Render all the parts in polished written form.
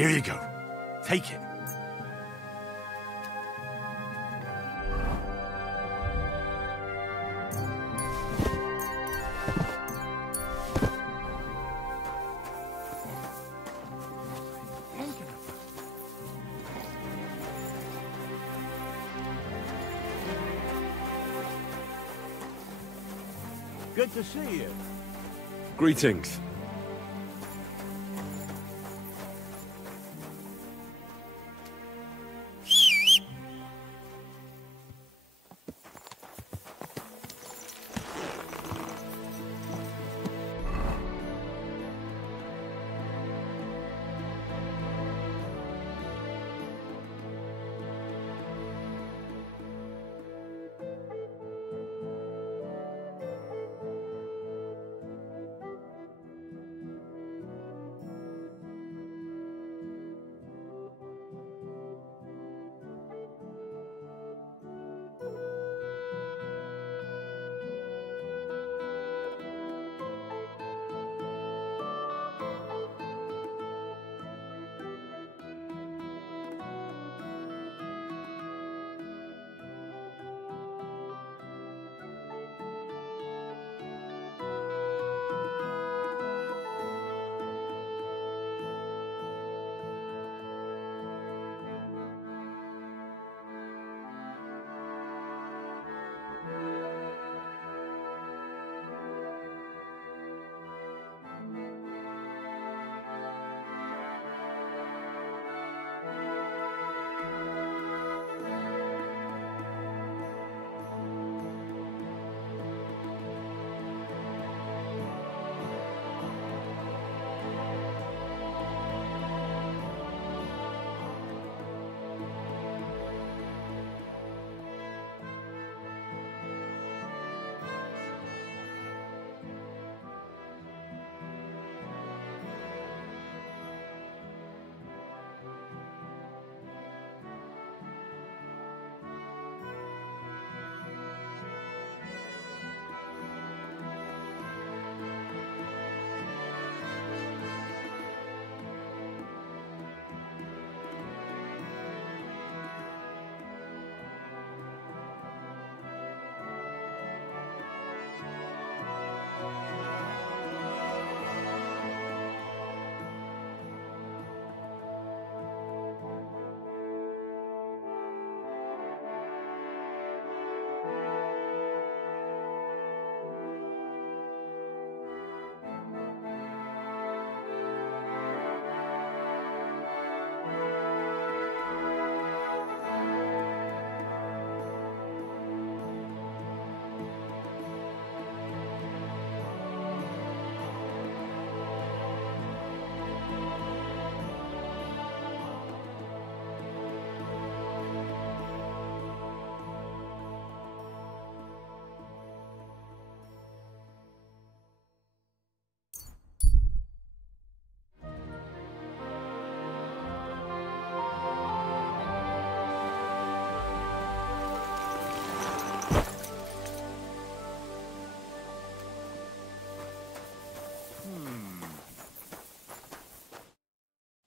Here you go. Take it. Good to see you. Greetings.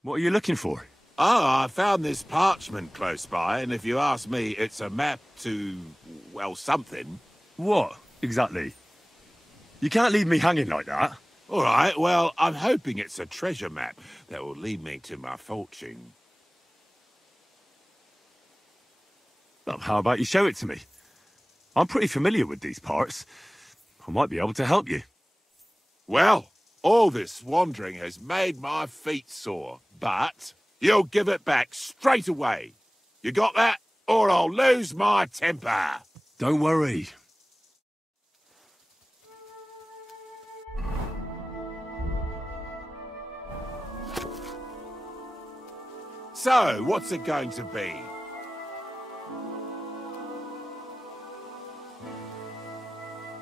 What are you looking for? Oh, I found this parchment close by, and if you ask me, it's a map to, well, something. What, exactly? You can't leave me hanging like that. All right, well, I'm hoping it's a treasure map that will lead me to my fortune. Well, how about you show it to me? I'm pretty familiar with these parts. I might be able to help you. Well, all this wandering has made my feet sore, but you'll give it back straight away. You got that? Or I'll lose my temper. Don't worry. So, what's it going to be?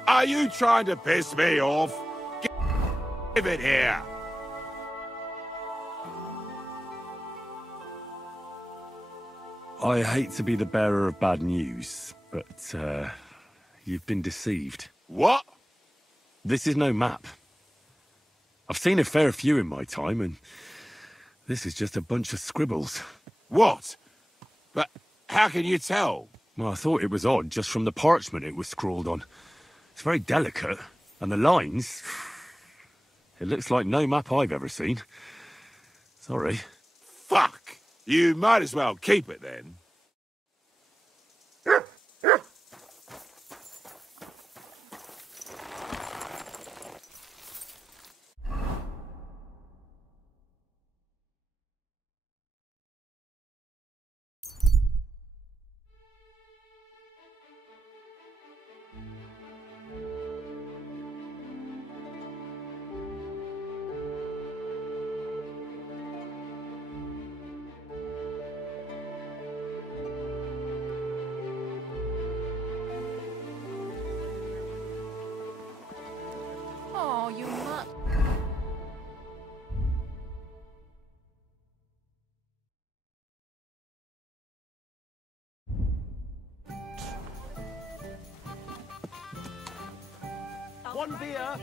Are you trying to piss me off? Give it here. I hate to be the bearer of bad news, but, you've been deceived. What? This is no map. I've seen a fair few in my time, and This is just a bunch of scribbles. What? But how can you tell? Well, I thought it was odd just from the parchment it was scrawled on. It's very delicate, and the lines... It looks like no map I've ever seen. Sorry. Fuck! You might as well keep it then. Oh, you mutt. One beer.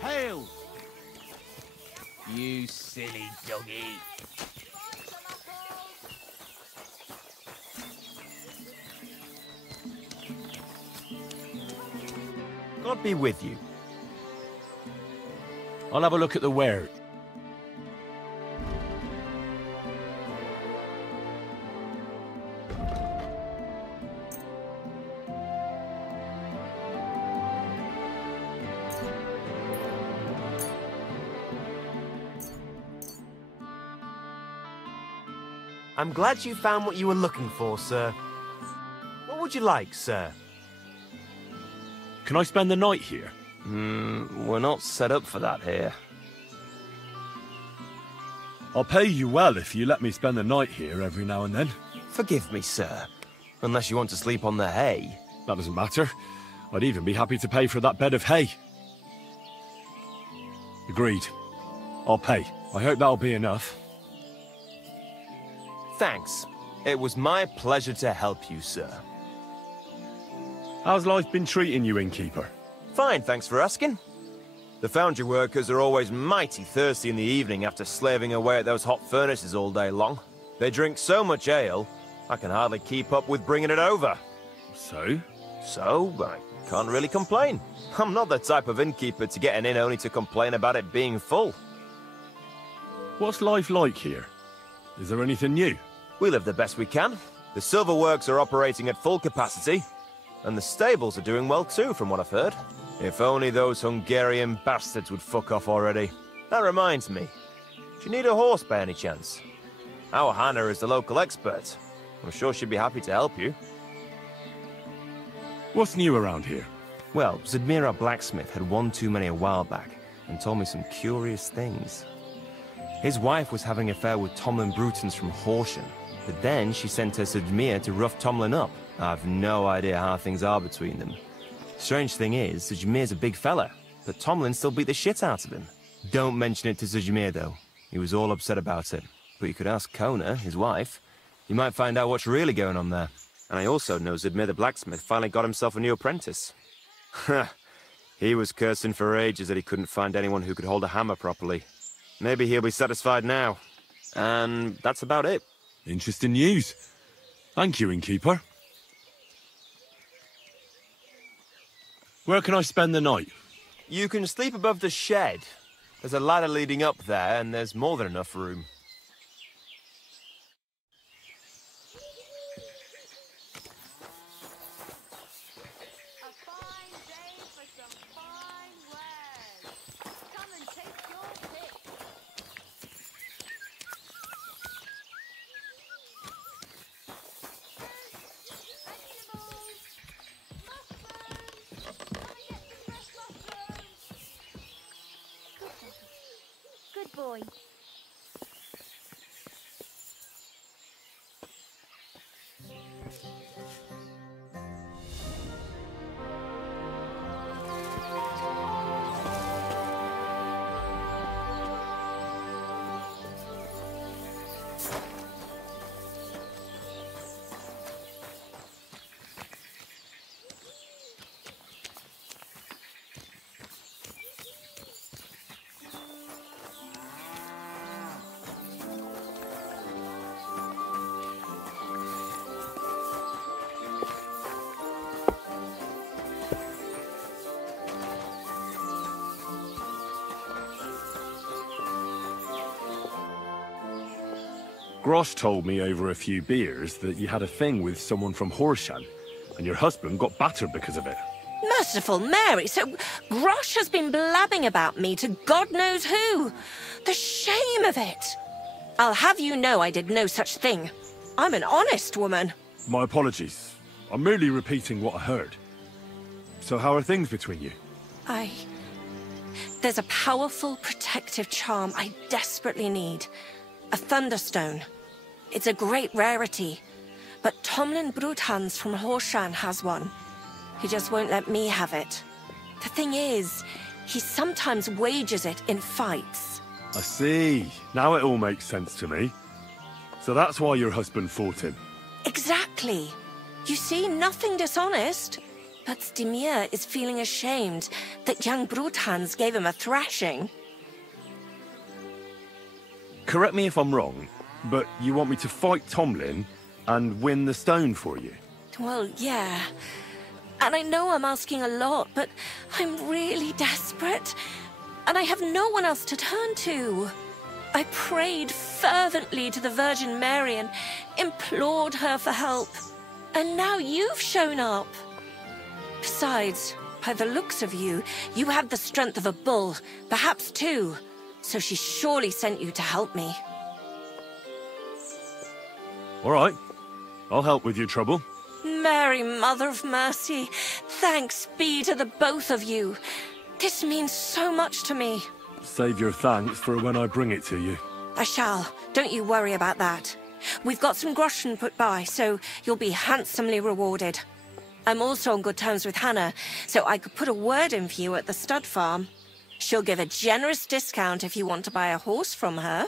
Hail! You silly doggy. God be with you. I'll have a look at the ware. I'm glad you found what you were looking for, sir. What would you like, sir? Can I spend the night here? We're not set up for that here. I'll pay you well if you let me spend the night here every now and then. Forgive me, sir. Unless you want to sleep on the hay. That doesn't matter. I'd even be happy to pay for that bed of hay. Agreed. I'll pay. I hope that'll be enough. Thanks. It was my pleasure to help you, sir. How's life been treating you, innkeeper? Fine, thanks for asking. The foundry workers are always mighty thirsty in the evening after slaving away at those hot furnaces all day long. They drink so much ale, I can hardly keep up with bringing it over. So? So, I can't really complain. I'm not the type of innkeeper to get an inn only to complain about it being full. What's life like here? Is there anything new? We live the best we can. The silver works are operating at full capacity, and the stables are doing well too, from what I've heard. If only those Hungarian bastards would fuck off already. That reminds me. Do you need a horse by any chance? Our Hannah is the local expert. I'm sure she'd be happy to help you. What's new around here? Well, Zadmira Blacksmith had one too many a while back, and told me some curious things. His wife was having an affair with Tomlin Brutons from Horsham, but then she sent her Zadmir to rough Tomlin up. I've no idea how things are between them. Strange thing is, Zadmir's a big fella, but Tomlin still beat the shit out of him. Don't mention it to Zadmir, though. He was all upset about it. But you could ask Kona, his wife. You might find out what's really going on there. And I also know Zadmir the blacksmith finally got himself a new apprentice. He was cursing for ages that he couldn't find anyone who could hold a hammer properly. Maybe he'll be satisfied now. And that's about it. Interesting news. Thank you, innkeeper. Where can I spend the night? You can sleep above the shed. There's a ladder leading up there, and there's more than enough room. A fine day for some fine wares. Come and take your pick. Good boy. Grosh told me over a few beers that you had a thing with someone from Horshan, and your husband got battered because of it. Merciful Mary, so Grosh has been blabbing about me to God knows who. The shame of it. I'll have you know I did no such thing. I'm an honest woman. My apologies. I'm merely repeating what I heard. So how are things between you? There's a powerful protective charm I desperately need. A Thunderstone. It's a great rarity. But Tomlin Bruthans from Horshan has one. He just won't let me have it. The thing is, he sometimes wages it in fights. I see. Now it all makes sense to me. So that's why your husband fought him. Exactly. You see, nothing dishonest. But Stimir is feeling ashamed that young Bruthans gave him a thrashing. Correct me if I'm wrong, but you want me to fight Tomlin and win the stone for you? Well, yeah. And I know I'm asking a lot, but I'm really desperate. And I have no one else to turn to. I prayed fervently to the Virgin Mary and implored her for help. And now you've shown up. Besides, by the looks of you, you have the strength of a bull, perhaps two. So she surely sent you to help me. All right. I'll help with your trouble. Mary, Mother of Mercy, thanks be to the both of you. This means so much to me. Save your thanks for when I bring it to you. I shall. Don't you worry about that. We've got some groschen put by, so you'll be handsomely rewarded. I'm also on good terms with Hannah, so I could put a word in for you at the stud farm. She'll give a generous discount if you want to buy a horse from her.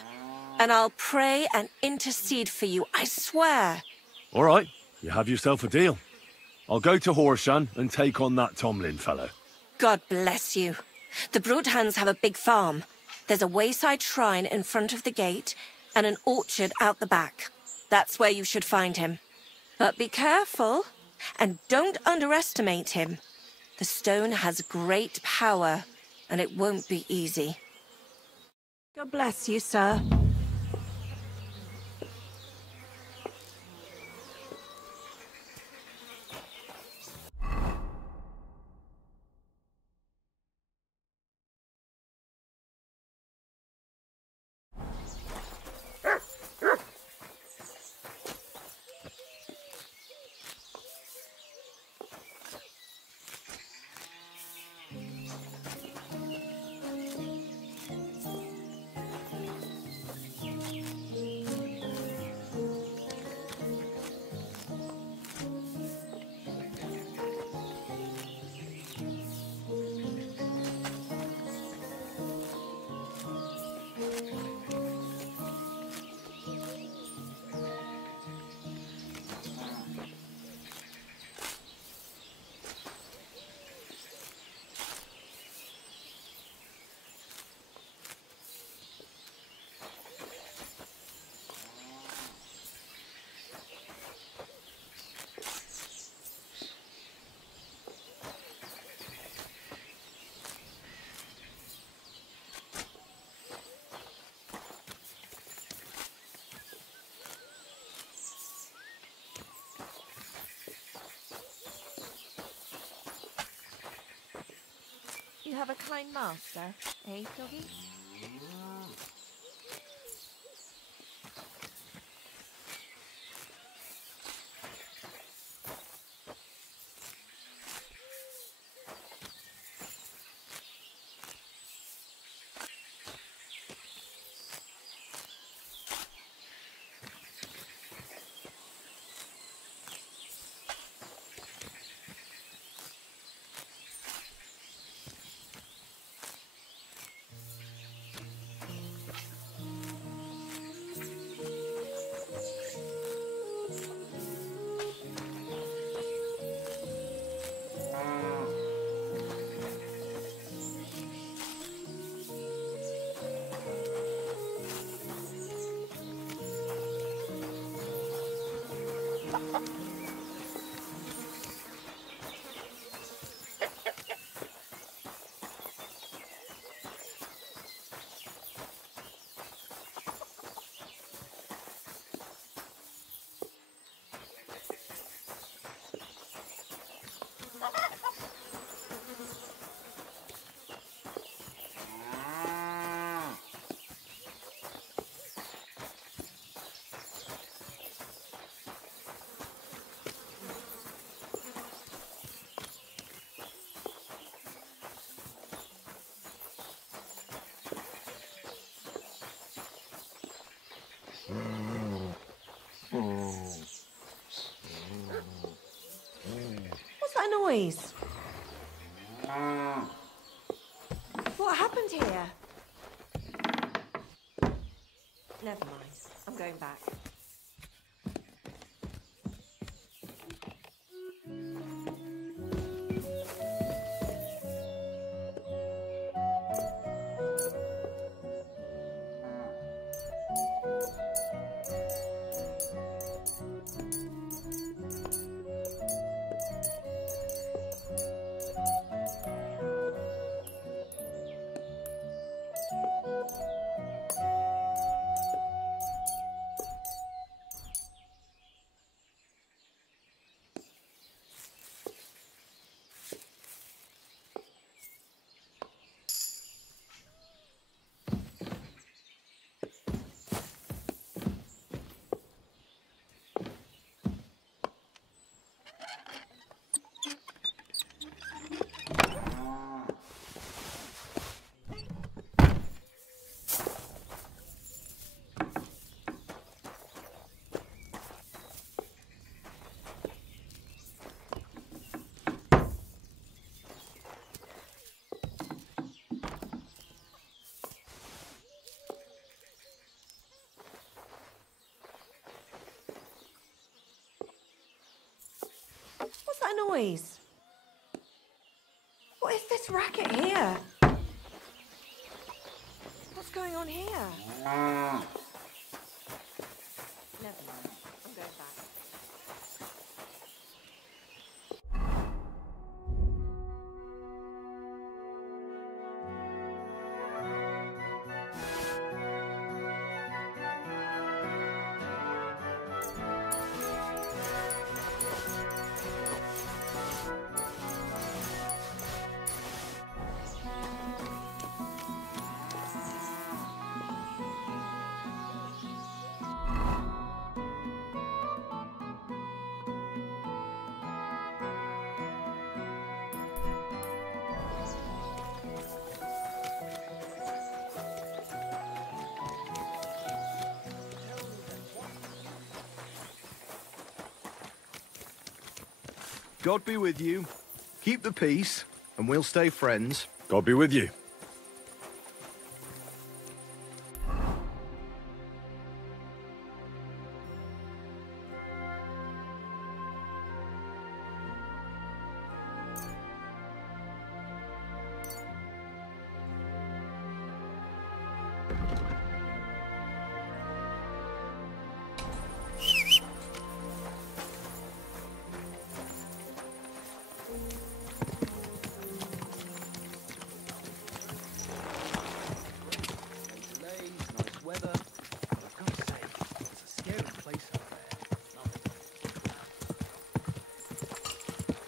And I'll pray and intercede for you, I swear. All right. You have yourself a deal. I'll go to Horshan and take on that Tomlin fellow. God bless you. The Bruthans have a big farm. There's a wayside shrine in front of the gate and an orchard out the back. That's where you should find him. But be careful, and don't underestimate him. The stone has great power, and it won't be easy. God bless you, sir. You have a kind master, eh, doggy? that noise? What happened here? Never mind. I'm going back. What's that noise? What is this racket here? What's going on here? Never mind. I'm going back. God be with you. Keep the peace, and we'll stay friends. God be with you.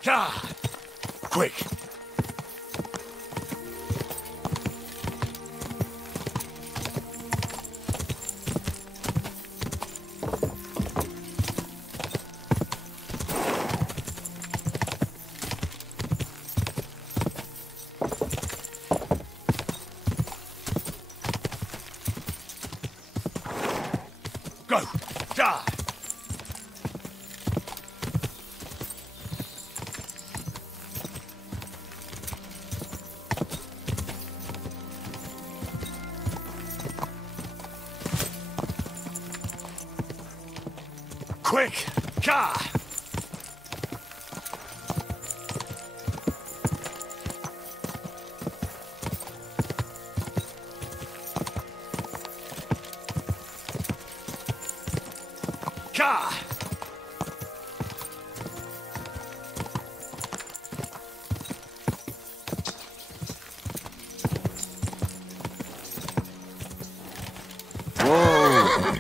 God! Quick! Go! God! Quick! Car! Car! Whoa!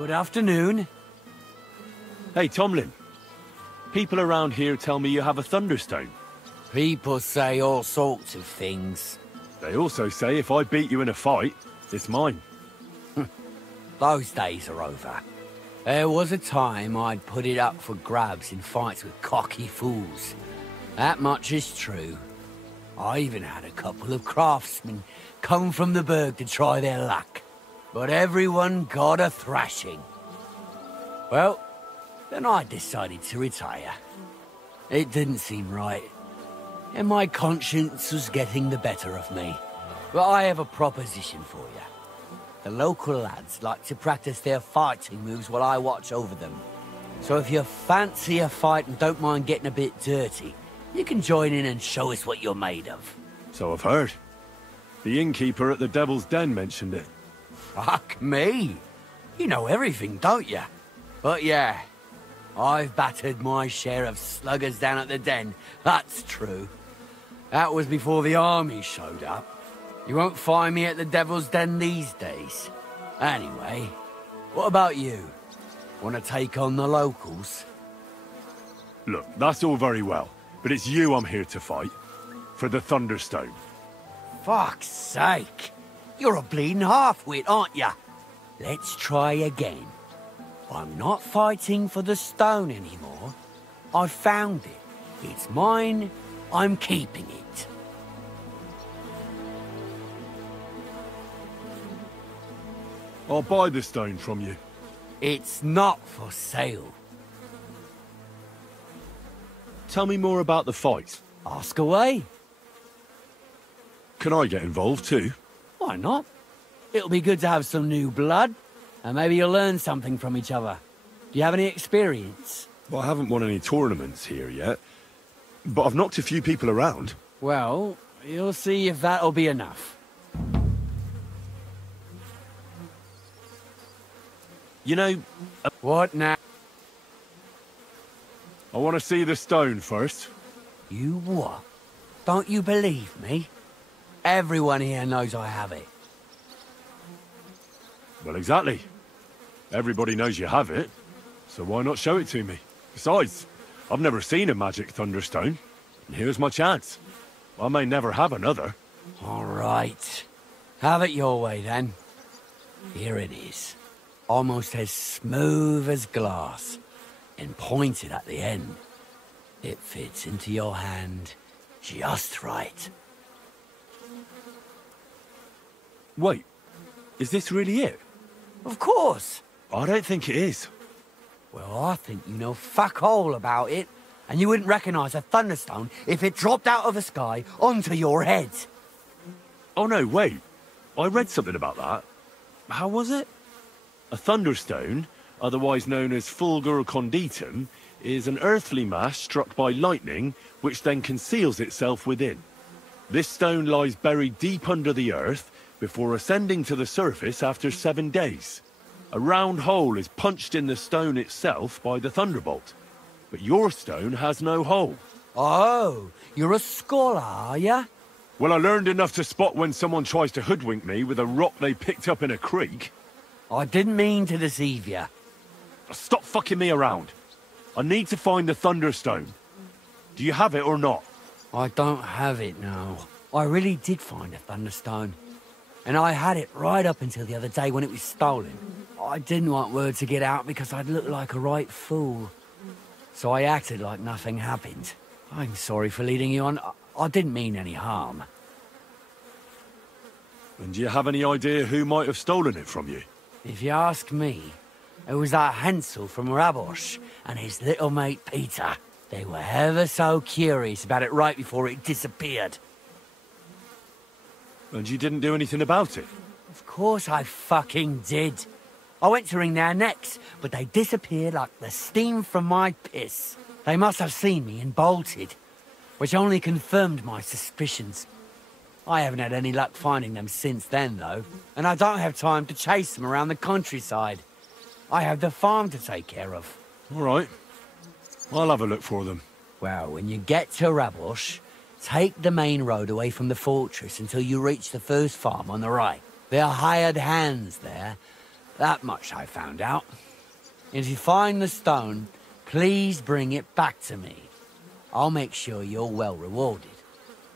Good afternoon. Hey, Tomlin. People around here tell me you have a thunderstone. People say all sorts of things. They also say if I beat you in a fight, it's mine. Those days are over. There was a time I'd put it up for grabs in fights with cocky fools. That much is true. I even had a couple of craftsmen come from the burg to try their luck. But everyone got a thrashing. Well, then I decided to retire. It didn't seem right, and my conscience was getting the better of me. But I have a proposition for you. The local lads like to practice their fighting moves while I watch over them. So if you fancy a fight and don't mind getting a bit dirty, you can join in and show us what you're made of. So I've heard. The innkeeper at the Devil's Den mentioned it. Fuck me. You know everything, don't you? But yeah, I've battered my share of sluggers down at the den, that's true. That was before the army showed up. You won't find me at the Devil's Den these days. Anyway, what about you? Want to take on the locals? Look, that's all very well, but it's you I'm here to fight. For the Thunderstone. Fuck's sake! You're a bleeding half-wit, aren't ya? Let's try again. I'm not fighting for the stone anymore. I found it. It's mine. I'm keeping it. I'll buy the stone from you. It's not for sale. Tell me more about the fight. Ask away. Can I get involved too? Why not? It'll be good to have some new blood, and maybe you'll learn something from each other. Do you have any experience? Well, I haven't won any tournaments here yet, but I've knocked a few people around. Well, you'll see if that'll be enough. You know, What now? I want to see the stone first. You what? Don't you believe me? Everyone here knows I have it. Well, exactly. Everybody knows you have it, so why not show it to me? Besides, I've never seen a magic thunderstone, and here's my chance. I may never have another. All right. Have it your way, then. Here it is. Almost as smooth as glass, and pointed at the end. It fits into your hand just right. Wait, is this really it? Of course. I don't think it is. Well, I think you know fuck all about it, and you wouldn't recognize a thunderstone if it dropped out of the sky onto your head. Oh no, wait. I read something about that. How was it? A thunderstone, otherwise known as fulgur conditum, is an earthly mass struck by lightning, which then conceals itself within. This stone lies buried deep under the earth before ascending to the surface after 7 days. A round hole is punched in the stone itself by the thunderbolt. But your stone has no hole. Oh, you're a scholar, are ya? Well, I learned enough to spot when someone tries to hoodwink me with a rock they picked up in a creek. I didn't mean to deceive ya. Stop fucking me around. I need to find the Thunderstone. Do you have it or not? I don't have it now. I really did find a thunderstone. And I had it right up until the other day when it was stolen. I didn't want word to get out because I'd look like a right fool. So I acted like nothing happened. I'm sorry for leading you on. I didn't mean any harm. And do you have any idea who might have stolen it from you? If you ask me, it was that Hansel from Rabosh and his little mate Peter. They were ever so curious about it right before it disappeared. And you didn't do anything about it? Of course I fucking did. I went to wring their necks, but they disappeared like the steam from my piss. They must have seen me and bolted, which only confirmed my suspicions. I haven't had any luck finding them since then, though, and I don't have time to chase them around the countryside. I have the farm to take care of. All right. I'll have a look for them. Well, when you get to Rabosh, take the main road away from the fortress until you reach the first farm on the right. There are hired hands there, That much I found out. If you find the stone, please bring it back to me. I'll make sure you're well rewarded.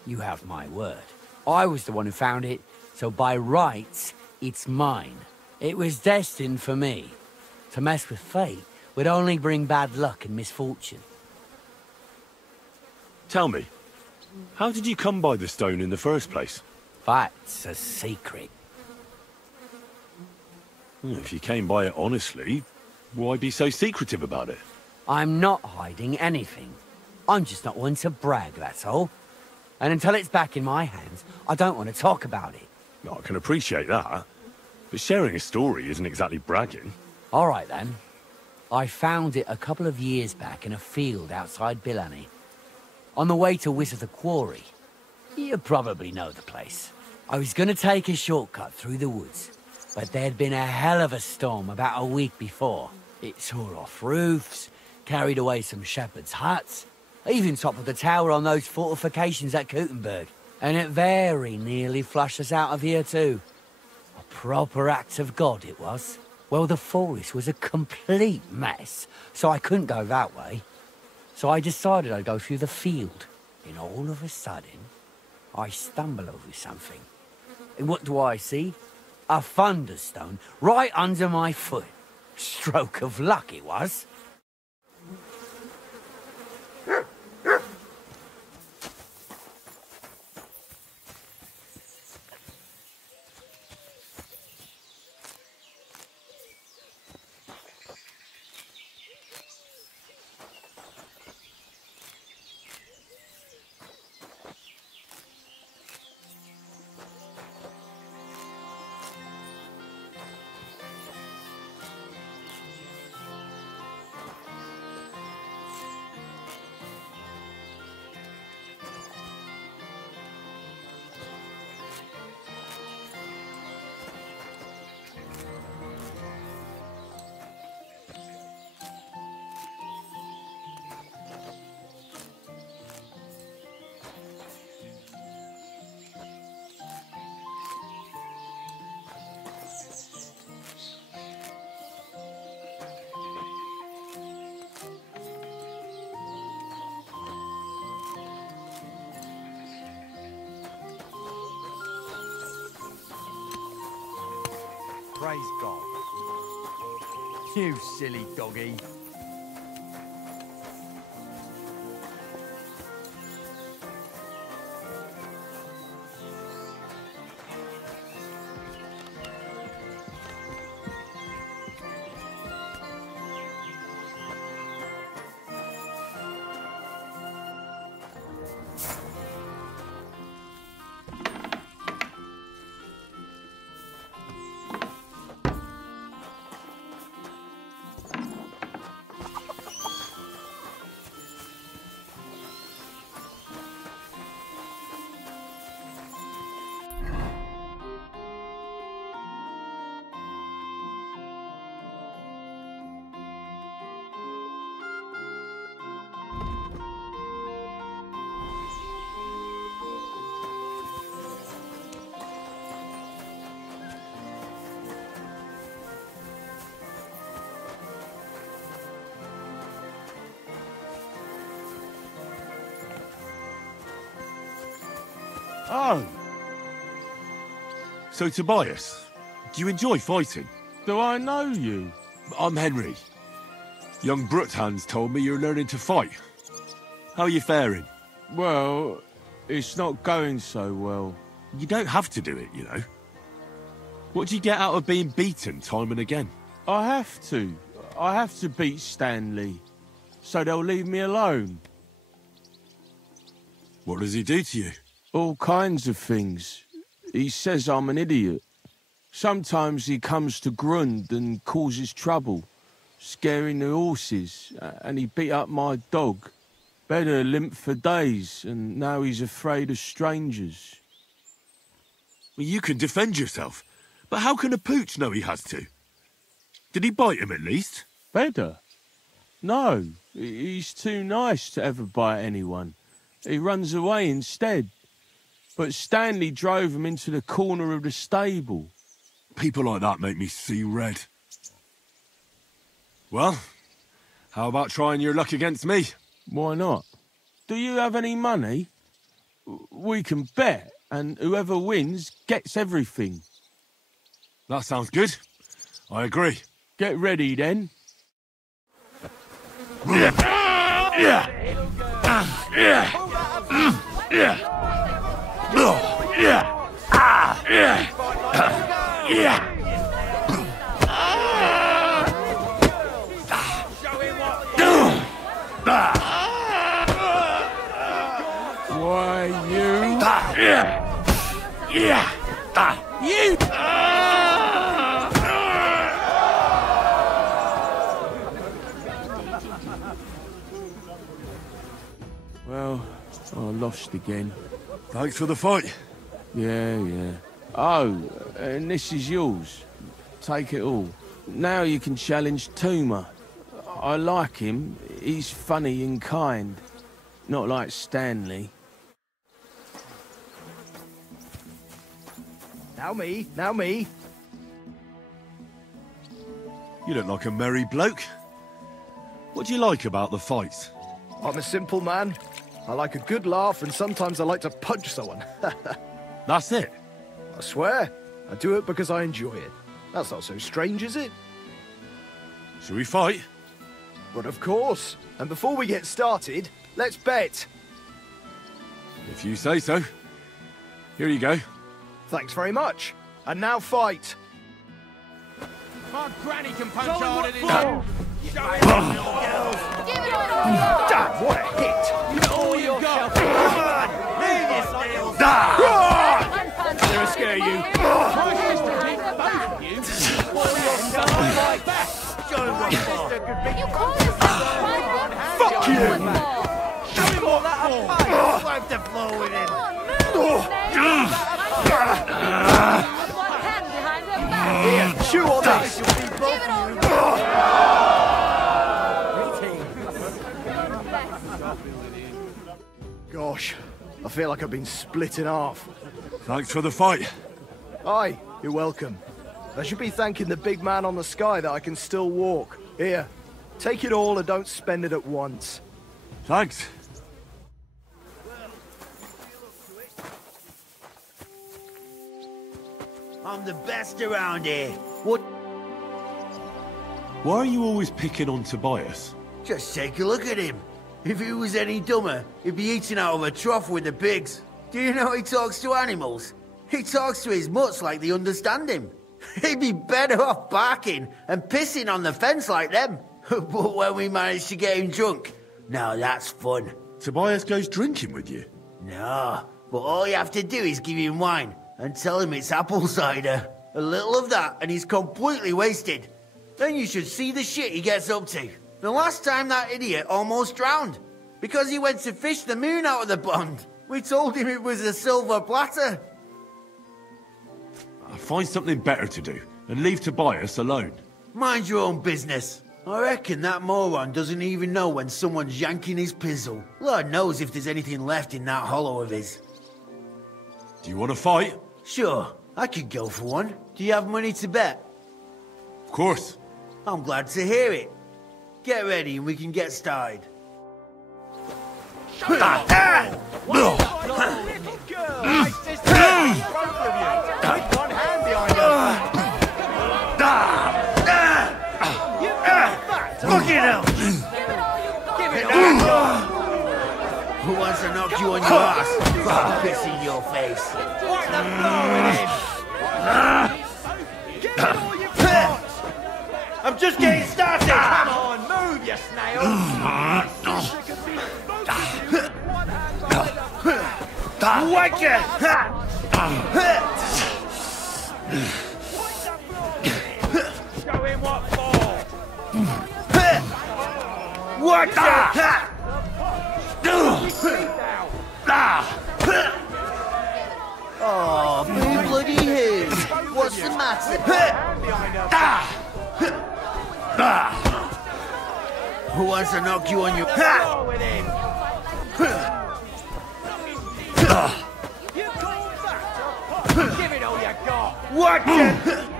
You have my word. I was the one who found it, so by rights, it's mine. It was destined for me. To mess with fate would only bring bad luck and misfortune. Tell me, how did you come by the stone in the first place? That's a secret. If you came by it honestly, why be so secretive about it? I'm not hiding anything. I'm just not one to brag, that's all. And until it's back in my hands, I don't want to talk about it. I can appreciate that, but sharing a story isn't exactly bragging. All right, then. I found it a couple of years back in a field outside Billany. On the way to Wizard the Quarry. You probably know the place. I was going to take a shortcut through the woods, but there'd been a hell of a storm about a week before. It tore off roofs, carried away some shepherds' huts, even toppled the tower on those fortifications at Gutenberg. And it very nearly flushed us out of here too. A proper act of God it was. Well, the forest was a complete mess, so I couldn't go that way. So I decided I'd go through the field. And all of a sudden, I stumble over something. And what do I see? A thunderstone right under my foot. Stroke of luck it was. Praise God. You silly doggy. Oh, So, Tobias, do you enjoy fighting? do I know you? I'm Henry. Young Bruthans told me you're learning to fight. How are you faring? Well, it's not going so well. You don't have to do it, you know. What do you get out of being beaten time and again? I have to. I have to beat Stanley, so they'll leave me alone. What does he do to you? All kinds of things. He says I'm an idiot. Sometimes he comes to Grund and causes trouble, scaring the horses, and he beat up my dog. Better limp for days, and now he's afraid of strangers. Well, you can defend yourself, but how can a pooch know he has to? Did he bite him at least? Better? No, he's too nice to ever bite anyone. He runs away instead. But Stanley drove him into the corner of the stable. People like that make me see red. Well, how about trying your luck against me? Why not? Do you have any money? We can bet, and whoever wins gets everything. That sounds good. I agree. Get ready, then. Why, you... You... Well, I lost again. Thanks for the fight. Yeah. Oh, and this is yours. Take it all. Now you can challenge Tuma. I like him. He's funny and kind. Not like Stanley. Now me. You look like a merry bloke. What do you like about the fights? I'm a simple man. I like a good laugh, and sometimes I like to punch someone. That's it. I swear, I do it because I enjoy it. That's not so strange, is it? Shall we fight? But of course. And before we get started, let's bet. If you say so. Here you go. Thanks very much. And now fight. My granny can punch harder than you. Damn, what a hit! All you got. Gonna scare you. My sister did both of you. You call yourself Fuck you! Show him all that Wipe the floor with him. one hand behind her back. Here, chew on this! Give it all you Gosh, I feel like I've been split in half. Thanks for the fight. Aye, you're welcome. I should be thanking the big man on the sky that I can still walk. Here, take it all and don't spend it at once. Thanks. I'm the best around here. What? Why are you always picking on Tobias? Just take a look at him. If he was any dumber, he'd be eating out of a trough with the pigs. Do you know he talks to animals? He talks to his mutts like they understand him. He'd be better off barking and pissing on the fence like them. But when we managed to get him drunk, now that's fun. Tobias goes drinking with you? No, but all you have to do is give him wine and tell him it's apple cider. A little of that and he's completely wasted. Then you should see the shit he gets up to. The last time that idiot almost drowned because he went to fish the moon out of the pond. We told him it was a silver platter. I'll find something better to do and leave Tobias alone. Mind your own business. I reckon that moron doesn't even know when someone's yanking his pizzle. Lord knows if there's anything left in that hollow of his. Do you want to fight? Sure, I could go for one. Do you have money to bet? Of course. I'm glad to hear it. Get ready and we can get started. Fucking hell! Who wants to knock you on your ass? I'll piss in your face. I'm just getting started! Come on, move, you snail! Whack it! Show him what for! What the? Oh, boo bloody who? What's the matter? Who wants to knock you on your... With him. You call back? Give it all you got! What the...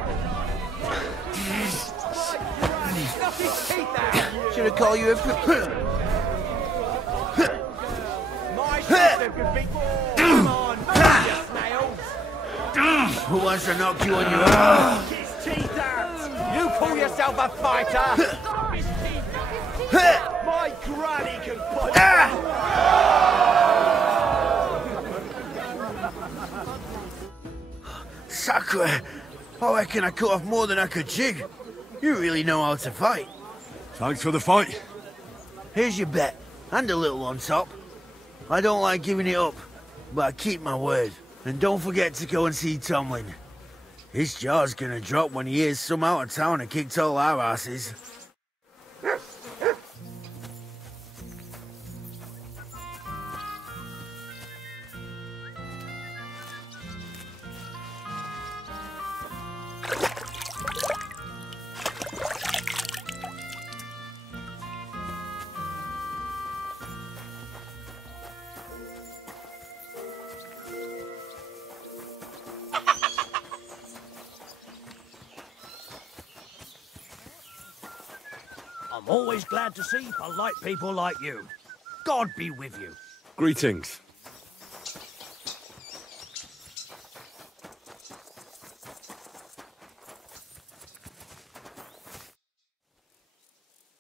Should have called you a... Who wants to knock you on your ass? You call yourself a fighter? My granny can punch. Sacre! I reckon I cut off more than I could chew. You really know how to fight. Thanks for the fight. Here's your bet, and a little on top. I don't like giving it up, but I keep my word. And don't forget to go and see Tomlin. His jaw's gonna drop when he hears some out of town and kicked all our asses. I'm always glad to see polite people like you. God be with you. Greetings.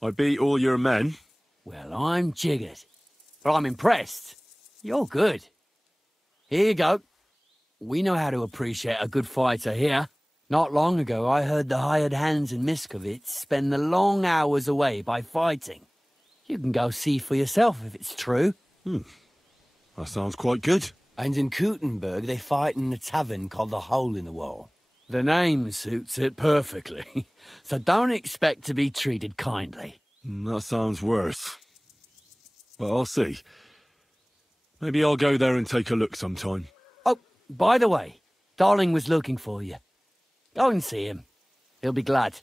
I beat all your men. Well, I'm jiggered. But I'm impressed. You're good. Here you go. We know how to appreciate a good fighter here. Not long ago, I heard the hired hands in Miskovitz spend the long hours away by fighting. You can go see for yourself if it's true. That sounds quite good. And in Kuttenberg, they fight in a tavern called the Hole in the Wall. The name suits it perfectly, so don't expect to be treated kindly. That sounds worse. But I'll see. Maybe I'll go there and take a look sometime. Oh, by the way, Darling was looking for you. Go and see him. He'll be glad.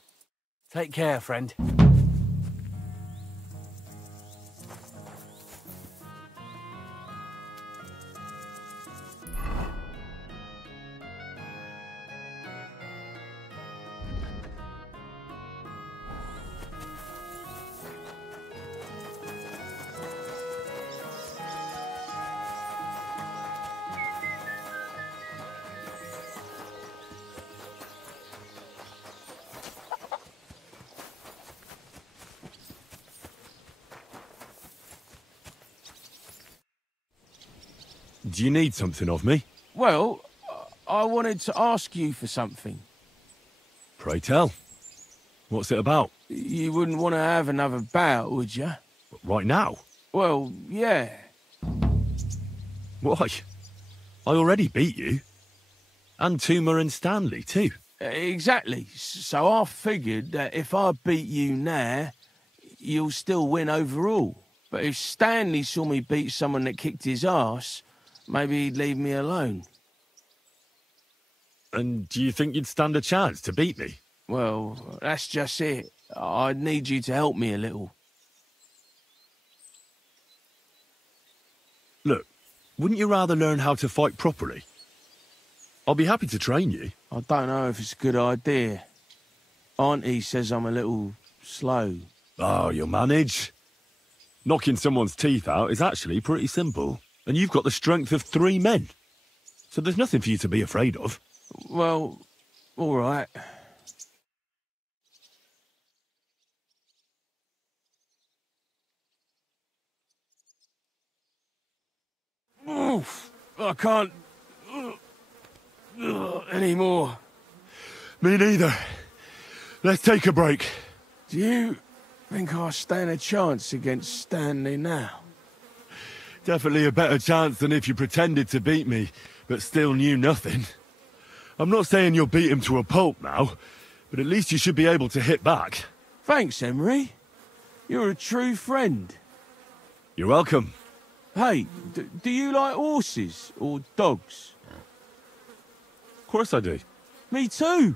Take care, friend. Do you need something of me? Well, I wanted to ask you for something. Pray tell. What's it about? You wouldn't want to have another bout, would you? Right now? Well, yeah. Why? I already beat you. And Tuma and Stanley, too. Exactly. So I figured that if I beat you now, you'll still win overall. But if Stanley saw me beat someone that kicked his ass, maybe he'd leave me alone. And do you think you'd stand a chance to beat me? Well, that's just it. I'd need you to help me a little. Look, wouldn't you rather learn how to fight properly? I'll be happy to train you. I don't know if it's a good idea. Auntie says I'm a little slow. Oh, you'll manage. Knocking someone's teeth out is actually pretty simple. And you've got the strength of 3 men. So there's nothing for you to be afraid of. Well, all right. Oof, I can't anymore. Me neither. Let's take a break. Do you think I stand a chance against Stanley now? Definitely a better chance than if you pretended to beat me, but still knew nothing. I'm not saying you'll beat him to a pulp now, but at least you should be able to hit back. Thanks, Emery. You're a true friend. You're welcome. Hey, do you like horses or dogs? Of course I do. Me too.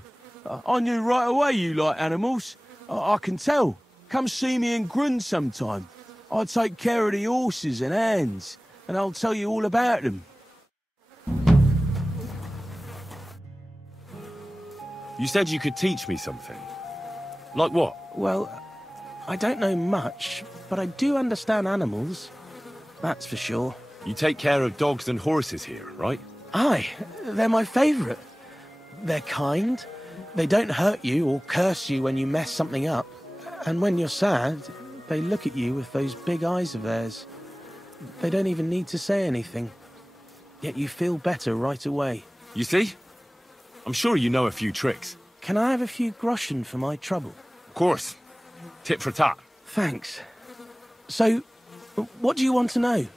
I knew right away you like animals. I can tell. Come see me in Grund sometime. I'll take care of the horses and hands, and I'll tell you all about them. You said you could teach me something. Like what? Well, I don't know much, but I do understand animals. That's for sure. You take care of dogs and horses here, right? Aye, they're my favourite. They're kind. They don't hurt you or curse you when you mess something up. And when you're sad, they look at you with those big eyes of theirs. They don't even need to say anything. Yet you feel better right away. You see? I'm sure you know a few tricks. Can I have a few groschen for my trouble? Of course. Tit for tat. Thanks. So, what do you want to know?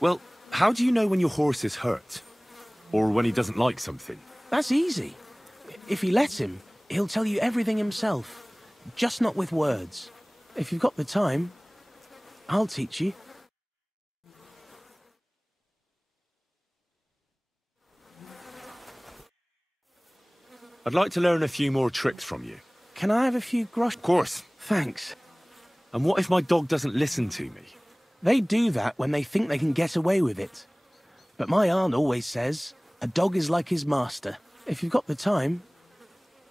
Well, how do you know when your horse is hurt? Or when he doesn't like something? That's easy. If you let him, he'll tell you everything himself. Just not with words. If you've got the time, I'll teach you. I'd like to learn a few more tricks from you. Can I have a few grosh? Of course. Thanks. And what if my dog doesn't listen to me? They do that when they think they can get away with it. But my aunt always says, a dog is like his master. If you've got the time,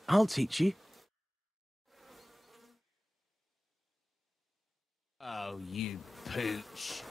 I'll teach you. Oh, you pooch.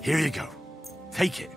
Here you go. Take it.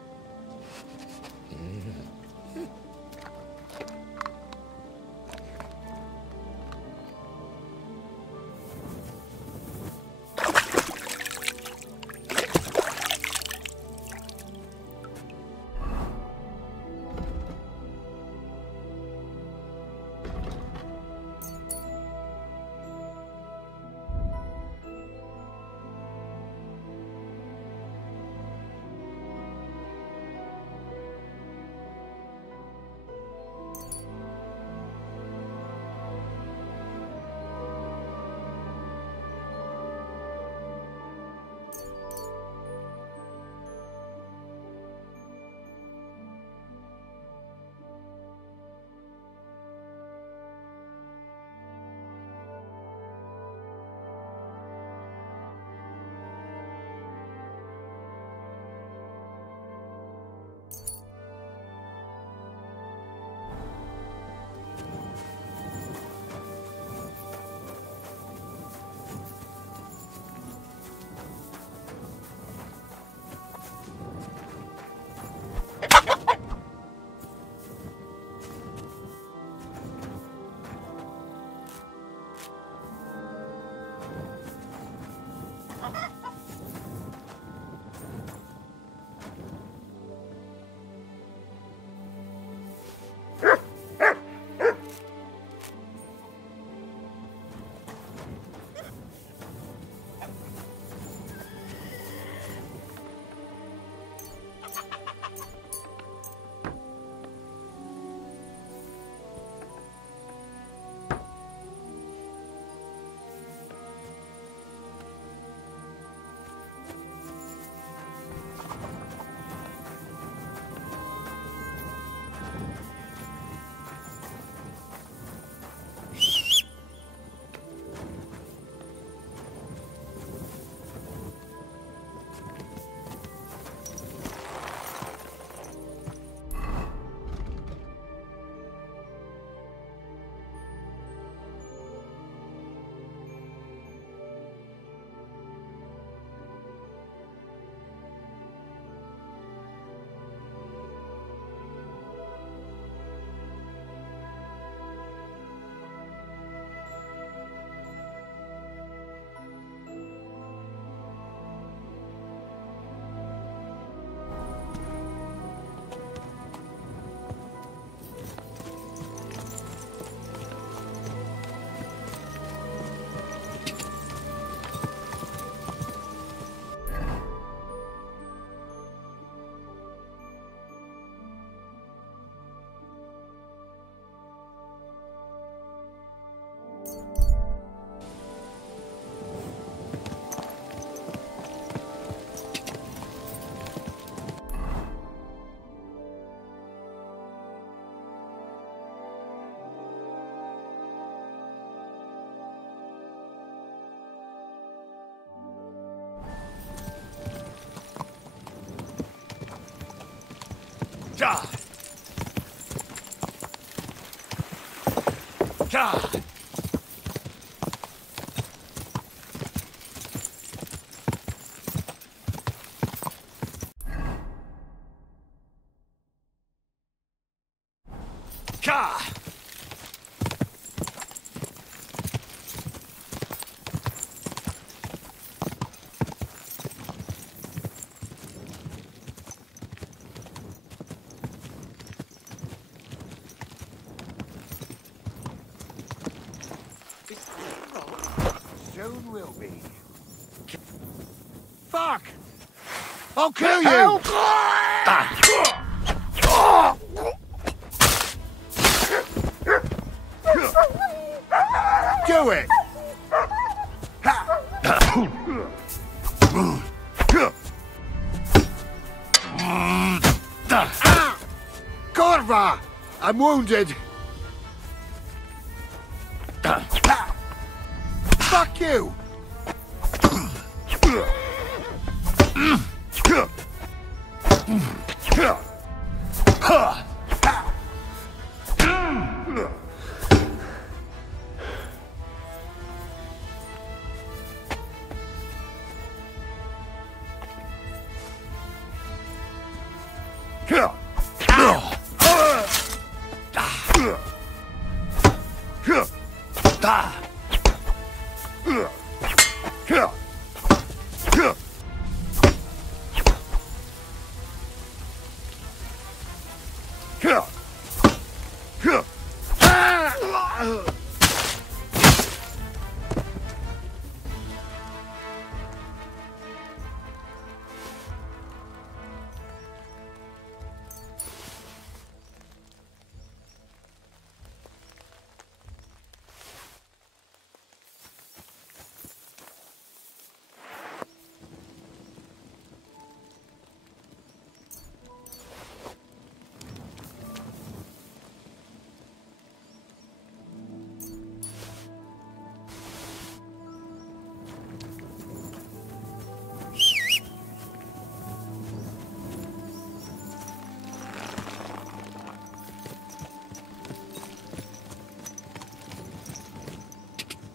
Soon will be. Fuck! I'll kill you! Do it! Corva! I'm wounded! Fuck you!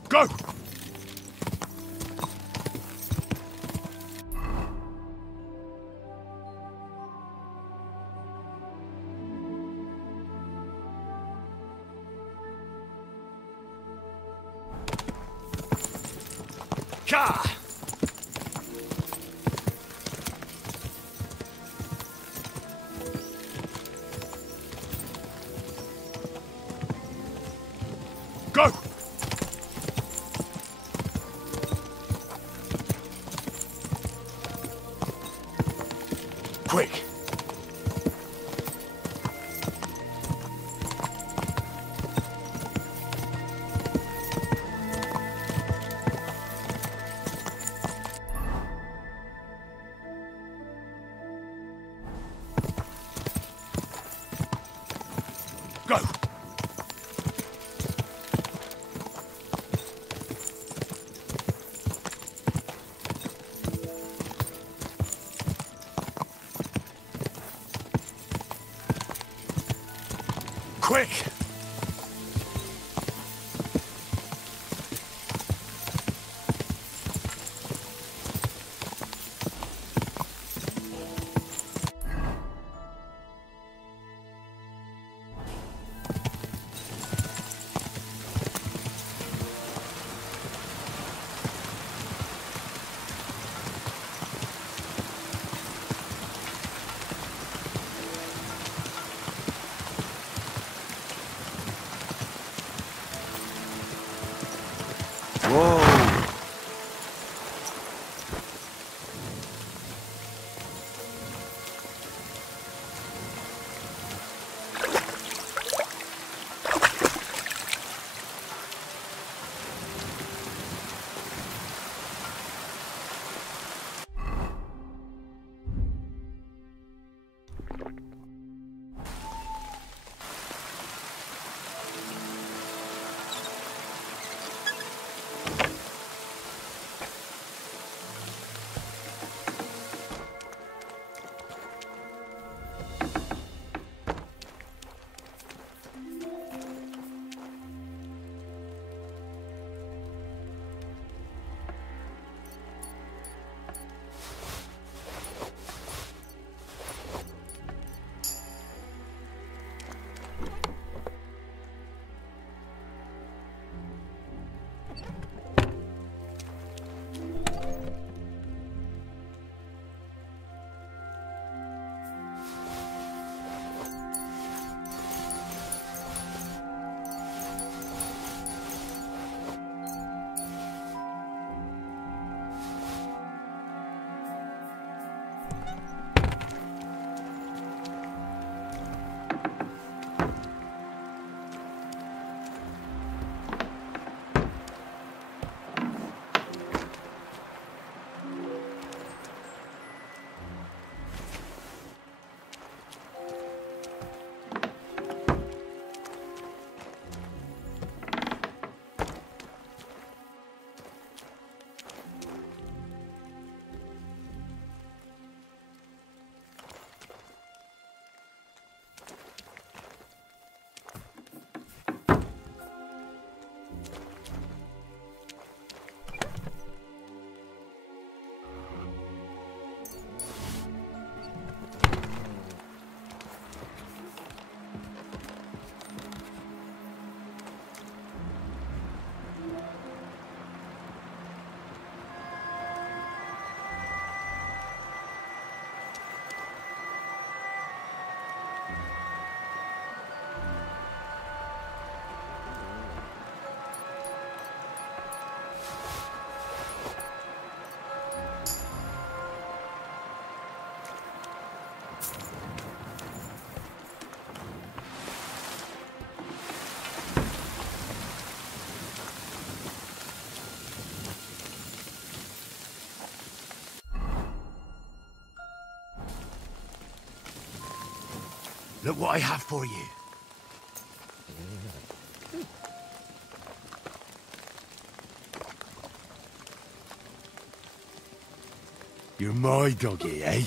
Go! Ka! Go! Quick! Go! Quick! Look what I have for you. You're my doggy, eh?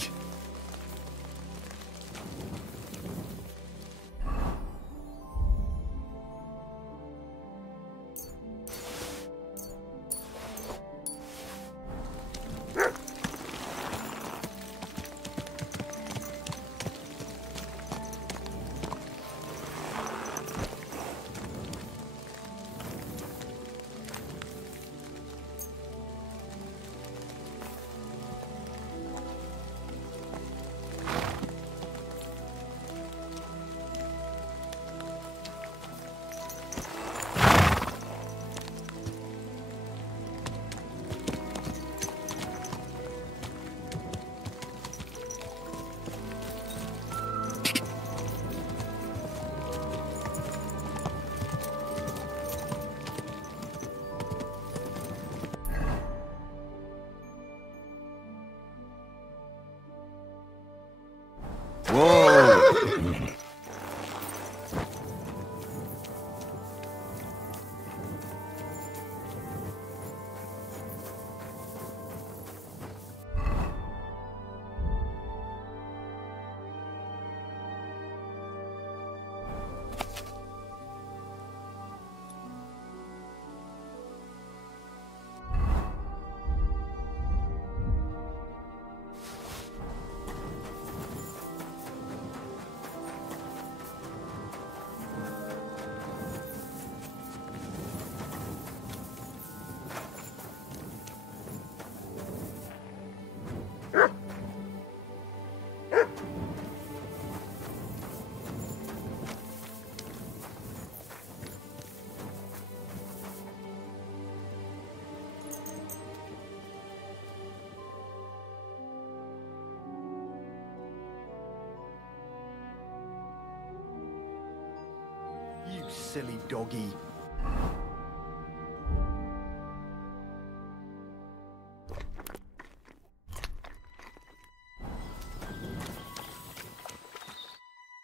You silly doggy.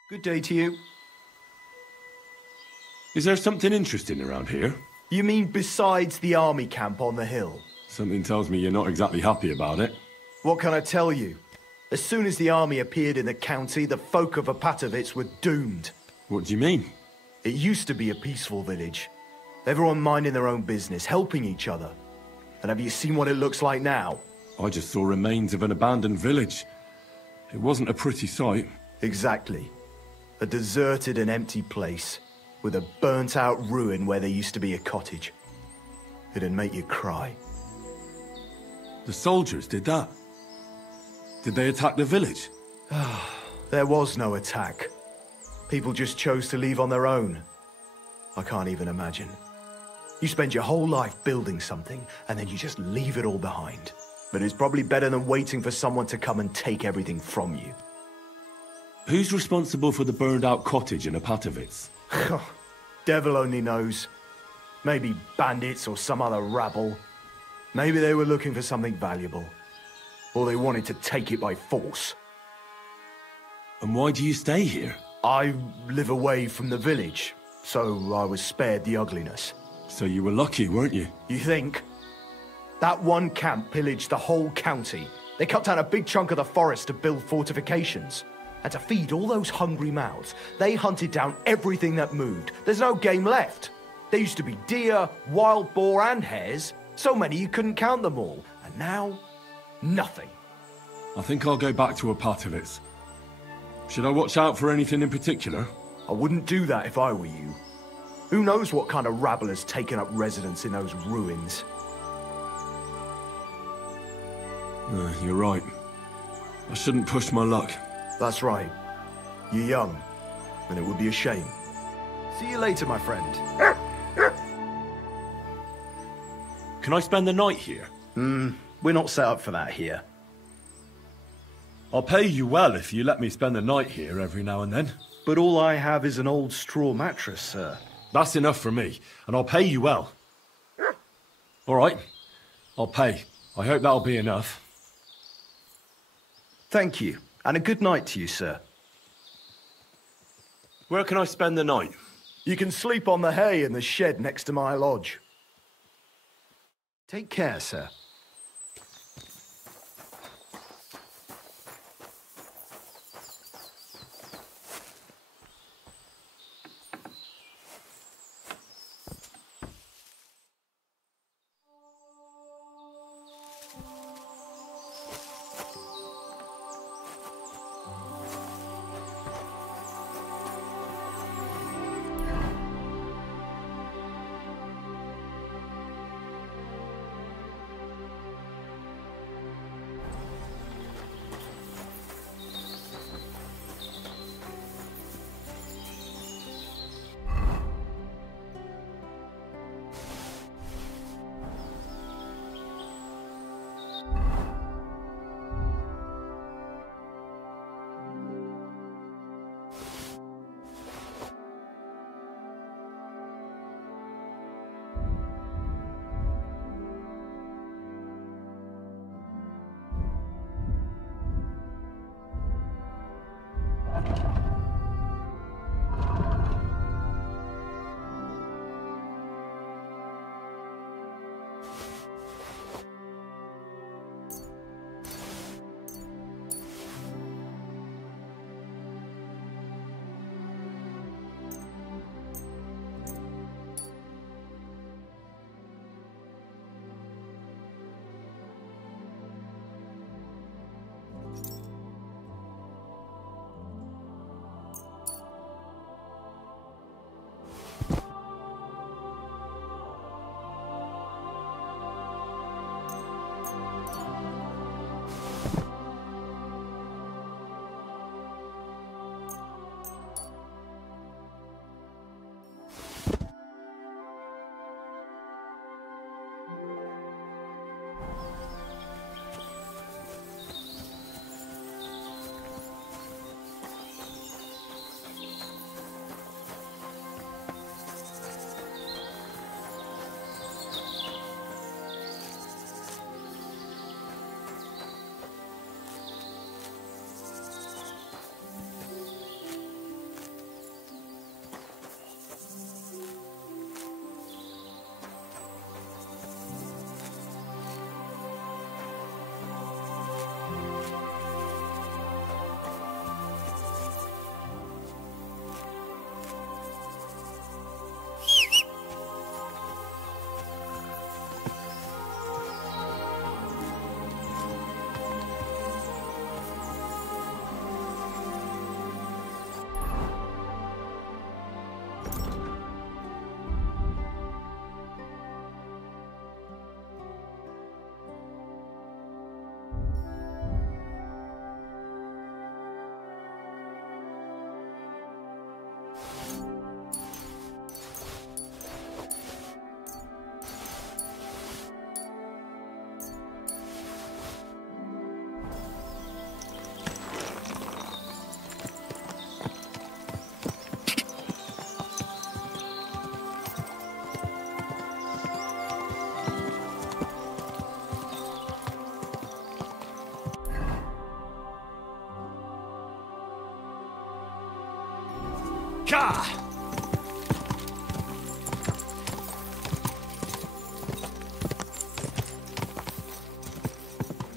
Good day to you. Is there something interesting around here? You mean besides the army camp on the hill? Something tells me you're not exactly happy about it. What can I tell you? As soon as the army appeared in the county, the folk of Apatovitz were doomed. What do you mean? It used to be a peaceful village. Everyone minding their own business, helping each other. And have you seen what it looks like now? I just saw remains of an abandoned village. It wasn't a pretty sight. Exactly. A deserted and empty place, with a burnt-out ruin where there used to be a cottage. It'd make you cry. The soldiers did that? Did they attack the village? There was no attack. People just chose to leave on their own. I can't even imagine. You spend your whole life building something, and then you just leave it all behind. But it's probably better than waiting for someone to come and take everything from you. Who's responsible for the burned-out cottage in Apatovitz? Devil only knows. Maybe bandits or some other rabble. Maybe they were looking for something valuable. Or they wanted to take it by force. And why do you stay here? I live away from the village, so I was spared the ugliness. So you were lucky, weren't you? You think? That one camp pillaged the whole county. They cut down a big chunk of the forest to build fortifications. And to feed all those hungry mouths, they hunted down everything that moved. There's no game left. There used to be deer, wild boar, and hares. So many you couldn't count them all. And now, nothing. I think I'll go back to Apatovitz. Should I watch out for anything in particular? I wouldn't do that if I were you. Who knows what kind of rabble has taken up residence in those ruins? You're right. I shouldn't push my luck. That's right. You're young, and it would be a shame. See you later, my friend. Can I spend the night here? We're not set up for that here. I'll pay you well if you let me spend the night here every now and then. But all I have is an old straw mattress, sir. That's enough for me, and I'll pay you well. All right, I'll pay. I hope that'll be enough. Thank you, and a good night to you, sir. Where can I spend the night? You can sleep on the hay in the shed next to my lodge. Take care, sir.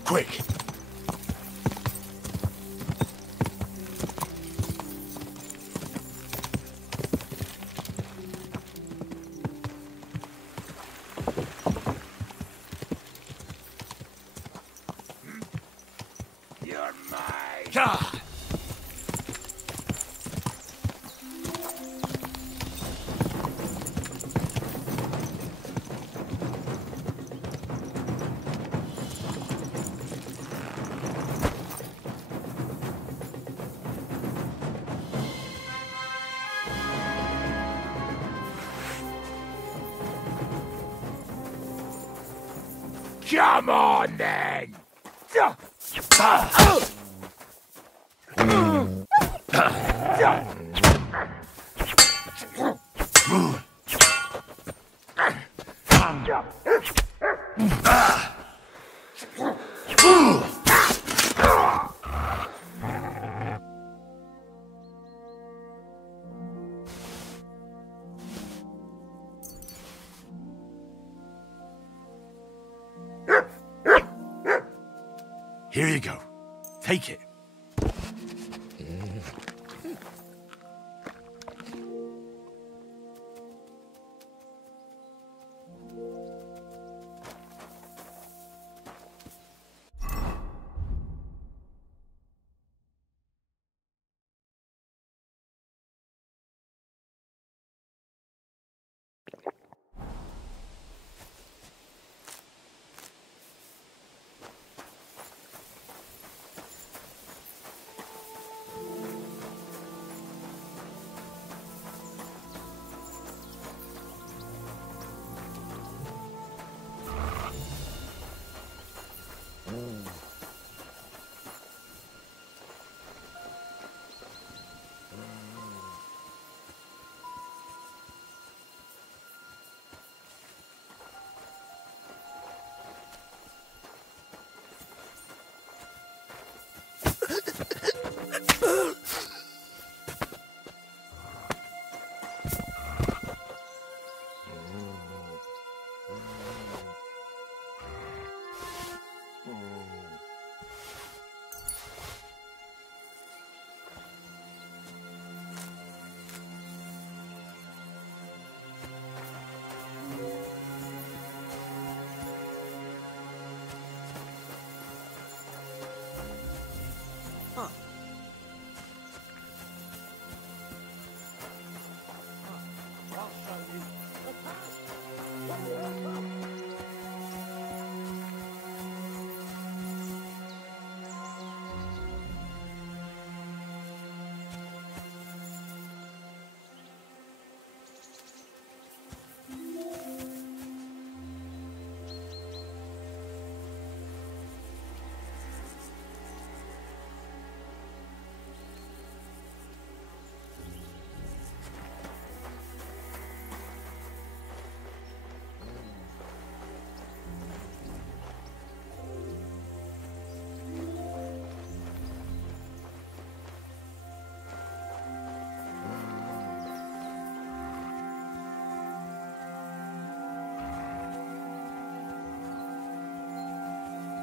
Quick! You're mine! Come on, then! Here you go. Take it.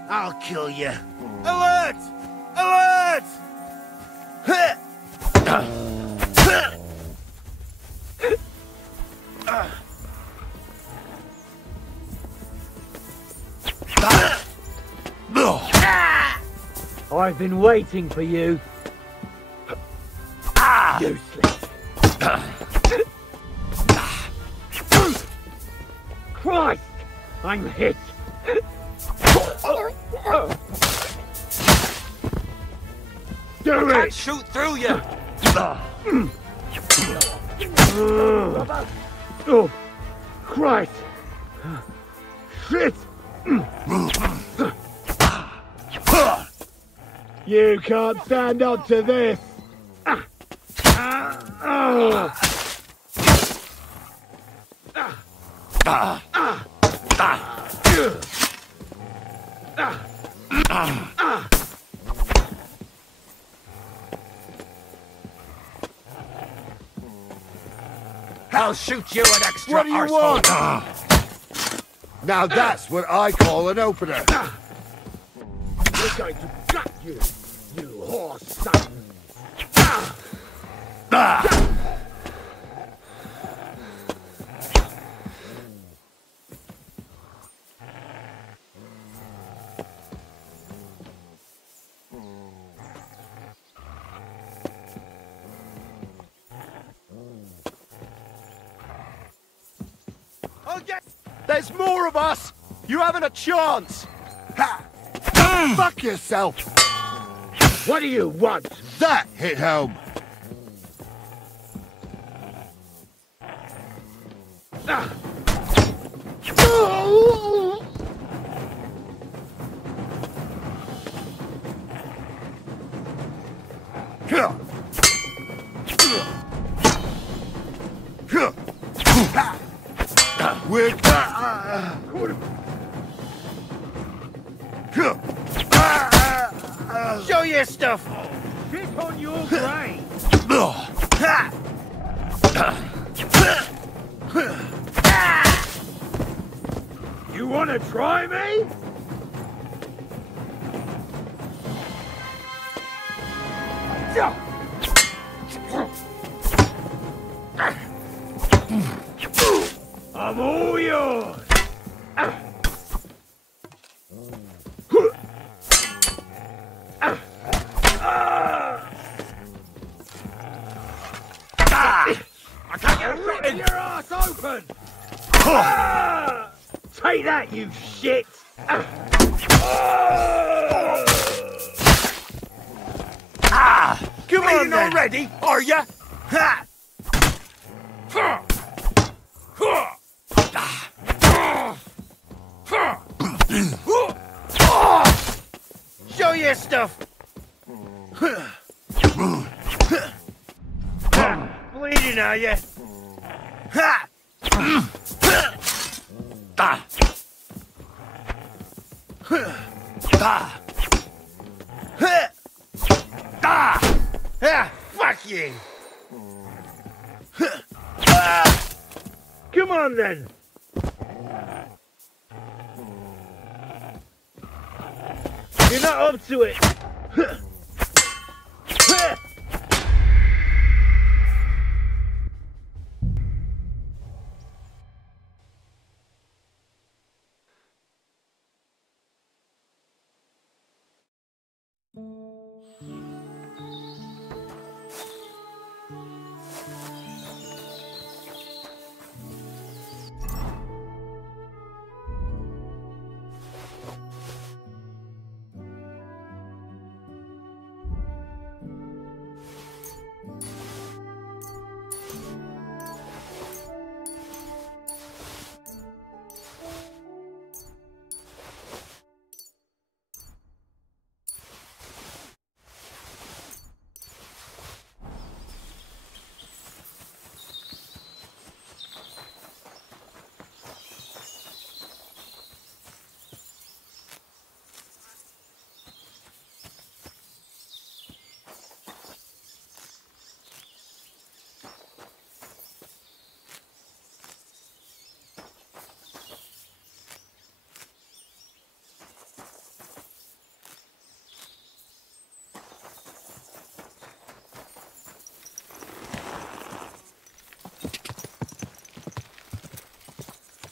I'll kill you. Alert! Alert! I've been waiting for you. Useless. Christ! I'm hit. Do Can't it! shoot through you! Oh, Christ! Shit! You can't stand up to this! I'll shoot you an extra What do you arsehole. want? Now that's what I call an opener. We're going to gut you, you whore son. There's more of us! You haven't a chance! Ha! Fuck yourself! What do you want? That hit home! We're Show your stuff! Pick on your grave! You wanna try me? I'm all yours! I can't get a shot in your ass open! Take that, you shit! Come on, then. Already, are ya? Show your stuff! Bleeding, are you? Fuck you! Come on, then! You're not up to it!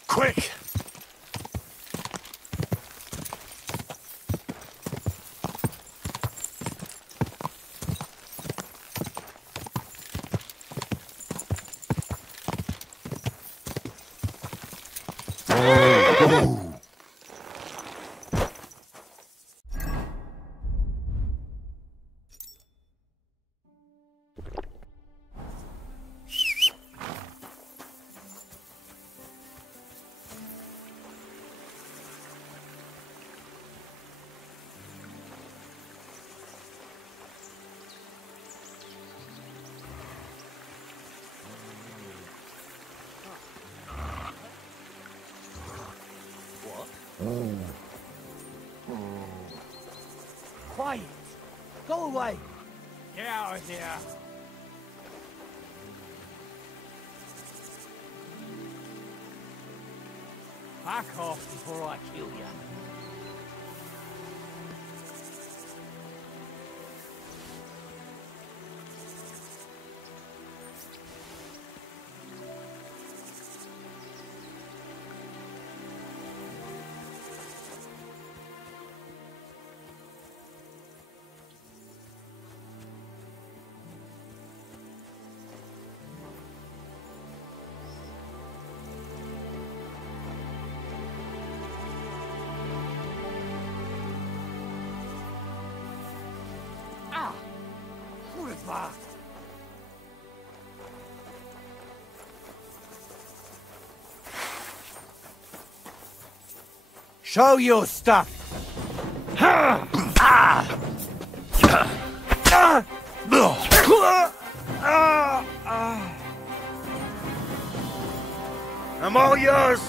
Quick! Quiet! Go away! Get out of here! Back off before I kill you. Show your stuff! I'm all yours!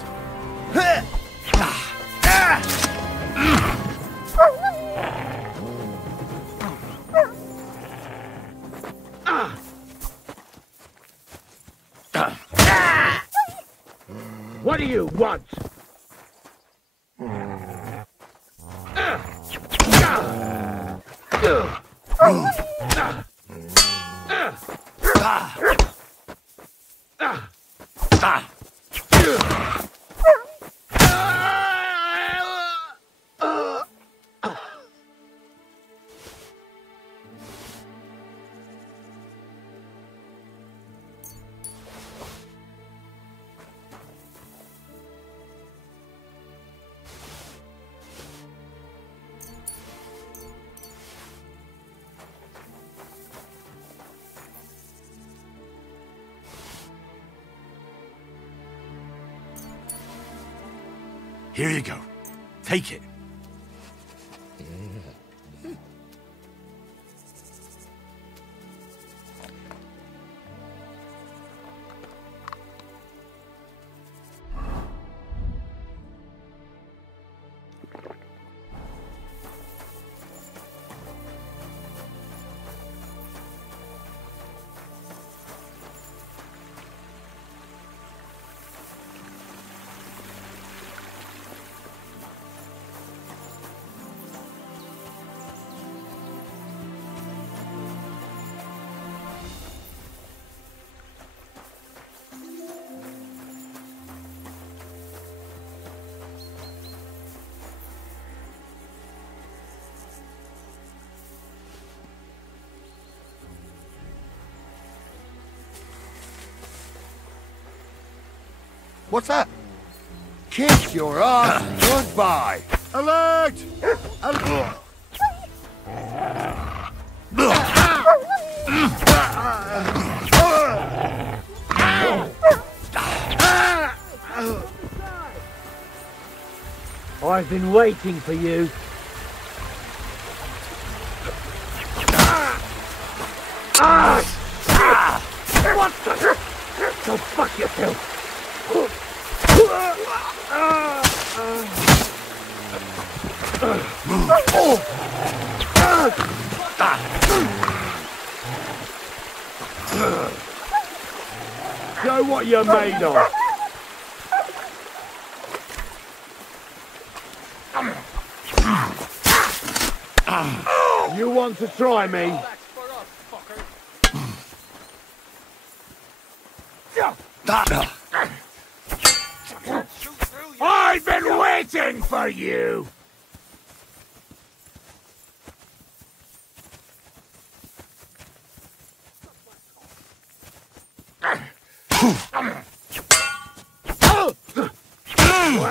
What do you want? Here you go. Take it. What's that? Kick your ass! Goodbye! Alert! I've been waiting for you. What the? Go fuck yourself. Show what you're made of. You want to try me? I've been waiting for you!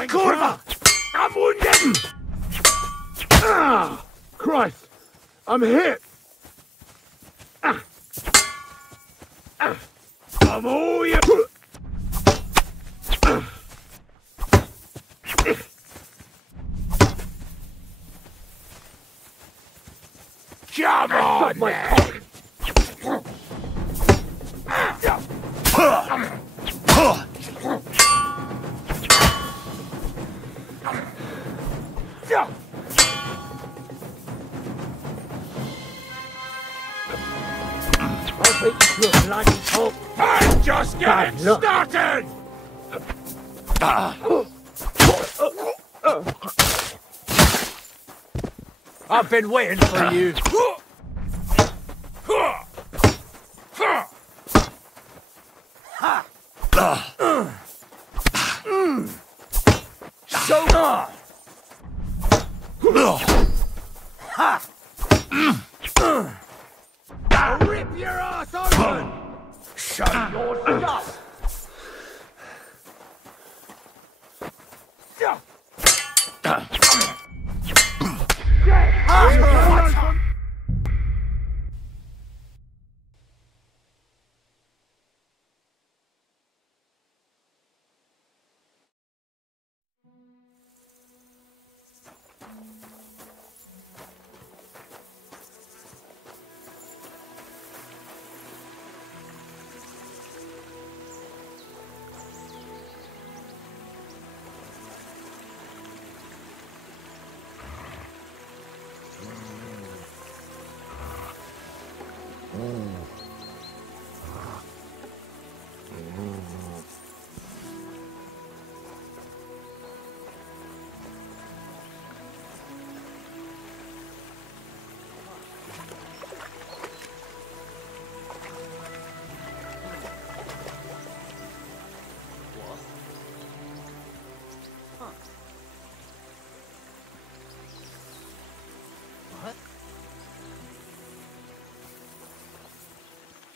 Kurva! I'm wounded! Ah! Christ! I'm hit! I'm all you... Come on, man! I'll beat you to a bloody pulp. I'm just getting started! I've been waiting for you. So I'll rip your ass open! Show your dust!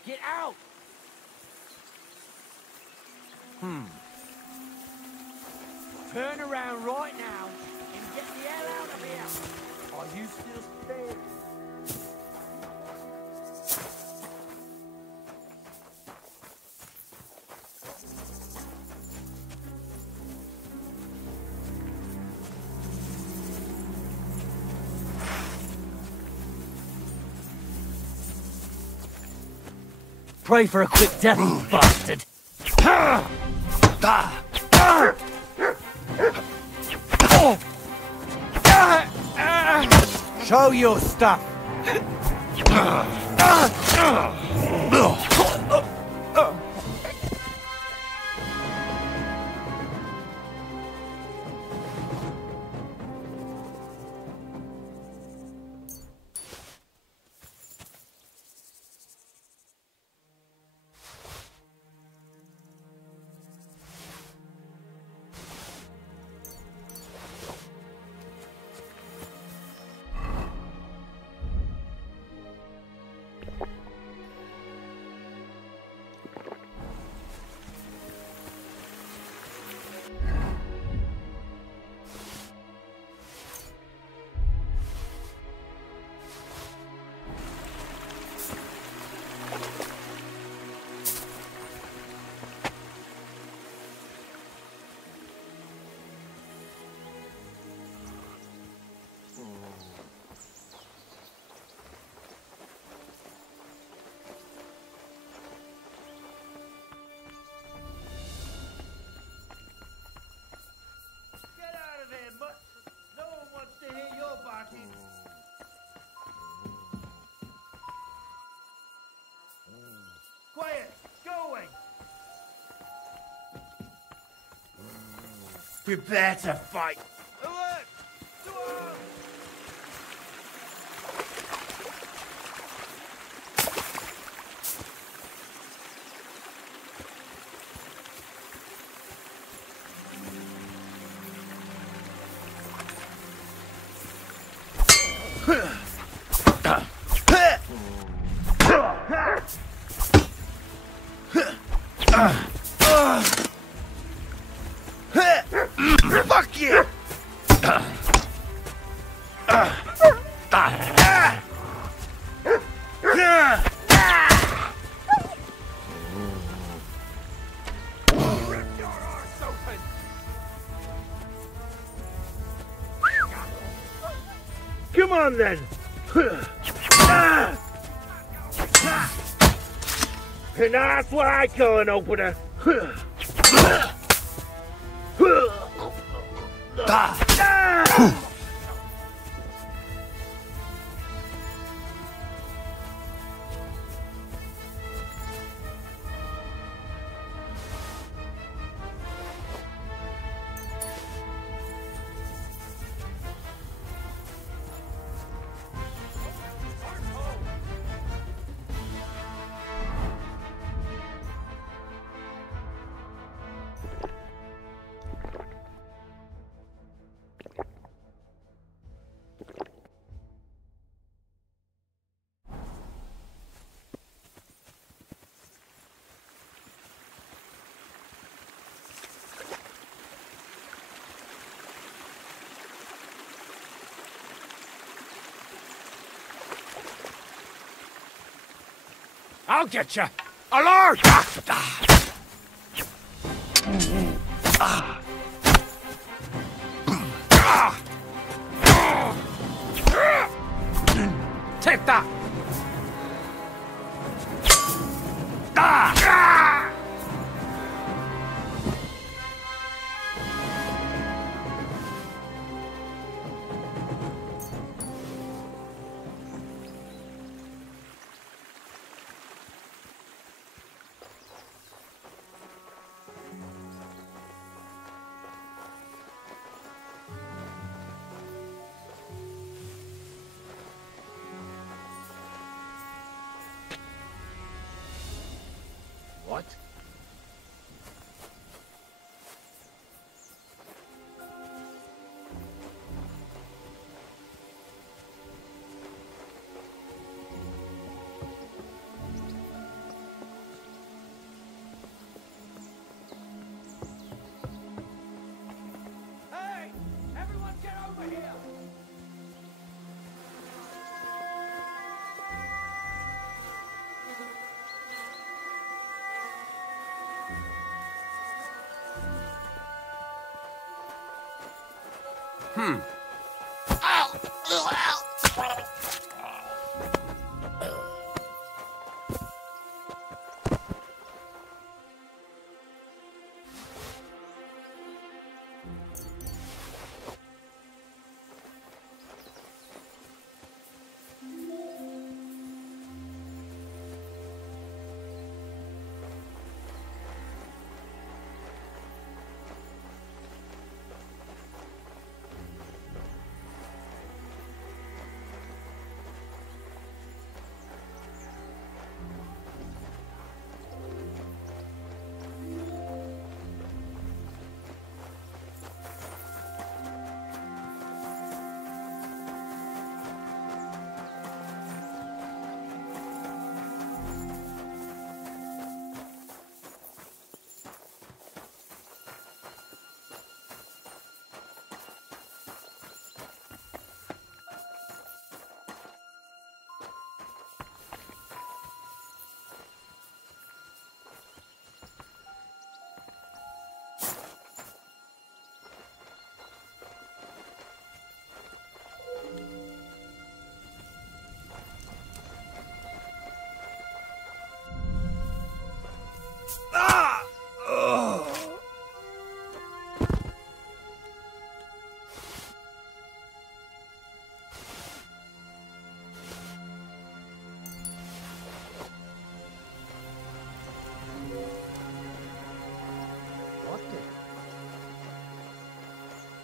Get out! Turn around right now and get the hell out of here! Are you still standing? Pray for a quick death, you bastard! Show your stuff! Quiet! Going! Prepare to fight! Alert! To arms! Fuck you! Come on then! And that's what I call an opener! I'll get you. Alert! Take that! What? Hey! Everyone get over here!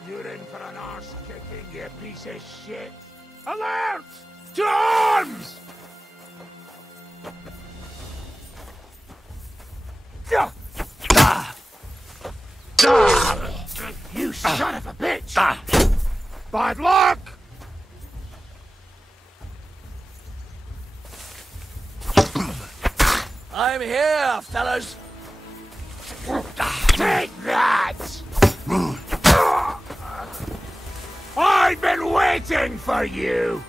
You're in for an arse kicking, you piece of shit! Alert! To arms! You son of a bitch! Bad luck! I'm here, fellas! Take that! I've been waiting for you!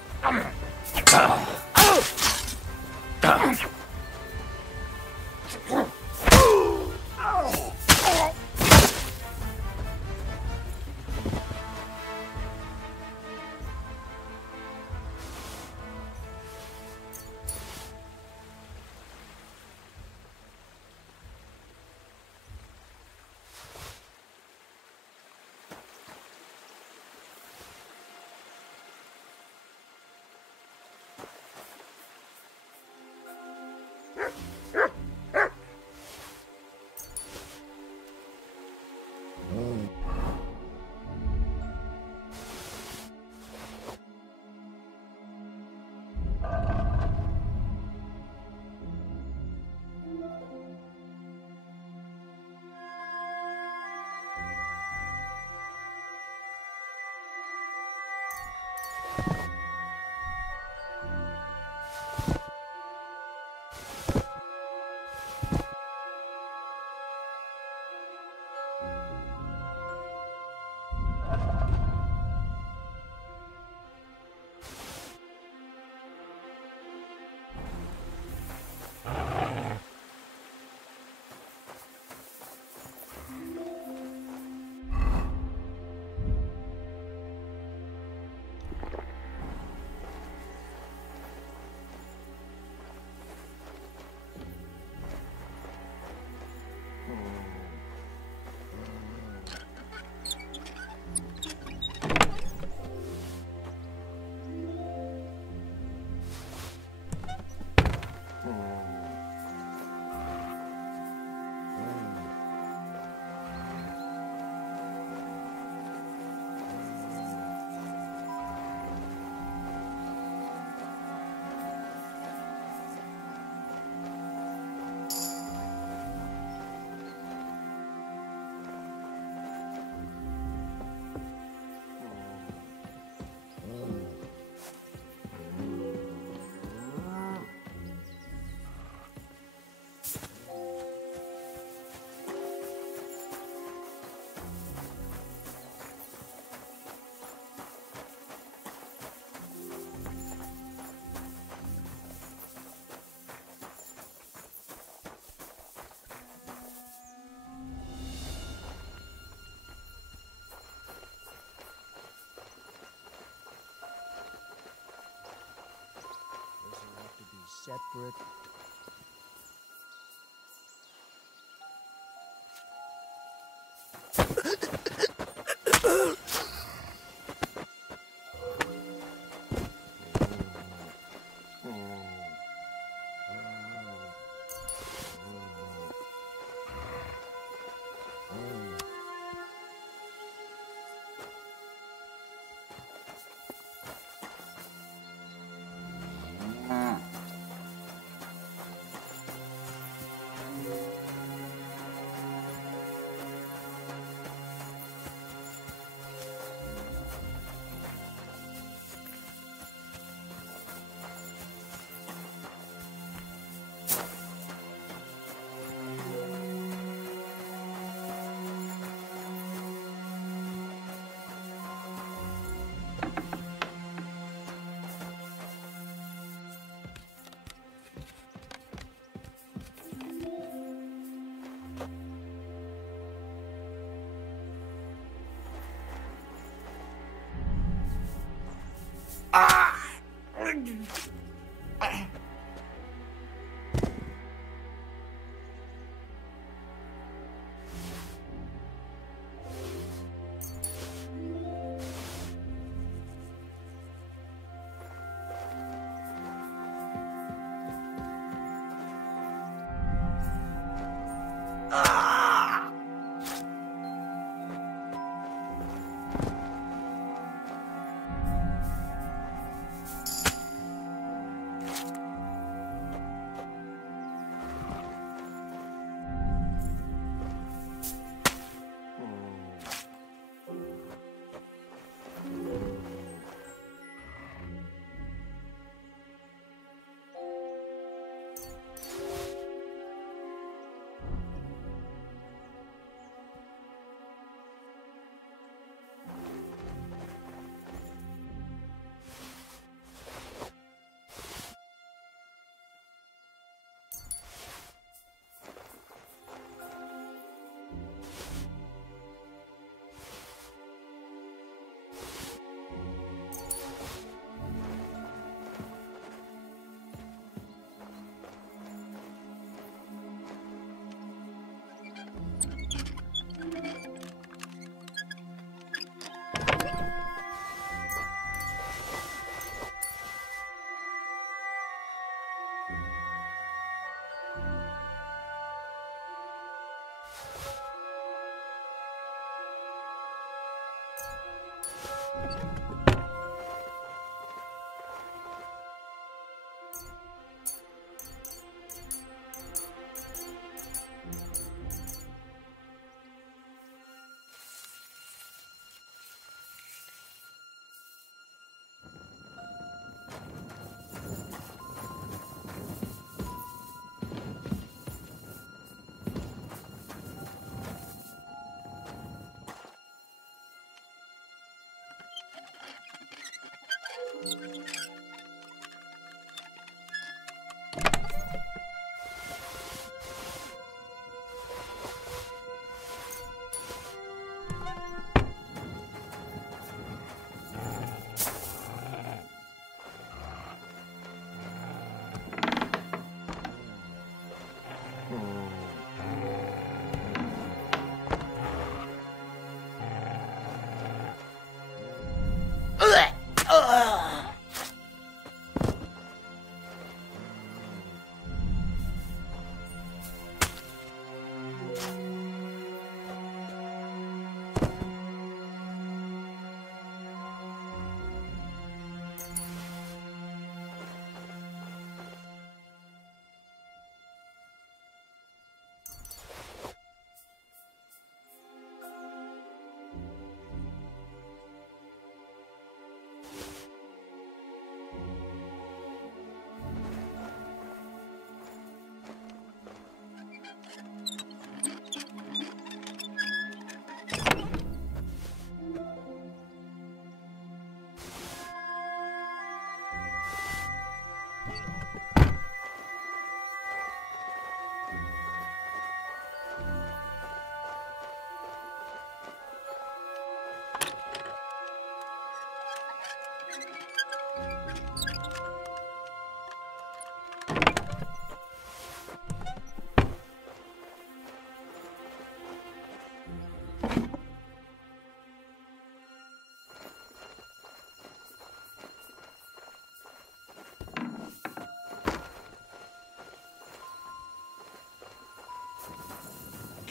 separate.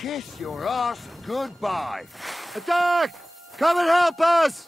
Kiss your ass goodbye. Attack! Come and help us!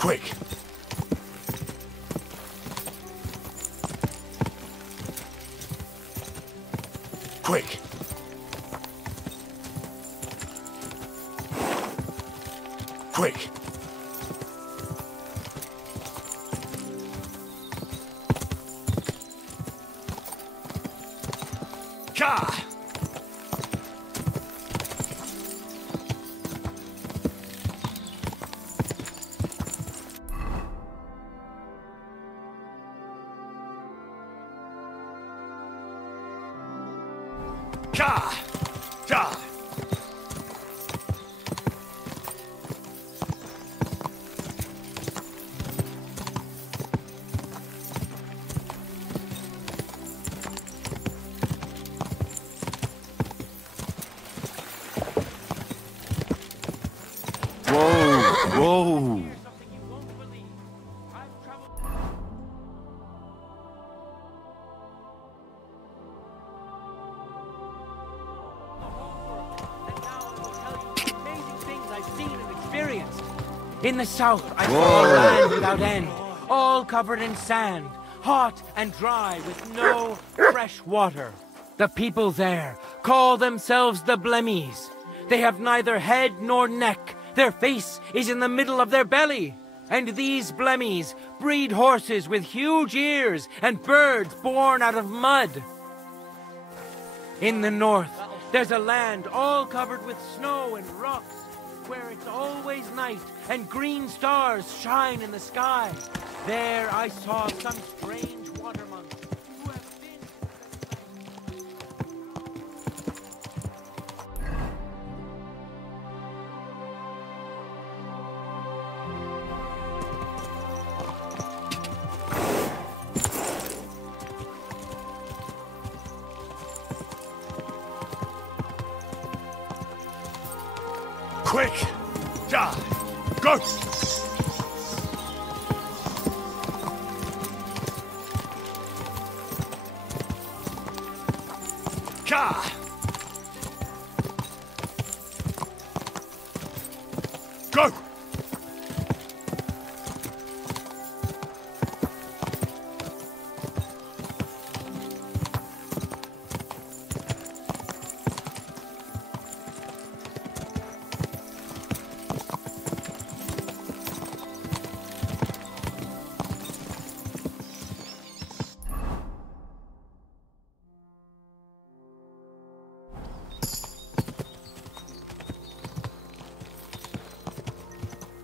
Quick! Quick! Quick! Ka! Ja! Whoa! In the south, I saw a land without end, all covered in sand, hot and dry with no fresh water. The people there call themselves the Blemmies. They have neither head nor neck. Their face is in the middle of their belly. And these Blemmies breed horses with huge ears and birds born out of mud. In the north, there's a land all covered with snow and rocks, where it's always night and green stars shine in the sky. There I saw some strange water monks who have been... Quick! Ja! Go! Ka! Go!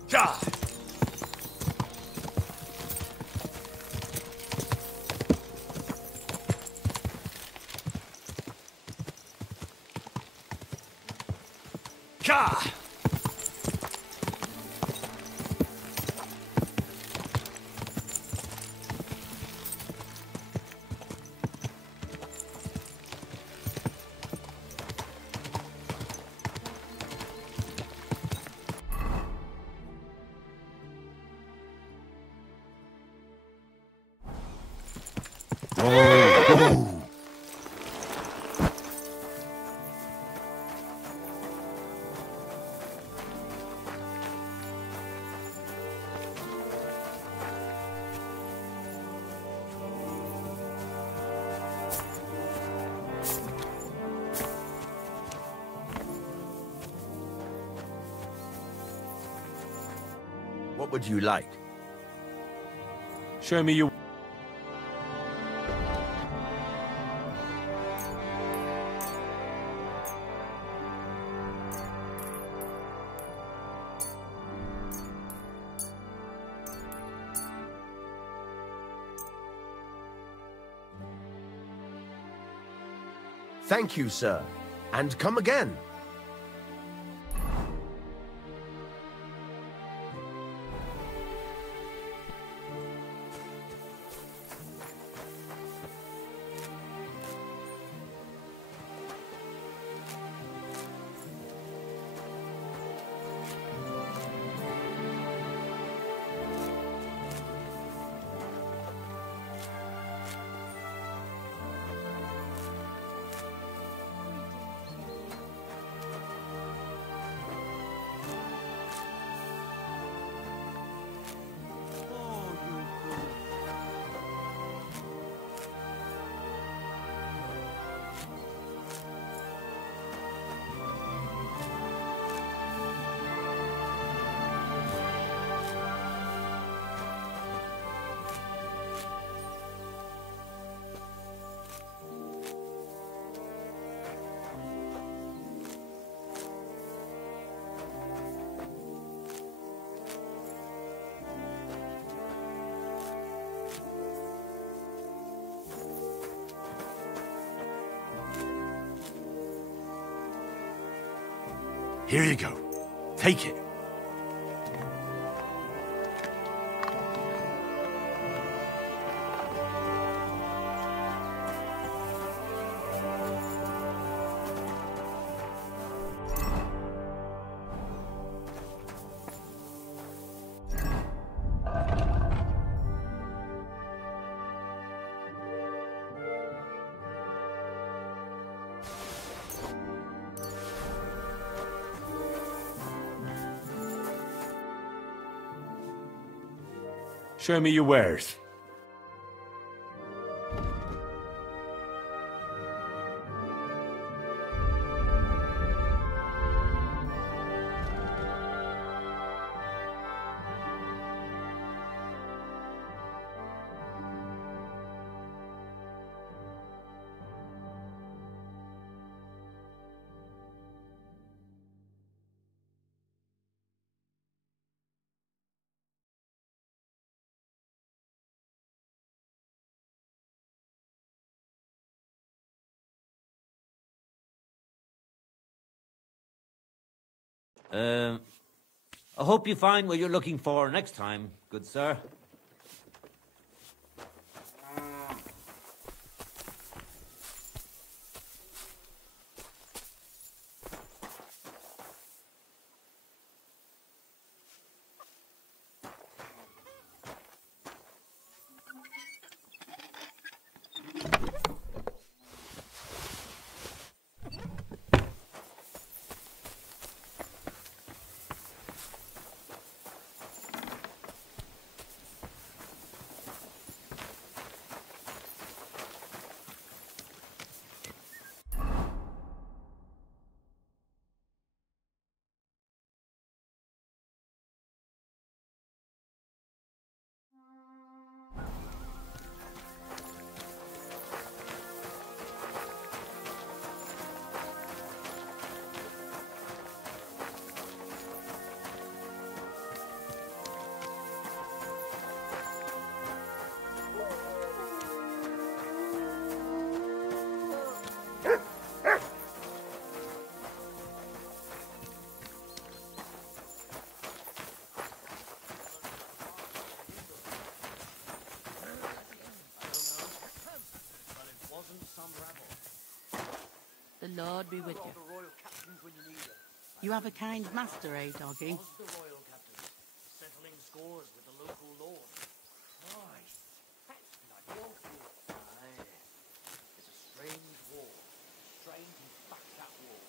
Ja! Ka! What would you like? Show me your... Thank you, sir. And come again. Here you go. Take it. Show me your wares. I hope you find what you're looking for next time, good sir. The Lord be with you. You have a kind master, eh, doggy? The royal captain, settling scores with the local lord. Christ, that's not your fault. Aye. It's a strange war. Strange and fuck that war.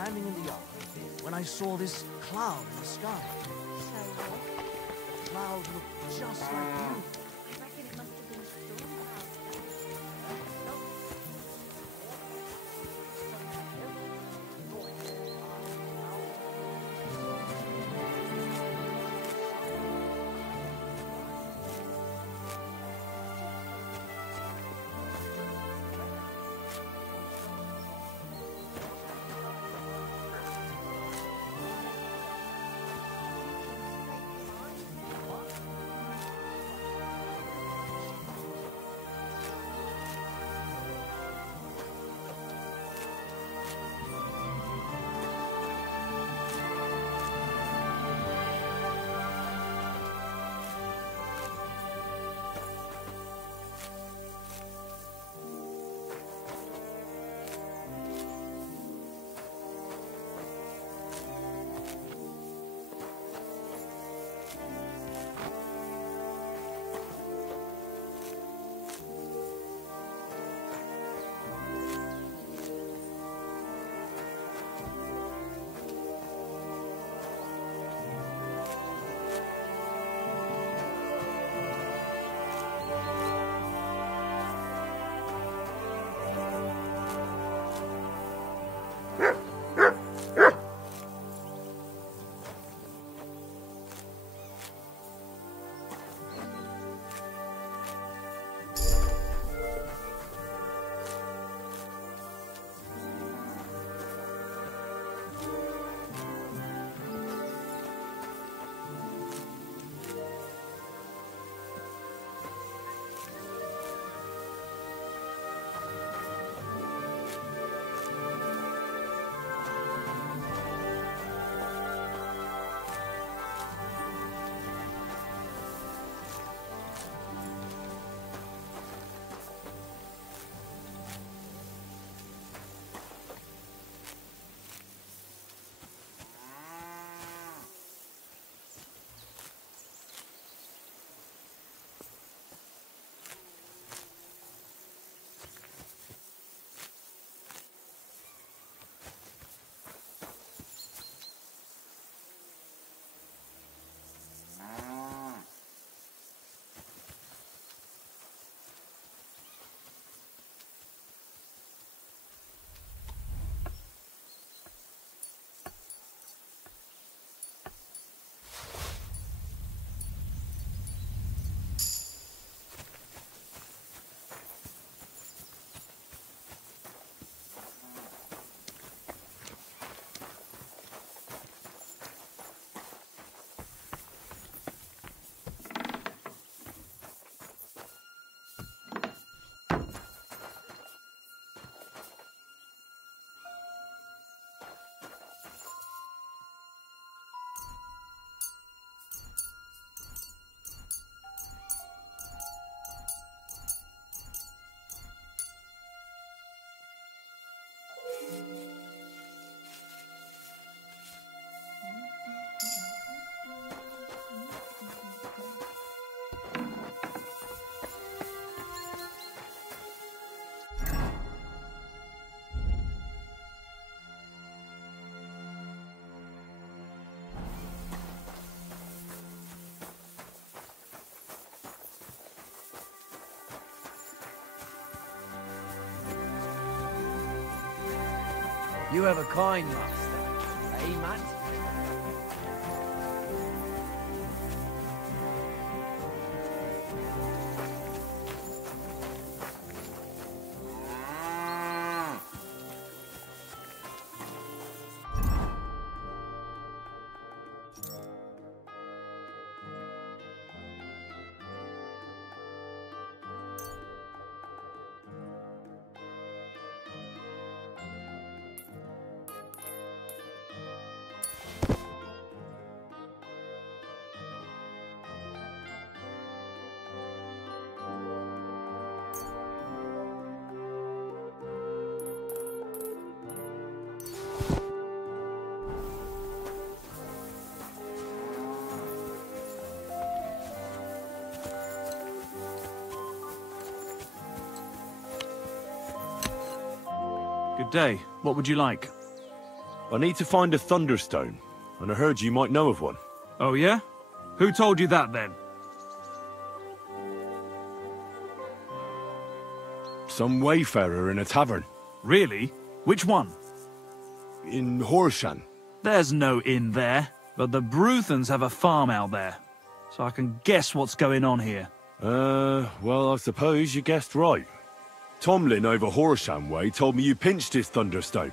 standing in the yard when I saw this cloud in the sky. The cloud looked just like you. I reckon it must have been storm You have a kind master, eh, Matt? Good day. What would you like? I need to find a Thunderstone, and I heard you might know of one. Oh yeah? Who told you that then? Some wayfarer in a tavern. Really? Which one? In Horshan. There's no inn there, but the Bruthans have a farm out there. So I can guess what's going on here. Well, I suppose you guessed right. Tomlin over Horsham way told me you pinched his Thunderstone.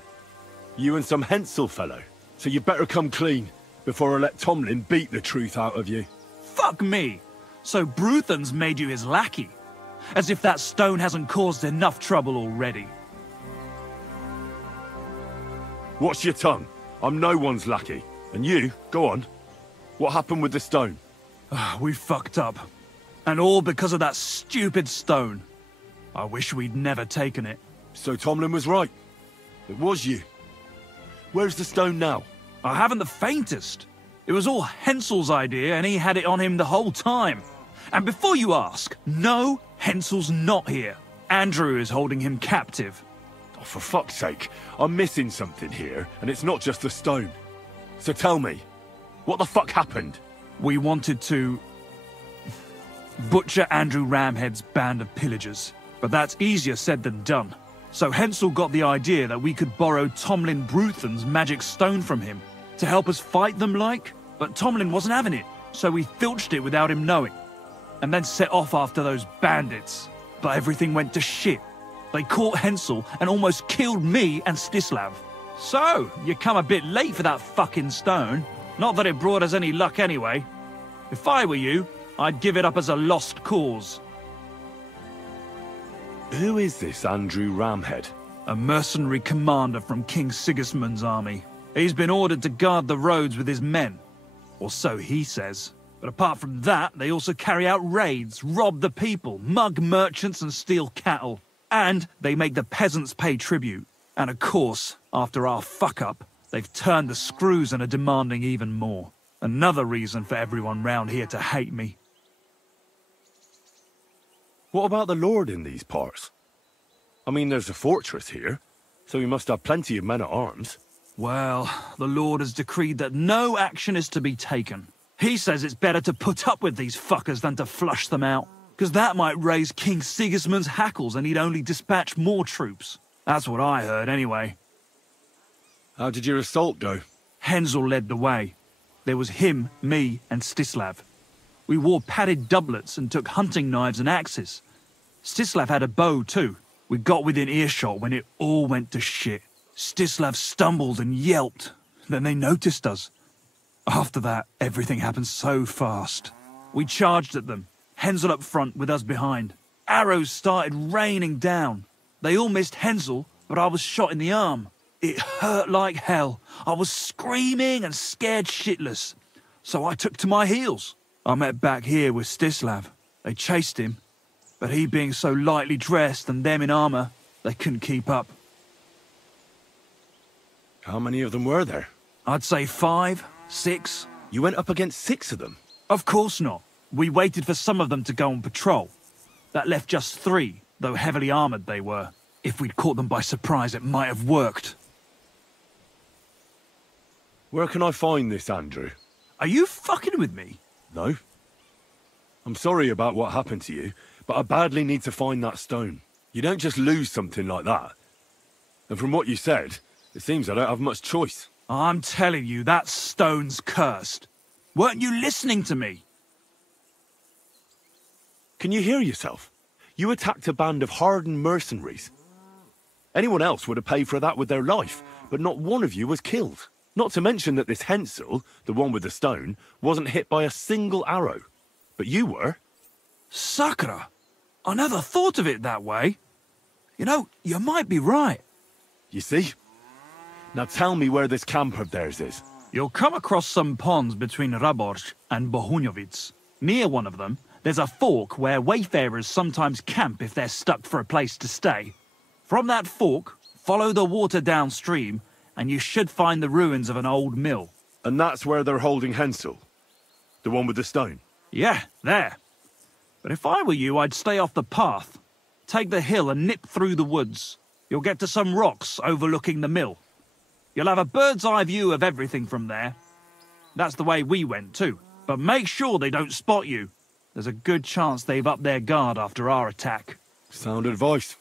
You and some Hensel fellow. So you better come clean, before I let Tomlin beat the truth out of you. Fuck me! So Bruthans made you his lackey? As if that stone hasn't caused enough trouble already. Watch your tongue. I'm no one's lackey. And you, go on. What happened with the stone? We fucked up. And all because of that stupid stone. I wish we'd never taken it. So Tomlin was right. It was you. Where's the stone now? I haven't the faintest. It was all Hensel's idea and he had it on him the whole time. And before you ask, no, Hensel's not here. Andrew is holding him captive. Oh, for fuck's sake, I'm missing something here, and it's not just the stone. So tell me, what the fuck happened? We wanted to butcher Andrew Ramhead's band of pillagers, but that's easier said than done. So Hensel got the idea that we could borrow Tomlin Bruthan's magic stone from him to help us fight them like, but Tomlin wasn't having it, so we filched it without him knowing, and then set off after those bandits. But everything went to shit. They caught Hensel and almost killed me and Stislav. So, you come a bit late for that fucking stone. Not that it brought us any luck anyway. If I were you, I'd give it up as a lost cause. Who is this Andrew Ramhead? A mercenary commander from King Sigismund's army. He's been ordered to guard the roads with his men. Or so he says. But apart from that, they also carry out raids, rob the people, mug merchants and steal cattle. And they make the peasants pay tribute. And of course, after our fuck-up, they've turned the screws and are demanding even more. Another reason for everyone round here to hate me. What about the Lord in these parts? I mean, there's a fortress here, so he must have plenty of men-at-arms. Well, the Lord has decreed that no action is to be taken. He says it's better to put up with these fuckers than to flush them out, because that might raise King Sigismund's hackles and he'd only dispatch more troops. That's what I heard, anyway. How did your assault go? Hensel led the way. There was him, me, and Stislav. We wore padded doublets and took hunting knives and axes. Stislav had a bow, too. We got within earshot when it all went to shit. Stislav stumbled and yelped. Then they noticed us. After that, everything happened so fast. We charged at them, Hensel up front with us behind. Arrows started raining down. They all missed Hensel, but I was shot in the arm. It hurt like hell. I was screaming and scared shitless. So I took to my heels. I met back here with Stislav. They chased him, but he being so lightly dressed and them in armour, they couldn't keep up. How many of them were there? I'd say 5, 6. You went up against 6 of them? Of course not. We waited for some of them to go on patrol. That left just 3, though heavily armoured they were. If we'd caught them by surprise, it might have worked. Where can I find this Andrew? Are you fucking with me? No. I'm sorry about what happened to you, but I badly need to find that stone. You don't just lose something like that. And from what you said, it seems I don't have much choice. I'm telling you, that stone's cursed. Weren't you listening to me? Can you hear yourself? You attacked a band of hardened mercenaries. Anyone else would have paid for that with their life, but not one of you was killed. Not to mention that this Hensel, the one with the stone, wasn't hit by a single arrow. But you were. Sakura! I never thought of it that way. You know, you might be right. You see? Now tell me where this camp of theirs is. You'll come across some ponds between Raborj and Bohunjovic. Near one of them, there's a fork where wayfarers sometimes camp if they're stuck for a place to stay. From that fork, follow the water downstream, and you should find the ruins of an old mill. And that's where they're holding Hensel? The one with the stone? Yeah, there. But if I were you, I'd stay off the path. Take the hill and nip through the woods. You'll get to some rocks overlooking the mill. You'll have a bird's eye view of everything from there. That's the way we went too. But make sure they don't spot you. There's a good chance they've upped their guard after our attack. Sound advice.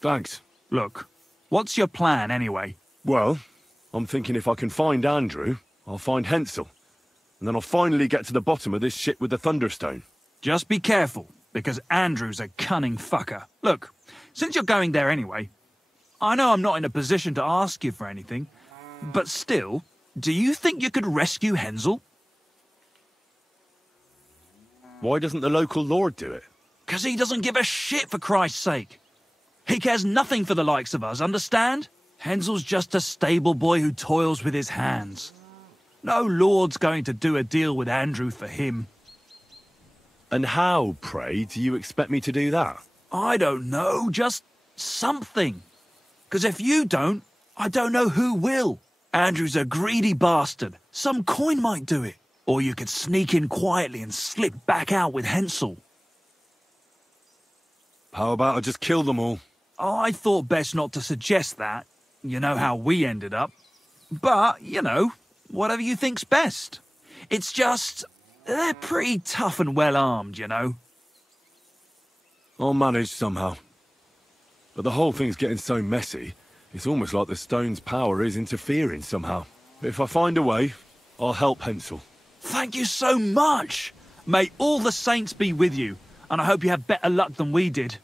Thanks. Look, what's your plan anyway? Well, I'm thinking if I can find Andrew, I'll find Hensel. And then I'll finally get to the bottom of this shit with the Thunderstone. Just be careful, because Andrew's a cunning fucker. Look, since you're going there anyway, I know I'm not in a position to ask you for anything, but still, do you think you could rescue Hensel? Why doesn't the local lord do it? 'Cause he doesn't give a shit, for Christ's sake. He cares nothing for the likes of us, understand? Hensel's just a stable boy who toils with his hands. No lord's going to do a deal with Andrew for him. And how, pray, do you expect me to do that? I don't know, just something. 'Cause if you don't, I don't know who will. Andrew's a greedy bastard. Some coin might do it. Or you could sneak in quietly and slip back out with Hensel. How about I just kill them all? I thought best not to suggest that. You know how we ended up. But, you know, whatever you think's best. It's just, they're pretty tough and well-armed, you know. I'll manage somehow. But the whole thing's getting so messy, it's almost like the stone's power is interfering somehow. If I find a way, I'll help Hensel. Thank you so much! May all the saints be with you, and I hope you have better luck than we did.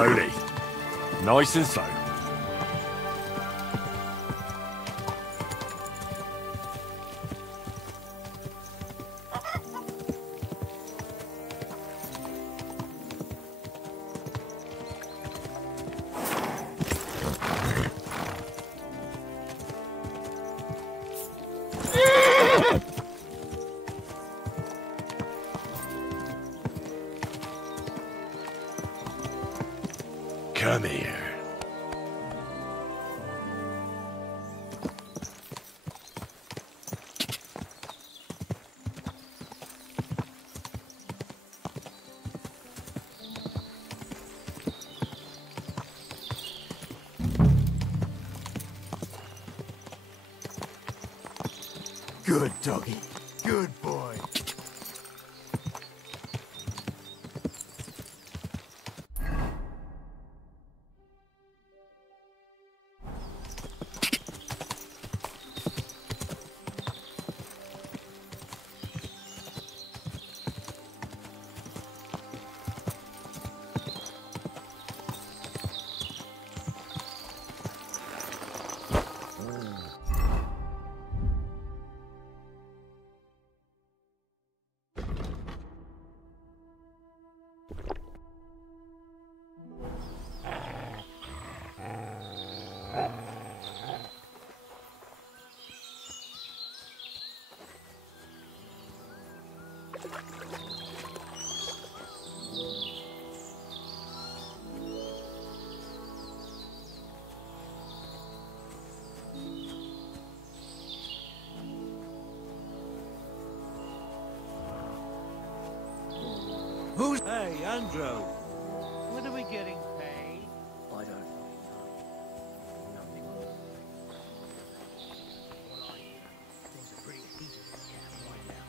slowly. Nice and slow. Come here. Good doggy. Good boy. Who's... Hey, Andrew. When are we getting paid? I don't know. Nothing. Things are pretty heated in the camp right now.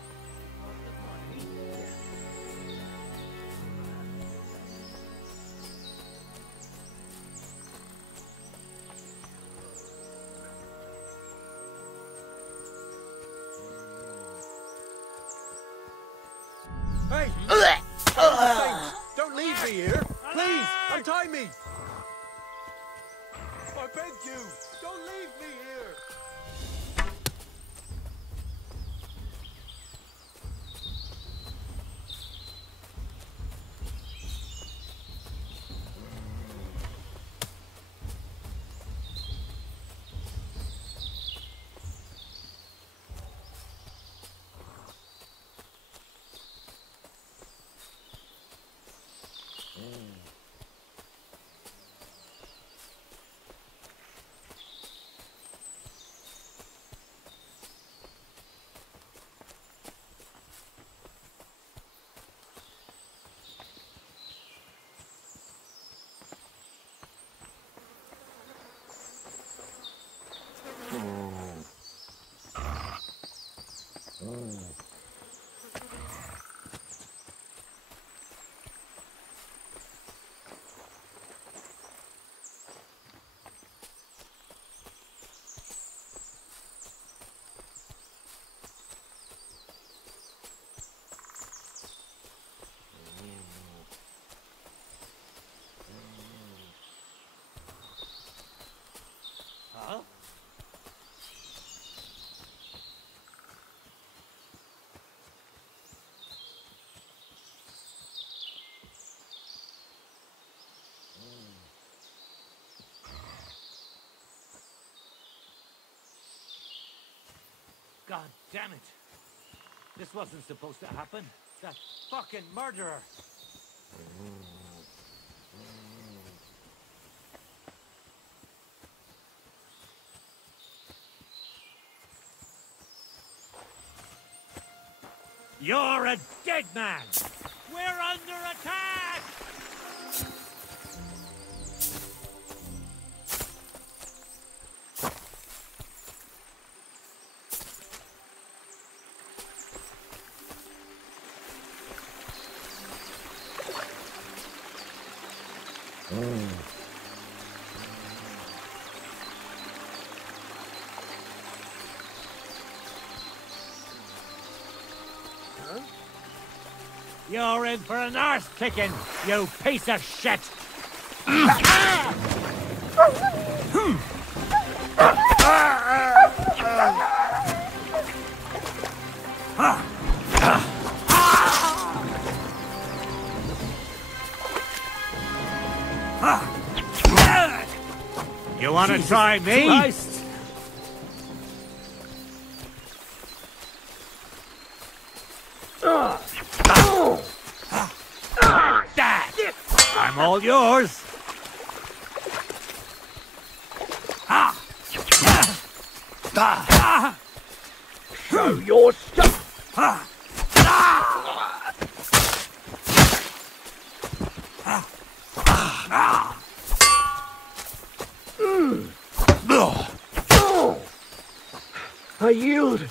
Hey! Don't leave me here! Please, untie me! I beg you, don't leave me here! God damn it! This wasn't supposed to happen. That fucking murderer! You're a dead man! We're under attack! You're in for an arse kicking, you piece of shit! You want to try me? Christ. I'm all yours. Show your stuff. I yield.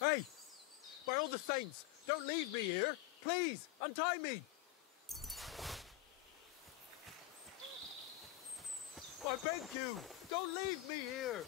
Hey! By all the saints, don't leave me here! Please, untie me! I beg you, don't leave me here!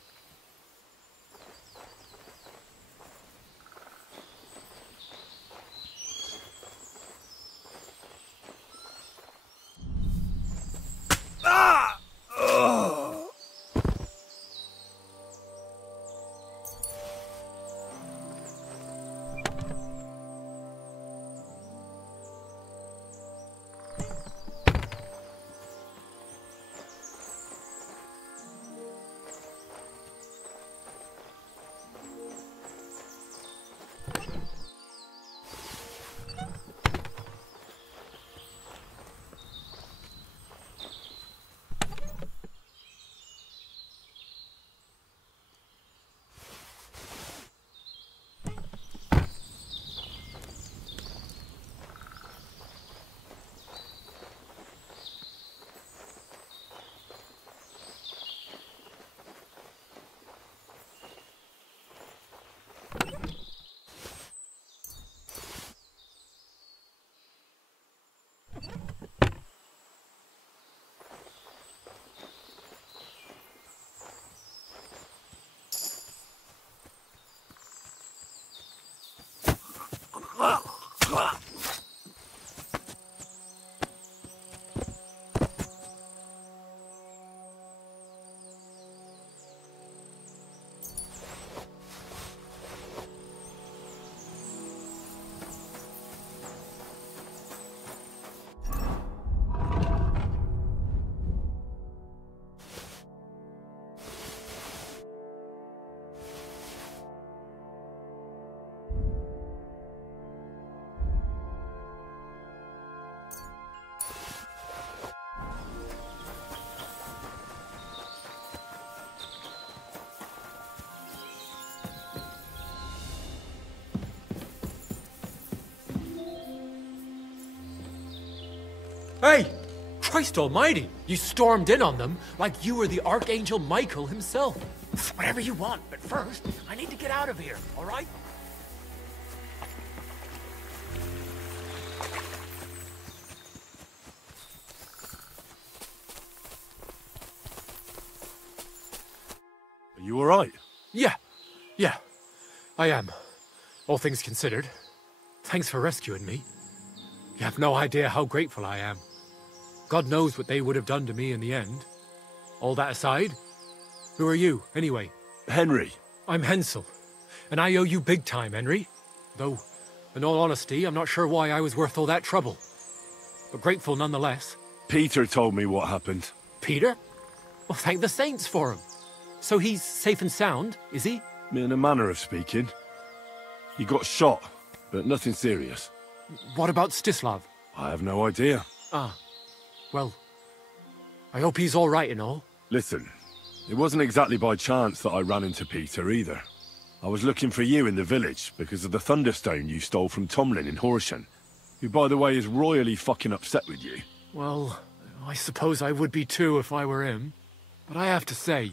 Hey! Christ almighty! You stormed in on them like you were the Archangel Michael himself. Whatever you want, but first, I need to get out of here, all right? Are you all right? Yeah, I am. all things considered. Thanks for rescuing me. You have no idea how grateful I am. God knows what they would have done to me in the end. All that aside, who are you, anyway? Henry. I'm Hensel, and I owe you big time, Henry. Though, in all honesty, I'm not sure why I was worth all that trouble. But grateful nonetheless. Peter told me what happened. Peter? Well, thank the saints for him. So he's safe and sound, is he? In a manner of speaking. He got shot, but nothing serious. What about Stislav? I have no idea. Ah, well, I hope he's all right and all. Listen, it wasn't exactly by chance that I ran into Peter either. I was looking for you in the village because of the Thunderstone you stole from Tomlin in Horsham, who, by the way, is royally fucking upset with you. Well, I suppose I would be too if I were him. But I have to say,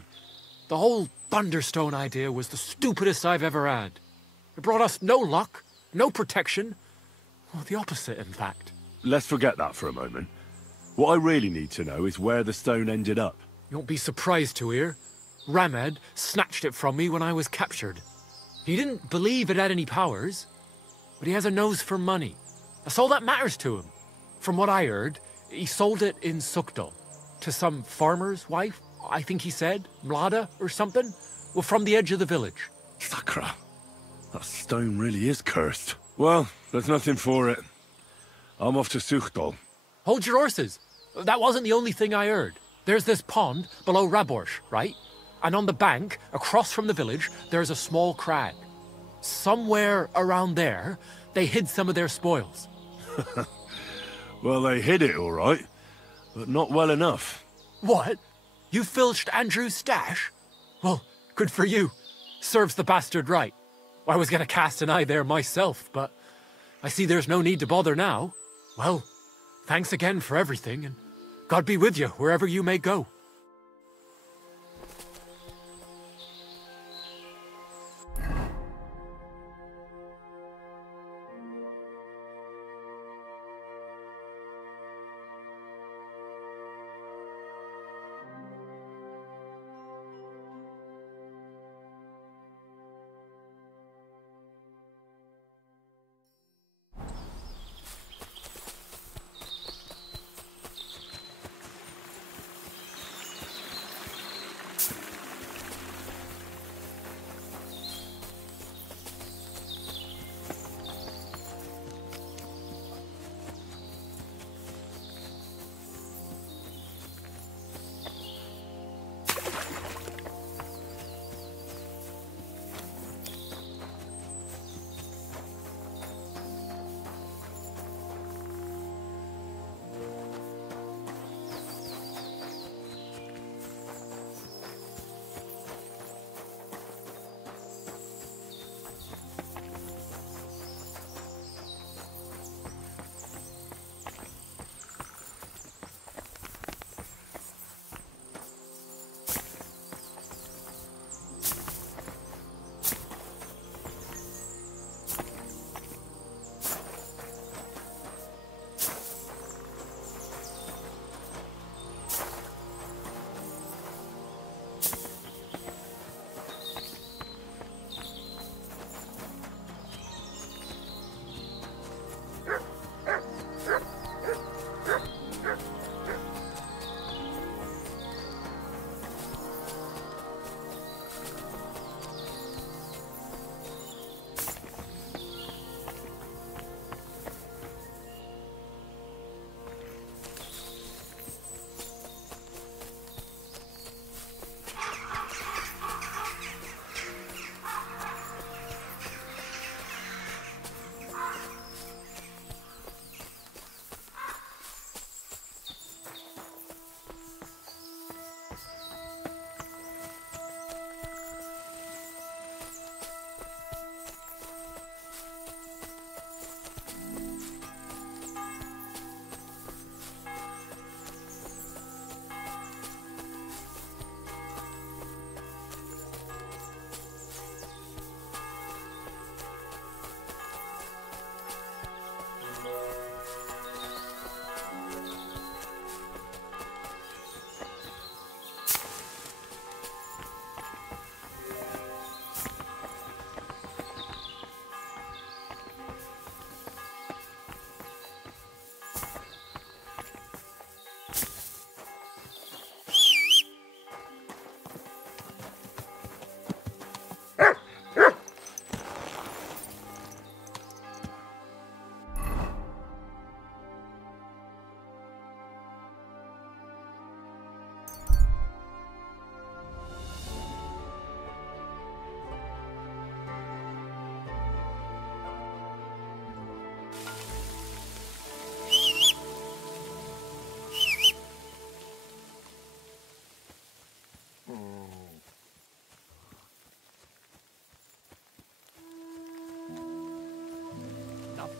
the whole Thunderstone idea was the stupidest I've ever had. It brought us no luck, no protection. Well, the opposite, in fact. Let's forget that for a moment. What I really need to know is where the stone ended up. You won't be surprised to hear. Ramed snatched it from me when I was captured. He didn't believe it had any powers, but he has a nose for money. That's all that matters to him. From what I heard, he sold it in Sukdal to some farmer's wife, I think he said, Mlada or something, well, from the edge of the village. Sakra. That stone really is cursed. Well, there's nothing for it. I'm off to Sukdal. Hold your horses. That wasn't the only thing I heard. There's this pond below Raborsh, right? And on the bank, across from the village, there's a small crag. Somewhere around there, they hid some of their spoils. Well, they hid it all right, but not well enough. What? You filched Andrew's stash? Well, good for you. Serves the bastard right. I was going to cast an eye there myself, but I see there's no need to bother now. Well, thanks again for everything, and God be with you wherever you may go.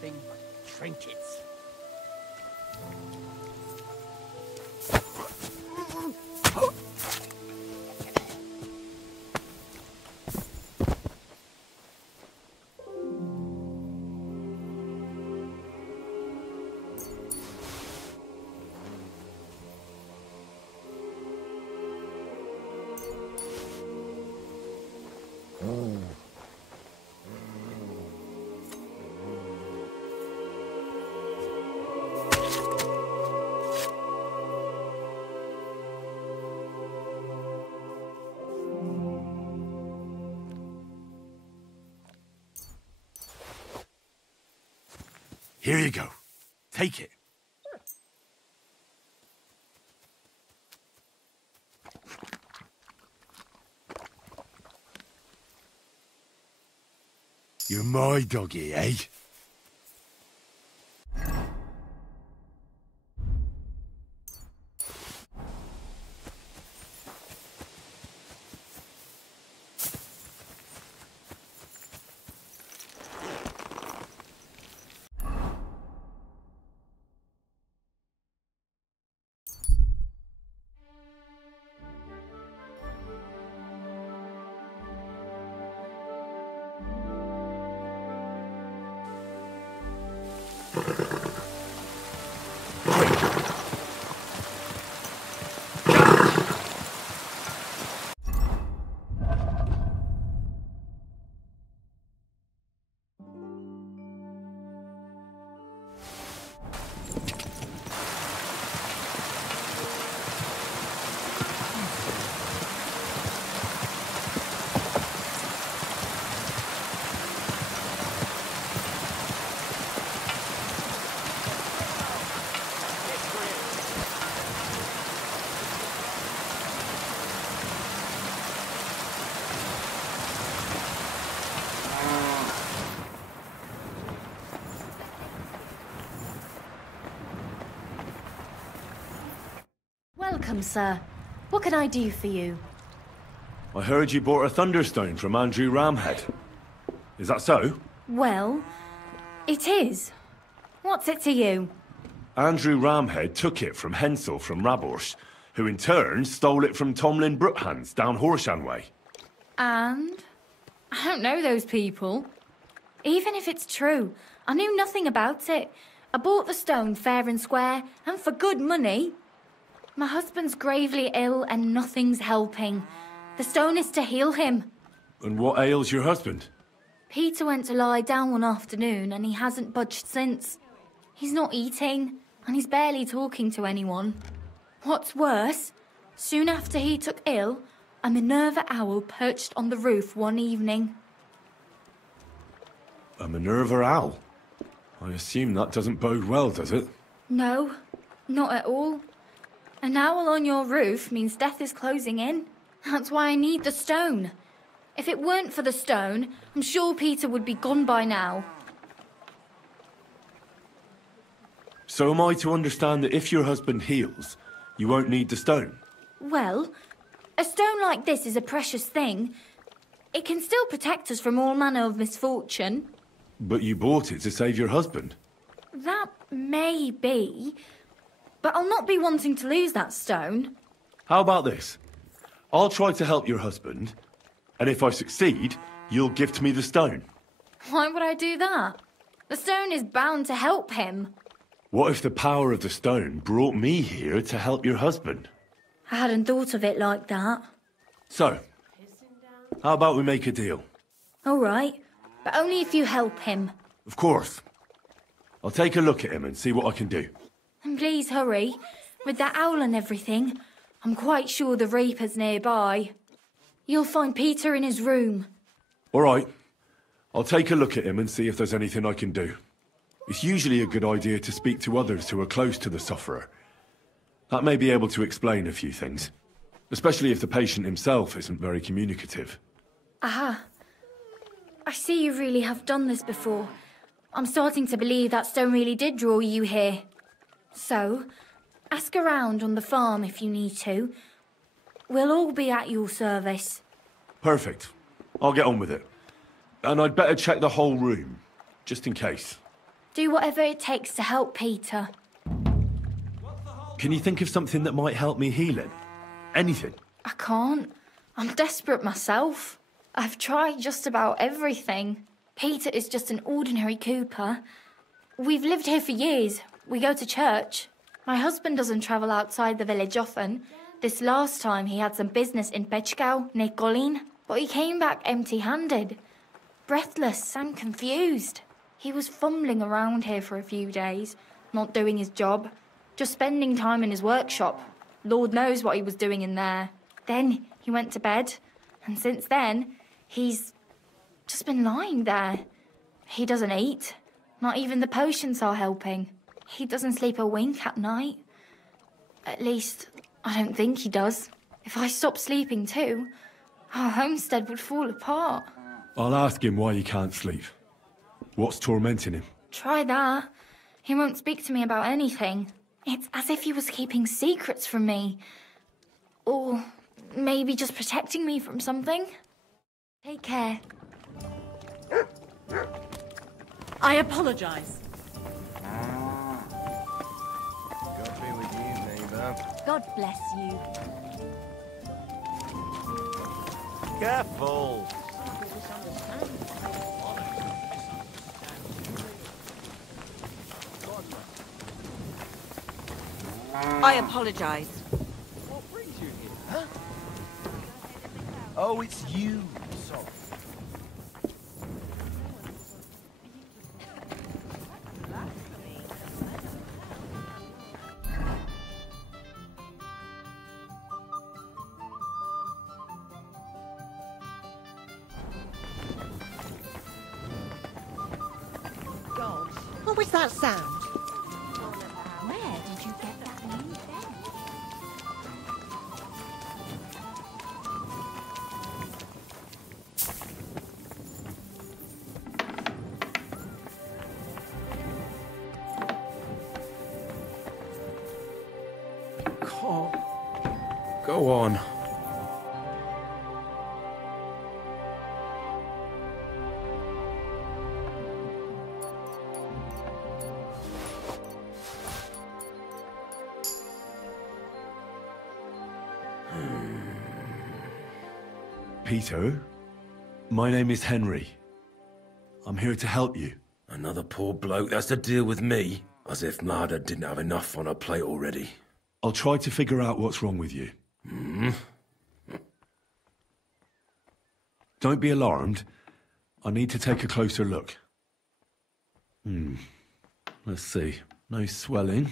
nothing but trinkets. Here you go. Take it. You're my doggy, eh? Welcome, sir. What can I do for you? I heard you bought a Thunderstone from Andrew Ramhead. Is that so? Well, it is. What's it to you? Andrew Ramhead took it from Hensel from Rabors, who in turn stole it from Tomlin Brookhans down Horshan Way. And? I don't know those people. Even if it's true, I knew nothing about it. I bought the stone fair and square, and for good money. My husband's gravely ill and nothing's helping. The stone is to heal him. And what ails your husband? Peter went to lie down one afternoon and he hasn't budged since. He's not eating, and he's barely talking to anyone. What's worse, soon after he took ill, a Minerva owl perched on the roof one evening. A Minerva owl? I assume that doesn't bode well, does it? No, not at all. An owl on your roof means death is closing in. That's why I need the stone. If it weren't for the stone, I'm sure Peter would be gone by now. So am I to understand that if your husband heals, you won't need the stone? Well, a stone like this is a precious thing. It can still protect us from all manner of misfortune. But you bought it to save your husband. That may be, but I'll not be wanting to lose that stone. How about this? I'll try to help your husband, and if I succeed, you'll gift me the stone. Why would I do that? The stone is bound to help him. What if the power of the stone brought me here to help your husband? I hadn't thought of it like that. So, how about we make a deal? All right, but only if you help him. Of course. I'll take a look at him and see what I can do. And please hurry. With that owl and everything, I'm quite sure the Reaper's nearby. You'll find Peter in his room. All right. I'll take a look at him and see if there's anything I can do. It's usually a good idea to speak to others who are close to the sufferer. That may be able to explain a few things, especially if the patient himself isn't very communicative. Aha. I see you really have done this before. I'm starting to believe that stone really did draw you here. So, ask around on the farm if you need to. We'll all be at your service. Perfect. I'll get on with it. And I'd better check the whole room, just in case. Do whatever it takes to help Peter. Can you think of something that might help me heal him? Anything? I can't. I'm desperate myself. I've tried just about everything. Peter is just an ordinary cooper. We've lived here for years. We go to church. My husband doesn't travel outside the village often. This last time he had some business in Pechkau, near Kolín, but he came back empty-handed. Breathless and confused. He was fumbling around here for a few days, not doing his job, just spending time in his workshop. Lord knows what he was doing in there. Then he went to bed, and since then, he's just been lying there. He doesn't eat. Not even the potions are helping. He doesn't sleep a wink at night. At least, I don't think he does. If I stopped sleeping too, our homestead would fall apart. I'll ask him why he can't sleep. What's tormenting him? Try that. He won't speak to me about anything. It's as if he was keeping secrets from me. Or maybe just protecting me from something. Take care. I apologize. God be with you, neighbour. God bless you. Careful! I apologize. What brings you here, huh? Oh, it's you. Sorry. God, what was that sound? Where did you get that new bed? Go on. Peter, my name is Henry. I'm here to help you. Another poor bloke that's to deal with me. As if Mada didn't have enough on her plate already. I'll try to figure out what's wrong with you. Don't be alarmed. I need to take a closer look. Let's see. No swelling.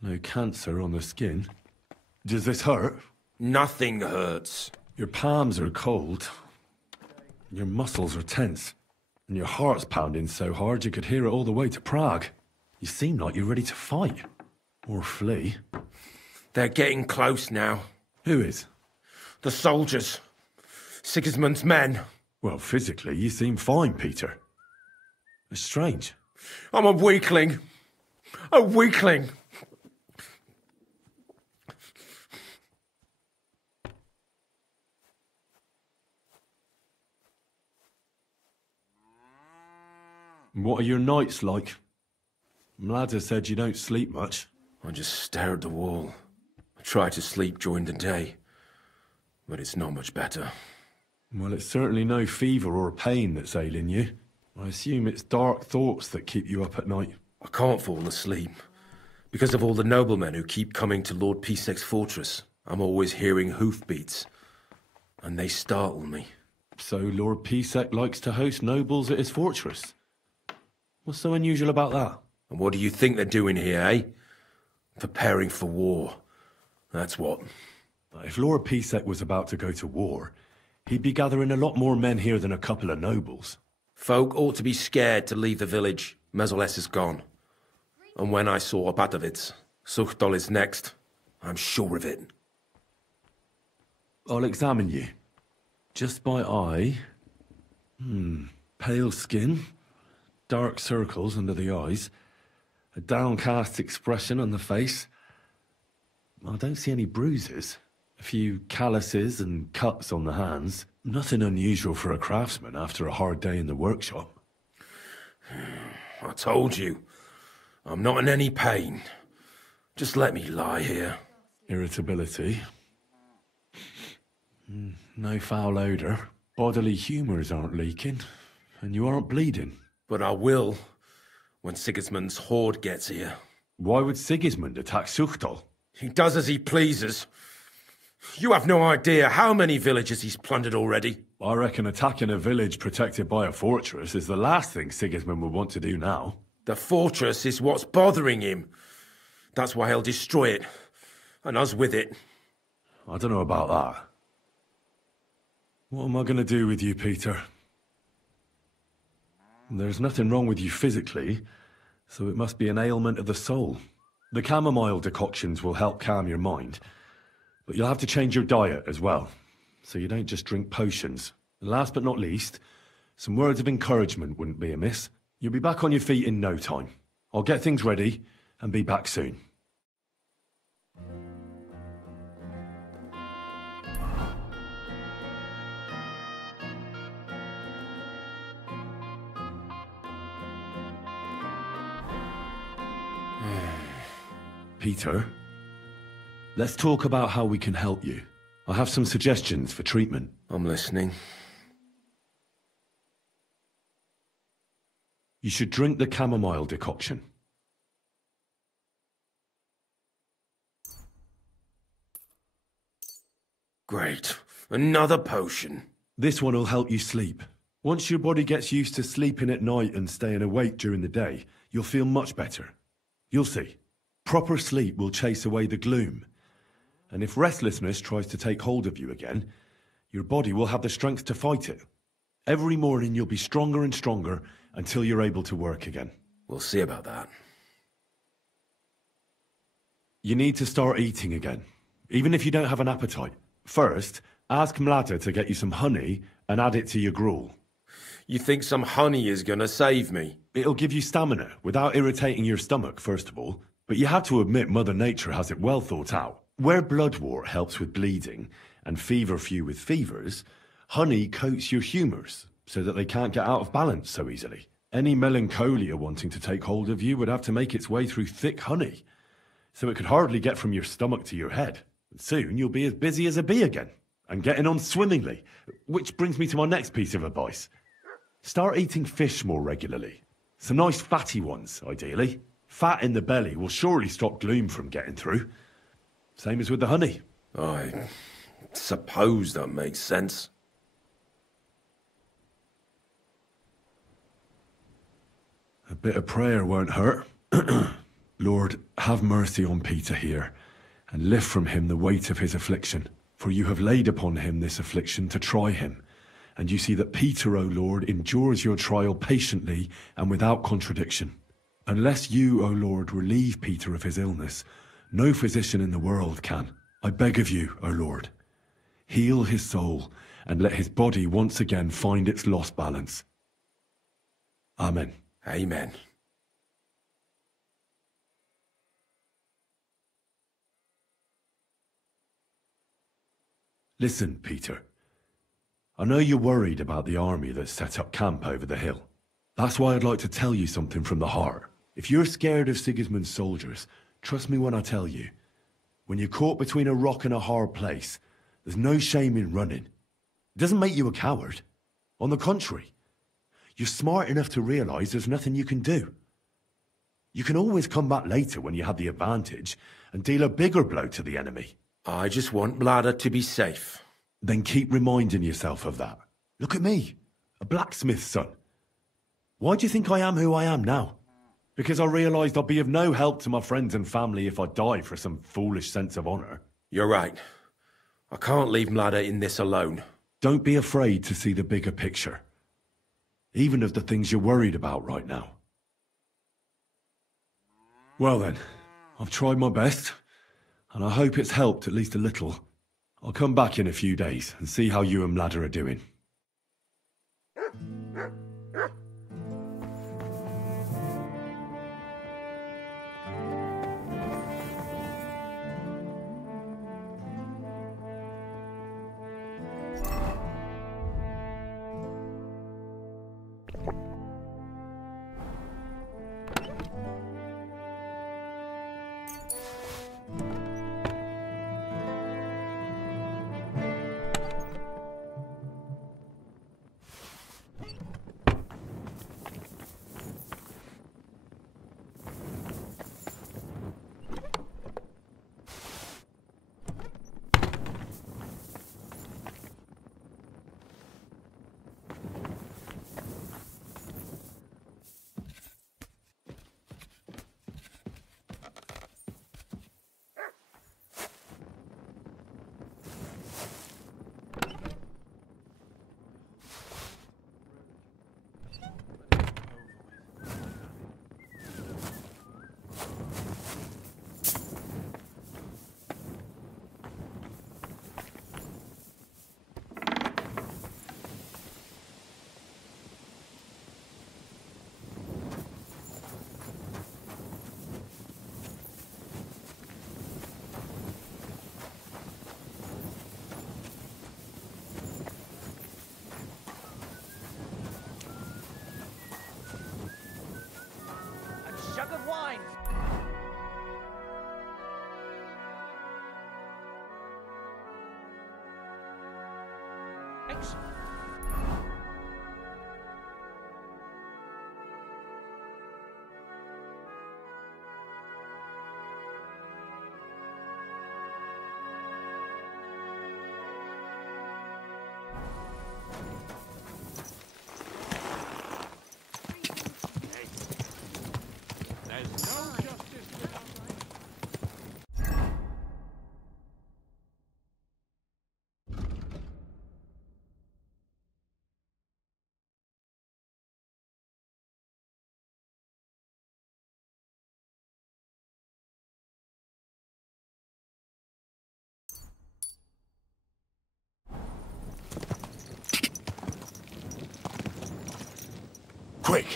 No cancer on the skin. Does this hurt? Nothing hurts. Your palms are cold. Your muscles are tense. And your heart's pounding so hard you could hear it all the way to Prague. You seem like you're ready to fight. Or flee. They're getting close now. Who is? The soldiers. Sigismund's men. Well, physically, you seem fine, Peter. It's strange. I'm a weakling. A weakling. What are your nights like? Mlada said you don't sleep much. I just stare at the wall. I try to sleep during the day, but it's not much better. Well, it's certainly no fever or pain that's ailing you. I assume it's dark thoughts that keep you up at night. I can't fall asleep. Because of all the noblemen who keep coming to Lord Pisek's fortress, I'm always hearing hoofbeats. And they startle me. So Lord Pisek likes to host nobles at his fortress? What's so unusual about that? And what do you think they're doing here, eh? Preparing for war. That's what. If Lord Pisek was about to go to war, he'd be gathering a lot more men here than a couple of nobles. Folk ought to be scared to leave the village. Mezoles is gone. And when I saw Opatovitz, Suchdol is next. I'm sure of it. I'll examine you. Just by eye. Pale skin. Dark circles under the eyes. A downcast expression on the face. I don't see any bruises. A few calluses and cuts on the hands. Nothing unusual for a craftsman after a hard day in the workshop. I told you. I'm not in any pain. Just let me lie here. Irritability. No foul odour. Bodily humours aren't leaking. And you aren't bleeding. But I will, when Sigismund's horde gets here. Why would Sigismund attack Suchtal? He does as he pleases. You have no idea how many villages he's plundered already. I reckon attacking a village protected by a fortress is the last thing Sigismund would want to do now. The fortress is what's bothering him. That's why he'll destroy it. And us with it. I don't know about that. What am I going to do with you, Peter? There's nothing wrong with you physically, so it must be an ailment of the soul. The chamomile decoctions will help calm your mind, but you'll have to change your diet as well, so you don't just drink potions. And last but not least, some words of encouragement wouldn't be amiss. You'll be back on your feet in no time. I'll get things ready and be back soon. Peter, let's talk about how we can help you. I have some suggestions for treatment. I'm listening. You should drink the chamomile decoction. Great. Another potion. This one will help you sleep. Once your body gets used to sleeping at night and staying awake during the day, you'll feel much better. You'll see. Proper sleep will chase away the gloom. And if restlessness tries to take hold of you again, your body will have the strength to fight it. Every morning you'll be stronger and stronger until you're able to work again. We'll see about that. You need to start eating again, even if you don't have an appetite. First, ask Mlada to get you some honey and add it to your gruel. You think some honey is gonna save me? It'll give you stamina without irritating your stomach, first of all. But you have to admit Mother Nature has it well thought out. Where bloodwort helps with bleeding and feverfew with fevers, honey coats your humours so that they can't get out of balance so easily. Any melancholia wanting to take hold of you would have to make its way through thick honey, so it could hardly get from your stomach to your head. And soon you'll be as busy as a bee again, and getting on swimmingly. Which brings me to my next piece of advice. Start eating fish more regularly. Some nice fatty ones, ideally. Fat in the belly will surely stop gloom from getting through. Same as with the honey. I suppose that makes sense. A bit of prayer won't hurt. Lord, have mercy on Peter here, and lift from him the weight of his affliction. For you have laid upon him this affliction to try him. And you see that Peter, O Lord, endures your trial patiently and without contradiction. Unless you, O Lord, relieve Peter of his illness, no physician in the world can. I beg of you, O Lord, heal his soul and let his body once again find its lost balance. Amen. Amen. Listen, Peter. I know you're worried about the army that's set up camp over the hill. That's why I'd like to tell you something from the heart. If you're scared of Sigismund's soldiers, trust me when I tell you. When you're caught between a rock and a hard place, there's no shame in running. It doesn't make you a coward. On the contrary, you're smart enough to realize there's nothing you can do. You can always come back later when you have the advantage and deal a bigger blow to the enemy. I just want Mlada to be safe. Then keep reminding yourself of that. Look at me, a blacksmith's son. Why do you think I am who I am now? Because I realised I'll be of no help to my friends and family if I die for some foolish sense of honour. You're right. I can't leave Mlada in this alone. Don't be afraid to see the bigger picture. Even of the things you're worried about right now. Well then, I've tried my best, and I hope it's helped at least a little. I'll come back in a few days and see how you and Mlada are doing. Quick!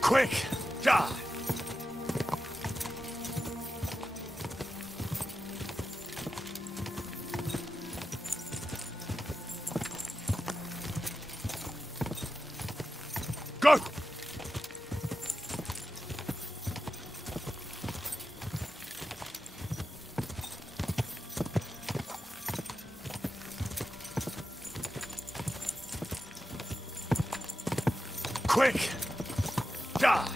Quick! God! Go! Quick! Die!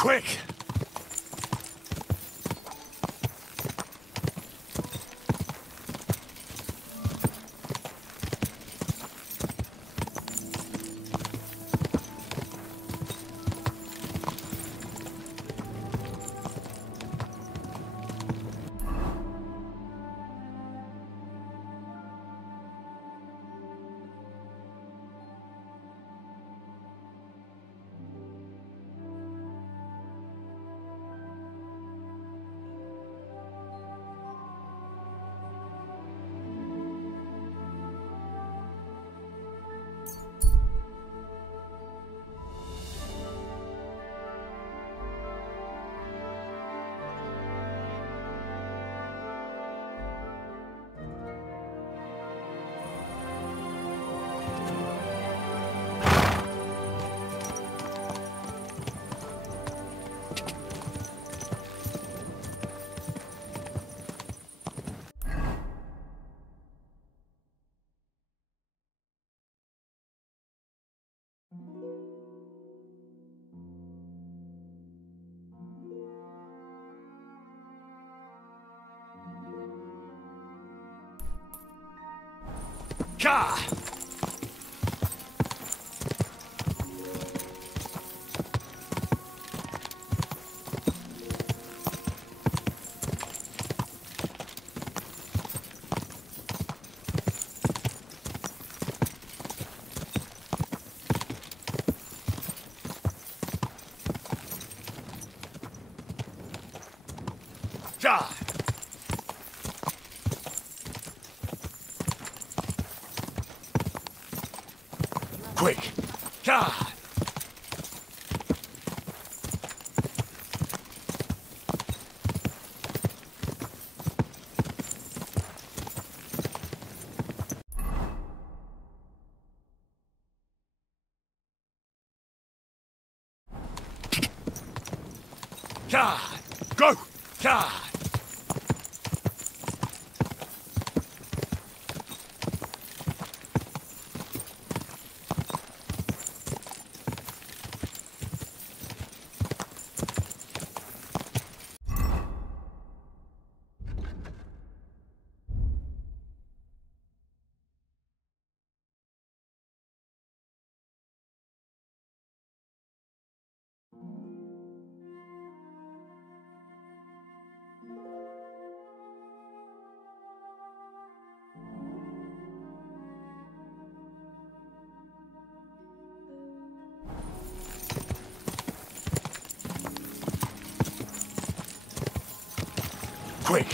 Quick! God! God! Quick! God! God! Go! God! Quick!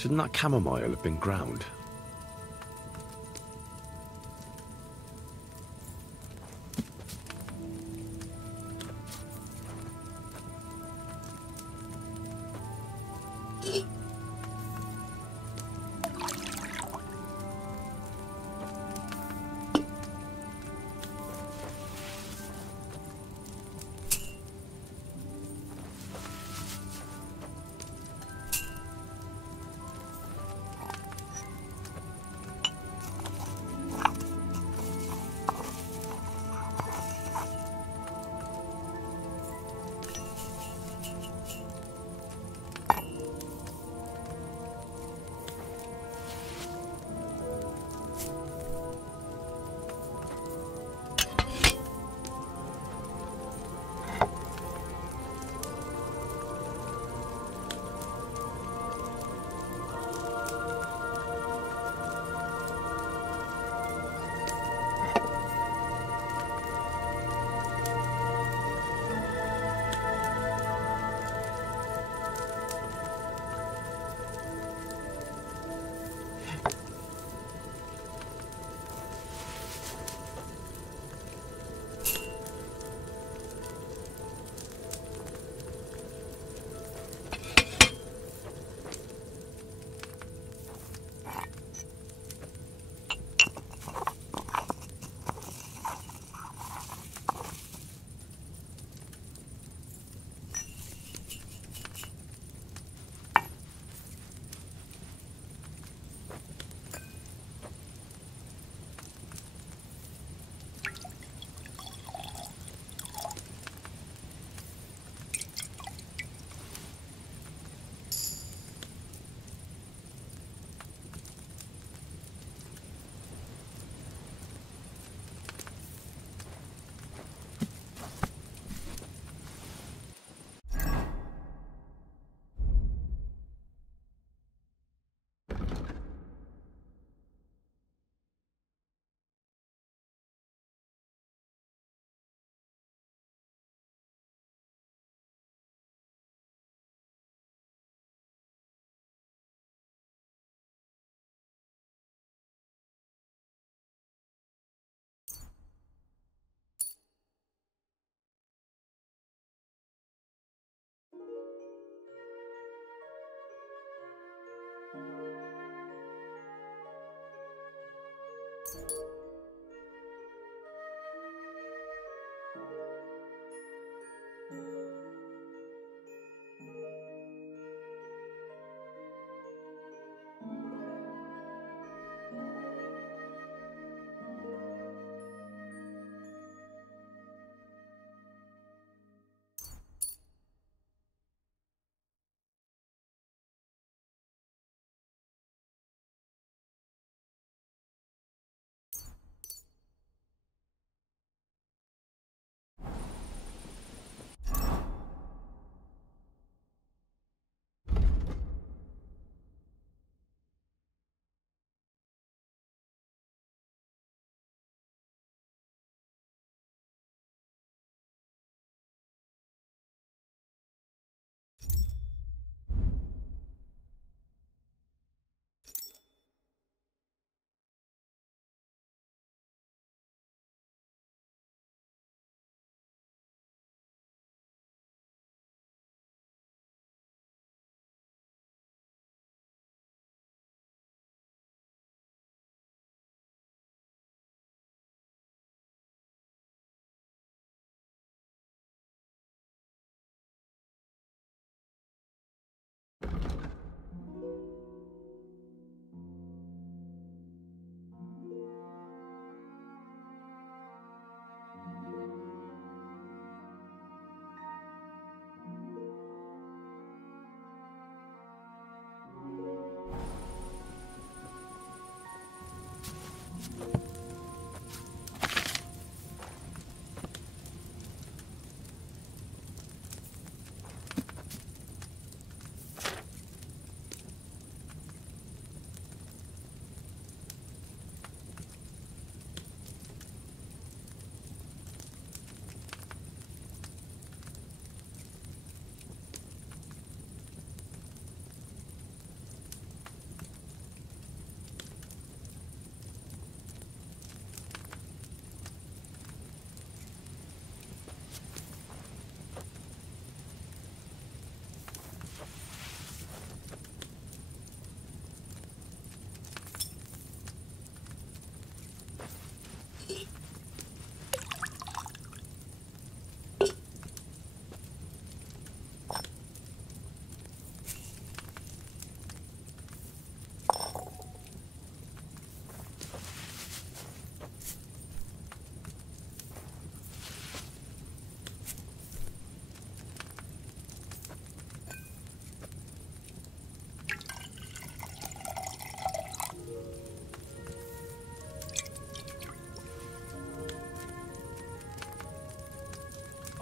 Shouldn't that chamomile have been ground?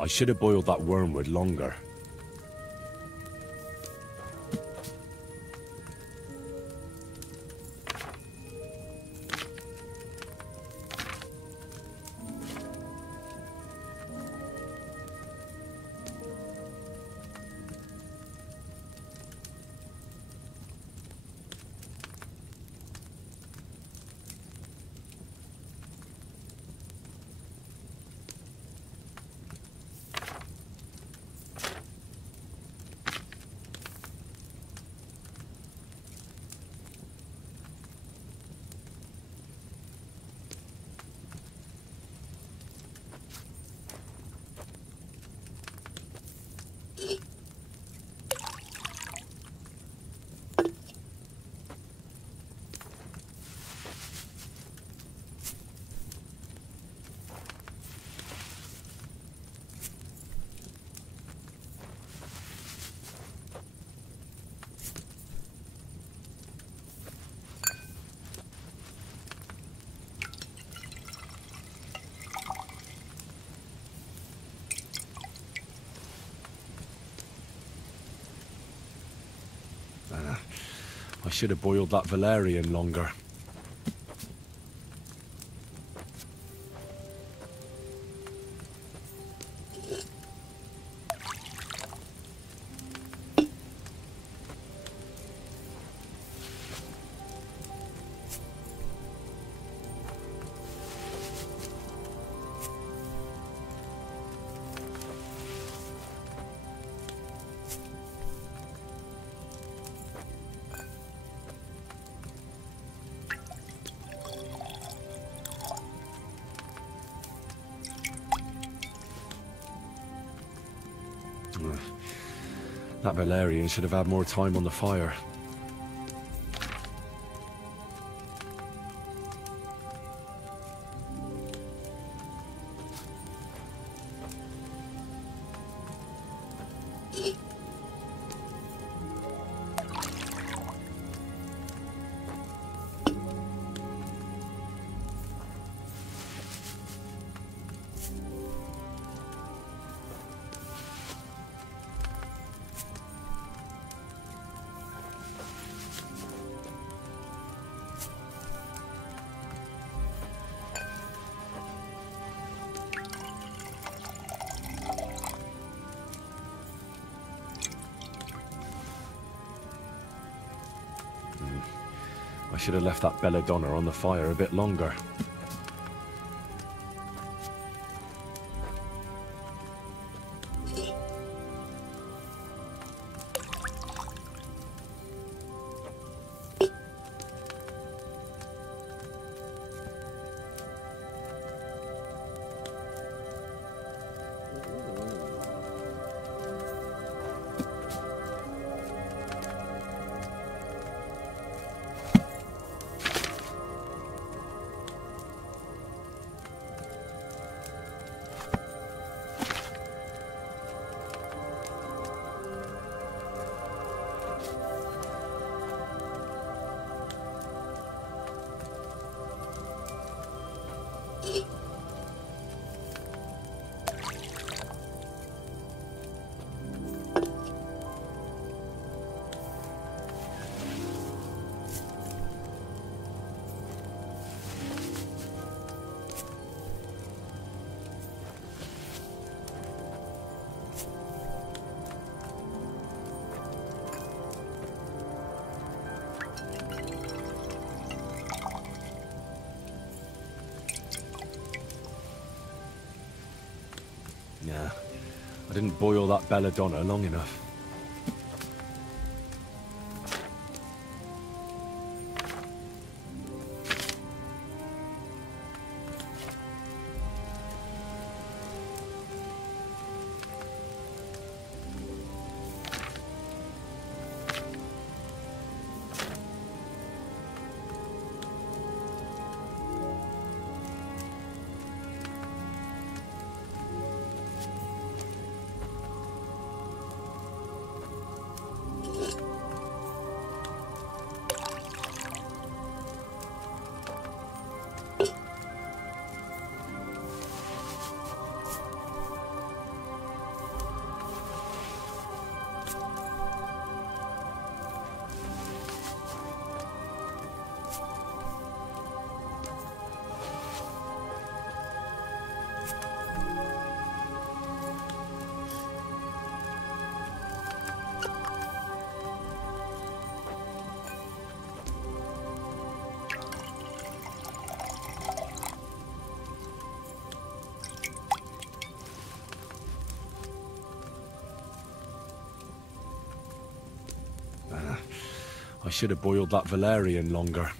I should have boiled that wormwood longer. I should have boiled that valerian longer. That valerian should have had more time on the fire. I should have left that belladonna on the fire a bit longer. Yeah, I didn't boil that belladonna long enough. I should have boiled that valerian longer.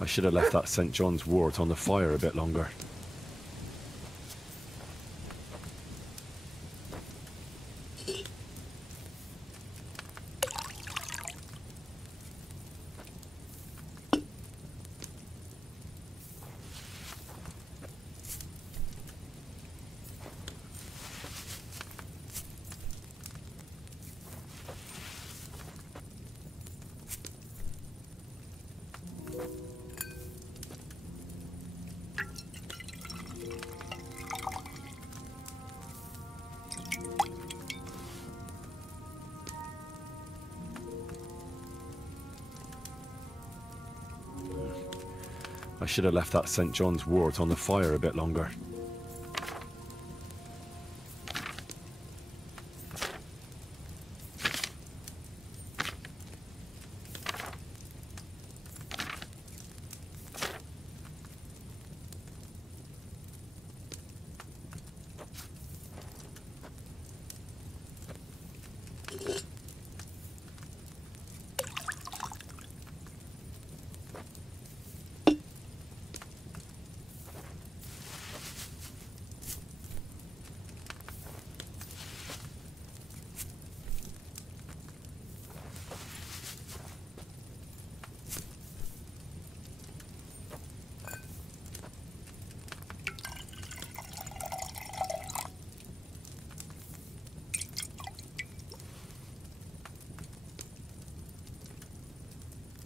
I should have left that St. John's wort on the fire a bit longer. I should have left that St. John's wort on the fire a bit longer.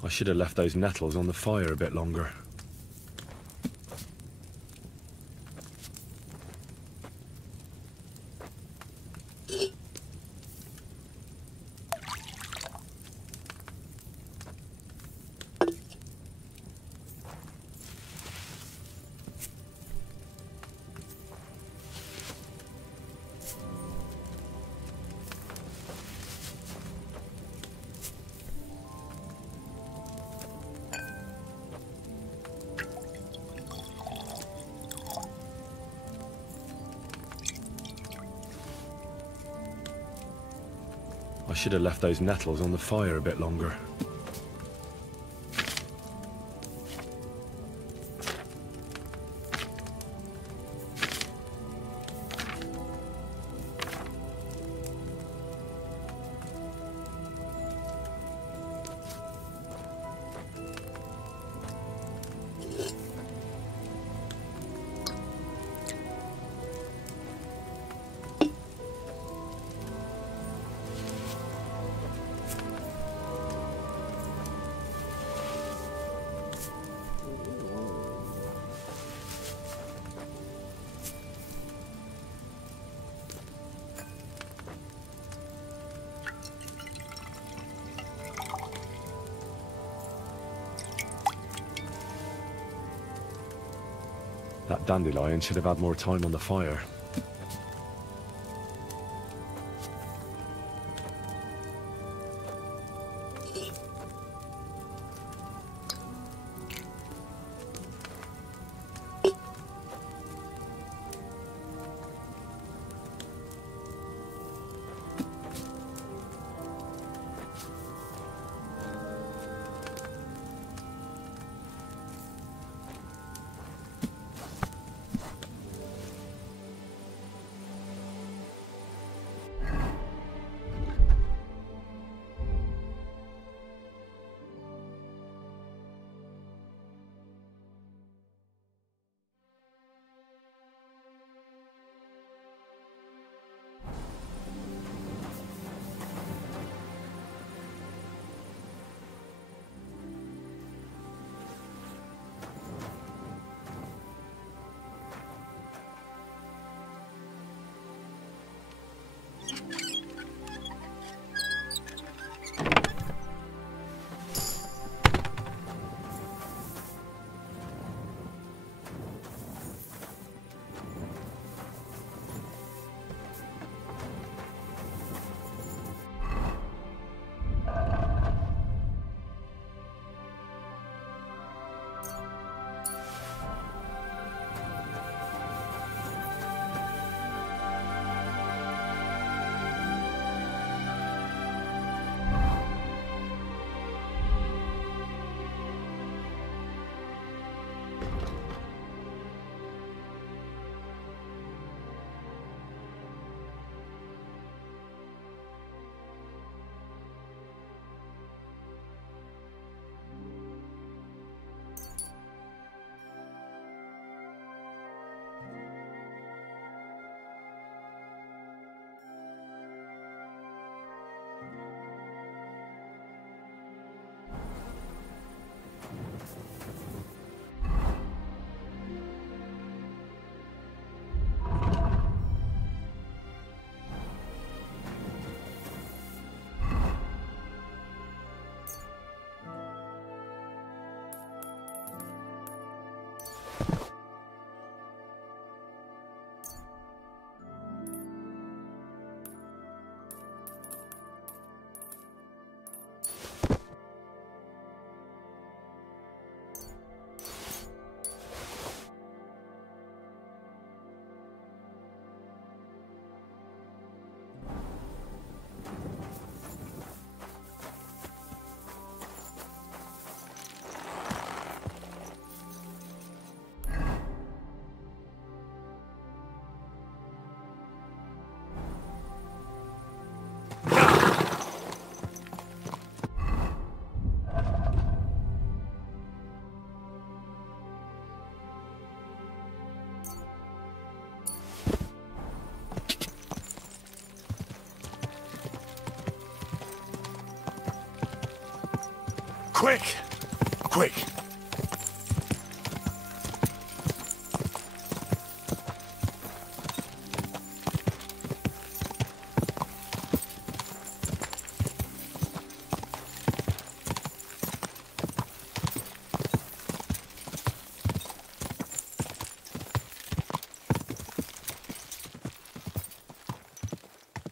I should have left those nettles on the fire a bit longer. I should have left those nettles on the fire a bit longer. That dandelion should have had more time on the fire. Quick! Quick!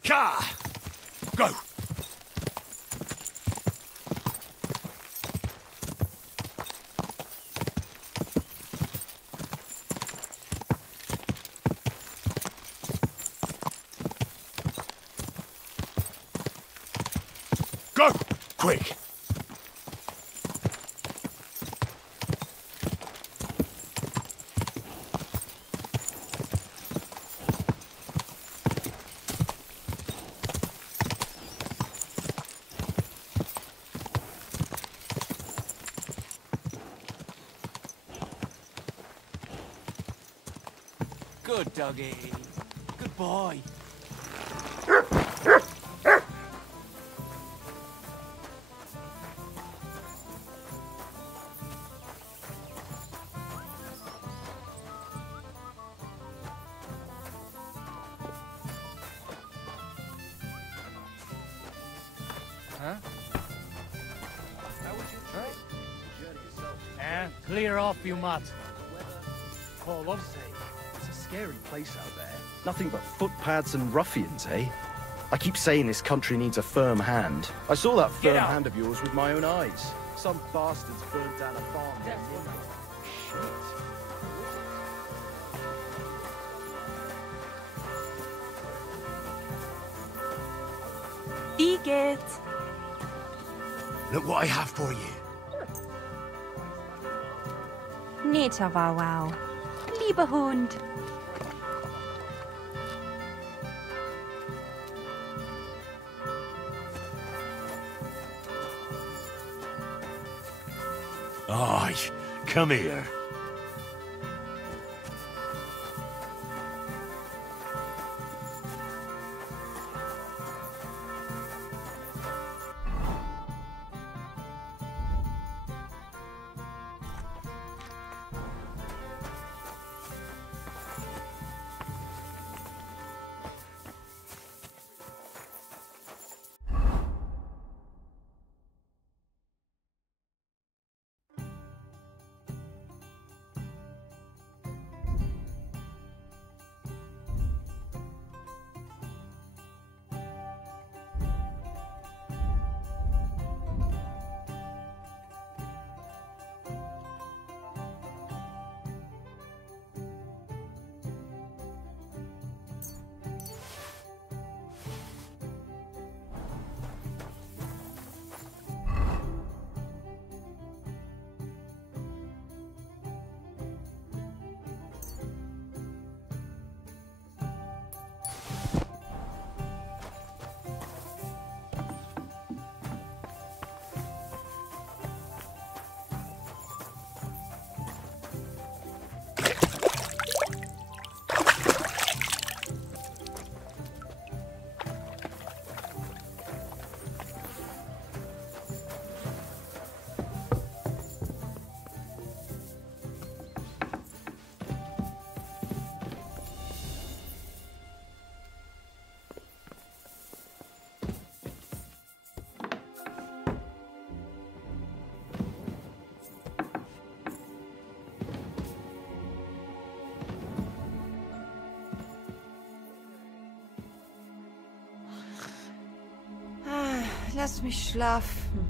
Car! Go! Go! Quick! Good doggy. Good boy. Huh? How would you try? And clear off, you mutt. Paul, honestly, it's a scary place out there. Nothing but footpads and ruffians, eh? I keep saying this country needs a firm hand. I saw that firm hand of yours with my own eyes. Some bastards burned down a farm near Nimrod. Wie geht's? Look what I have for you. Neter war wow. Lieber Hund. Aye, come here. Lass mich schlafen.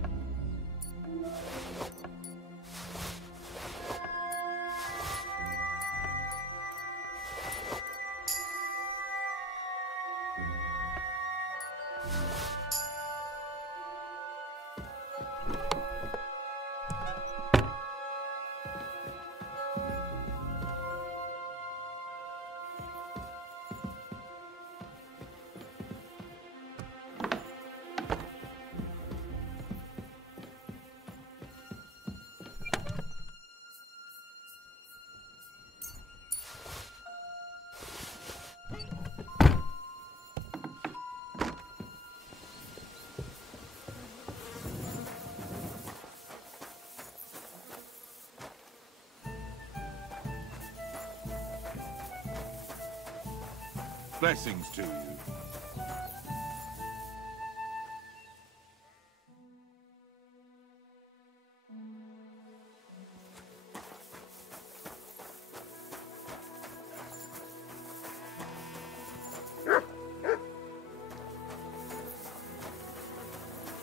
Blessings to you.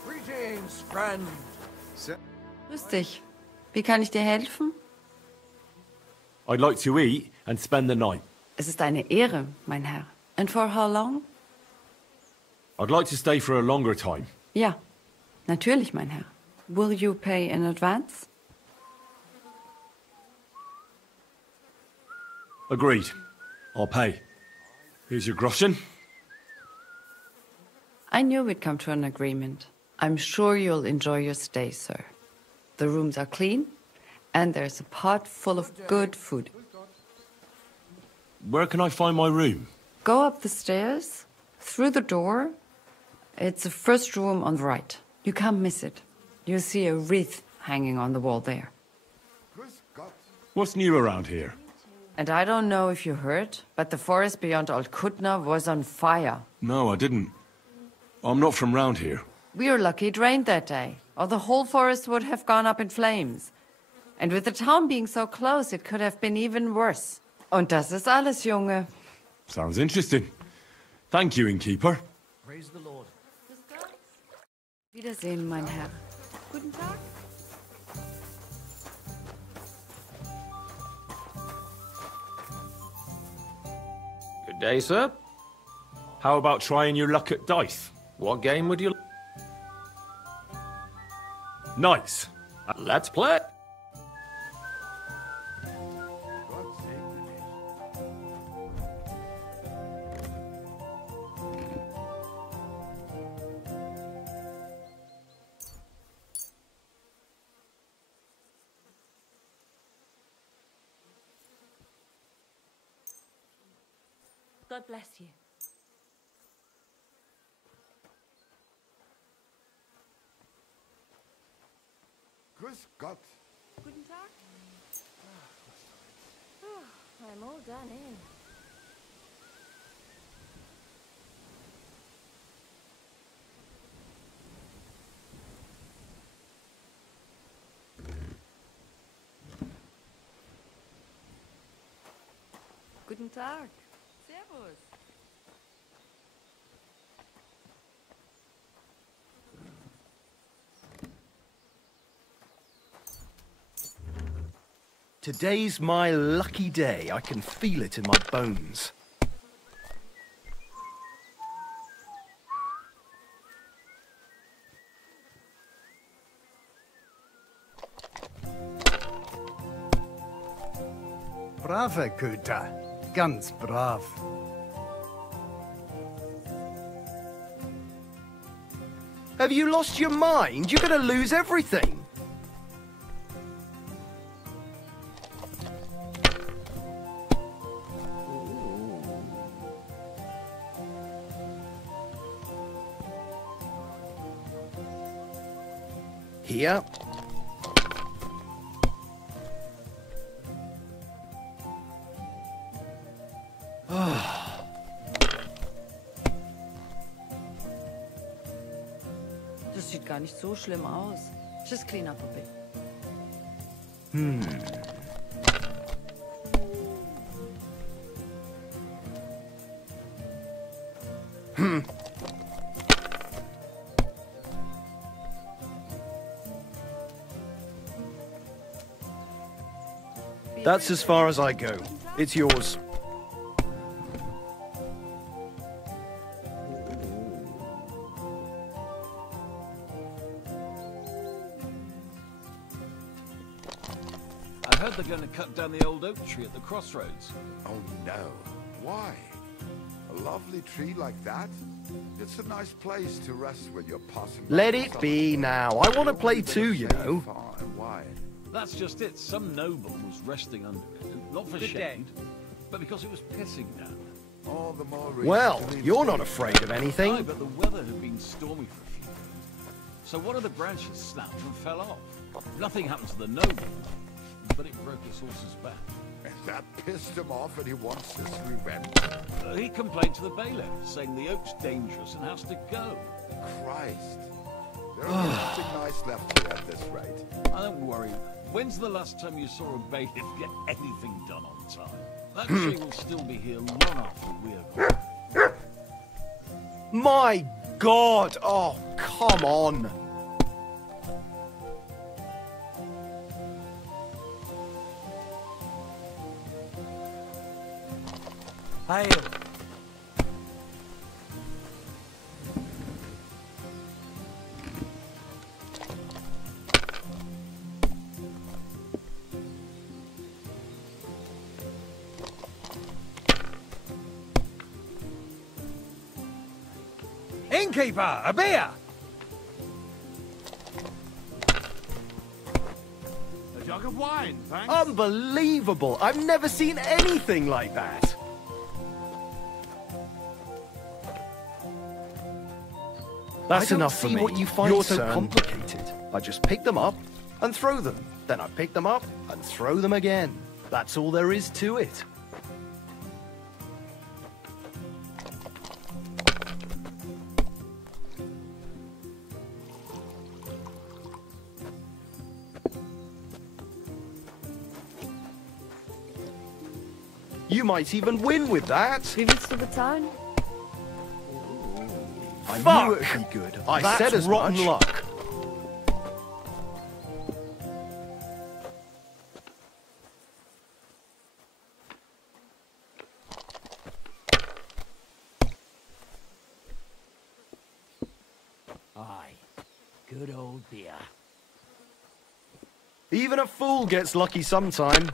Greetings, friend. Grüß dich. Wie kann ich dir helfen? I'd like to eat and spend the night. Es ist eine Ehre, mein Herr. And for how long? I'd like to stay for a longer time. Ja, natürlich, mein Herr. Will you pay in advance? Agreed. I'll pay. Here's your groschen. I knew we'd come to an agreement. I'm sure you'll enjoy your stay, sir. The rooms are clean, and there's a pot full of good food. Where can I find my room? Go up the stairs, through the door. It's the first room on the right. You can't miss it. You'll see a wreath hanging on the wall there. What's new around here? And I don't know if you heard, but the forest beyond Old Kutna was on fire. No, I didn't. I'm not from round here. We were lucky it rained that day, or the whole forest would have gone up in flames. And with the town being so close, it could have been even worse. Und das ist alles, Junge. Sounds interesting. Thank you, innkeeper. Praise the Lord. Wiedersehen, mein Herr. Guten Tag. Good day, sir. How about trying your luck at dice? What game would you... Nice. Let's play. God bless you. Grüß Gott. Guten Tag. Oh, I'm all done in. Guten Tag. Servus. Today's my lucky day. I can feel it in my bones. Brave Köter. Ganz brav. Have you lost your mind? You're gonna lose everything. Here. Das sieht gar nicht so schlimm aus. Just clean up a bit. That's as far as I go. It's yours. I heard they're going to cut down the old oak tree at the crossroads. Oh no. Why? A lovely tree like that? It's a nice place to rest when you're passing by. Let it be now. I want to play too, you know. Why? That's just it. Some noble was resting under it. Not for shade, but because it was pissing down. All the more reason Well, to leave you're the not afraid of Aye, anything. but the weather had been stormy for a few days. So one of the branches snapped and fell off. Nothing happened to the noble, but it broke his horse's back. That pissed him off and he wants his revenge. He complained to the bailiff, saying the oak's dangerous and has to go. Christ. There'll be nothing nice left here at this rate. Don't worry. When's the last time you saw a bailiff get anything done on time? That tree will still be here long after we're gone. My God! Oh, come on! Hail. Innkeeper, a beer! A jug of wine, thanks. Unbelievable! I've never seen anything like that. That's enough for me. what you find You're so so complicated. I just pick them up and throw them. Then I pick them up and throw them again. That's all there is to it. You might even win with that. Wie willst du bezahlen? I knew it'd be good. I said as rotten luck. Aye, good old beer. Even a fool gets lucky sometime.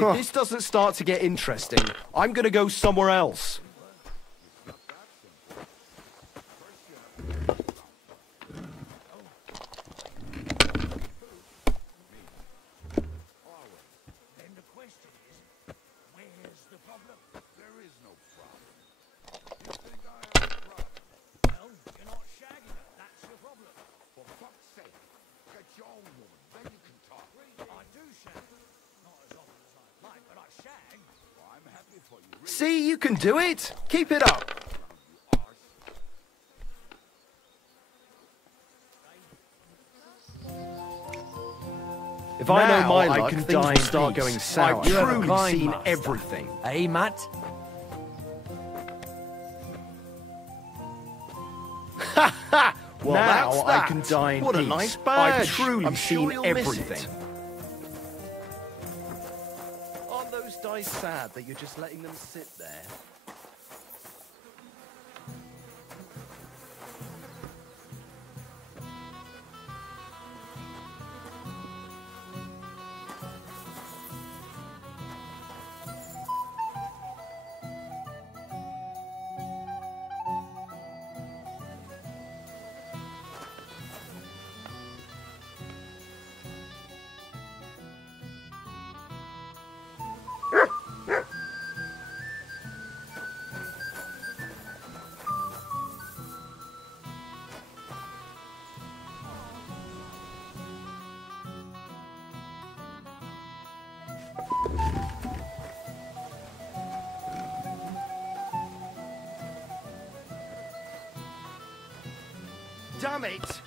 If this doesn't start to get interesting, I'm gonna go somewhere else. Then the question is, where's the problem? There is no problem. You think I have a problem? Well, you're not shagging her. That's your problem. For fuck's sake, get your own woman, then you can talk. I do shag. Not as often as I'd like, but I shag. Well, I'm happy for you. See, you can do it. Keep it up. If I know my luck, things will start going sour. I've truly seen everything. Eh, Matt? Well, now I can die in peace. What a nice badge. I've truly seen everything. Aren't those dice sad that you're just letting them sit there? Damn it!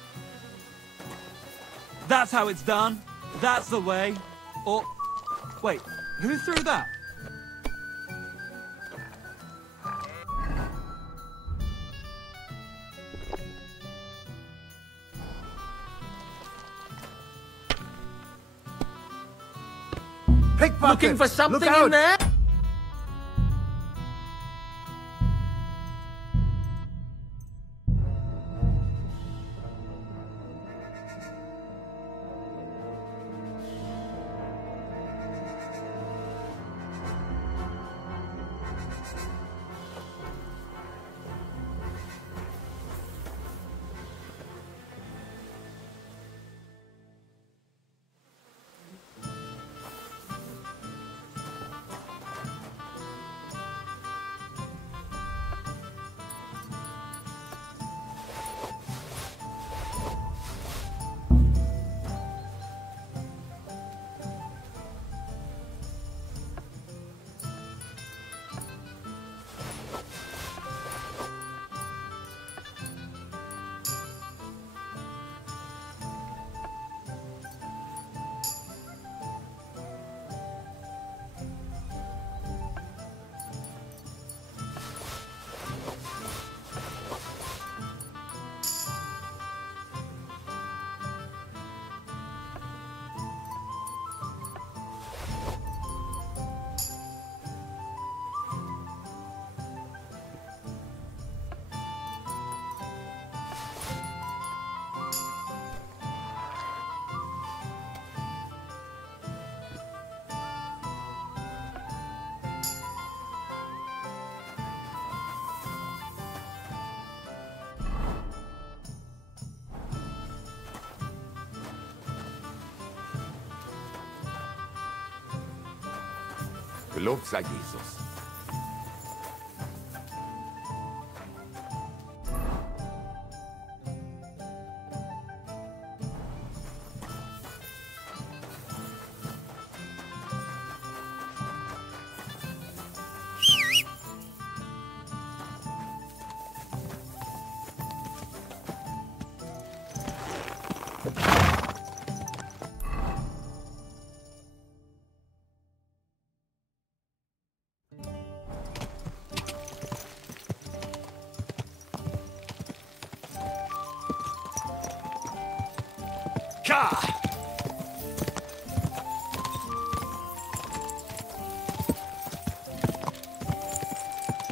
That's how it's done. That's the way. Or... Wait, who threw that? Pickpocket! Looking for something Look out. in there? Gelobt sei Jesus.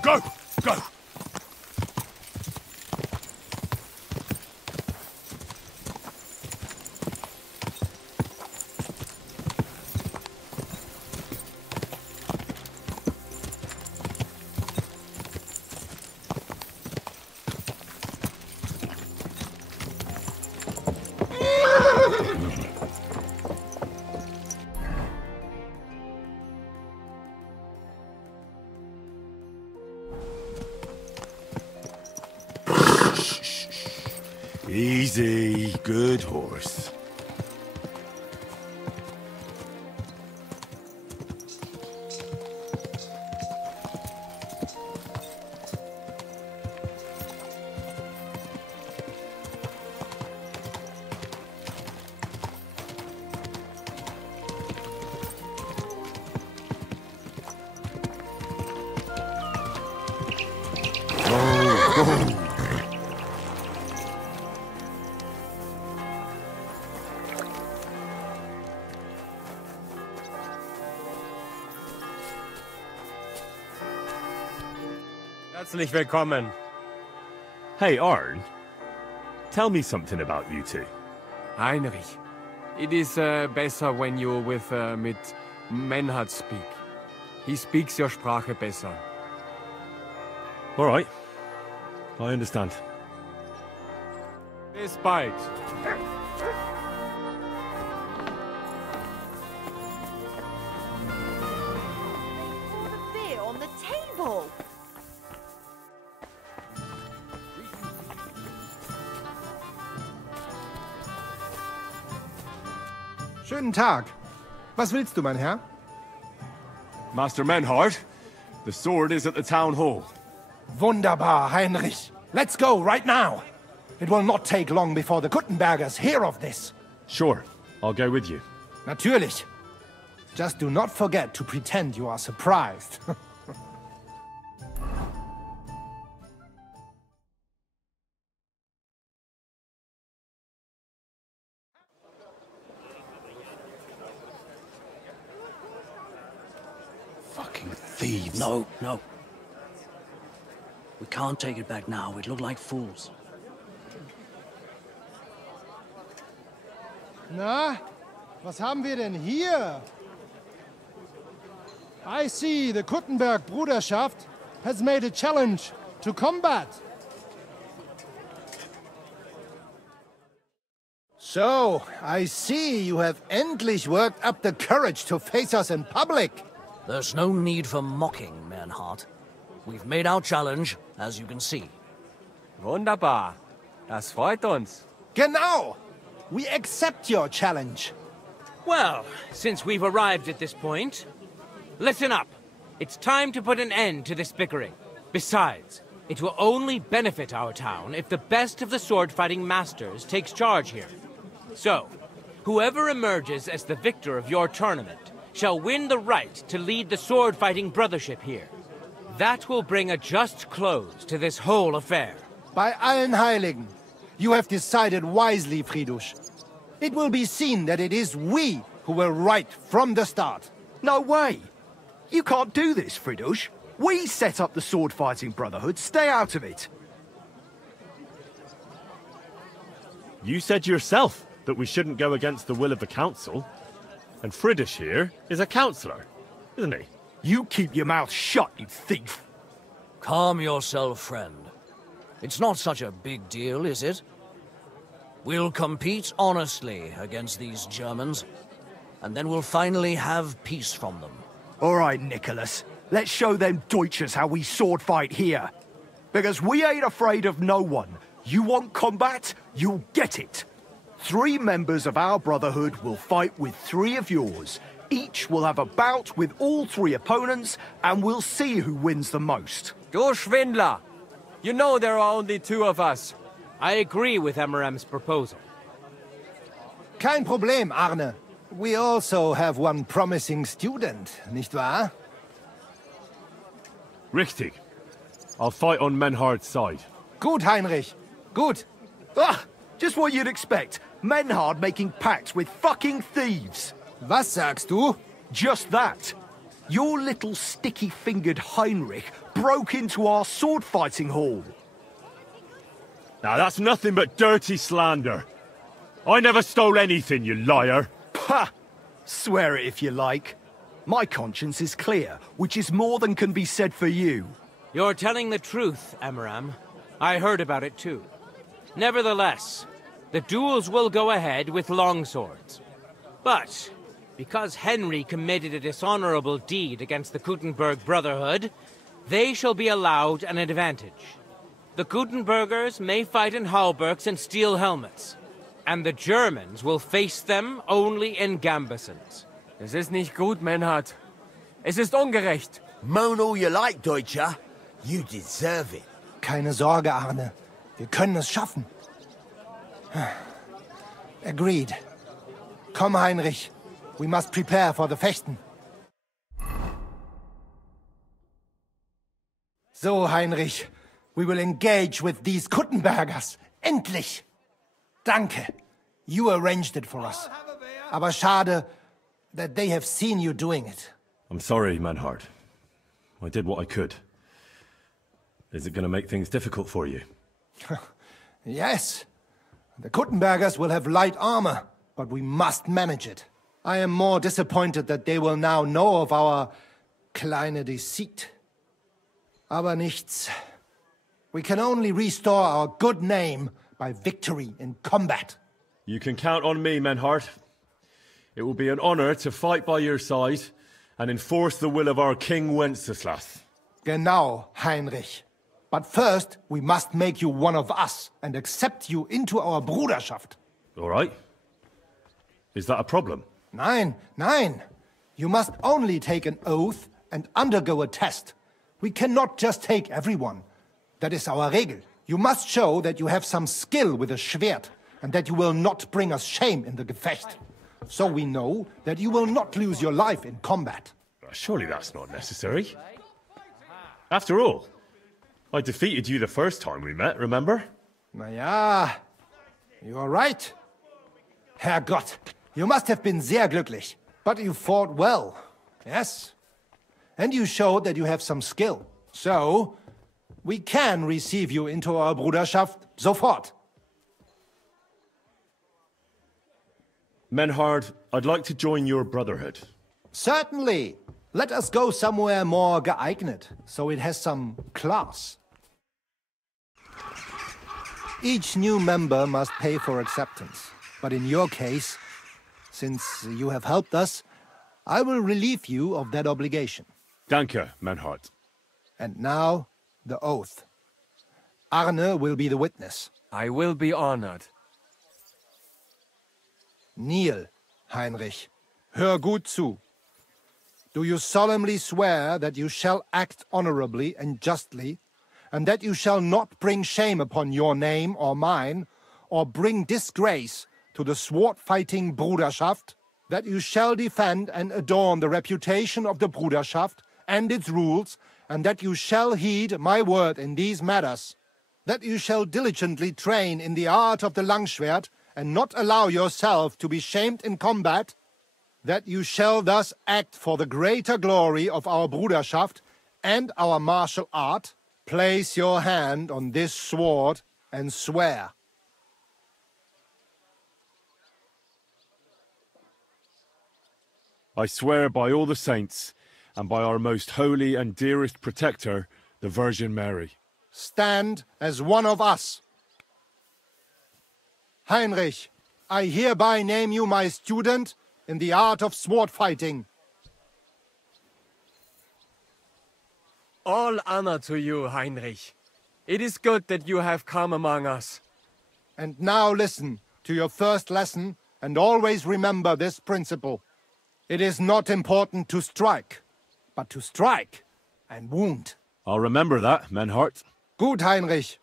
Go! Go! Easy, good horse. Herzlich willkommen. Hey, Arn. Tell me something about you two. Heinrich, it is better when you mit Menhard speak. He speaks your Sprache besser. All right. I understand. Bis bald. Beer on the table. Schönen Tag. Was willst du, mein Herr? Master Menhard, the sword is at the town hall. Wunderbar, Heinrich. Let's go right now. It will not take long before the Kuttenbergers hear of this. Sure, I'll go with you. Natürlich. Just do not forget to pretend you are surprised. Fucking thieves. No, no. We can't take it back now. We'd look like fools. Na, was haben wir denn hier? I see the Kuttenberg Bruderschaft has made a challenge to combat. So, I see you have endlich worked up the courage to face us in public. There's no need for mocking, Mernhardt. We've made our challenge, as you can see. Wunderbar. Das freut uns. Genau. We accept your challenge. Well, since we've arrived at this point, listen up. It's time to put an end to this bickering. Besides, it will only benefit our town if the best of the sword-fighting masters takes charge here. So, whoever emerges as the victor of your tournament shall win the right to lead the sword-fighting brothership here. That will bring a just close to this whole affair. Bei allen Heiligen, you have decided wisely, Fridush. It will be seen that it is we who were right from the start. No way! You can't do this, Fridush. We set up the sword-fighting brotherhood. Stay out of it. You said yourself that we shouldn't go against the will of the council. And Friedrich here is a councillor, isn't he? You keep your mouth shut, you thief! Calm yourself, friend. It's not such a big deal, is it? We'll compete honestly against these Germans, and then we'll finally have peace from them. All right, Nicholas. Let's show them Deutschers how we sword fight here. Because we ain't afraid of no one. You want combat? You'll get it. 3 members of our brotherhood will fight with 3 of yours. Each will have a bout with all 3 opponents, and we'll see who wins the most. Du Schwindler! You know there are only 2 of us. I agree with Emerem's proposal. Kein Problem, Arne. We also have one promising student, nicht wahr? Richtig. I'll fight on Menhard's side. Gut, Heinrich. Gut. Ah! Just what you'd expect. Menhard making pacts with fucking thieves. Was sagst du? Just that. Your little sticky-fingered Heinrich broke into our sword-fighting hall. Now that's nothing but dirty slander. I never stole anything, you liar. Pah! Swear it if you like. My conscience is clear, which is more than can be said for you. You're telling the truth, Amaram. I heard about it too. Nevertheless, the duels will go ahead with longswords. But, because Henry committed a dishonorable deed against the Gutenberg Brotherhood, they shall be allowed an advantage. The Gutenbergers may fight in halberds and steel helmets, and the Germans will face them only in gambesons. Es ist nicht gut, Menhard. Es ist ungerecht. Moan all you like, Deutscher. You deserve it. Keine Sorge, Arne. Wir können es schaffen. Agreed. Komm, Heinrich. We must prepare for the Fechten. So, Heinrich. We will engage with these Kuttenbergers. Endlich! Danke. You arranged it for us. Aber schade that they have seen you doing it. I'm sorry, Menhard. I did what I could. Is it going to make things difficult for you? Yes. The Kuttenbergers will have light armor, but we must manage it. I am more disappointed that they will now know of our kleine Deceit. Aber nichts. We can only restore our good name by victory in combat. You can count on me, Menhard. It will be an honor to fight by your side and enforce the will of our King Wenceslas. Genau, Heinrich. But first, we must make you one of us and accept you into our Bruderschaft. All right. Is that a problem? Nein, nein. You must only take an oath and undergo a test. We cannot just take everyone. That is our Regel. You must show that you have some skill with a Schwert and that you will not bring us shame in the Gefecht. So we know that you will not lose your life in combat. Surely that's not necessary. After all, I defeated you the first time we met, remember? Na ja, you are right. Herrgott, you must have been sehr glücklich. But you fought well, yes. And you showed that you have some skill. So, we can receive you into our Bruderschaft sofort. Menhard, I'd like to join your brotherhood. Certainly. Let us go somewhere more geeignet, so it has some class. Each new member must pay for acceptance. But in your case, since you have helped us, I will relieve you of that obligation. Danke, Menhard. And now, the oath. Arne will be the witness. I will be honored. Kneel, Heinrich. Hör gut zu. Do you solemnly swear that you shall act honorably and justly, and that you shall not bring shame upon your name or mine, or bring disgrace to the sword-fighting Bruderschaft, that you shall defend and adorn the reputation of the Bruderschaft and its rules, and that you shall heed my word in these matters, that you shall diligently train in the art of the Langschwert, and not allow yourself to be shamed in combat, that you shall thus act for the greater glory of our Bruderschaft and our martial art, place your hand on this sword and swear. I swear by all the saints, and by our most holy and dearest protector, the Virgin Mary. Stand as one of us. Heinrich, I hereby name you my student in the art of sword fighting. All honor to you, Heinrich. It is good that you have come among us. And now listen to your first lesson, and always remember this principle. It is not important to strike, but to strike and wound. I'll remember that, Menhard. Gut, Heinrich.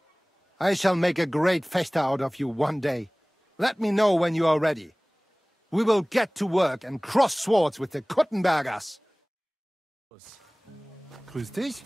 I shall make a great Fechter out of you one day. Let me know when you are ready. We will get to work and cross swords with the Kuttenbergers. Grüß dich.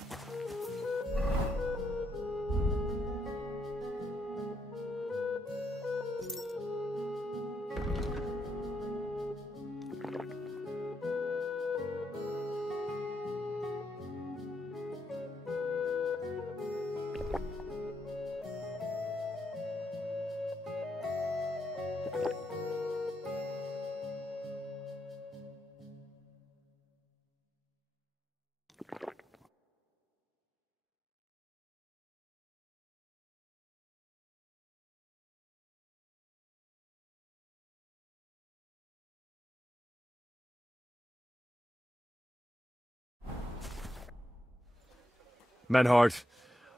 Menhard,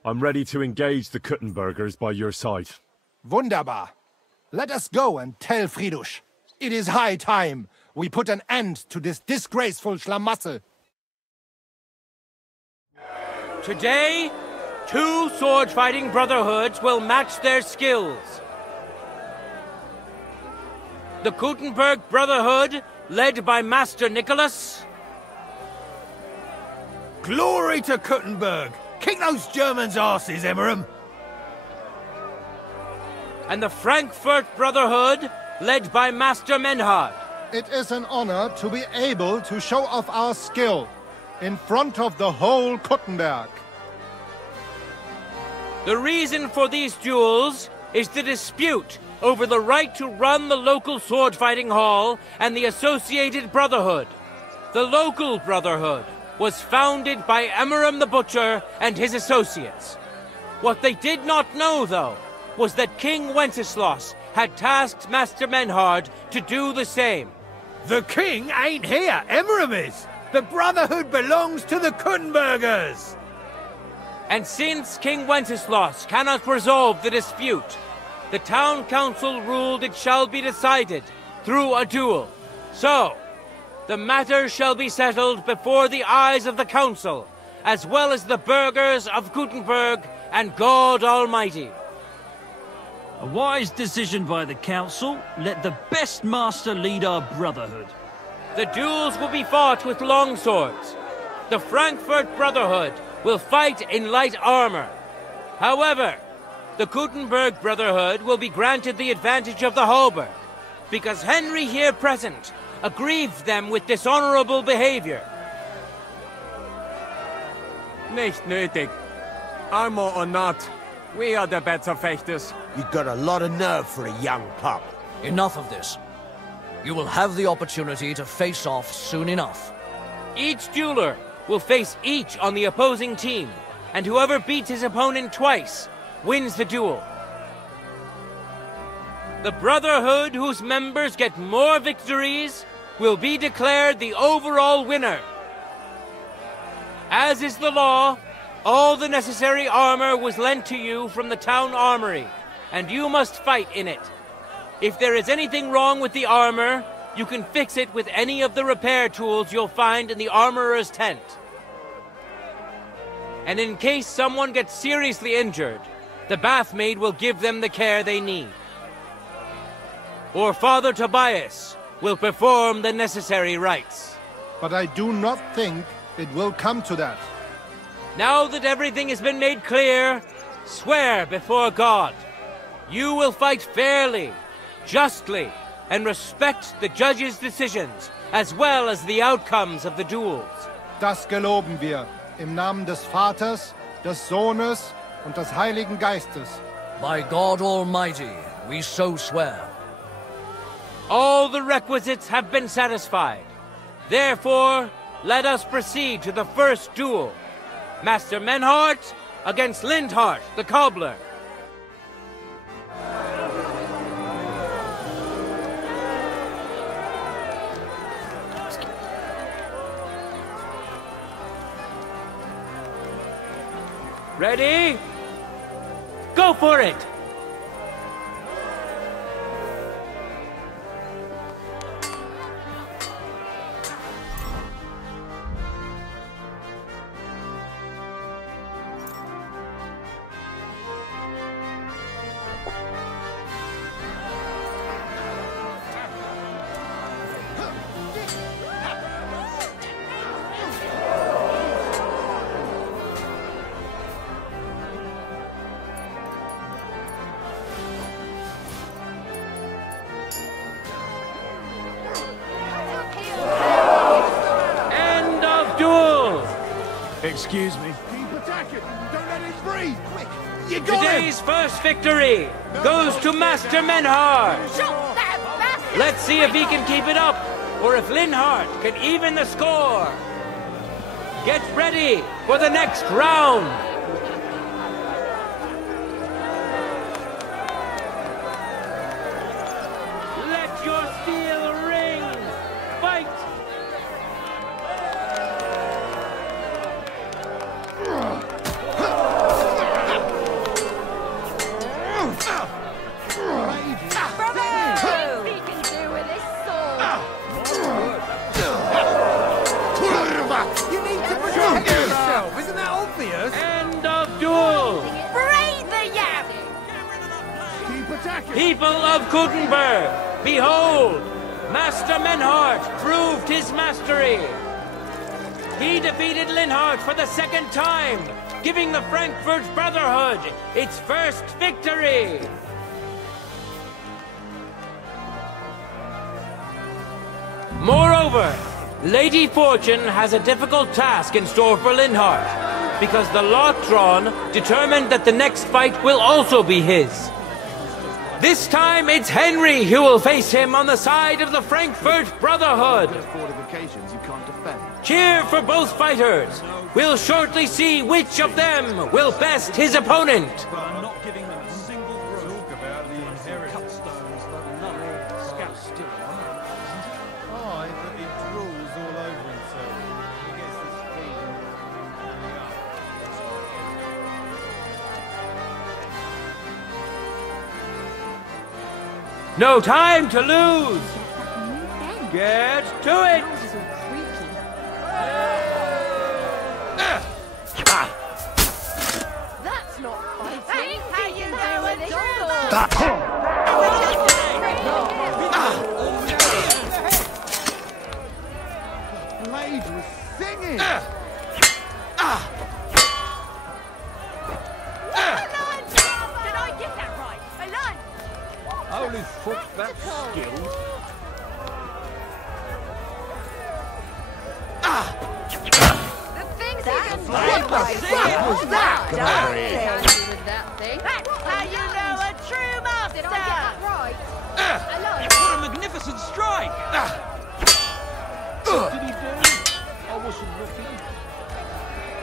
I'm ready to engage the Kuttenbergers by your side. Wunderbar. Let us go and tell Friedrich. It is high time we put an end to this disgraceful schlamassel. Today, 2 sword-fighting brotherhoods will match their skills. The Kuttenberg Brotherhood, led by Master Nicholas. Glory to Kuttenberg! Kick those Germans' asses, Emmeram! And the Frankfurt Brotherhood, led by Master Menhard. It is an honor to be able to show off our skill in front of the whole Kuttenberg. The reason for these duels is the dispute over the right to run the local sword-fighting hall and the associated brotherhood. The local brotherhood was founded by Emmeram the Butcher and his associates. What they did not know, though, was that King Wenceslas had tasked Master Menhard to do the same. The king ain't here, Emmeram is! The Brotherhood belongs to the Kuttenbergers! And since King Wenceslas cannot resolve the dispute, the town council ruled it shall be decided through a duel. So, the matter shall be settled before the eyes of the council, as well as the burghers of Kuttenberg and God Almighty. A wise decision by the council. Let the best master lead our brotherhood. The duels will be fought with long swords. The Frankfurt Brotherhood will fight in light armor. However, the Kuttenberg Brotherhood will be granted the advantage of the halberd, because Henry here present aggrieved them with dishonorable behavior. Nicht nötig. Armor or not, we are the better fechters. You got a lot of nerve for a young pup. Enough of this. You will have the opportunity to face off soon enough. Each dueler will face each on the opposing team, and whoever beats his opponent twice wins the duel. The Brotherhood whose members get more victories will be declared the overall winner. As is the law, all the necessary armor was lent to you from the town armory, and you must fight in it. If there is anything wrong with the armor, you can fix it with any of the repair tools you'll find in the armorer's tent. And in case someone gets seriously injured, the bathmaid will give them the care they need. Or Father Tobias will perform the necessary rites. But I do not think it will come to that. Now that everything has been made clear, swear before God. You will fight fairly, justly, and respect the judge's decisions, as well as the outcomes of the duels. Das geloben wir, im Namen des Vaters, des Sohnes und des Heiligen Geistes. By God Almighty, we so swear. All the requisites have been satisfied. Therefore, let us proceed to the first duel. Master Menhart against Lindhart, the cobbler. Ready? Go for it! Excuse me. Keep attacking! Don't let him breathe! Quick! You got Today's first victory goes to Master Menhart. Let's see if he can keep it up, or if Lindhart can even the score. Get ready for the next round. Let your steel ring. Fight. People of Gutenberg, behold, Master Menhart proved his mastery. He defeated Linhart for the second time, giving the Frankfurt Brotherhood its first victory. Moreover, Lady Fortune has a difficult task in store for Linhart, because the Lotron determined that the next fight will also be his. This time it's Henry who will face him on the side of the Frankfurt Brotherhood. Cheer for both fighters. We'll shortly see which of them will best his opponent. No time to lose! Get to it! That's not fighting! How you know it is Blade was singing! Did I get that right? A lunge! Holy fuck, that's skill. The things that What the fuck was that? Come over here. With that thing. That's how you know a true master! Did I get that right? A lunge! What a magnificent strike! What did he do? I wasn't looking.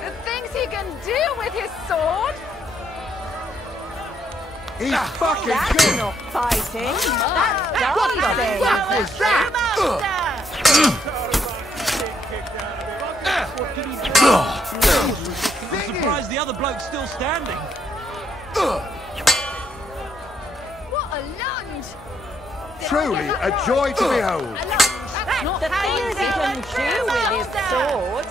The things he can do with his sword! He's fucking That's good! not fighting! That's What the fuck was that? What did he do? I'm surprised the other bloke's still standing. What a lunge! Truly a joy to behold! That's not the things he can do with his sword!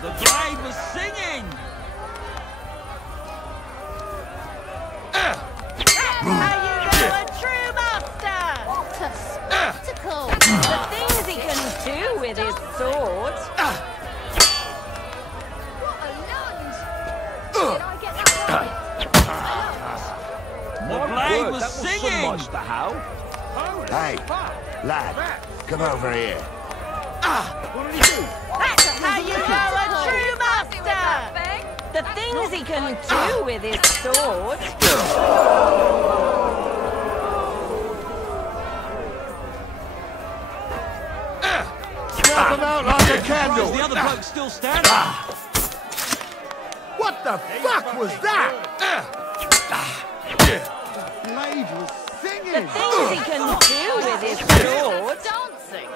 The blade was singing! That's how you know a true master! What a spectacle! The things he can do with his sword! What a lunge! Did I get that right? The blade was singing! Much the how? Hey, lad, come over here. What did he do? That's how you know a true master! The things he can do with his sword! Snuff him out like a candle! The other bloke's still standing. What the fuck was that? Blade was singing! The things he can do with his sword! Dancing!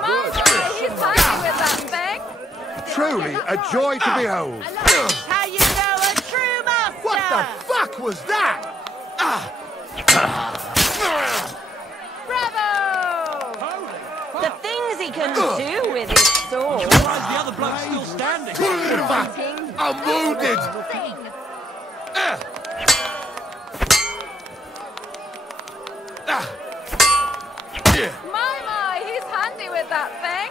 My, he's happy with that thing! Truly a joy to behold! How you know a true master! What the fuck was that? Bravo! The things he can do with his sword! Surprised the other bloke's still standing. I'm wounded! My, he's handy with that thing!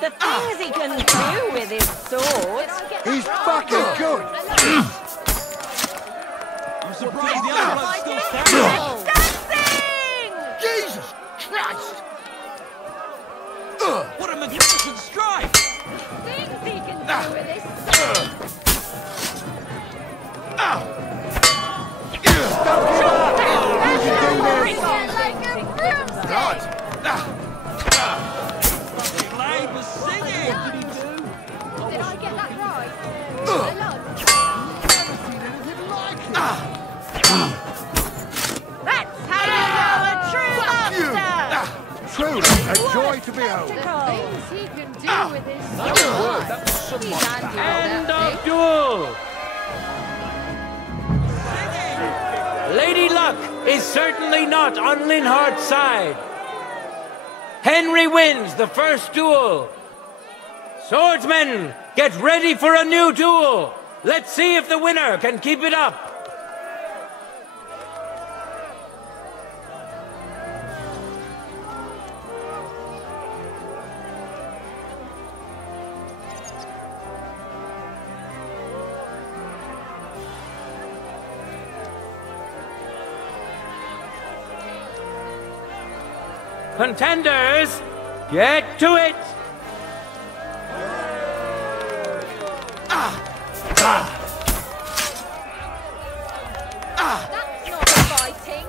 The things he can do with his sword! He's fucking good! I'm surprised the other bloke's still standing. Dancing! Jesus Christ! What a magnificent strike! Things he can do with his sword! Like a broomstick! The blade was singing! What did he do? Did I get that right? That's how you know a true master! Truly a joy to behold! The things he can do with his sword! End of duel! Lady Luck is certainly not on Linhart's side. Henry wins the first duel Swordsmen, get ready for a new duel! Let's see if the winner can keep it up! Contenders, get to it! That's not fighting.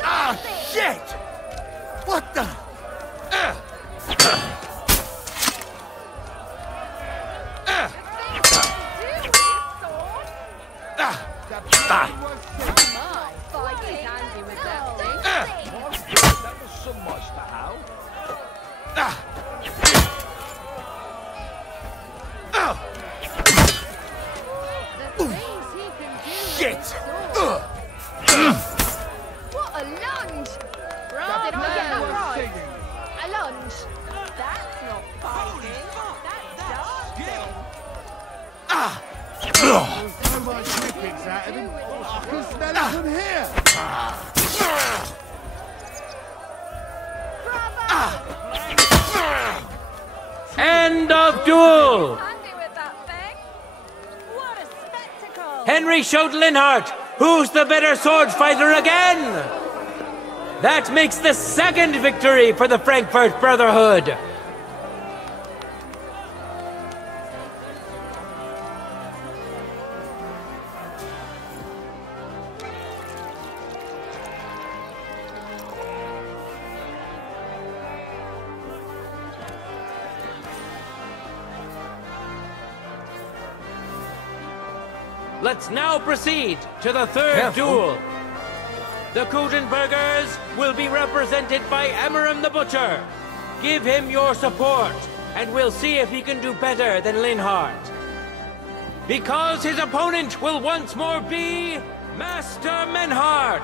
That's Shit! What the? fighting handy with that thing. That was so much to how. The things he can do. Shit! What a lunge! Right, did I get that right? A lunge. That's not fighting. That's dancing. So much whippings out of him. I can smell it from here. End of duel! Handy with that thing. What a spectacle! Henry showed Linhart who's the better sword fighter again! That makes the second victory for the Frankfurt Brotherhood! Let's now proceed to the third duel. The Kudenbergers will be represented by Emmeram the Butcher. Give him your support, and we'll see if he can do better than Linhart. Because his opponent will once more be Master Menhart.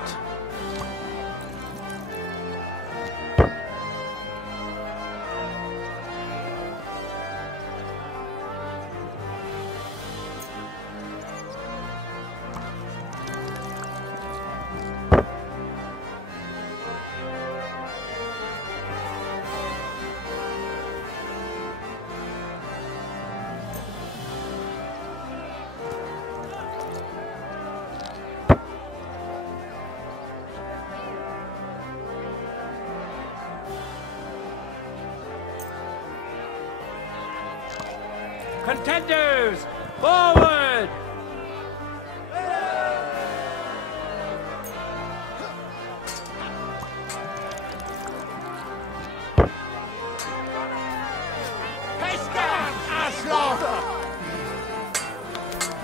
Contenders, forward!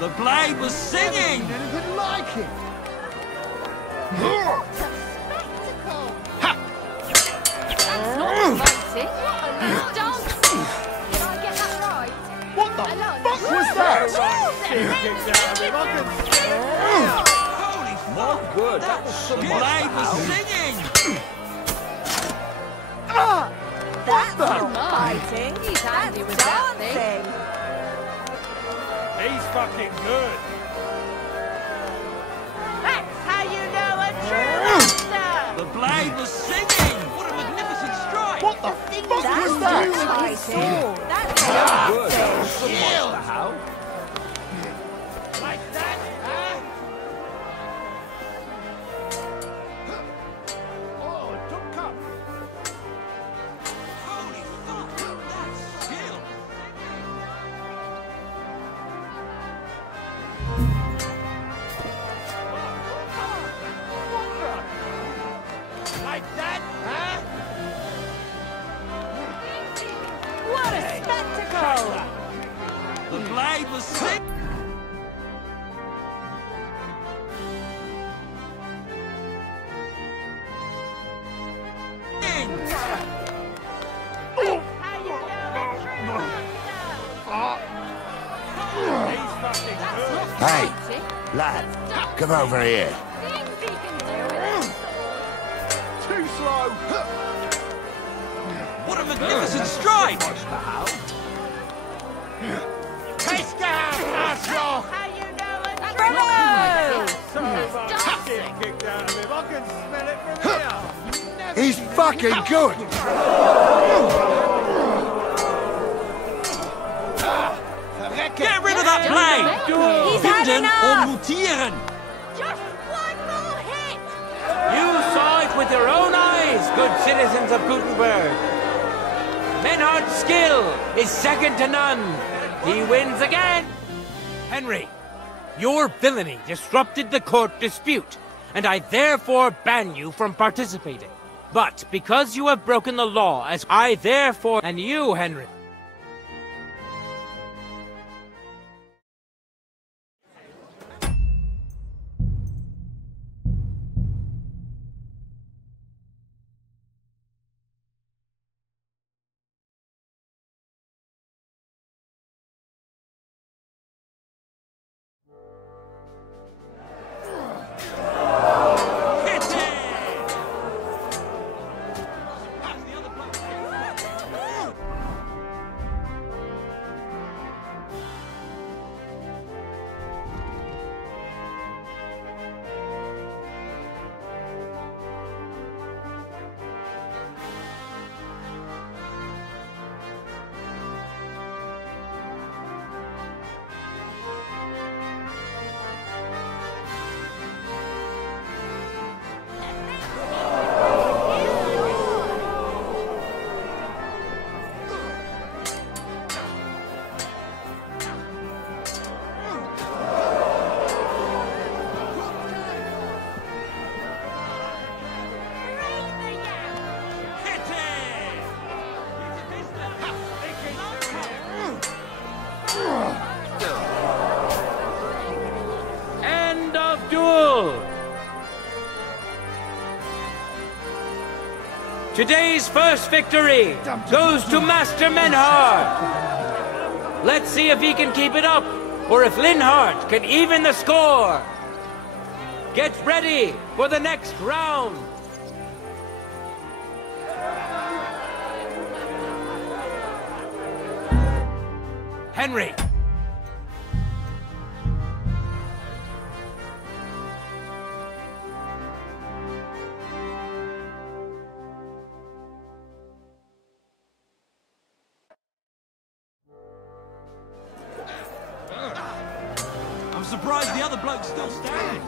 The blade was singing! Anything like it. That's not fighting. What a lunge. Dance. Did I get that right? What the A lunge. fuck was that? Holy my word, that was so much to how. Singing! That's not fighting. He's handy with that thing. He's fucking good. That's how you know a true master. The blade was singing! What a magnificent strike! What the fuck was that? That's My word, that was so much to how. Like that, huh? Oh, don't come. Holy fuck, that's skill! Like that, huh? What a spectacle! The blade was singing! How you know a true master. Hey, lad, come over here. Things he can do with it. Too slow. What a magnificent strike! Take down, Arschloch! How you doing? Kicked out of him. I can smell it from here. He's fucking good! Get rid of that plane! He's had Binden enough! or mutieren! Just one more hit! You saw it with your own eyes, good citizens of Gutenberg. Menhardt's skill is second to none. He wins again. Henry, your villainy disrupted the court dispute, and I therefore ban you from participating. But because you have broken the law, as I therefore... And you, Henry... End of duel! Today's first victory goes to Master Menhard. Let's see if he can keep it up, or if Linhardt can even the score. Get ready for the next round. Henry. I'm surprised the other bloke's still standing.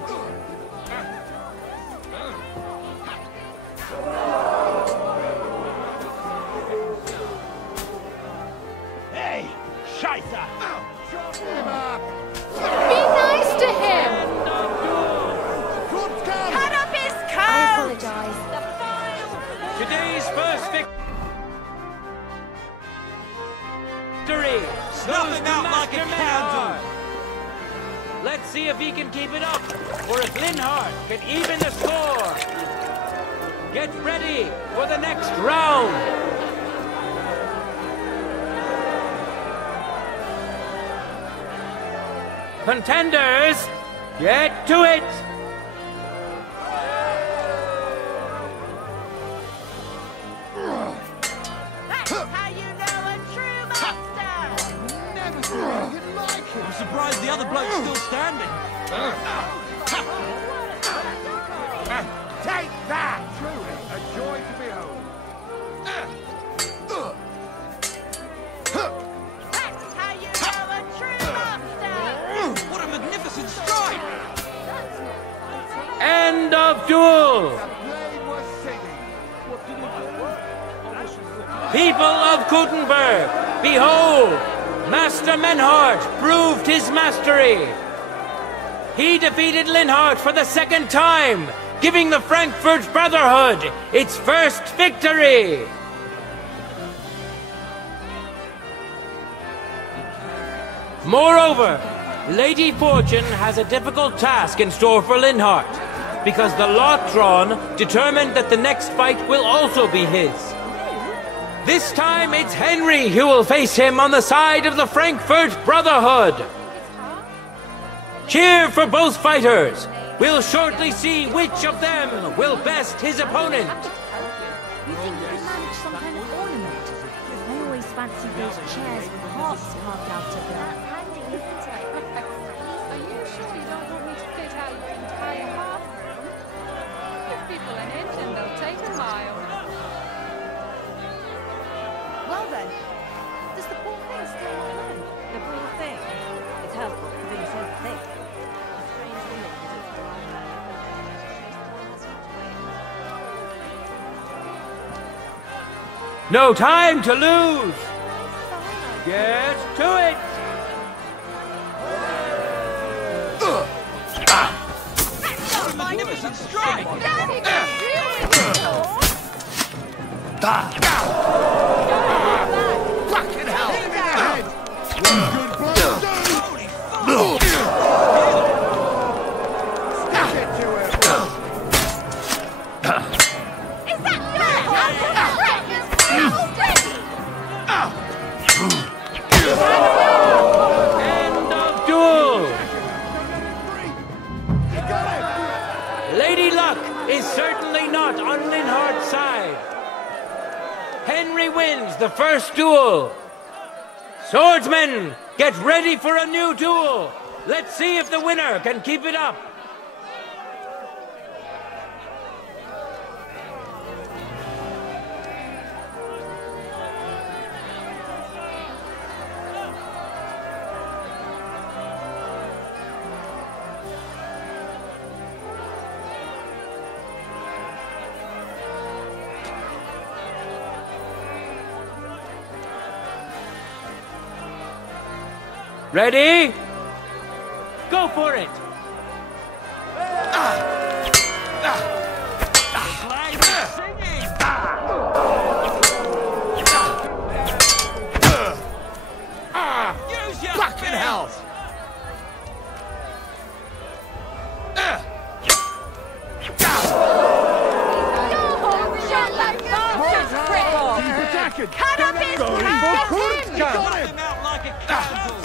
Hey, Scheiße! Be nice to him! Cut up his coat! I apologize. Today's first victory Nothing out like a candle. Let's see if he can keep it up, or if Linhardt can even the score. Get ready for the next round. Contenders, get to it! That's how you know a true master! Never seen anything like it! I'm surprised the other bloke's still standing. Take that! Truly, a joy to behold. That's how you know a true master! What a magnificent strike! End of duel! People of Gutenberg, behold! Master Menhard proved his mastery. He defeated Linhardt for the second time, giving the Frankfurt Brotherhood its first victory. Moreover, Lady Fortune has a difficult task in store for Linhardt, because the lot drawn determined that the next fight will also be his. This time it's Henry who will face him on the side of the Frankfurt Brotherhood. Cheer for both fighters. We'll shortly see which of them will best his opponent. You think you could manage some kind of ornament? I always fancied those chairs with hearts carved out of them. That's handy, isn't it? Are you sure you don't want me to fit out your entire half room? Give people an inch and they'll take a mile. Well then, does the poor thing still not know? The poor thing? It's her fault for being so thick. No time to lose! Get to it! Magnificent strike! Fucking hell! Hit him in the head! One good blow! Stick it to him! Is that fair? End of duel! Lady Luck is certainly not on Linhart's side. Henry wins the first duel. Swordsmen, get ready for a new duel. Let's see if the winner can keep it up. Ready? Go for it! Use your Fucking hell! Keep attacking! Cut up his Going head! for Get Kurt's him! gun! Put him out like a candle!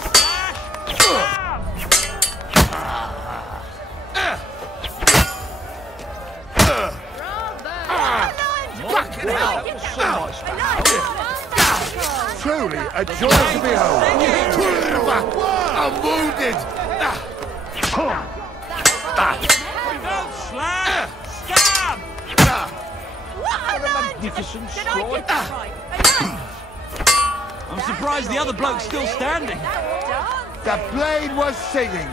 Fucking hell! Truly a joy to behold! I'm wounded! Don't slap! Stab! What a Magnificent strike! I'm surprised the other bloke's still standing. The blade was singing!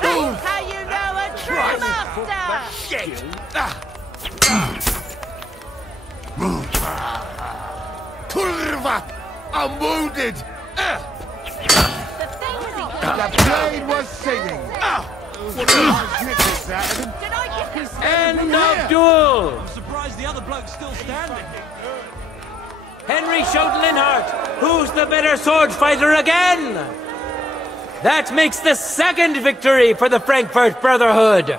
That's how you know a true master! Shit! I'm wounded! The blade was singing! End of duel! I'm surprised the other bloke's still standing. Henry showed Linhart who's the better sword fighter again! That makes the second victory for the Frankfurt Brotherhood!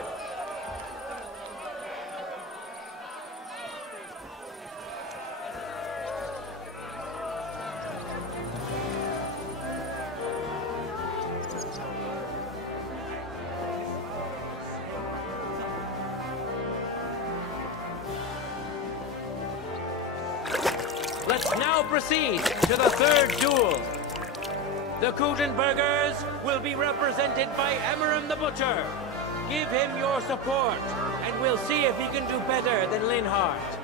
Let's now proceed to the third duel. The Kutenbergers will be represented by Emmeram the Butcher. Give him your support, and we'll see if he can do better than Linhart.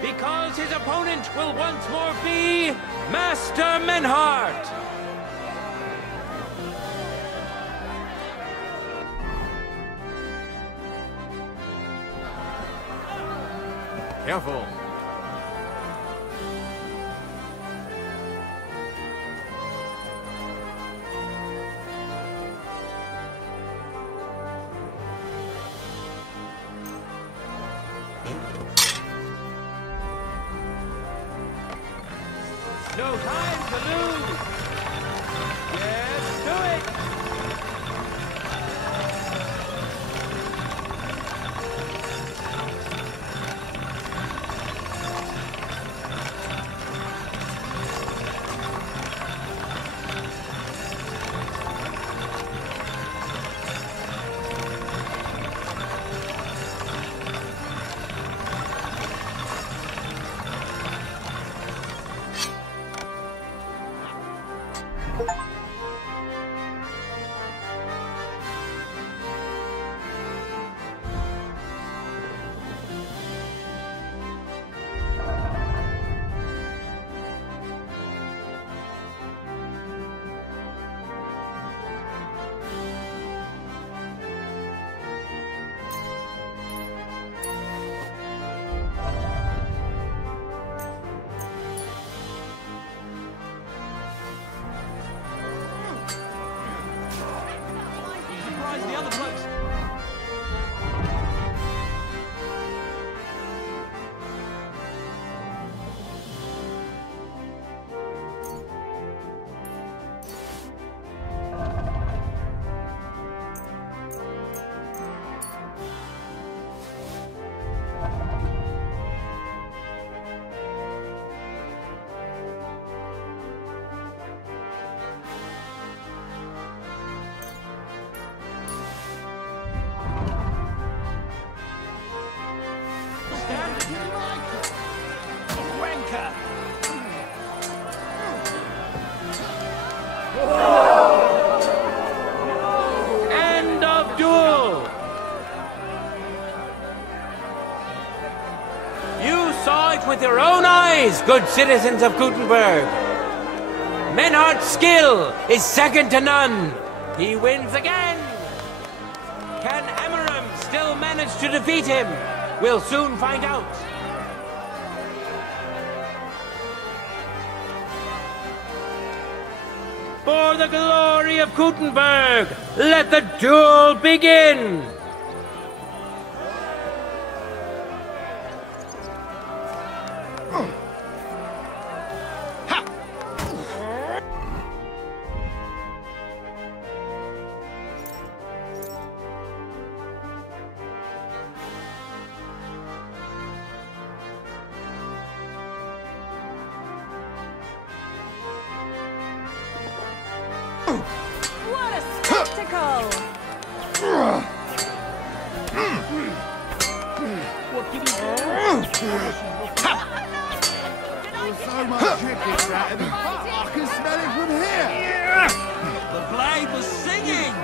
Because his opponent will once more be Master Menhart. Careful. No time to lose. Yes, do it. other blokes. End of duel! You saw it with your own eyes, good citizens of Gutenberg. Menhardt's skill is second to none. He wins again. Can Amaram still manage to defeat him? We'll soon find out. For the glory of Gutenberg, let the duel begin! What a spectacle! What did he do? There's so much chicken rat in the pot, I can smell it from here. The blade was singing.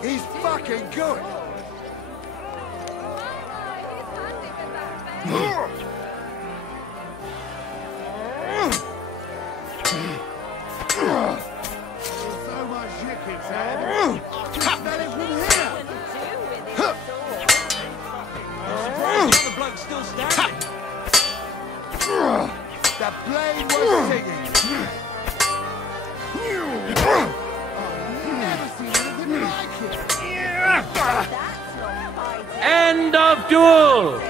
He's fucking good. So much chicken rat. I can smell it from here. The other bloke's still standing. The blade was singing. I've never seen anything like it. End of duel!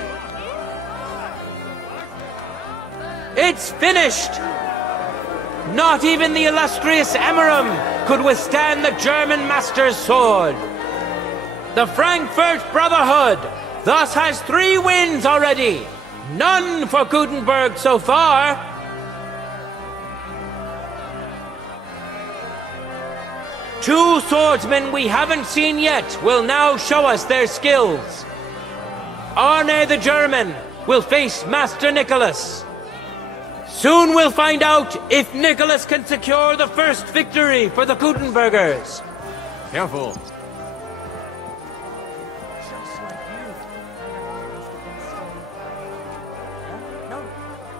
It's finished! Not even the illustrious Amaram could withstand the German master's sword. The Frankfurt Brotherhood thus has 3 wins already. None for Gutenberg so far. Two swordsmen we haven't seen yet will now show us their skills. Arne the German will face Master Nicholas. Soon we'll find out if Nicholas can secure the first victory for the Gutenbergers. Careful. No,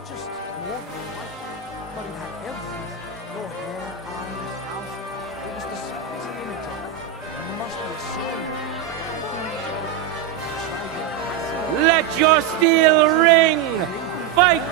just walking like that. But it had everything. Your hair, eyes, mouth. It was the spitting image of it. It must be a sign. Let your steel ring! Fight!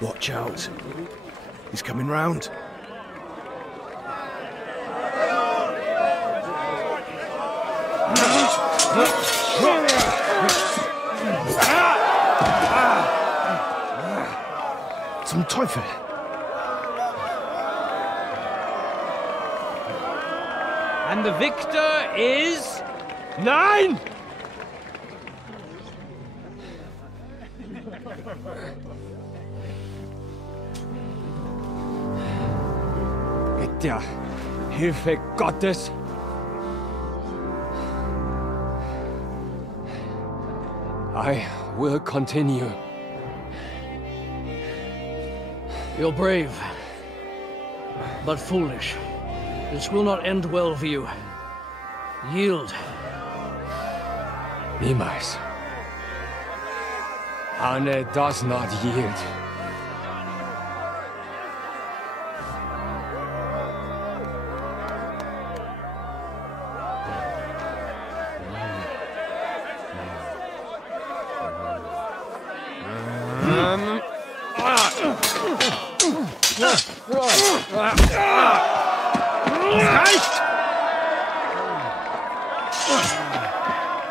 Watch out. He's coming round. Zum Teufel! And And the victor is... Nein! Mit der Hilfe Gottes. I will continue. You're brave, but foolish. This will not end well for you. Yield. Niemals. Arne does not yield.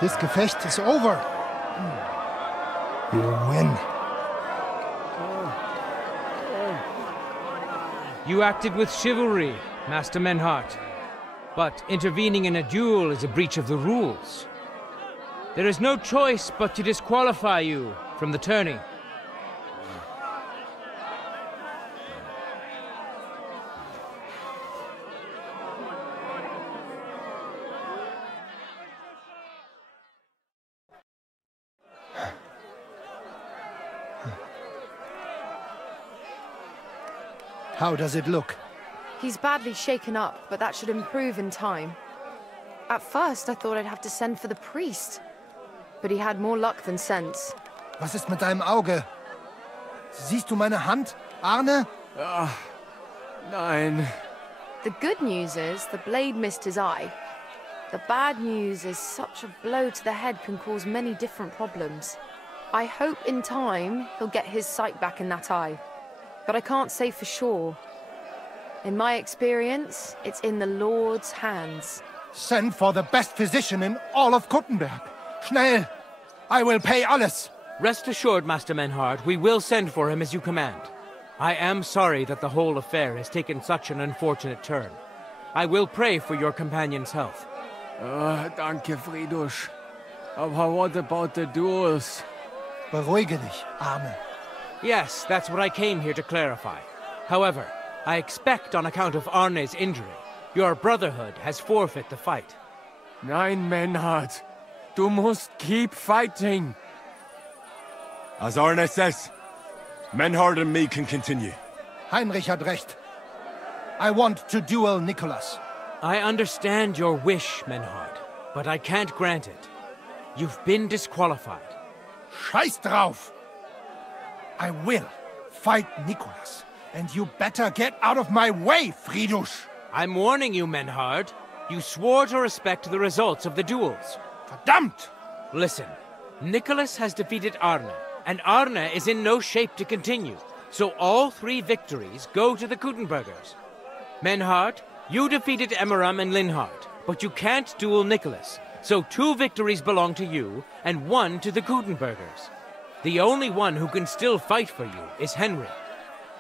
This Gefecht is over. You win. You acted with chivalry, Master Menhart. But intervening in a duel is a breach of the rules. There is no choice but to disqualify you from the tourney. How does it look? He's badly shaken up, but that should improve in time. At first, I thought I'd have to send for the priest. But he had more luck than sense. Was ist mit deinem Auge? Siehst du meine Hand, Arne? Nein. The good news is the blade missed his eye. The bad news is such a blow to the head can cause many different problems. I hope in time he'll get his sight back in that eye. But I can't say for sure. In my experience, it's in the Lord's hands. Send for the best physician in all of Kuttenberg. Schnell! I will pay alles. Rest assured, Master Menhart, we will send for him as you command. I am sorry that the whole affair has taken such an unfortunate turn. I will pray for your companion's health. Danke, Friedrich. Aber what about the duels? Beruhige dich, Arne. Yes, that's what I came here to clarify. However, I expect on account of Arne's injury, your brotherhood has forfeit the fight. Nein, Menhart. Du musst keep fighting. As Arne says, Menhart and me can continue. Heinrich had recht. I want to duel Nicholas. I understand your wish, Menhart, but I can't grant it. You've been disqualified. Scheiß drauf! I will fight Nicholas, and you better get out of my way, Friedrich! I'm warning you, Menhart. You swore to respect the results of the duels. Verdammt! Listen, Nicholas has defeated Arne, and Arne is in no shape to continue, so all 3 victories go to the Kuttenbergers. Menhart, you defeated Emmeram and Linhart, but you can't duel Nicholas, so 2 victories belong to you, and 1 to the Kuttenbergers. The only one who can still fight for you is Henry.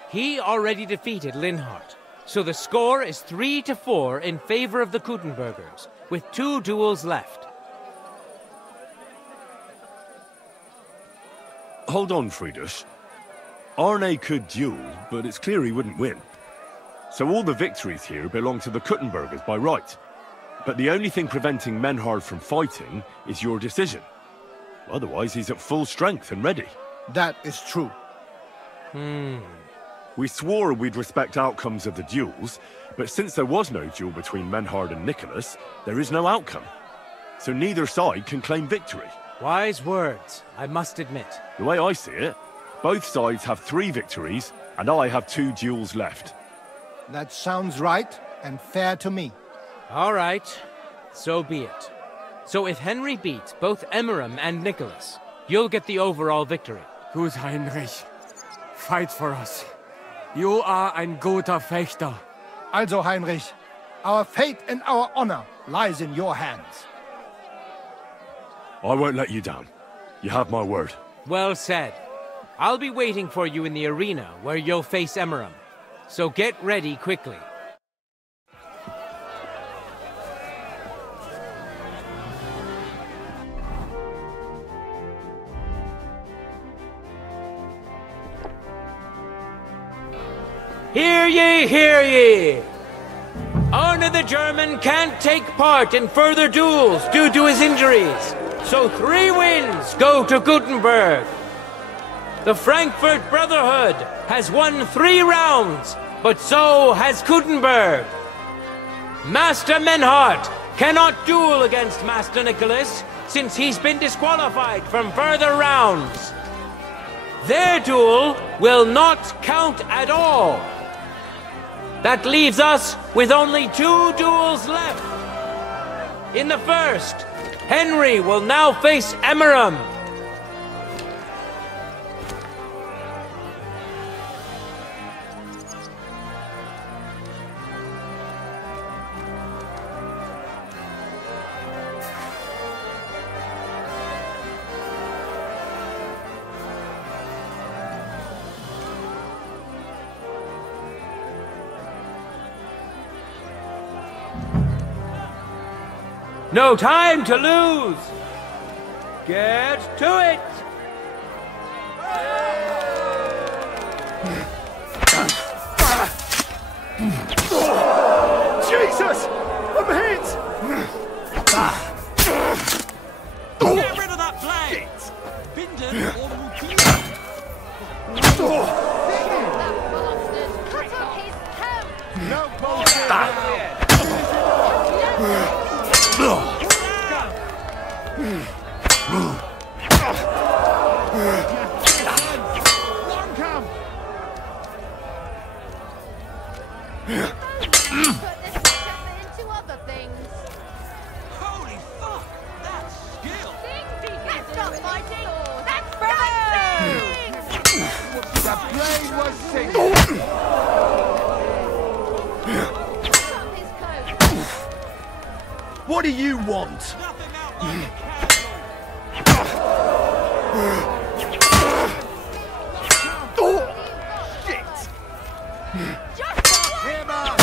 He already defeated Linhart, so the score is 3-4 in favor of the Kuttenbergers, with 2 duels left. Hold on, Friedrich. Arne could duel, but it's clear he wouldn't win. So all the victories here belong to the Kuttenbergers by right. But the only thing preventing Menhard from fighting is your decision. Otherwise, he's at full strength and ready. That is true. We swore we'd respect outcomes of the duels, but since there was no duel between Menhard and Nicholas, there is no outcome. So neither side can claim victory. Wise words, I must admit. The way I see it, both sides have 3 victories, and I have 2 duels left. That sounds right and fair to me. All right, so be it. So if Henry beats both Emmeram and Nicholas, you'll get the overall victory. Gut, Heinrich. Fight for us. You are ein guter Fechter. Also, Heinrich, our fate and our honor lies in your hands. I won't let you down. You have my word. Well said. I'll be waiting for you in the arena where you'll face Emmeram. So get ready quickly. Hear ye, hear ye! Arne the German can't take part in further duels due to his injuries, so 3 wins go to Gutenberg. The Frankfurt Brotherhood has won 3 rounds, but so has Gutenberg. Master Menhart cannot duel against Master Nicholas, since he's been disqualified from further rounds. Their duel will not count at all. That leaves us with only 2 duels left. In the first, Henry will now face Emmeram. No time to lose! Get to it! Jesus! I'm hit! Get rid of that blade! Binden or Mutila! Cut off his toe! No bullshit! Holy fuck! That's skill! Let's stop fighting! That's fighting! The blade was sinking! What do you want? Oh, shit! Just fuck him up!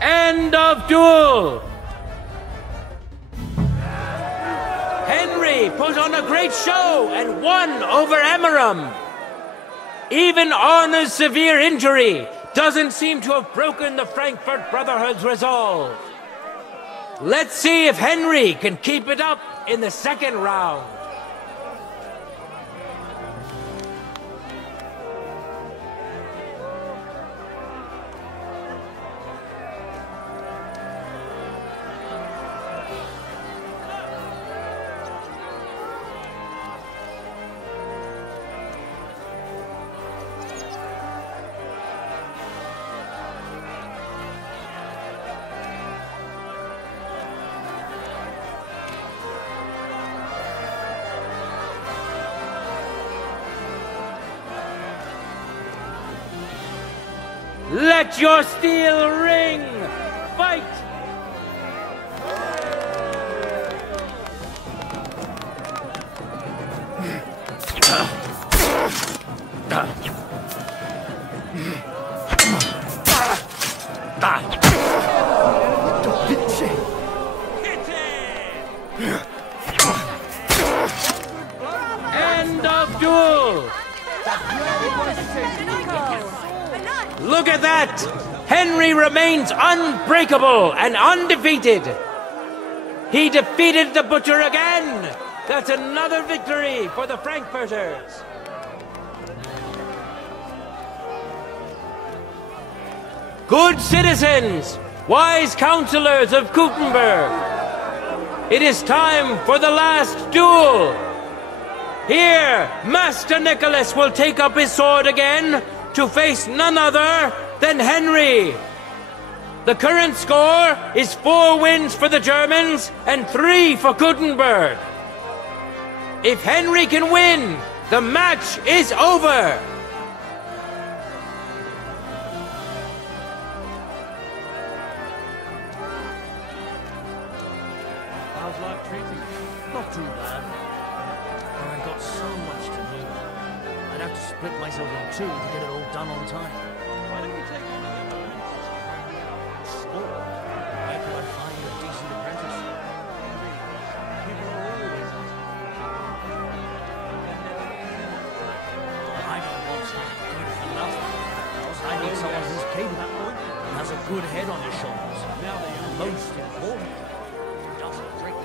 End of duel! Henry put on a great show and won over Emmeram. Even Arne's severe injury doesn't seem to have broken the Frankfurt Brotherhood's resolve. Let's see if Henry can keep it up in the second round. Let your steel ring! Fight! End of duel! Look at that! Henry remains unbreakable and undefeated. He defeated the Butcher again. That's another victory for the Frankfurters. Good citizens, wise counselors of Gutenberg, it is time for the last duel. Here, Master Nicholas will take up his sword again to face none other than Henry. The current score is 4 wins for the Germans and 3 for Gutenberg. If Henry can win, the match is over. How's life treating you? Not too bad. But I've got so much to do. I'd have to split myself in 2 to get it all done on time. Why don't you take one of them apprentices? Or where can I find a decent apprentice? People are always asking. good head on your shoulders. Now they are most important. Doesn't drink.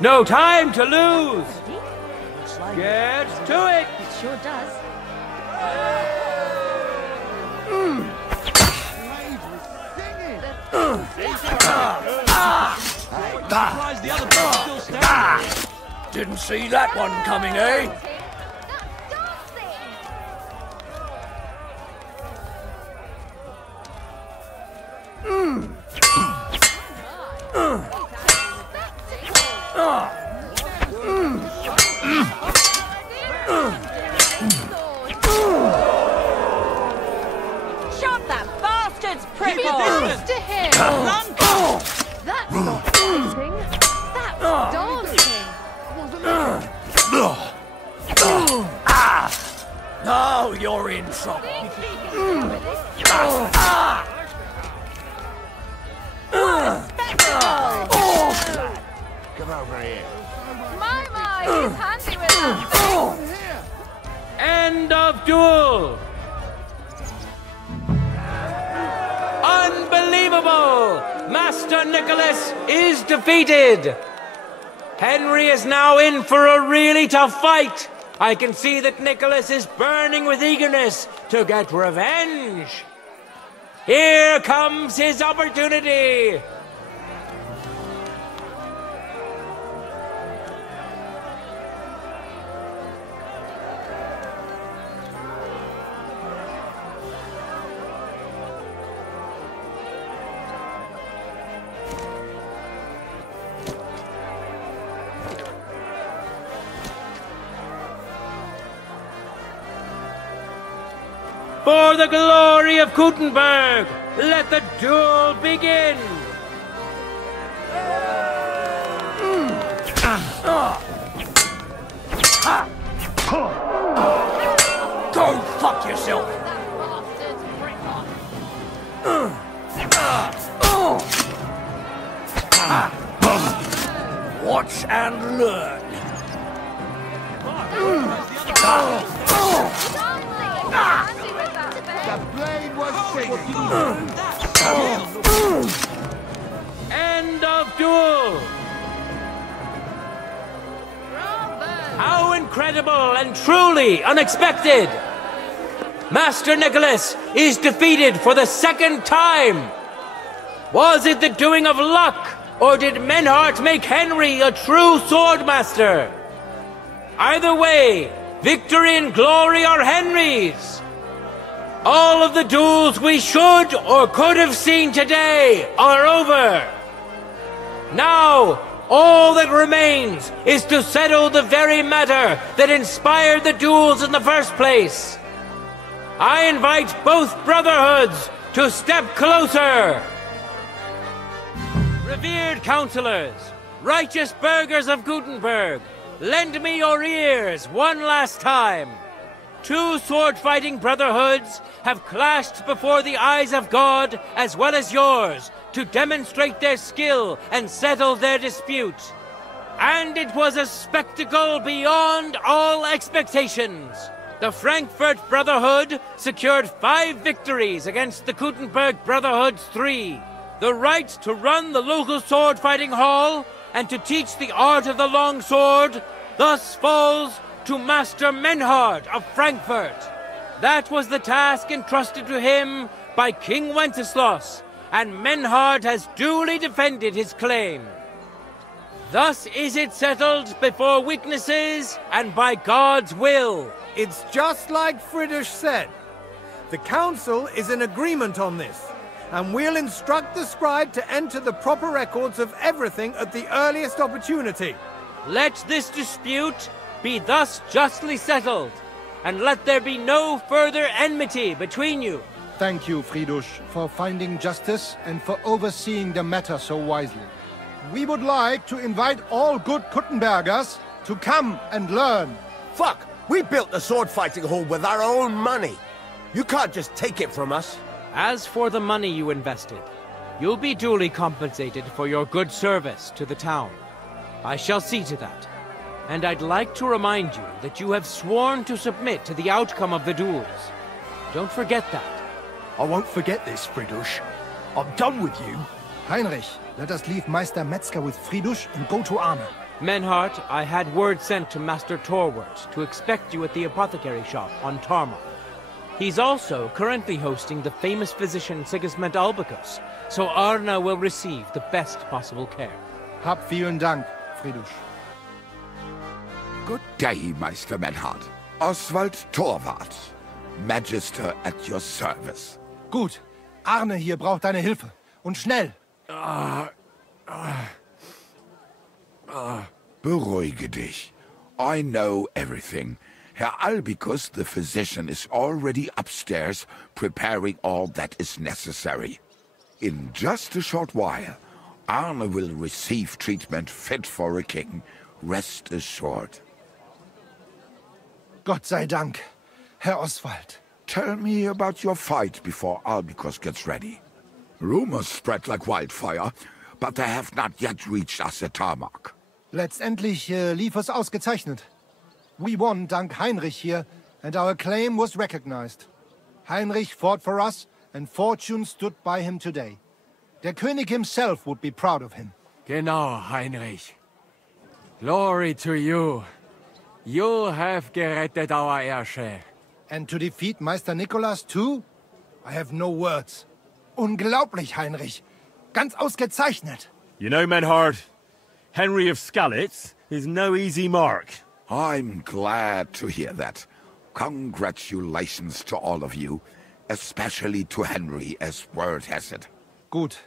No time to lose! Get to it! It sure does. Didn't see that one coming, eh? Shove that bastard's prick Give your distance to him! That's not fighting. That's dancing. Now you're in trouble. Come over here. My, he's handy with that. End of duel! Unbelievable! Master Nicholas is defeated! Henry is now in for a really tough fight. I can see that Nicholas is burning with eagerness to get revenge. Here comes his opportunity. For the glory of Gutenberg, let the duel begin! Go fuck yourself! Watch and learn. The blade was singing. End of duel! How incredible and truly unexpected! Master Nicholas is defeated for the second time! Was it the doing of luck, or did Menhart make Henry a true swordmaster? Either way, victory and glory are Henry's! All of the duels we should or could have seen today are over! Now, all that remains is to settle the very matter that inspired the duels in the first place. I invite both brotherhoods to step closer! Revered counselors, righteous burghers of Gutenberg, lend me your ears one last time. Two sword-fighting brotherhoods have clashed before the eyes of God as well as yours to demonstrate their skill and settle their dispute. And it was a spectacle beyond all expectations. The Frankfurt Brotherhood secured 5 victories against the Gutenberg Brotherhood's 3. The right to run the local sword-fighting hall and to teach the art of the long sword thus falls to Master Menhart of Frankfurt. That was the task entrusted to him by King Wenceslas, and Menhart has duly defended his claim. Thus is it settled before witnesses and by God's will. It's just like Friedrich said. The council is in agreement on this, and we'll instruct the scribe to enter the proper records of everything at the earliest opportunity. Let this dispute be thus justly settled, and let there be no further enmity between you. Thank you, Friedrich, for finding justice and for overseeing the matter so wisely. We would like to invite all good Gutenbergers to come and learn. Fuck! We built the sword-fighting hall with our own money. You can't just take it from us. As for the money you invested, You'll be duly compensated for your good service to the town. I shall see to that. And I'd like to remind you that you have sworn to submit to the outcome of the duels. Don't forget that. I won't forget this, Fridush. I'm done with you. Heinrich, let us leave Meister Metzger with Fridush and go to Arne. Menhart, I had word sent to Master Torwart to expect you at the apothecary shop on Tarmar. He's also currently hosting the famous physician Sigismund Albicus, so Arne will receive the best possible care. Hab vielen Dank, Fridush. Good day, Meister Menhart. Oswald Torwart, Magister at your service. Gut. Arne hier braucht deine Hilfe. Und schnell. Beruhige dich. I know everything. Herr Albicus, the physician, is already upstairs preparing all that is necessary. In just a short while, Arne will receive treatment fit for a king. Rest assured. Gott sei Dank, Herr Oswald. Tell me about your fight before Albicus gets ready. Rumors spread like wildfire, but they have not yet reached us at Tarmac. Letztendlich lief es ausgezeichnet. We won dank Heinrich here, and our claim was recognized. Heinrich fought for us, and fortune stood by him today. Der König himself would be proud of him. Genau, Heinrich. Glory to you. You have gerettet our Herrscher. And to defeat Meister Nicholas too? I have no words. Unglaublich, Heinrich. Ganz ausgezeichnet. You know, Menhard, Henry of Skalitz is no easy mark. I'm glad to hear that. Congratulations to all of you, especially to Henry, as word has it. Gut.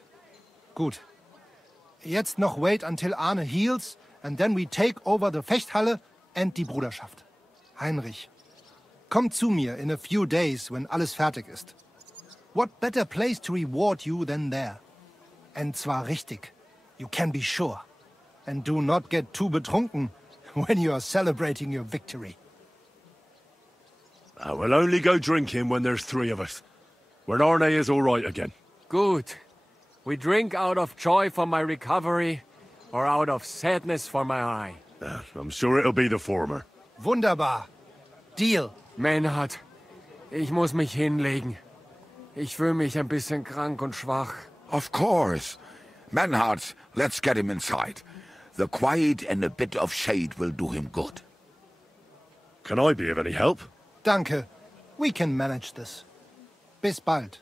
Gut. Jetzt noch wait until Arne heals, and then we take over the Fechthalle and die Bruderschaft. Heinrich, komm zu mir in a few days when alles fertig ist. What better place to reward you than there? And zwar richtig. You can be sure. And do not get too betrunken when you are celebrating your victory. We'll only go drinking when there's three of us. When Arne is all right again. Good. We drink out of joy for my recovery, or out of sadness for my eye. I'm sure it'll be the former. Wunderbar. Deal. Menhard, ich muss mich hinlegen. Ich fühle mich ein bisschen krank und schwach. Of course. Menhard, let's get him inside. The quiet and a bit of shade will do him good. Can I be of any help? Danke. We can manage this. Bis bald.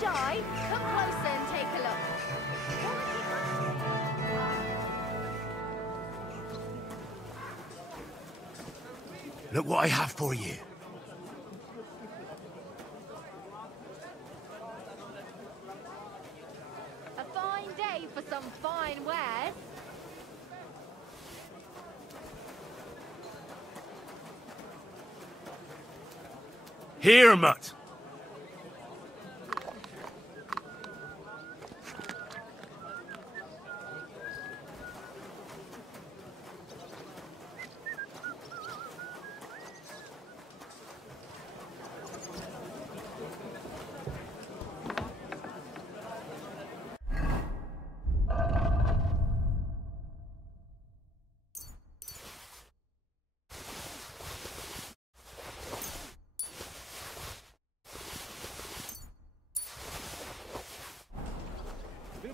Shy, come closer and take a look. Look what I have for you. some fine wares. Here, Mutt.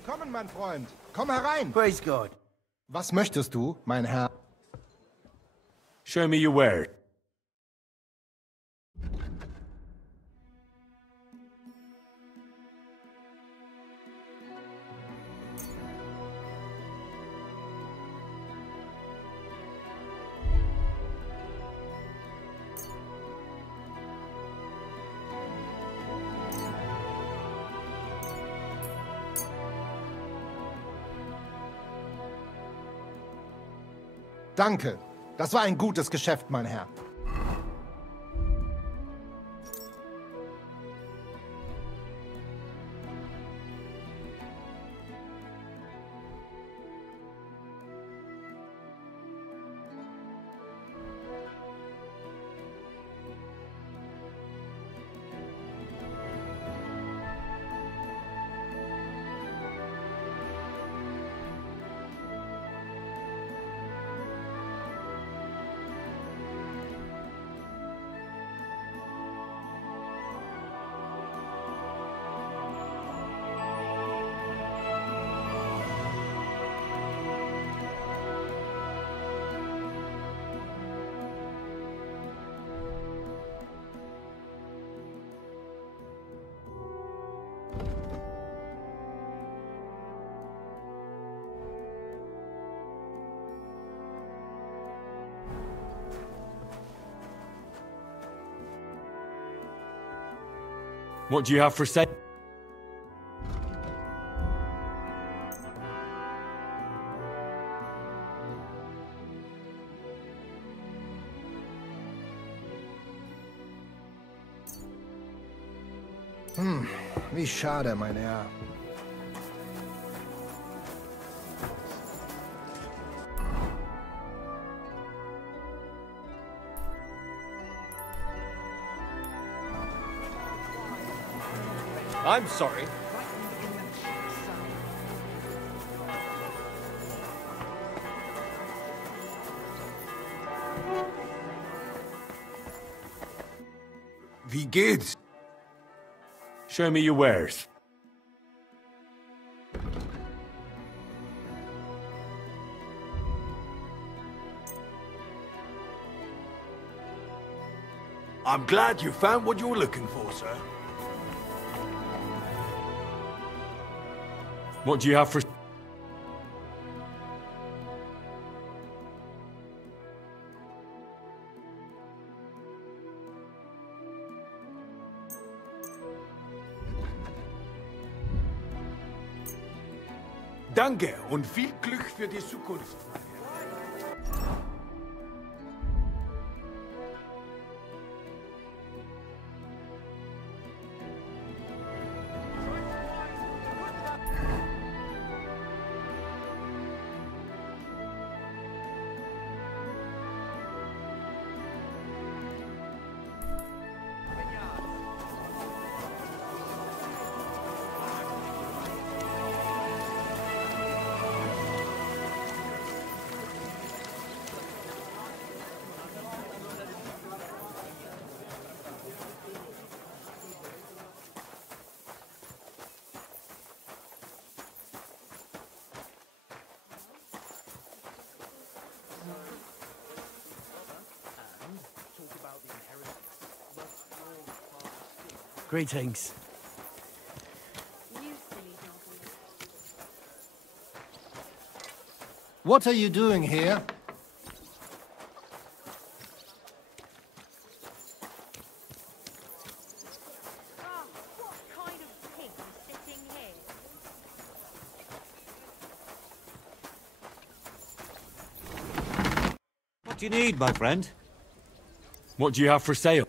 Willkommen, mein Freund. Komm herein. Praise God. Was möchtest du, mein Herr? Show me your ware. Danke. Das war ein gutes Geschäft, mein Herr. What do you have for sale? Wie schade, mein Herr. I'm sorry. Wie geht's? Show me your wares. I'm glad you found what you were looking for, sir. What do you have for... Danke und viel Glück für die Zukunft. Greetings. What are you doing here? do you need, my friend? What do you have for sale?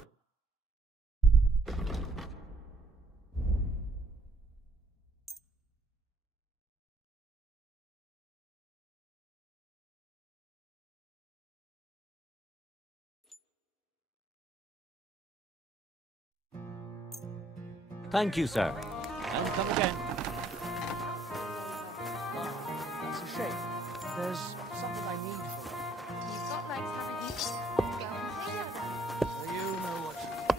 Thank you, sir. And come again. That's a shame. There's something I need for you. You've got legs, haven't you? Go and see her then. So you know what you need.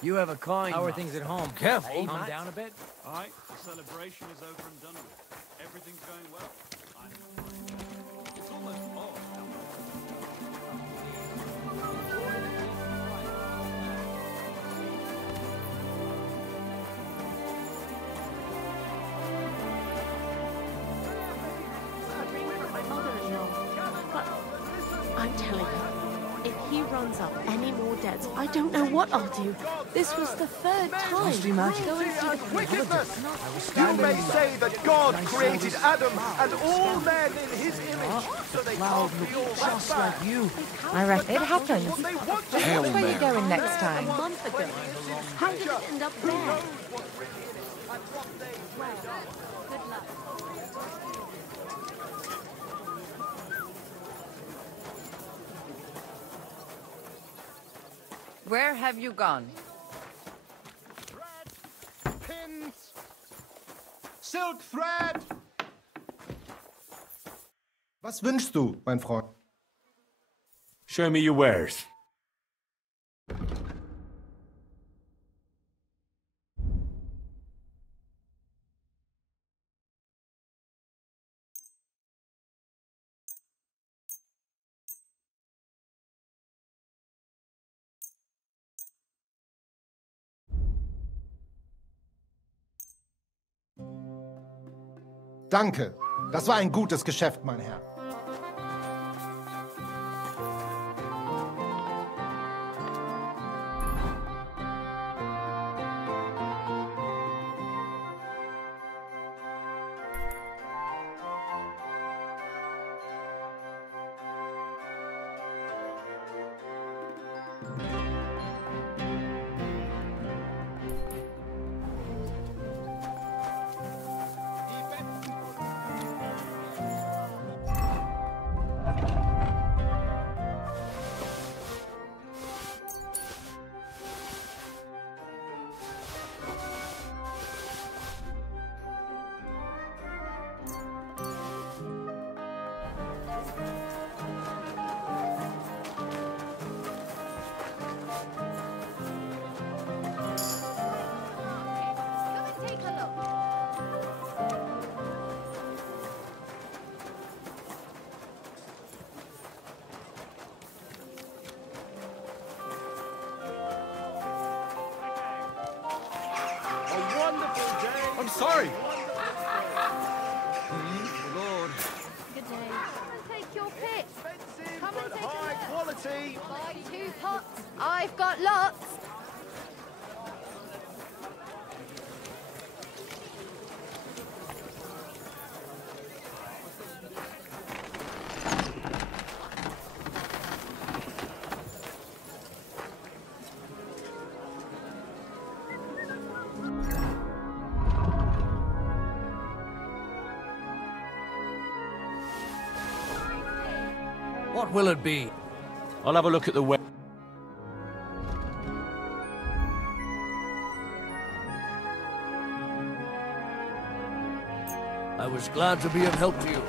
You have a kind. How are things at home? Careful. Hey, Calm Matt. down a bit. All right, the celebration is over and done with. Everything's going well. It's almost odd. I'm telling you, if he runs up any more debts, I don't know what I'll do. This was the third time. Go and see the Wickedness! You may say that God created Adam and all men in his image, so they can't be all just that like you. I reckon it happens. Hell, Where are you man. going next time? A month ago. How did it end up there? Where have you gone? Pins! Silk thread! Was wünschst du, mein Freund? Show me your wares. Danke. Das war ein gutes Geschäft, mein Herr. I'm sorry. Lord. Good day. Take your pick. Come and take high a look. quality. Buy 2 pots. I've got lots. What will it be? I'll have a look at the web. I was glad to be of help to you.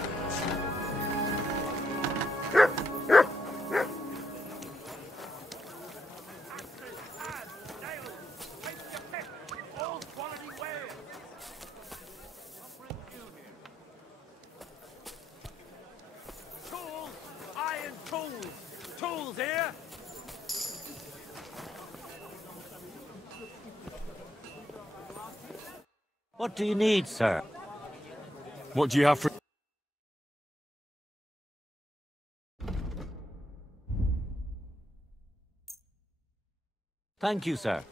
Tools! Iron tools! Tools here! What do you need, sir? What do you have for... Thank you, sir.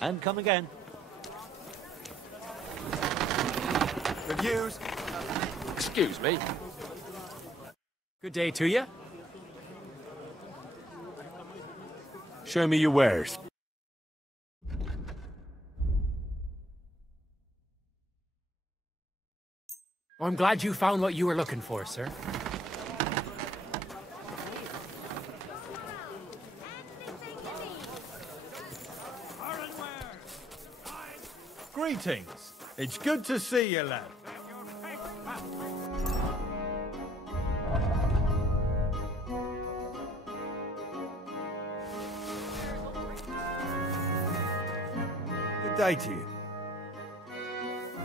And come again. Reviews. Excuse me. Good day to you. Show me your wares. I'm glad you found what you were looking for, sir. Greetings. It's good to see you, lad. Good day to you.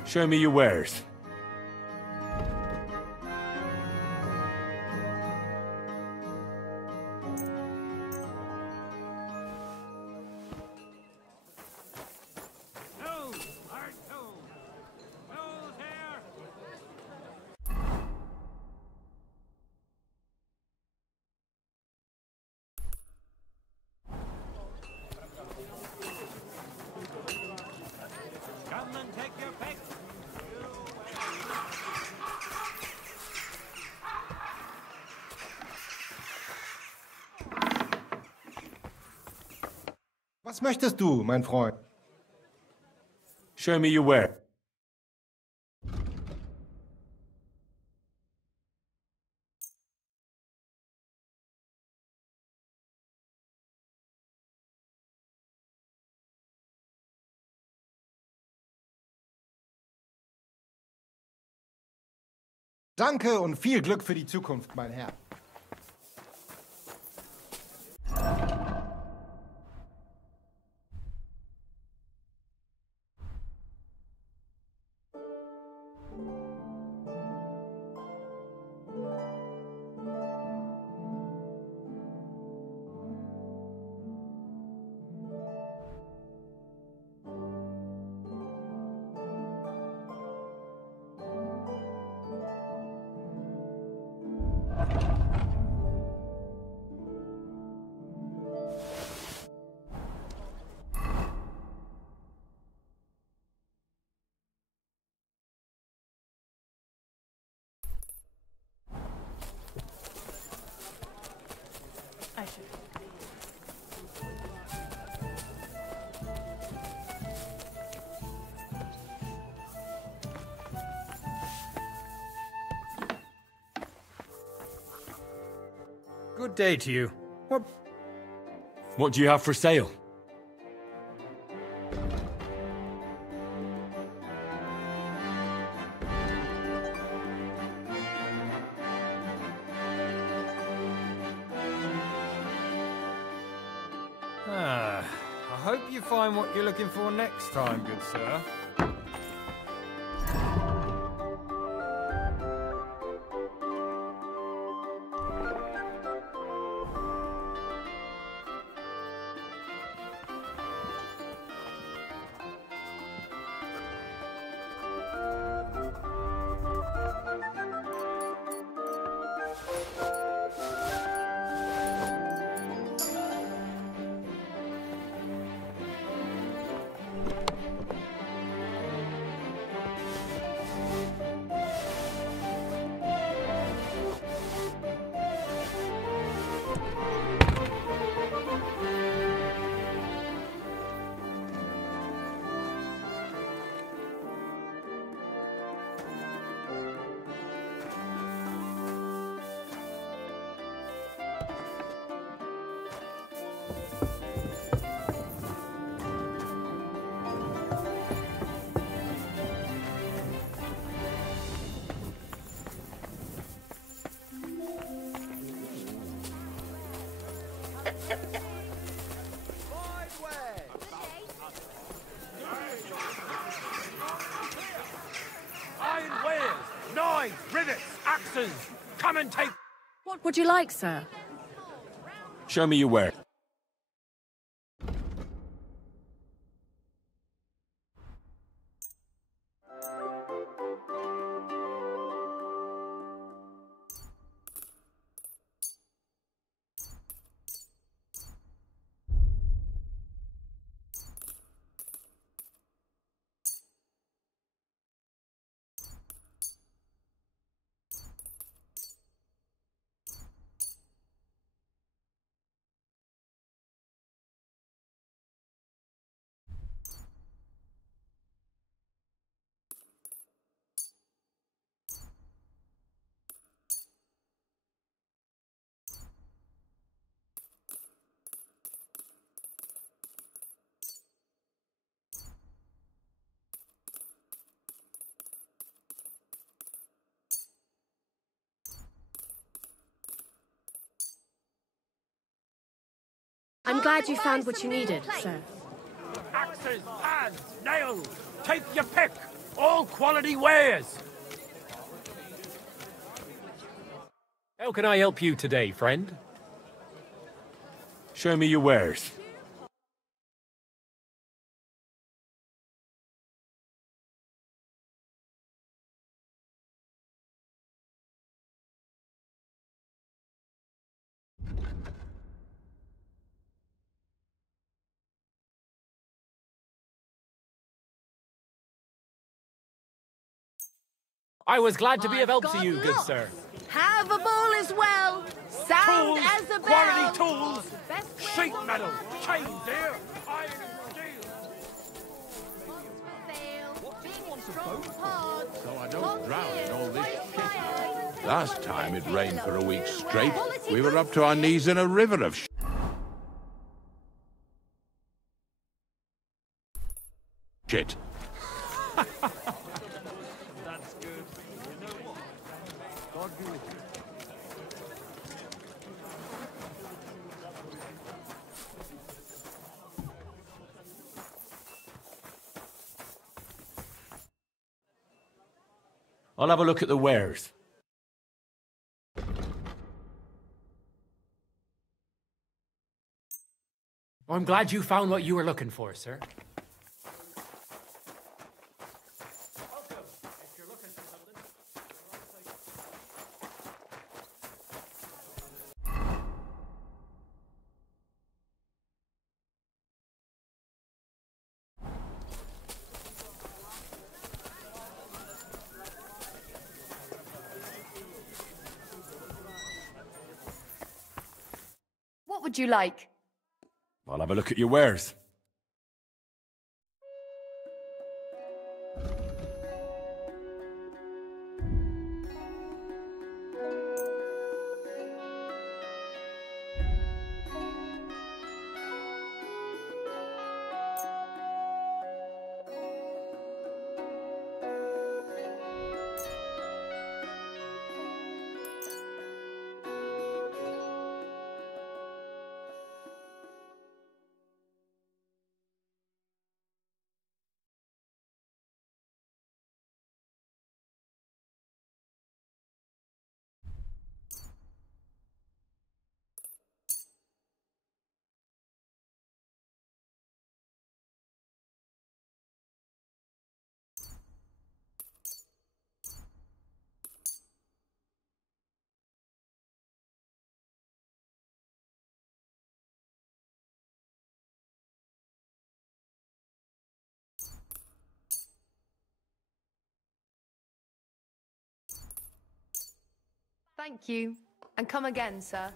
Show me your wares. Come and take your pick. Was möchtest du, mein Freund? Show me your ware. Danke und viel Glück für die Zukunft, mein Herr. Good day to you. What do you have for sale? I hope you find what you're looking for next time, good sir. Iron wares, knives, rivets, axes. Come and take. What would you like, sir? Show me your ware. I'm glad you found what you needed, sir. Axes, pans, nails. Take your pick. All quality wares. How can I help you today, friend? Show me your wares. I was glad to be of help to you, good sir. Have a ball as well. Sound Tools, as a bell. quality tools. Sheet metal, chains here, iron and steel. So I don't drown in all this shit. Last time it rained for a week straight, we were up to our knees in a river of shit. That's good. You know what? God be with you. I'll have a look at the wares. I'm glad you found what you were looking for, sir. What would you like? I'll have a look at your wares. Thank you. And come again, sir.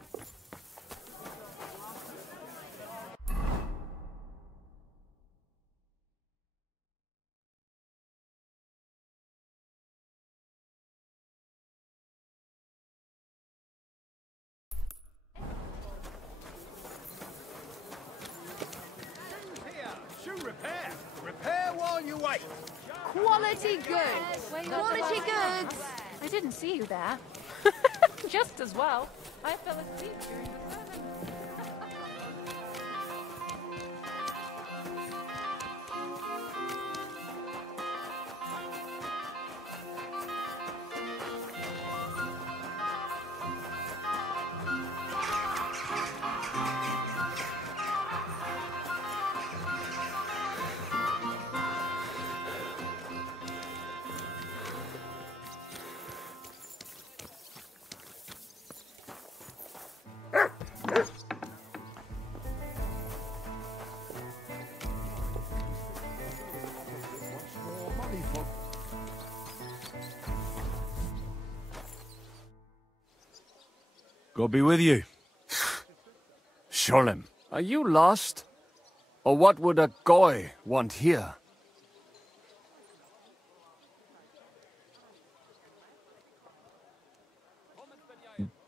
Shoe repair. Repair while you wait. Quality goods. Quality goods. I didn't see you there. Just as well. I fell asleep during the sermon. God be with you. Sholem, are you lost? Or what would a goy want here?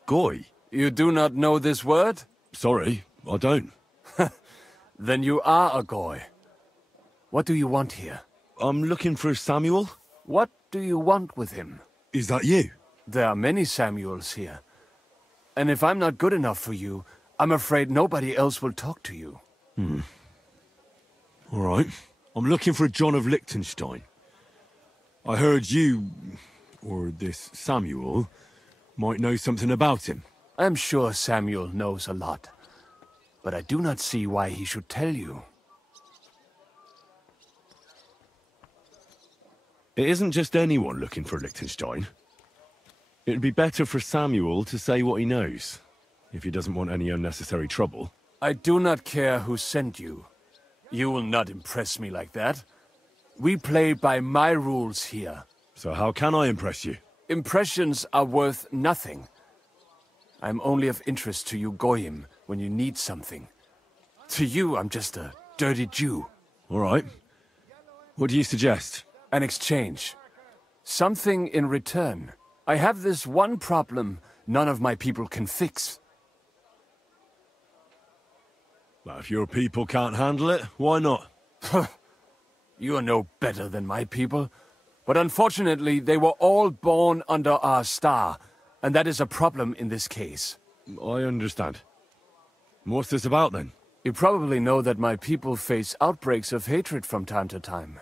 Goy? You do not know this word? Sorry, I don't. Then you are a goy. What do you want here? I'm looking for Samuel. What do you want with him? Is that you? There are many Samuels here. And if I'm not good enough for you, I'm afraid nobody else will talk to you. All right. I'm looking for John of Liechtenstein. I heard you, or this Samuel, might know something about him. I'm sure Samuel knows a lot, but I do not see why he should tell you. It isn't just anyone looking for Liechtenstein. It'd be better for Samuel to say what he knows, if he doesn't want any unnecessary trouble. I do not care who sent you. You will not impress me like that. We play by my rules here. So how can I impress you? Impressions are worth nothing. I'm only of interest to you Goyim when you need something. To you, I'm just a dirty Jew. All right. What do you suggest? An exchange. Something in return. I have this one problem none of my people can fix. Well, if your people can't handle it, why not? You are no better than my people. But unfortunately, they were all born under our star, and that is a problem in this case. I understand. What's this about, then? You probably know that my people face outbreaks of hatred from time to time.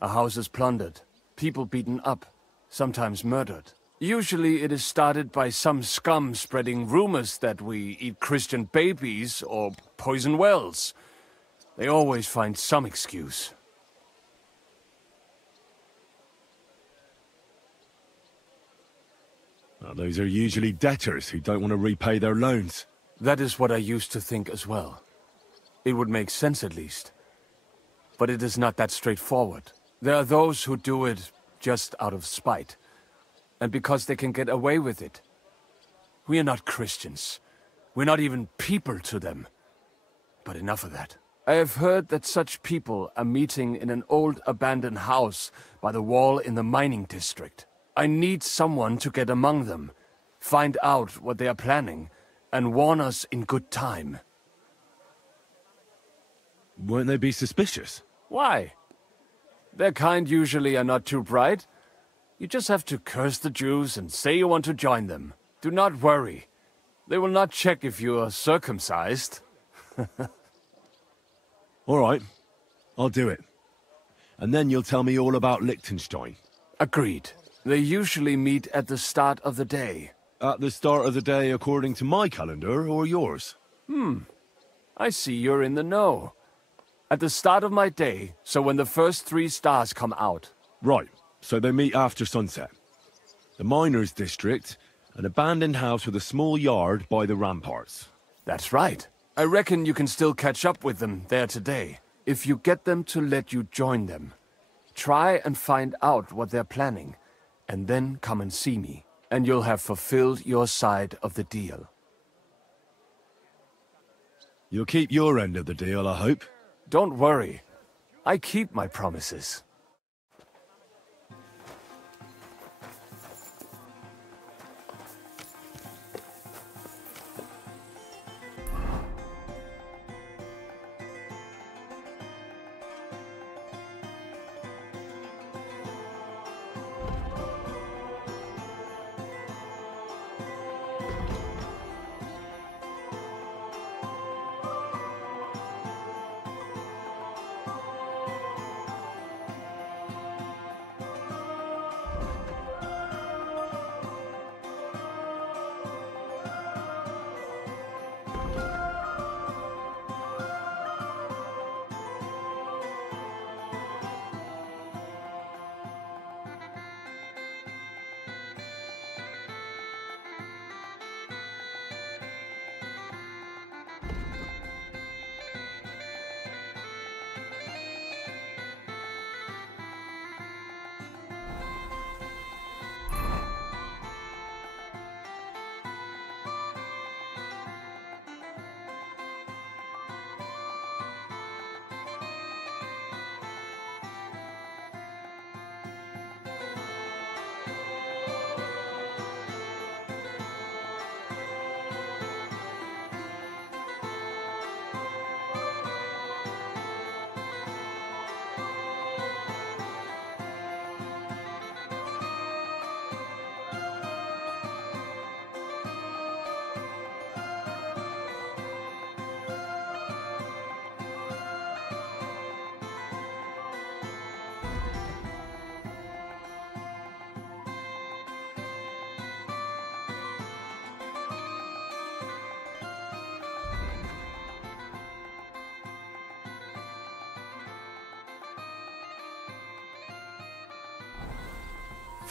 A house is plundered, people beaten up, sometimes murdered. Usually it is started by some scum spreading rumors that we eat Christian babies or poison wells. They always find some excuse. Well, those are usually debtors who don't want to repay their loans. That is what I used to think as well. It would make sense at least. But it is not that straightforward. There are those who do it just out of spite. And because they can get away with it. We are not Christians. We're not even people to them. But enough of that. I have heard that such people are meeting in an old abandoned house by the wall in the mining district. I need someone to get among them, find out what they are planning, and warn us in good time. Won't they be suspicious? Why? Their kind usually are not too bright. You just have to curse the Jews and say you want to join them. Do not worry. They will not check if you are circumcised. All right. I'll do it. And then you'll tell me all about Liechtenstein. Agreed. They usually meet at the start of the day. At the start of the day according to my calendar, or yours? I see you're in the know. At the start of my day, so when the first 3 stars come out. Right. So they meet after sunset. The miners' district, an abandoned house with a small yard by the ramparts. That's right. I reckon you can still catch up with them there today, if you get them to let you join them. Try and find out what they're planning, and then come and see me, and you'll have fulfilled your side of the deal. You'll keep your end of the deal, I hope. Don't worry. I keep my promises.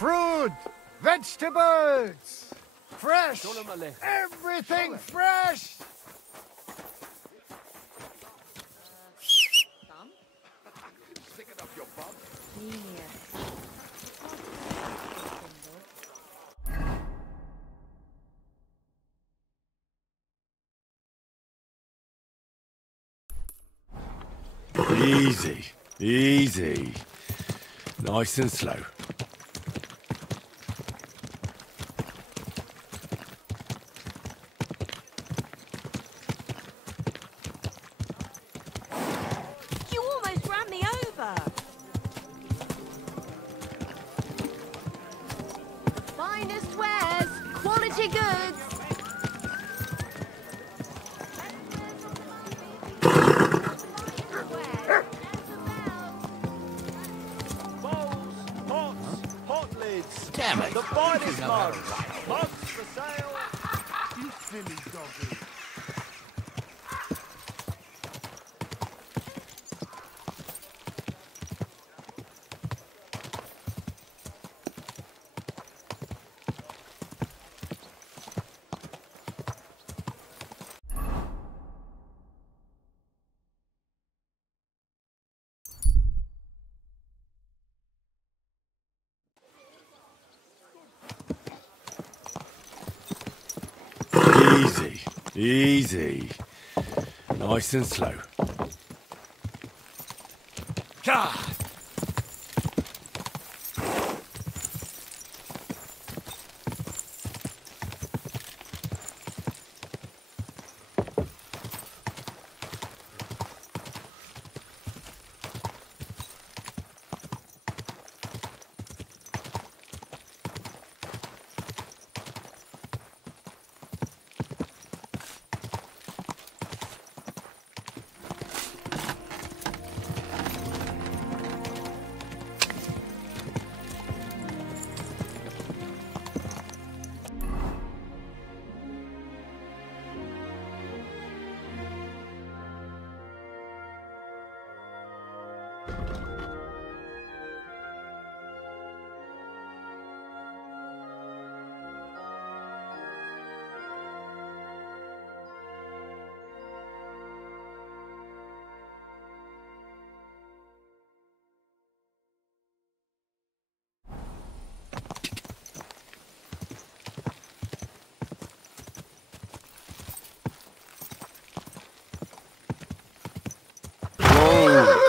Fruit, vegetables, fresh, everything fresh. Easy, easy. Nice and slow. You almost ran me over. Finest wares, quality goods. Damn it. The finest mugs. Mugs for sale. You silly doggy. Easy, easy. Nice and slow. God!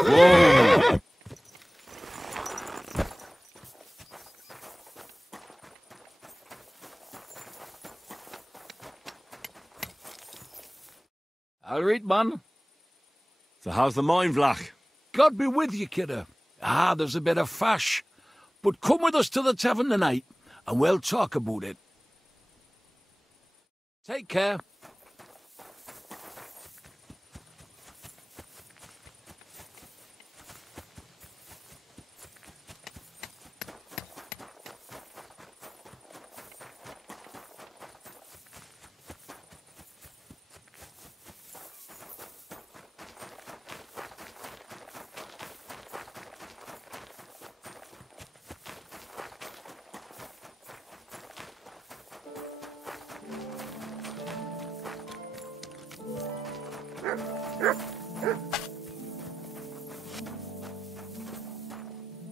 Whoa! All right, man. So how's the mine, Vlach? God be with you, kidder. There's a bit of fash. But come with us to the tavern tonight, and we'll talk about it. Take care.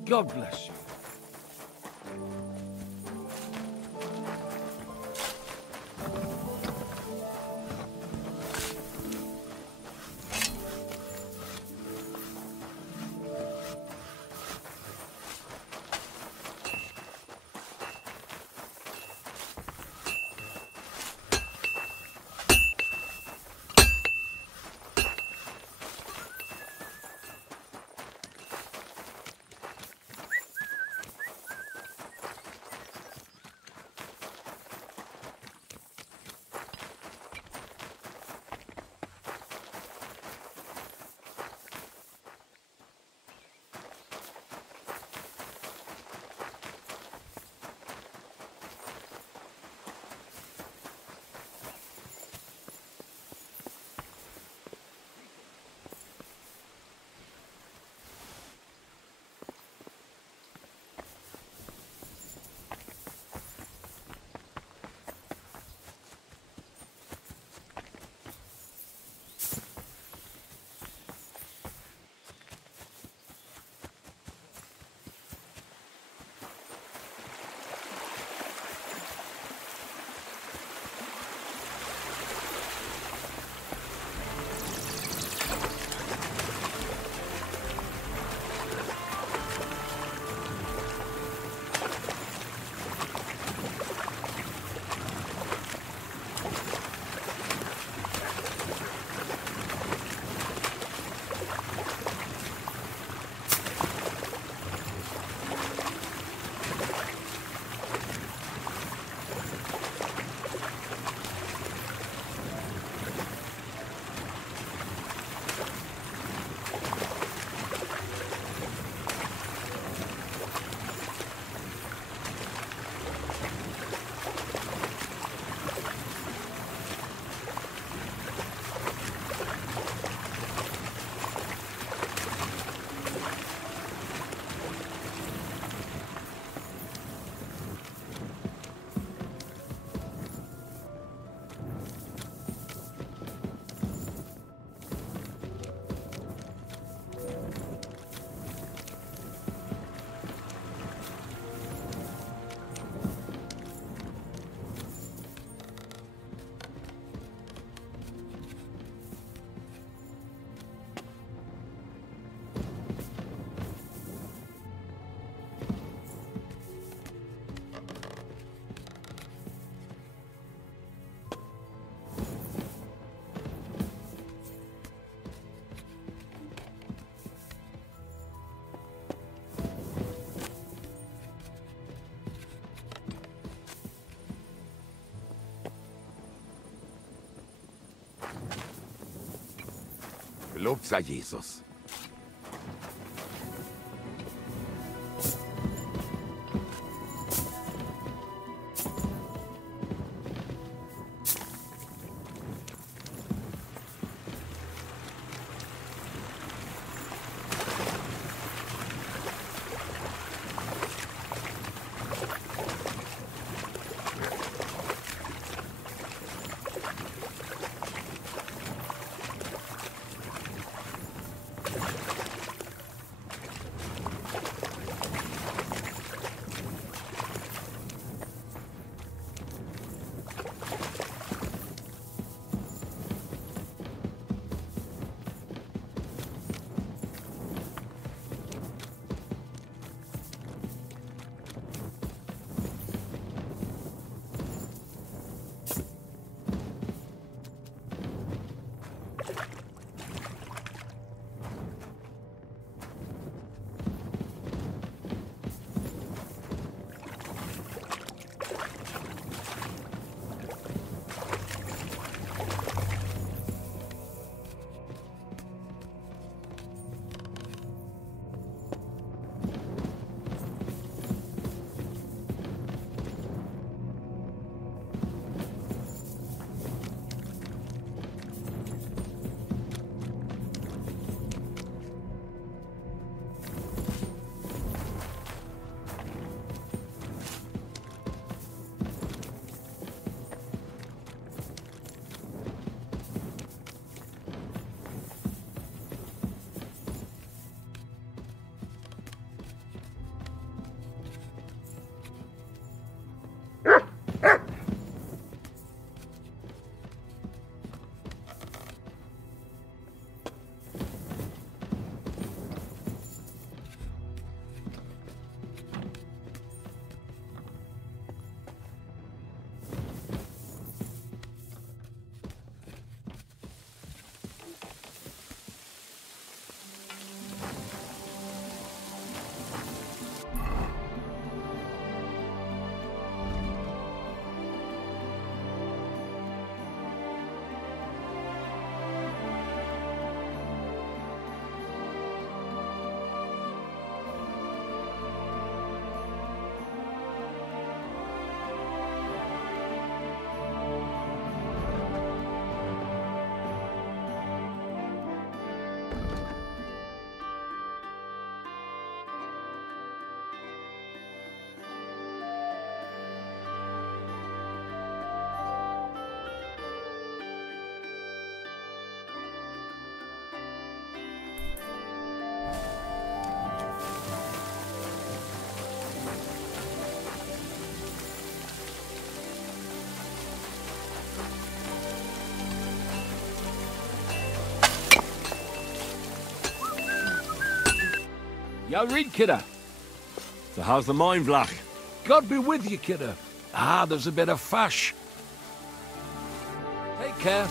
God bless you. Gelobt sei Jesus. Ja, read, kidder. So how's the mine, Vlach? God be with you, kidder. Ah, there's a bit of fash. Take care.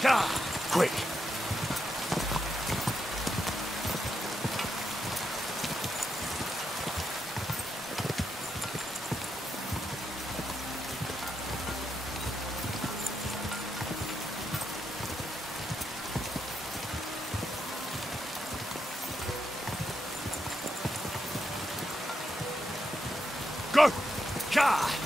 Quick! Go! Ka!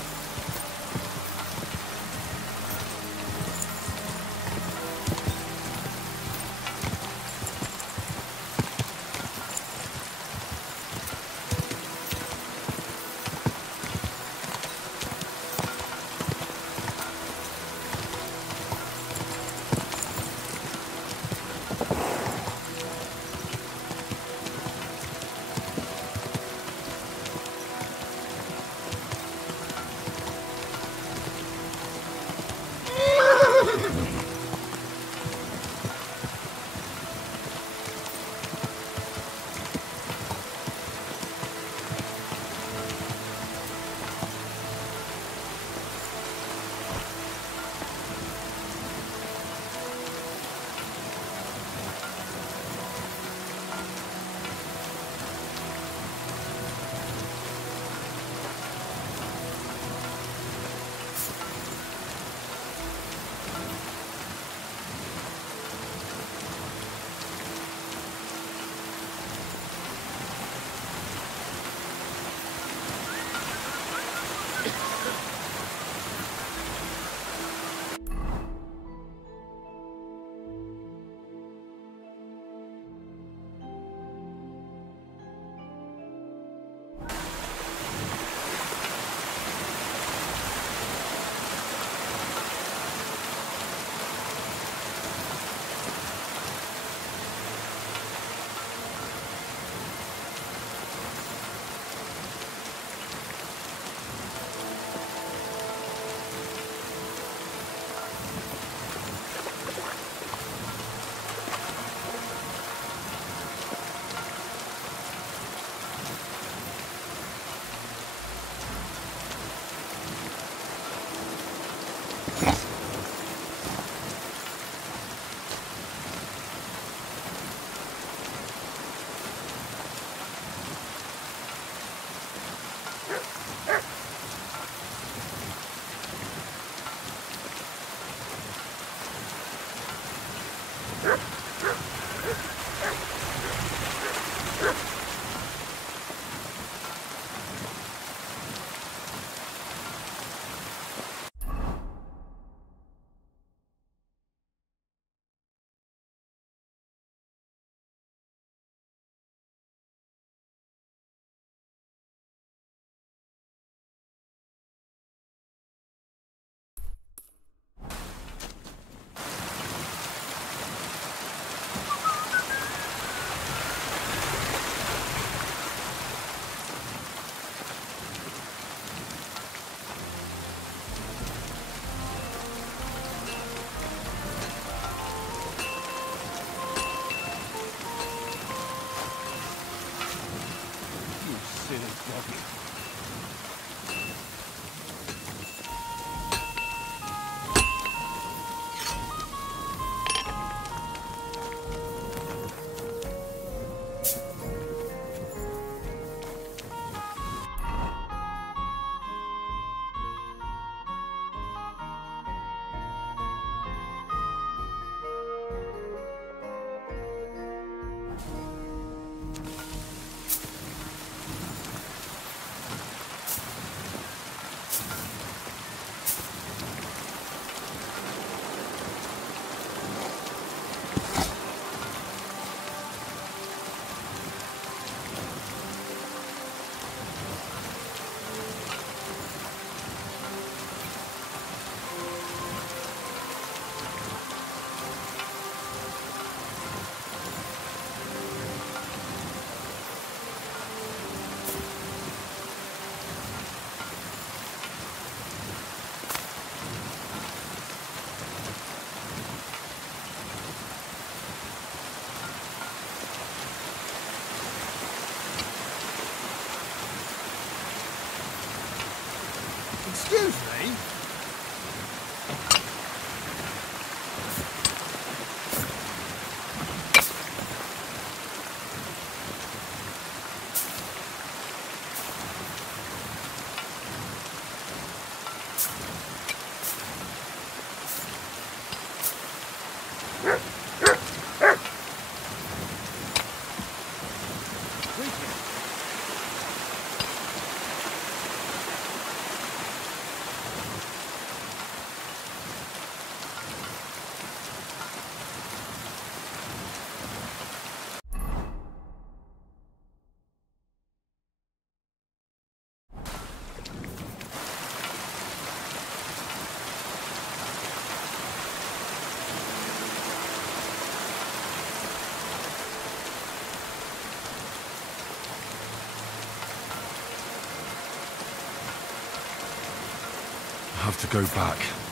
Excuse me? have to go back.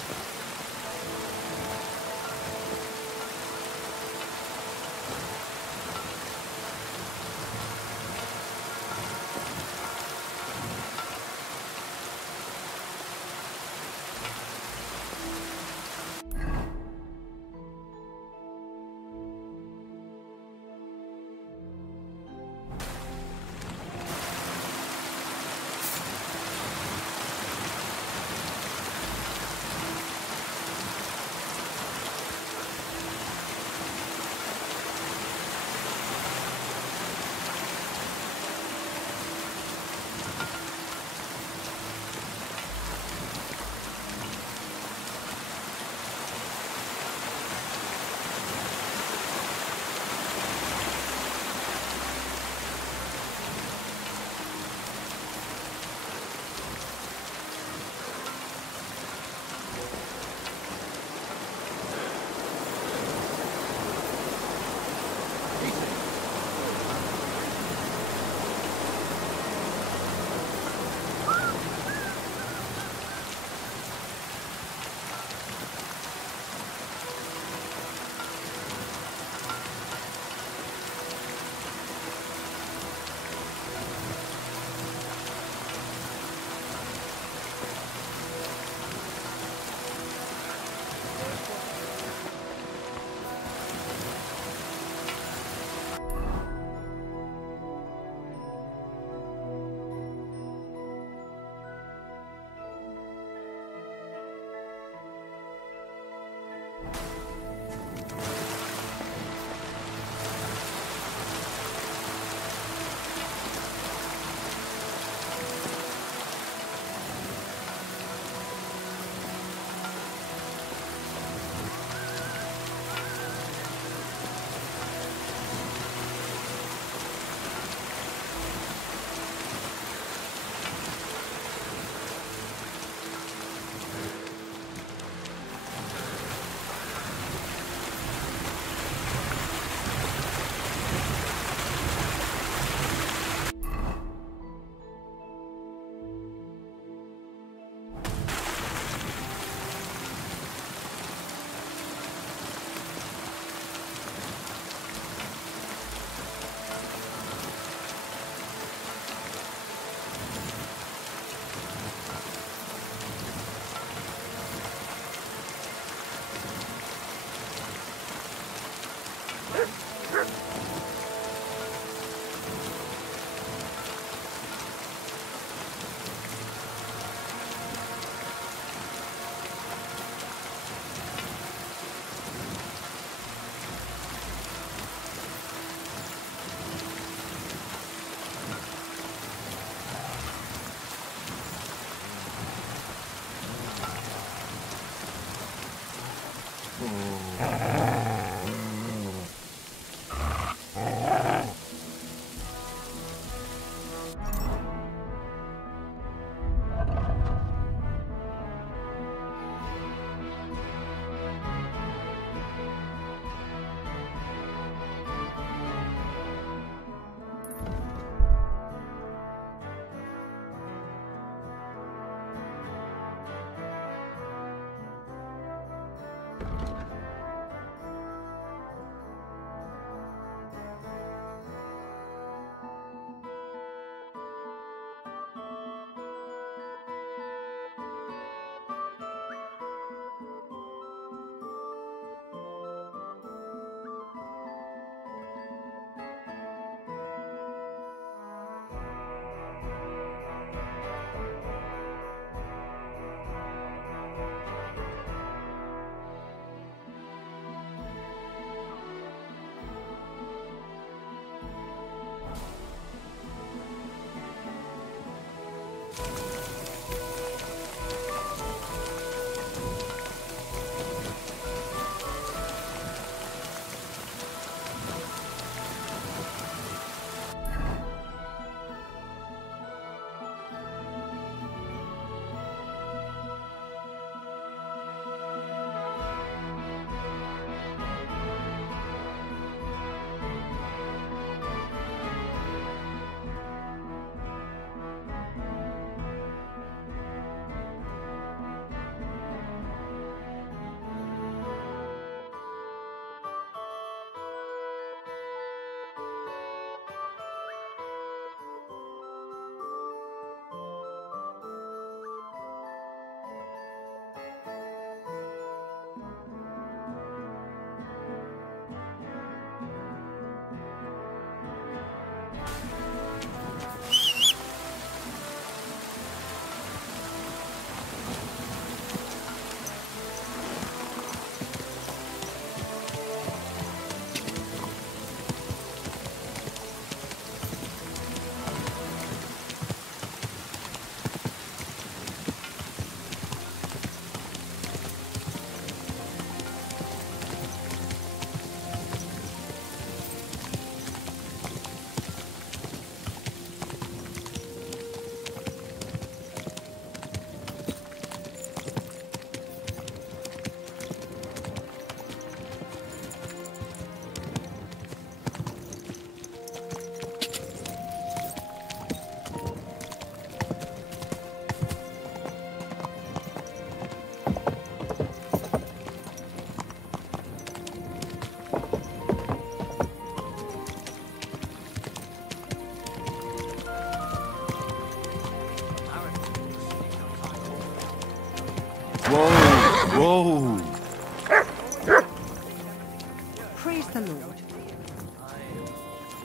her lord.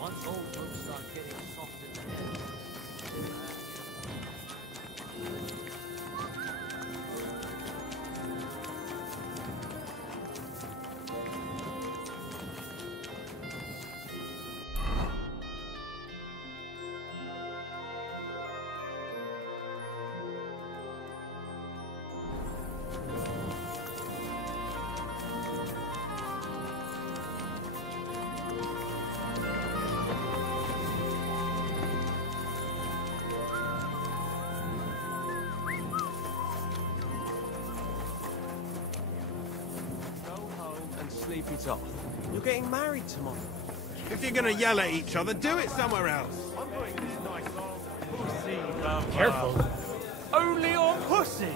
Once old folks start getting soft in the head. Sleep it off. You're getting married tomorrow. If you're gonna yell at each other, do it somewhere else. Careful. Only on pussy.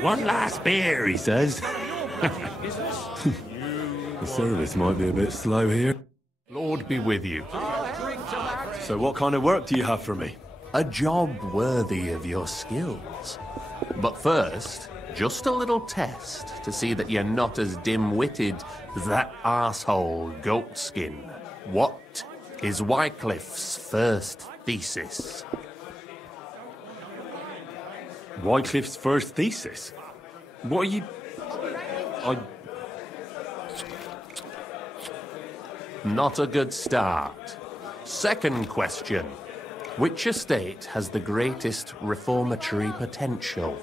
One last beer, he says. The service might be a bit slow here. Lord be with you. So what kind of work do you have for me? A job worthy of your skills. But first, just a little test to see that you're not as dim-witted as that arsehole Goatskin. What is Wycliffe's first thesis? Wycliffe's first thesis? What are you... Not a good start. Second question. Which estate has the greatest reformatory potential?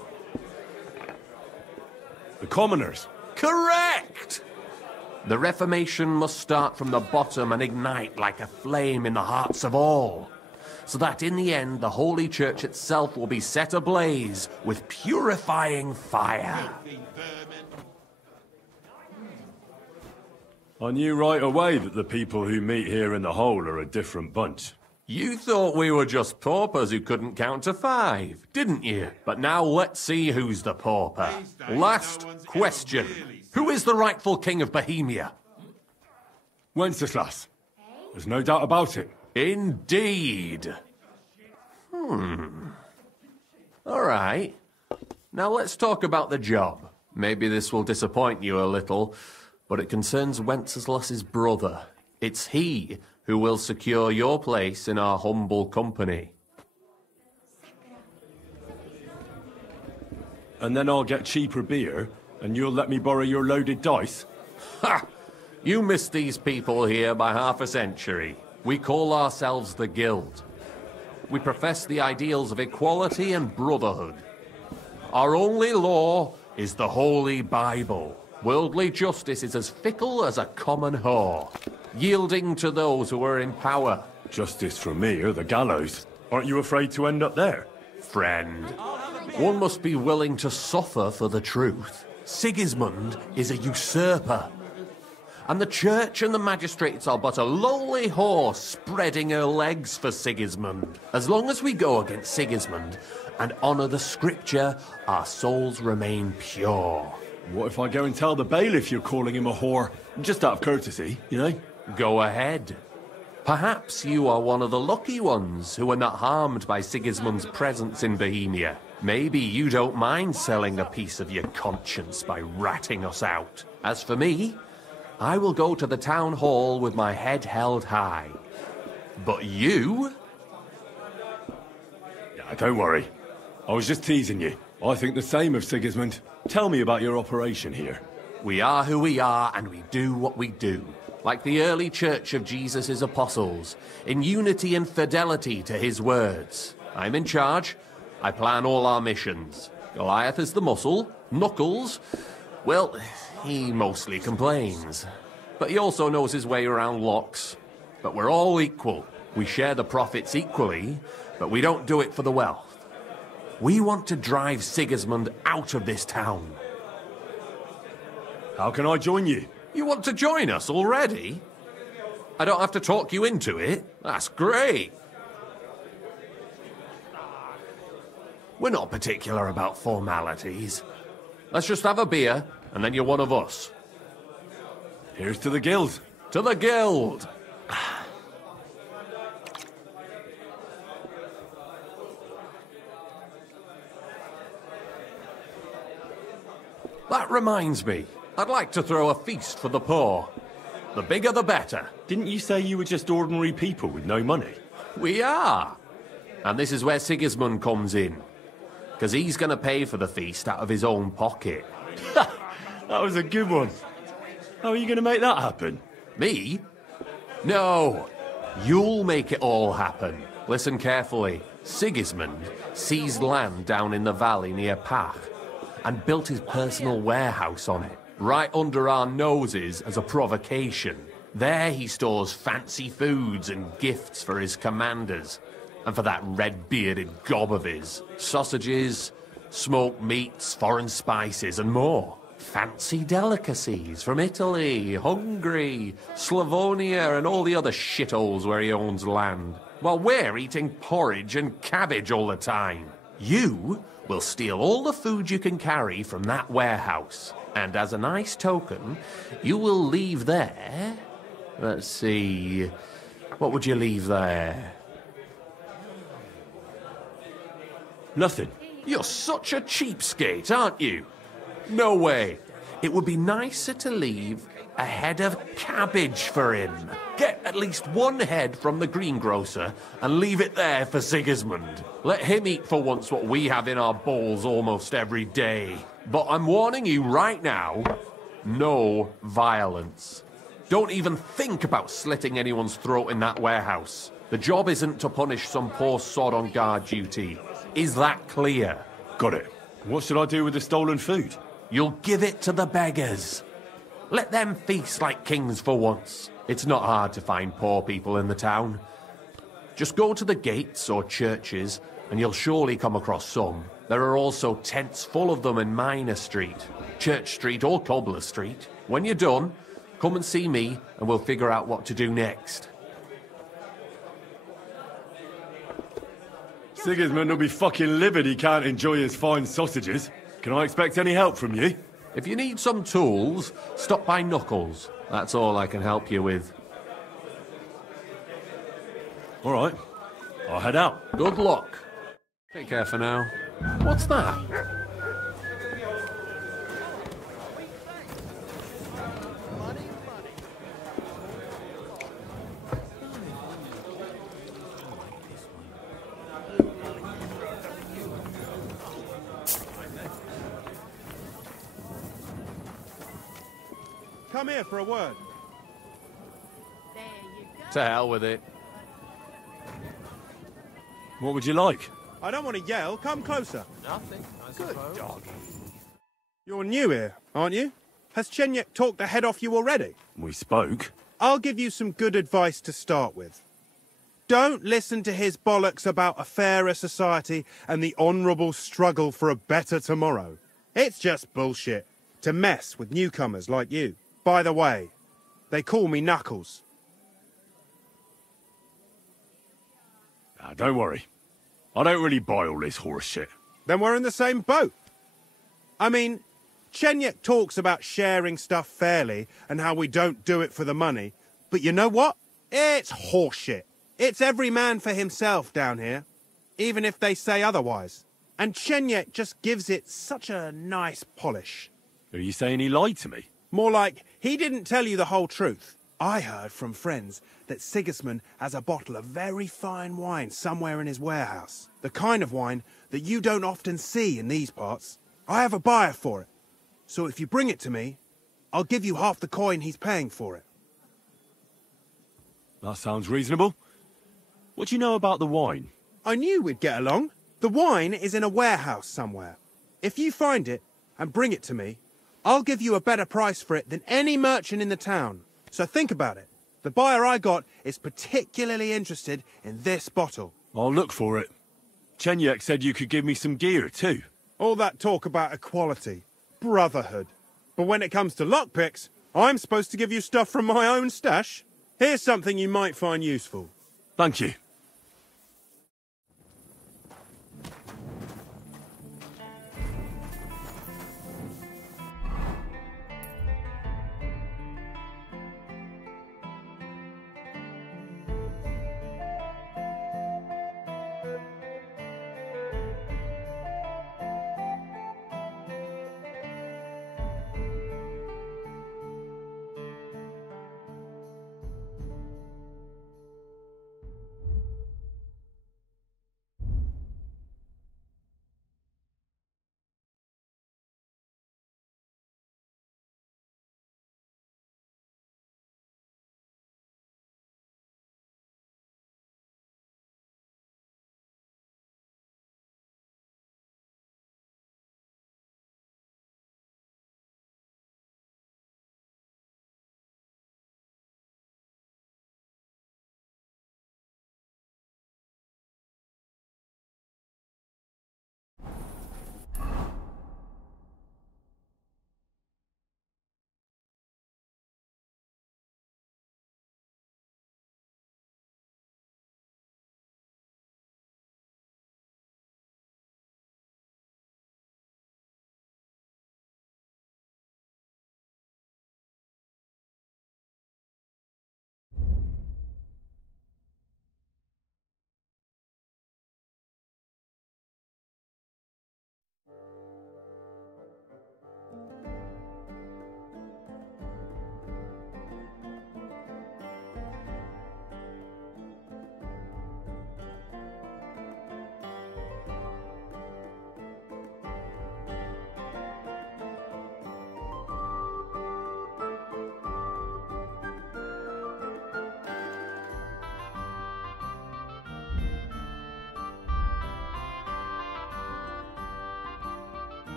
The commoners. Correct! The Reformation must start from the bottom and ignite like a flame in the hearts of all, so that in the end the Holy Church itself will be set ablaze with purifying fire. I knew right away that the people who meet here in the hole are a different bunch. You thought we were just paupers who couldn't count to 5, didn't you? But now let's see who's the pauper. Last question. Who is the rightful king of Bohemia? Wenceslas. There's no doubt about it. Indeed. All right. Now let's talk about the job. Maybe this will disappoint you a little, but it concerns Wenceslas's brother. It's he who will secure your place in our humble company. And then I'll get cheaper beer, and you'll let me borrow your loaded dice? Ha! You missed these people here by half a century. We call ourselves the Guild. We profess the ideals of equality and brotherhood. Our only law is the Holy Bible. Worldly justice is as fickle as a common whore, yielding to those who are in power. Justice for me or the gallows. Aren't you afraid to end up there? Friend, one must be willing to suffer for the truth. Sigismund is a usurper. And the church and the magistrates are but a lowly whore spreading her legs for Sigismund. As long as we go against Sigismund and honour the scripture, our souls remain pure. What if I go and tell the bailiff you're calling him a whore? Just out of courtesy, you know? Go ahead. Perhaps you are one of the lucky ones who are not harmed by Sigismund's presence in Bohemia. Maybe you don't mind selling a piece of your conscience by ratting us out. As for me, I will go to the town hall with my head held high. But you? Yeah, don't worry. I was just teasing you. I think the same of Sigismund. Tell me about your operation here. We are who we are, and we do what we do. Like the early church of Jesus' apostles, in unity and fidelity to his words. I'm in charge. I plan all our missions. Goliath is the muscle. Knuckles, well, he mostly complains. But he also knows his way around locks. But we're all equal. We share the profits equally, but we don't do it for the wealth. We want to drive Sigismund out of this town. How can I join you? You want to join us already? I don't have to talk you into it. That's great. We're not particular about formalities. Let's just have a beer, and then you're one of us. Here's to the Guild. To the Guild! That reminds me, I'd like to throw a feast for the poor. The bigger the better. Didn't you say you were just ordinary people with no money? We are. And this is where Sigismund comes in. Because he's going to pay for the feast out of his own pocket. That was a good one. How are you going to make that happen? Me? No. You'll make it all happen. Listen carefully. Sigismund seized land down in the valley near Pach and built his personal warehouse on it, right under our noses as a provocation. There he stores fancy foods and gifts for his commanders, and for that red-bearded gob of his. Sausages, smoked meats, foreign spices, and more. Fancy delicacies from Italy, Hungary, Slavonia, and all the other shitholes where he owns land. While we're eating porridge and cabbage all the time. You will steal all the food you can carry from that warehouse. And as a nice token, you will leave there... Let's see... What would you leave there? Nothing. You're such a cheapskate, aren't you? No way. It would be nicer to leave a head of cabbage for him. Get at least one head from the greengrocer and leave it there for Sigismund. Let him eat for once what we have in our bowls almost every day. But I'm warning you right now, no violence. Don't even think about slitting anyone's throat in that warehouse. The job isn't to punish some poor sod on guard duty. Is that clear? Got it. What should I do with the stolen food? You'll give it to the beggars. Let them feast like kings for once. It's not hard to find poor people in the town. Just go to the gates or churches, and you'll surely come across some. There are also tents full of them in Minor Street, Church Street or Cobbler Street. When you're done, come and see me, and we'll figure out what to do next. Sigismund will be fucking livid he can't enjoy his fine sausages. Can I expect any help from you? If you need some tools, stop by Knuckles. That's all I can help you with. All right. I'll head out. Good luck. Take care for now. What's that? Come here for a word. To hell with it. What would you like? I don't want to yell. Come closer. Nothing, I suppose. Good doggy. You're new here, aren't you? Has Chenyek talked the head off you already? We spoke. I'll give you some good advice to start with. Don't listen to his bollocks about a fairer society and the honourable struggle for a better tomorrow. It's just bullshit to mess with newcomers like you. By the way, they call me Knuckles. Don't worry. I don't really buy all this horse shit. Then we're in the same boat. I mean, Chenyek talks about sharing stuff fairly and how we don't do it for the money. But you know what? It's horseshit. It's every man for himself down here, even if they say otherwise. And Chenyek just gives it such a nice polish. Are you saying he lied to me? More like, he didn't tell you the whole truth. I heard from friends that Sigismund has a bottle of very fine wine somewhere in his warehouse. The kind of wine that you don't often see in these parts. I have a buyer for it. So if you bring it to me, I'll give you half the coin he's paying for it. That sounds reasonable. What do you know about the wine? I knew we'd get along. The wine is in a warehouse somewhere. If you find it and bring it to me, I'll give you a better price for it than any merchant in the town. So think about it. The buyer I got is particularly interested in this bottle. I'll look for it. Chenyek said you could give me some gear too. All that talk about equality, brotherhood. But when it comes to lockpicks, I'm supposed to give you stuff from my own stash. Here's something you might find useful. Thank you.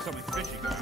was something fishy going on.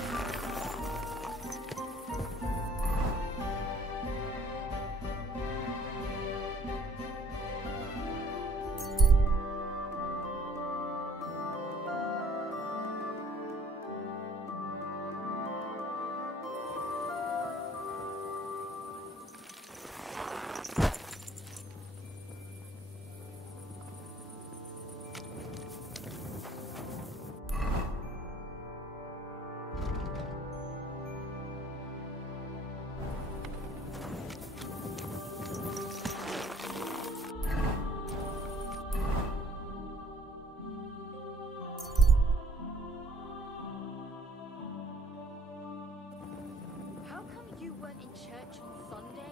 Church on Sunday?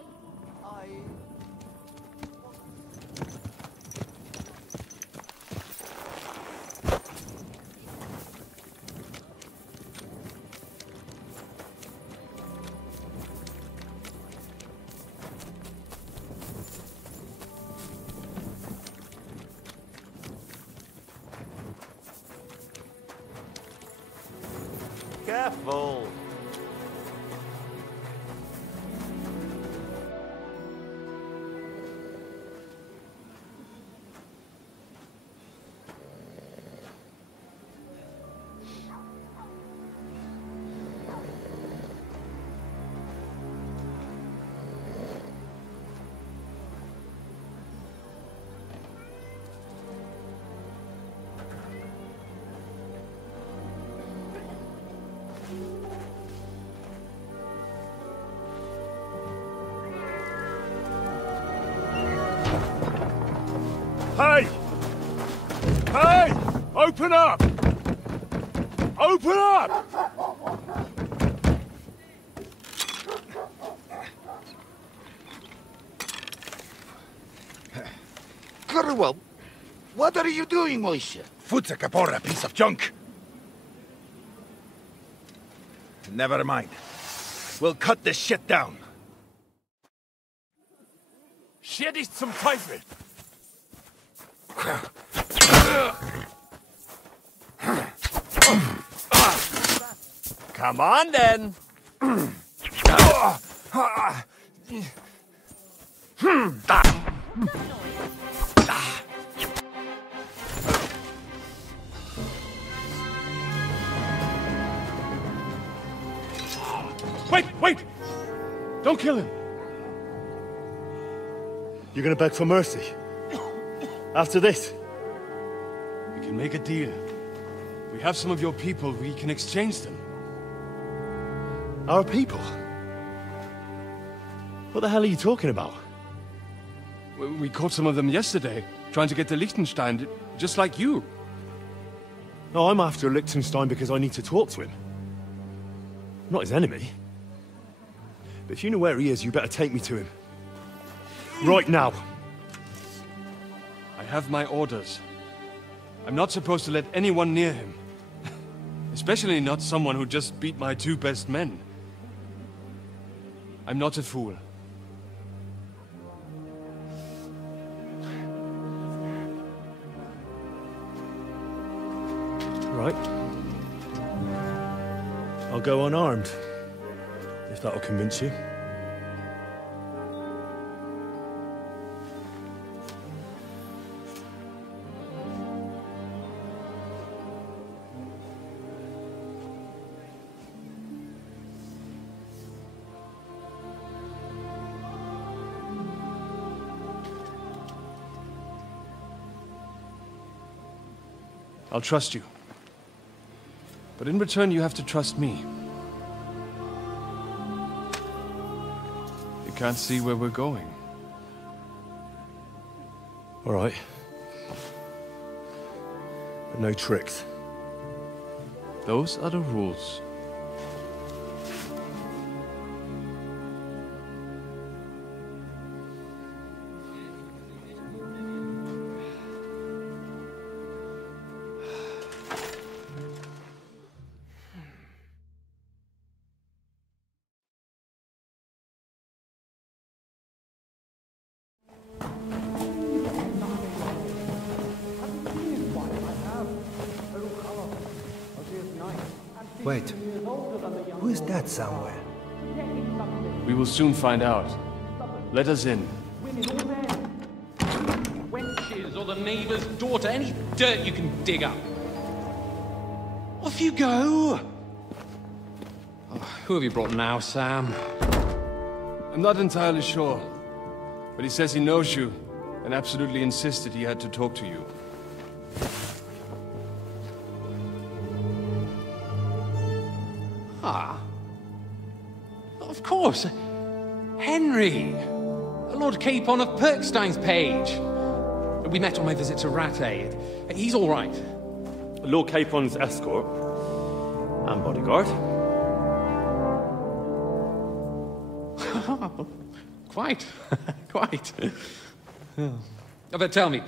Careful! Hey! Hey! Open up! Open up! Curwell, what are you doing, Moishe? Foot's a capora, piece of junk. Never mind. We'll cut this shit down. Shit ist zum Teufel! Come on, then. Wait! Don't kill him! You're gonna beg for mercy? After this? We can make a deal. We have some of your people, we can exchange them. Our people? What the hell are you talking about? We caught some of them yesterday, trying to get to Liechtenstein, just like you. No, I'm after Liechtenstein because I need to talk to him. I'm not his enemy. But if you know where he is, you better take me to him. Right now. I have my orders. I'm not supposed to let anyone near him. Especially not someone who just beat my 2 best men. I'm not a fool. Right. I'll go unarmed. If that'll convince you. I'll trust you. But in return, you have to trust me. You can't see where we're going. All right. But no tricks. Those are the rules. Wait. Who is that somewhere? We will soon find out. Let us in. Wenches or the neighbour's daughter, any dirt you can dig up. Off you go! Oh, who have you brought now, Sam? I'm not entirely sure, but he says he knows you, and absolutely insisted he had to talk to you. Ah. Of course. Henry. Lord Capon of Perkstein's page. We met on my visit to Rattay. He's all right. Lord Capon's escort and bodyguard. Quite. Quite. But tell me,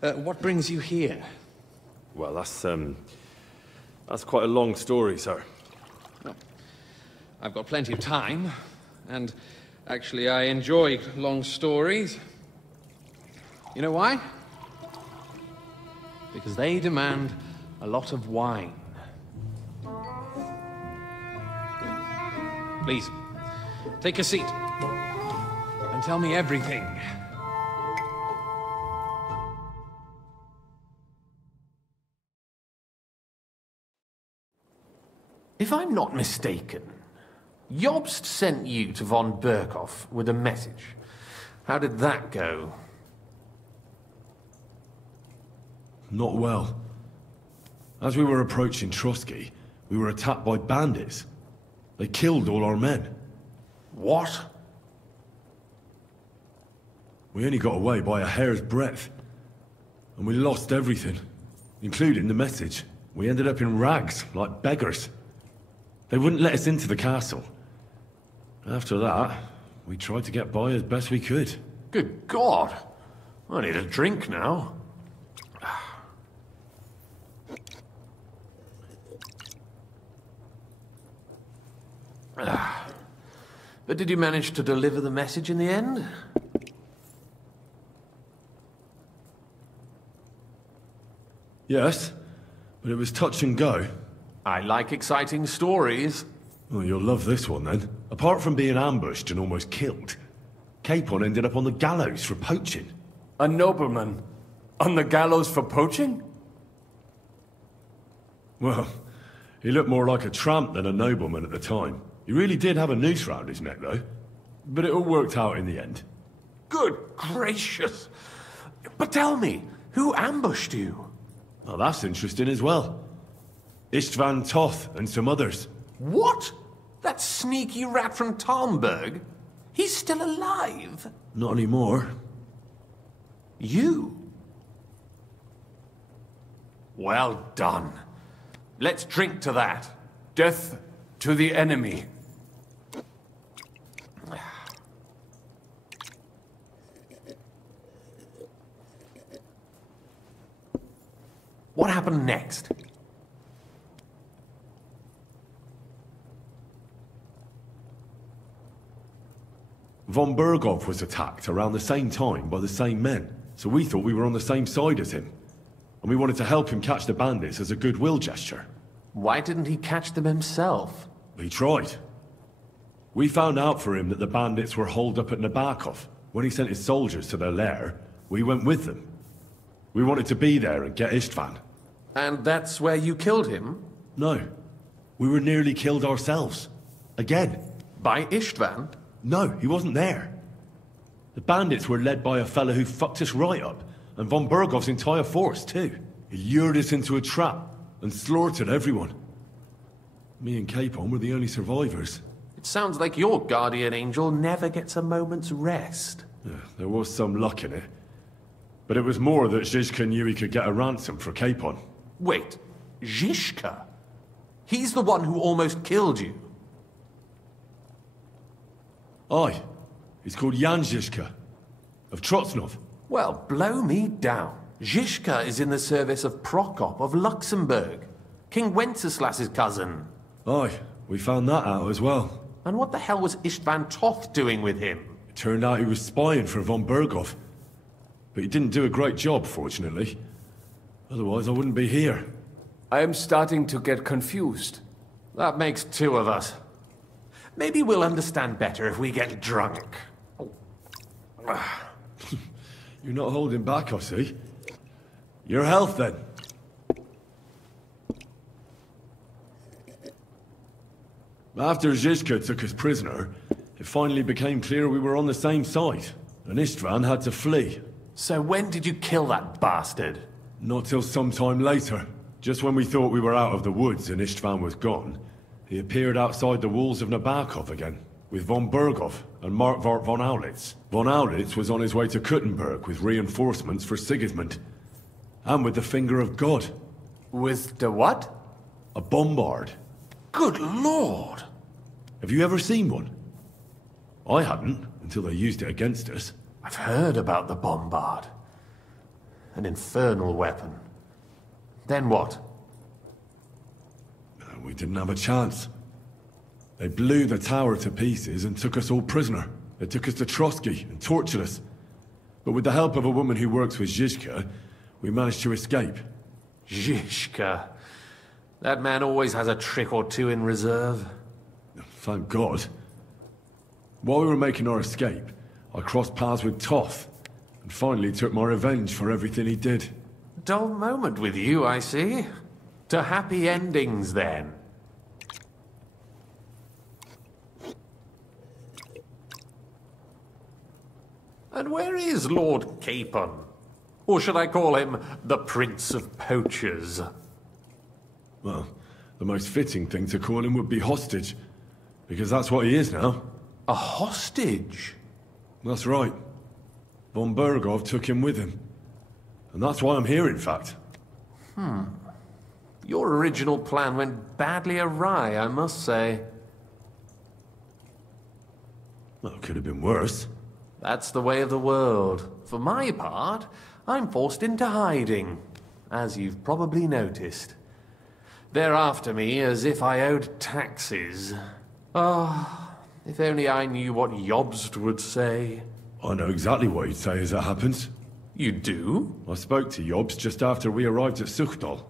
what brings you here? Well, that's quite a long story, sir. Well, I've got plenty of time, and actually I enjoy long stories. You know why? Because they demand a lot of wine. Please, take a seat and tell me everything. If I'm not mistaken, Jobst sent you to von Berkhoff with a message. How did that go? Not well. As we were approaching Trotsky, we were attacked by bandits. They killed all our men. What? We only got away by a hair's breadth. And we lost everything, including the message. We ended up in rags, like beggars. They wouldn't let us into the castle. After that, we tried to get by as best we could. Good God! I need a drink now. But did you manage to deliver the message in the end? Yes, but it was touch and go. I like exciting stories. Well, you'll love this one then. Apart from being ambushed and almost killed, Capon ended up on the gallows for poaching. A nobleman? On the gallows for poaching? Well, he looked more like a tramp than a nobleman at the time. He really did have a noose round his neck, though. But it all worked out in the end. Good gracious! But tell me, who ambushed you? Well, that's interesting as well. Istvan Toth and some others. What? That sneaky rat from Talmberg? He's still alive? Not anymore. You? Well done. Let's drink to that. Death to the enemy. What happened next? Von Berghoff was attacked around the same time by the same men, so we thought we were on the same side as him. And we wanted to help him catch the bandits as a goodwill gesture. Why didn't he catch them himself? He tried. We found out for him that the bandits were holed up at Nabokov. When he sent his soldiers to their lair, we went with them. We wanted to be there and get Istvan. And that's where you killed him? No. We were nearly killed ourselves. Again. By Istvan? No, he wasn't there. The bandits were led by a fellow who fucked us right up, and von Bergov's entire force, too. He lured us into a trap and slaughtered everyone. Me and Capon were the only survivors. It sounds like your guardian angel never gets a moment's rest. Yeah, there was some luck in it. But it was more that Zizka knew he could get a ransom for Capon. Wait, Zizka? He's the one who almost killed you. Aye. He's called Jan Zizka, of Trotsnov. Well, blow me down. Zizka is in the service of Prokop of Luxembourg, King Wenceslas's cousin. Aye, we found that out as well. And what the hell was Istvan Toth doing with him? It turned out he was spying for von Berghoff. But he didn't do a great job, fortunately. Otherwise, I wouldn't be here. I am starting to get confused. That makes two of us. Maybe we'll understand better if we get drunk. You're not holding back, I see. Your health, then. After Zizka took us prisoner, it finally became clear we were on the same side, and Istvan had to flee. So when did you kill that bastard? Not till some time later. Just when we thought we were out of the woods and Istvan was gone, he appeared outside the walls of Nabokov again, with von Berghoff and Markvart von Aulitz. Von Aulitz was on his way to Kuttenberg with reinforcements for Sigismund. And with the finger of God. With the what? A bombard. Good lord! Have you ever seen one? I hadn't, until they used it against us. I've heard about the bombard. An infernal weapon. Then what? We didn't have a chance. They blew the tower to pieces and took us all prisoner. They took us to Trotsky and tortured us. But with the help of a woman who works with Zizka, we managed to escape. Zizka. That man always has a trick or two in reserve. Thank God. While we were making our escape, I crossed paths with Toth, and finally took my revenge for everything he did. Dull moment with you, I see. To happy endings, then. And where is Lord Capon? Or should I call him the Prince of Poachers? Well, the most fitting thing to call him would be hostage, because that's what he is now. A hostage? That's right. Von Berghoff took him with him. And that's why I'm here, in fact. Your original plan went badly awry, I must say. Well, it could have been worse. That's the way of the world. For my part, I'm forced into hiding, as you've probably noticed. They're after me as if I owed taxes. Ah, if only I knew what Jobst would say. I know exactly what he'd say as it happens. You do? I spoke to Jobst just after we arrived at Suchdal.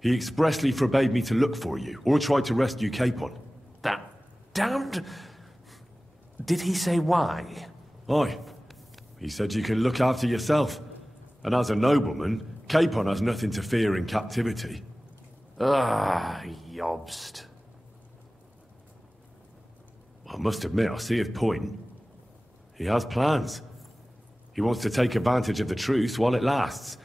He expressly forbade me to look for you, or try to rescue Capon. That damned... Did he say why? Aye. He said you can look after yourself. And as a nobleman, Capon has nothing to fear in captivity. Ah, Jobst. I must admit, I see his point. He has plans. He wants to take advantage of the truce while it lasts.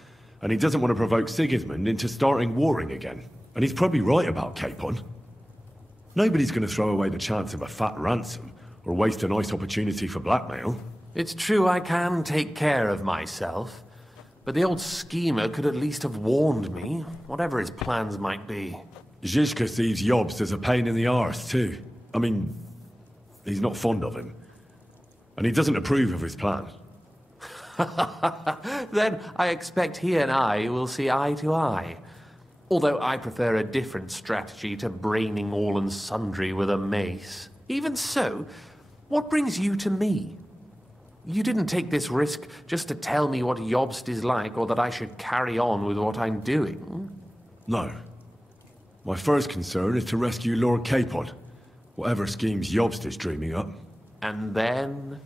And he doesn't want to provoke Sigismund into starting warring again. And he's probably right about Capon. Nobody's going to throw away the chance of a fat ransom, or waste a nice opportunity for blackmail. It's true I can take care of myself. But the old schemer could at least have warned me, whatever his plans might be. Zizka sees Jobst as a pain in the arse, too. I mean, he's not fond of him. And he doesn't approve of his plan. Then I expect he and I will see eye to eye. Although I prefer a different strategy to braining all and sundry with a mace. Even so, what brings you to me? You didn't take this risk just to tell me what Jobst is like, or that I should carry on with what I'm doing. No. My first concern is to rescue Lord Capon, whatever schemes Jobst is dreaming up. And then?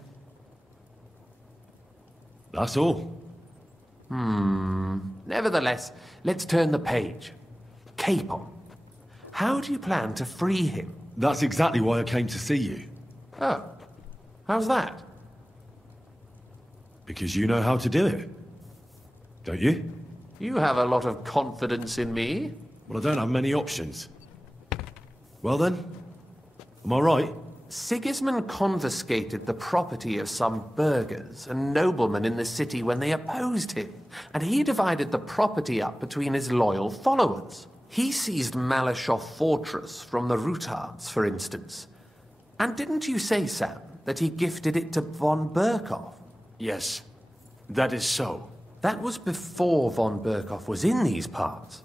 That's all. Nevertheless, let's turn the page. Capon. How do you plan to free him? That's exactly why I came to see you. Oh. How's that? Because you know how to do it. Don't you? You have a lot of confidence in me. Well, I don't have many options. Well then, am I right? Sigismund confiscated the property of some burghers and noblemen in the city when they opposed him, and he divided the property up between his loyal followers. He seized Malashov Fortress from the Rutards, for instance. And didn't you say, Sam, that he gifted it to von Berkhoff? Yes, that is so. That was before von Berkhoff was in these parts.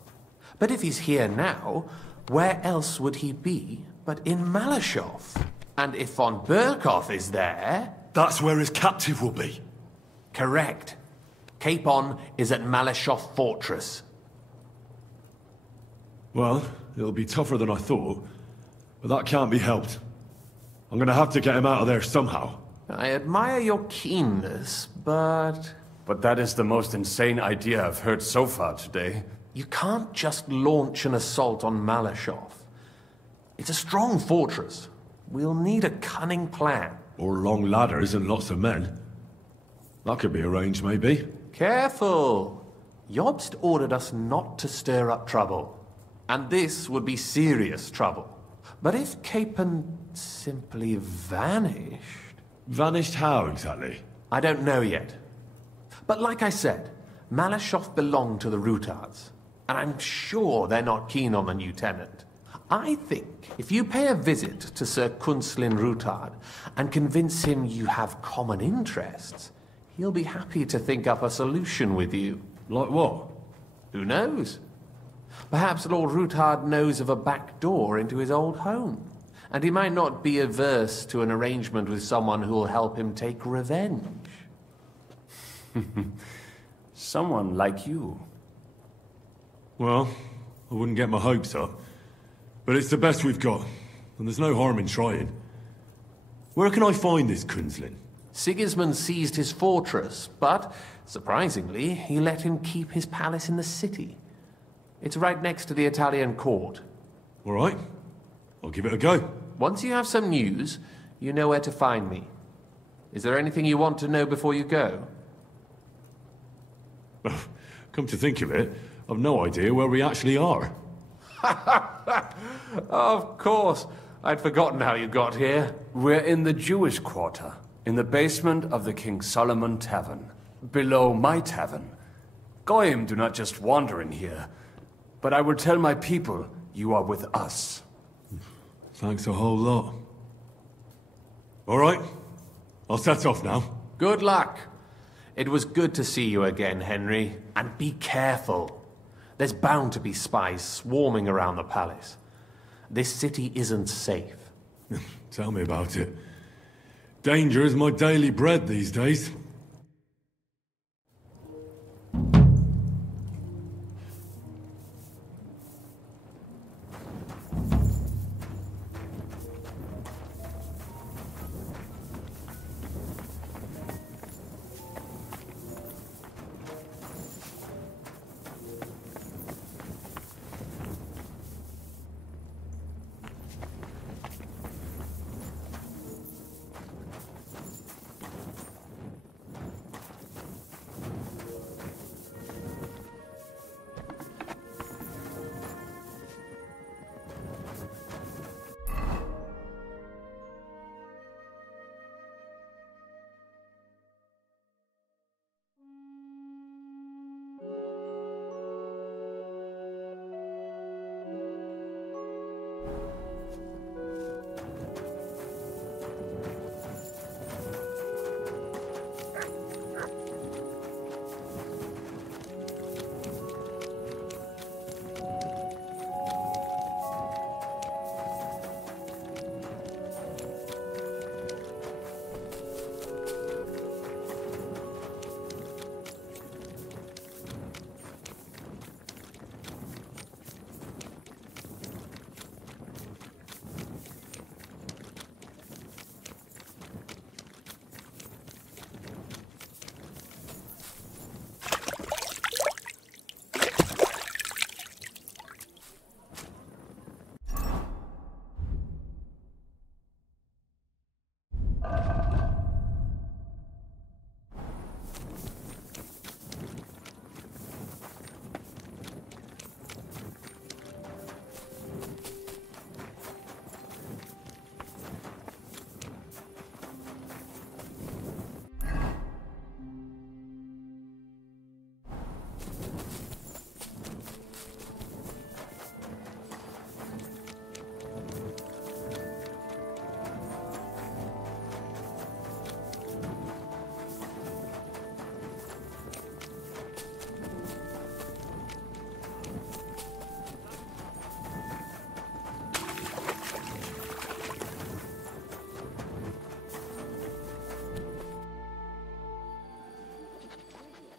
But if he's here now, where else would he be but in Malashov? And if von Berkhoff is there... That's where his captive will be. Correct. Capon is at Malashov Fortress. Well, It'll be tougher than I thought, but that can't be helped. I'm gonna have to get him out of there somehow. I admire your keenness, but... But that is the most insane idea I've heard so far today. You can't just launch an assault on Malashov. It's a strong fortress. We'll need a cunning plan. Or long ladders and lots of men. That could be arranged, maybe. Careful! Jobst ordered us not to stir up trouble. And this would be serious trouble. But if Capon simply vanished... Vanished how, exactly? I don't know yet. But like I said, Malashov belonged to the Rutards. And I'm sure they're not keen on the new tenant. I think if you pay a visit to Sir Kunslin Rutard and convince him you have common interests, he'll be happy to think up a solution with you. Like what? Who knows? Perhaps Lord Rutard knows of a back door into his old home, and he might not be averse to an arrangement with someone who'll help him take revenge. Someone like you. Well, I wouldn't get my hopes up. But it's the best we've got, and there's no harm in trying. Where can I find this Kunslin? Sigismund seized his fortress, but, surprisingly, he let him keep his palace in the city. It's right next to the Italian court. All right. I'll give it a go. Once you have some news, you know where to find me. Is there anything you want to know before you go? Come to think of it, I've no idea where we actually are. Of course. I'd forgotten how you got here. We're in the Jewish quarter, in the basement of the King Solomon Tavern, below my tavern. Goyim do not just wander in here, but I will tell my people you are with us. Thanks a whole lot. All right, I'll set off now. Good luck. It was good to see you again, Henry. And be careful. There's bound to be spies swarming around the palace. This city isn't safe. Tell me about it. Danger is my daily bread these days.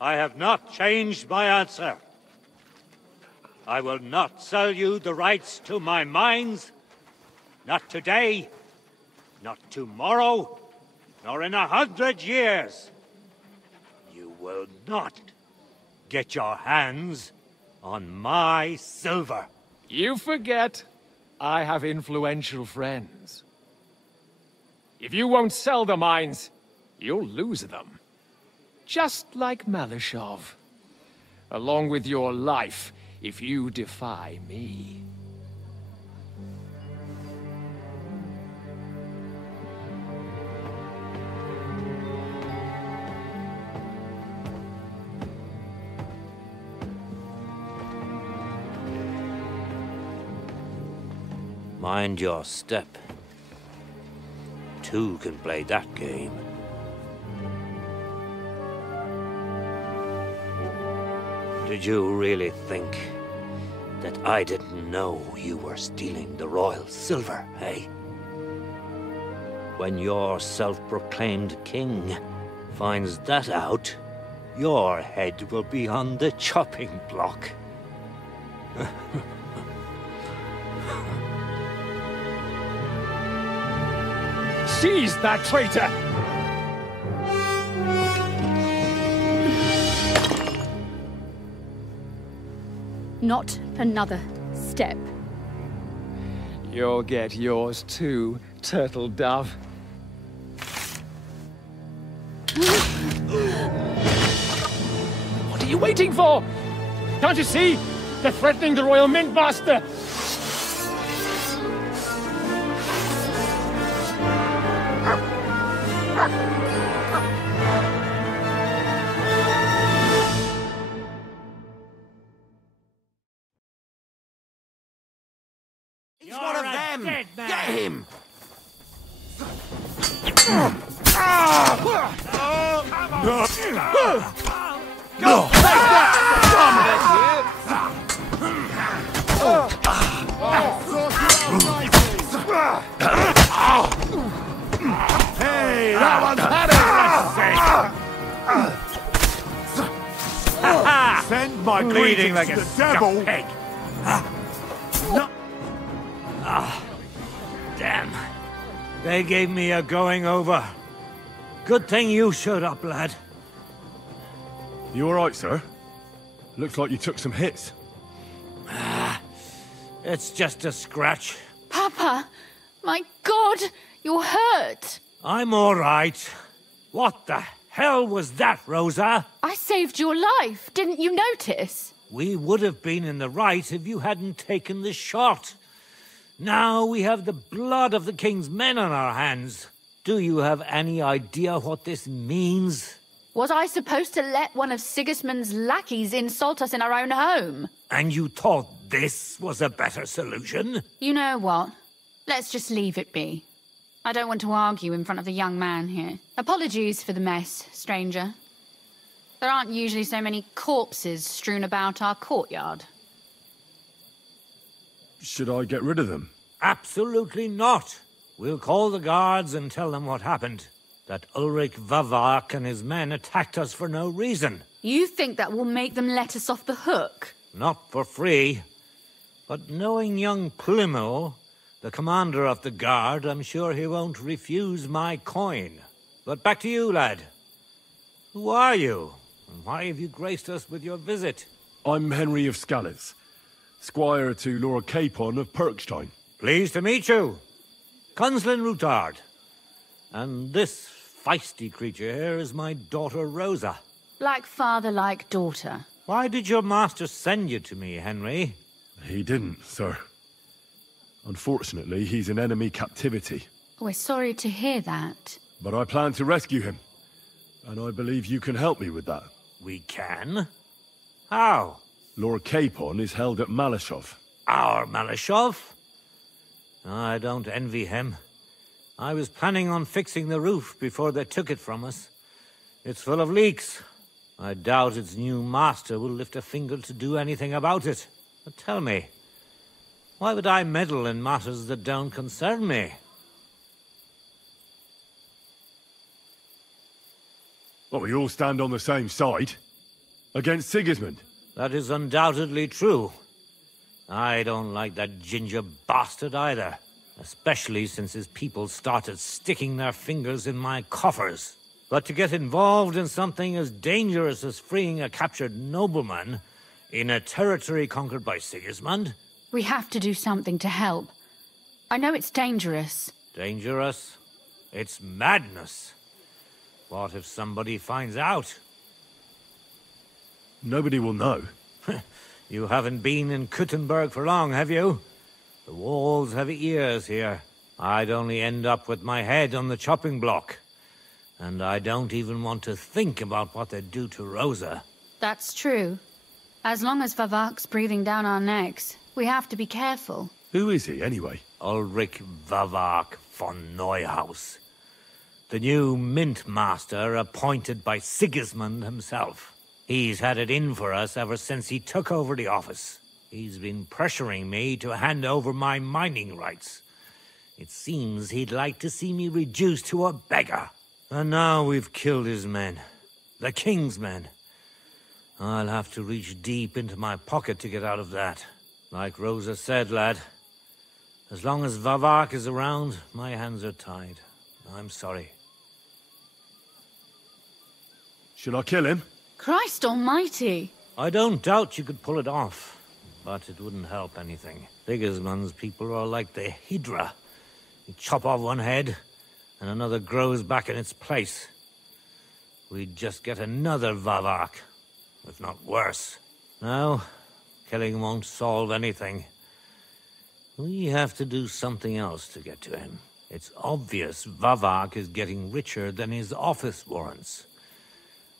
I have not changed my answer. I will not sell you the rights to my mines. Not today, not tomorrow, nor in 100 years. You will not get your hands on my silver. You forget, I have influential friends. If you won't sell the mines, you'll lose them. Just like Malishov. Along with your life, if you defy me. Mind your step. Two can play that game. Did you really think that I didn't know you were stealing the royal silver, eh? When your self-proclaimed king finds that out, your head will be on the chopping block. Seize that traitor! Not another step. You'll get yours too, turtle dove. What are you waiting for? Can't you see? They're threatening the Royal Mint Master! He's one of them! Get him! Hey, that one's had it! Send my Bleeding greetings like to a the devil! egg. Damn. They gave me a going over. Good thing you showed up, lad. You alright, sir? Looks like you took some hits. It's just a scratch. Papa! My God! You're hurt! I'm alright. What the hell was that, Rosa? I saved your life. Didn't you notice? We would have been in the right if you hadn't taken the shot. Now we have the blood of the king's men on our hands. Do you have any idea what this means? Was I supposed to let one of Sigismund's lackeys insult us in our own home? And you thought this was a better solution? You know what? Let's just leave it be. I don't want to argue in front of the young man here. Apologies for the mess, stranger. There aren't usually so many corpses strewn about our courtyard. Should I get rid of them? Absolutely not. We'll call the guards and tell them what happened. That Ulrich Vavak and his men attacked us for no reason. You think that will make them let us off the hook? Not for free. But knowing young Plymouth, the commander of the guard, I'm sure he won't refuse my coin. But back to you, lad. Who are you? And why have you graced us with your visit? I'm Henry of Scalitz, squire to Lord Capon of Perkstein. Pleased to meet you. Conslin Routard. And this feisty creature here is my daughter Rosa. Like father, like daughter. Why did your master send you to me, Henry? He didn't, sir. Unfortunately, he's in enemy captivity. We're sorry to hear that. But I plan to rescue him. And I believe you can help me with that. We can? How? Lord Capon is held at Malishov. Our Malishov? I don't envy him. I was planning on fixing the roof before they took it from us. It's full of leaks. I doubt its new master will lift a finger to do anything about it. But tell me, why would I meddle in matters that don't concern me? Well, we all stand on the same side. Against Sigismund. That is undoubtedly true. I don't like that ginger bastard either. Especially since his people started sticking their fingers in my coffers. But to get involved in something as dangerous as freeing a captured nobleman in a territory conquered by Sigismund? We have to do something to help. I know it's dangerous. Dangerous? It's madness. What if somebody finds out? Nobody will know. You haven't been in Kuttenberg for long, have you? The walls have ears here. I'd only end up with my head on the chopping block. And I don't even want to think about what they'd do to Rosa. That's true. As long as Vavak's breathing down our necks, we have to be careful. Who is he, anyway? Ulrich Vavak von Neuhaus. The new mint master appointed by Sigismund himself. He's had it in for us ever since he took over the office. He's been pressuring me to hand over my mining rights. It seems he'd like to see me reduced to a beggar. And now we've killed his men. The king's men. I'll have to reach deep into my pocket to get out of that. Like Rosa said, lad. As long as Vavak is around, my hands are tied. I'm sorry. Should I kill him? Christ almighty! I don't doubt you could pull it off. But it wouldn't help anything. Sigismund's people are like the Hydra. You chop off one head, and another grows back in its place. We'd just get another Vavak, if not worse. No, killing won't solve anything. We have to do something else to get to him. It's obvious Vavak is getting richer than his office warrants.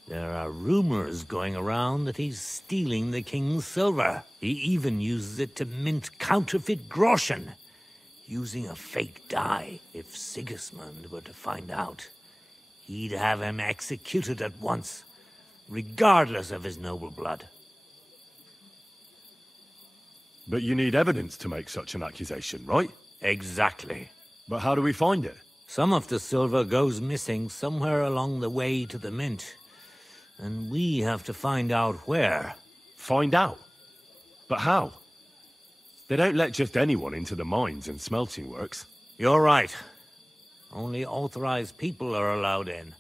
There are rumors going around that he's stealing the king's silver. He even uses it to mint counterfeit groschen, using a fake dye. If Sigismund were to find out, he'd have him executed at once, regardless of his noble blood. But you need evidence to make such an accusation, right? Exactly. But how do we find it? Some of the silver goes missing somewhere along the way to the mint. And we have to find out where. Find out? But how? They don't let just anyone into the mines and smelting works. You're right. Only authorized people are allowed in.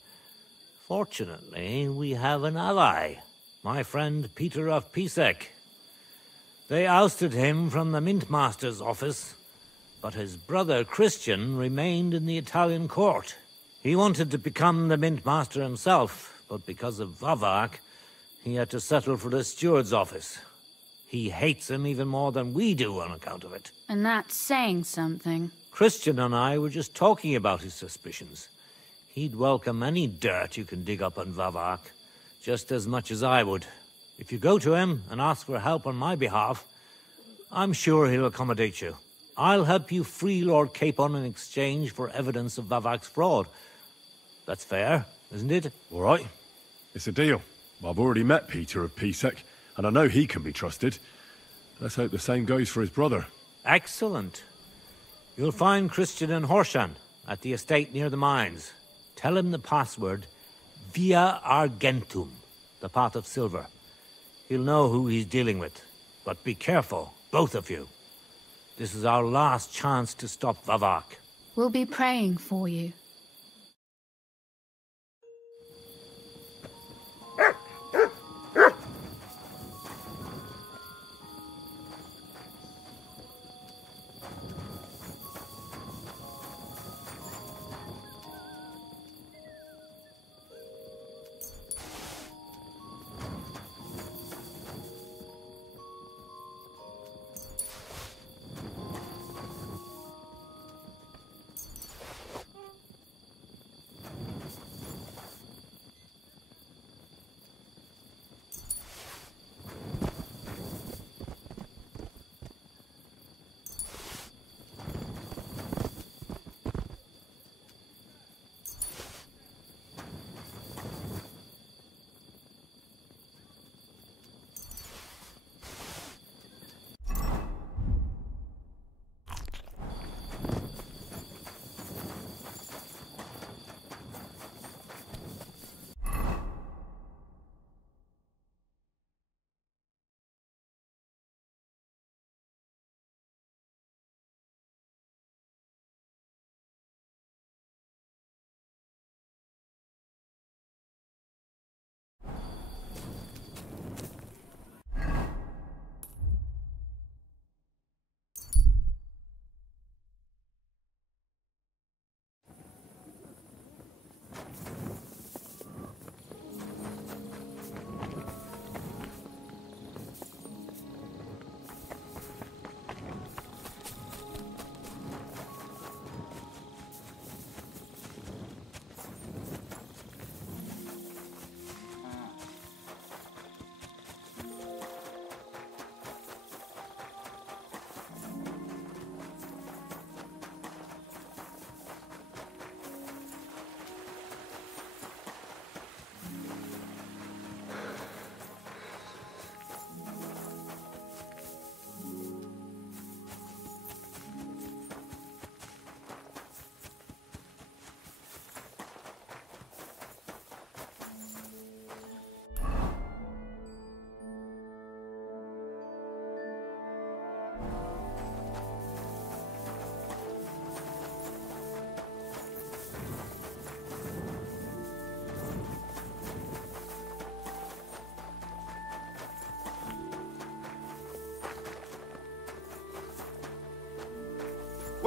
Fortunately, we have an ally. My friend Peter of Pisek. They ousted him from the Mint Master's office, but his brother Christian remained in the Italian court. He wanted to become the Mint Master himself, but because of Vavak, he had to settle for the steward's office. He hates him even more than we do on account of it. And that's saying something. Christian and I were just talking about his suspicions. He'd welcome any dirt you can dig up on Vavak, just as much as I would. If you go to him and ask for help on my behalf, I'm sure he'll accommodate you. I'll help you free Lord Capon in exchange for evidence of Vavak's fraud. That's fair, isn't it? All right. It's a deal. I've already met Peter of Pisek, and I know he can be trusted. Let's hope the same goes for his brother. Excellent. You'll find Christian and Horshan at the estate near the mines. Tell him the password, Via Argentum, the path of silver. He'll know who he's dealing with. But be careful, both of you. This is our last chance to stop Vavak. We'll be praying for you.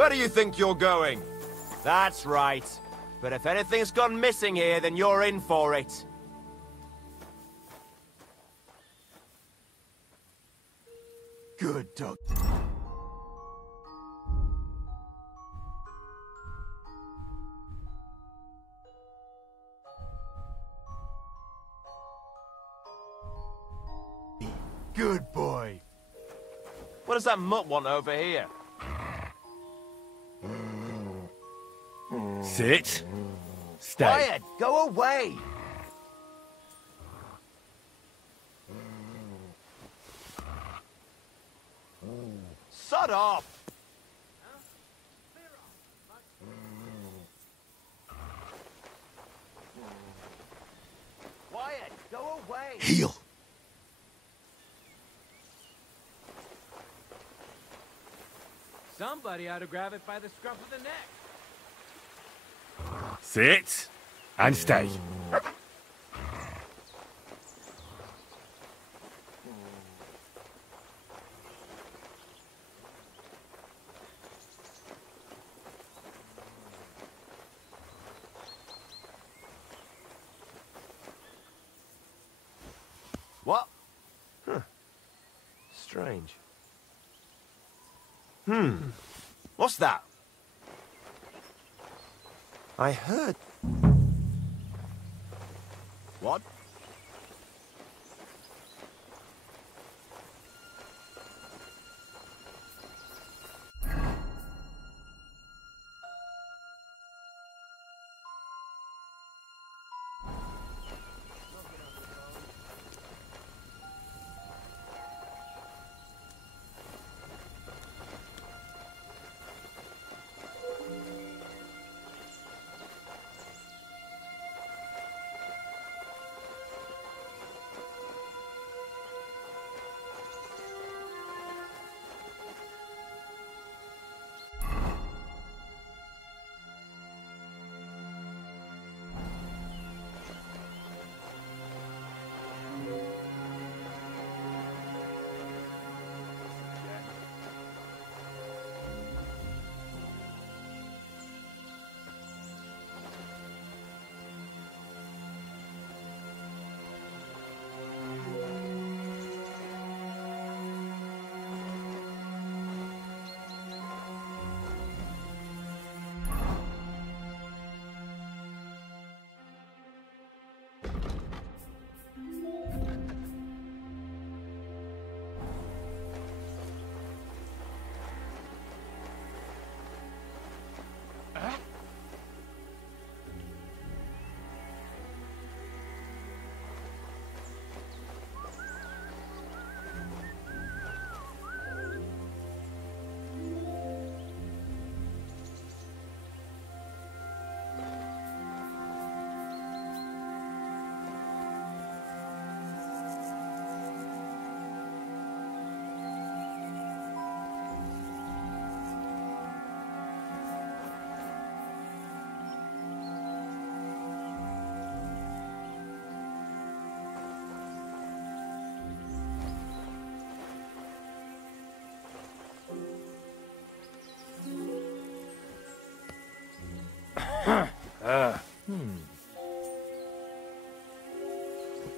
Where do you think you're going? That's right. But if anything's gone missing here, then you're in for it. Good dog. Good boy. What does that mutt want over here? Sit. Stay. Quiet! Go away! Sod off! Quiet! Go away! Heel. Somebody ought to grab it by the scruff of the neck. Sit. And stay. What? Huh. Strange. What's that? I heard... What?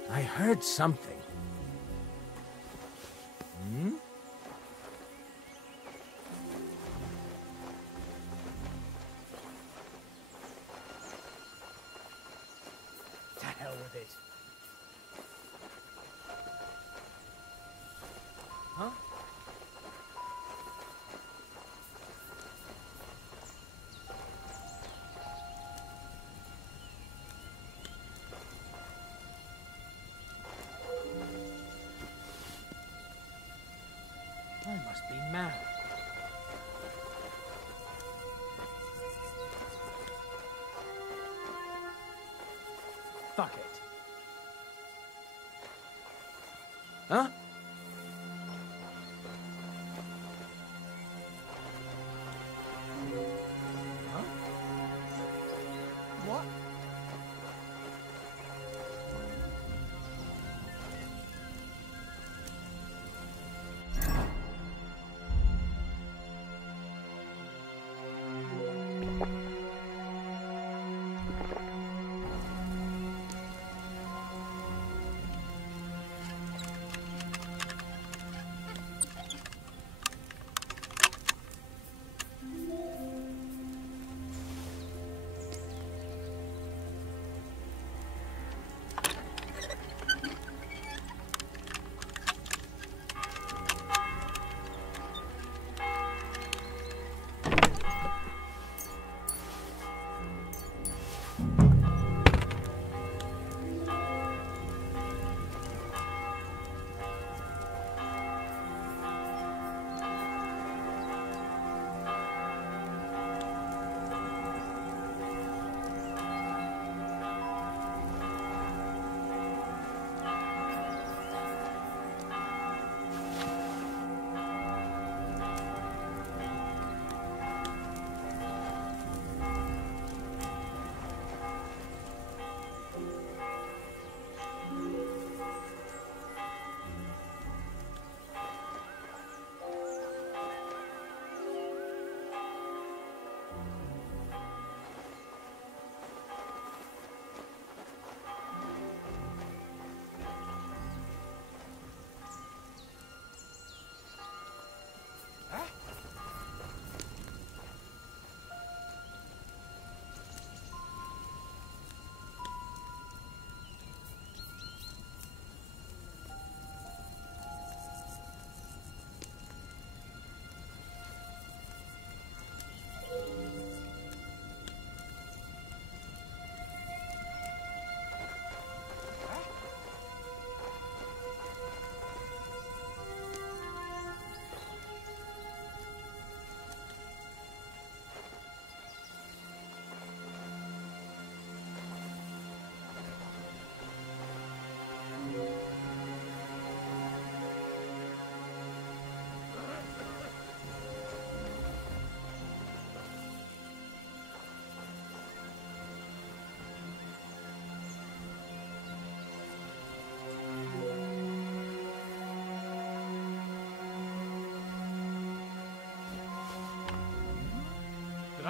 I heard something. To hell with it. Huh? I must be mad. Fuck it. Huh? What?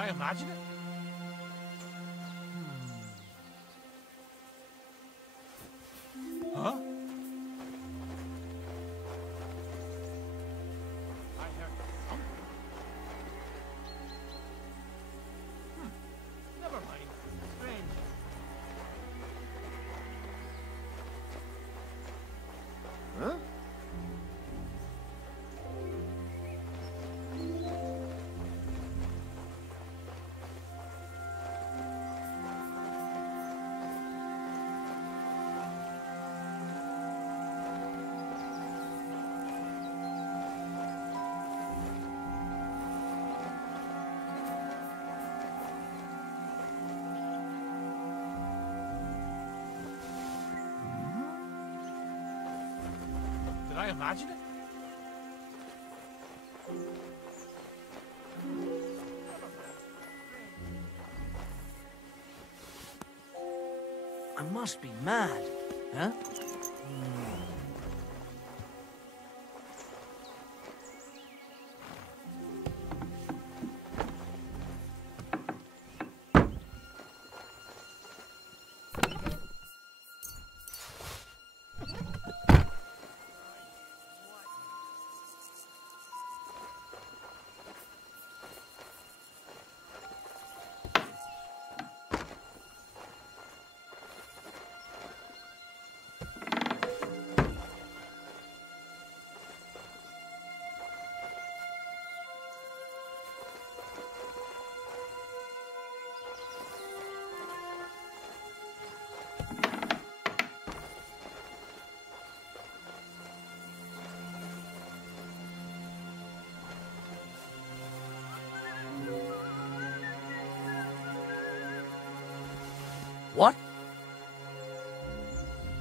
I imagine it? Huh? I heard something. Never mind. Strange. Huh? Did I imagine it? I must be mad, huh? What?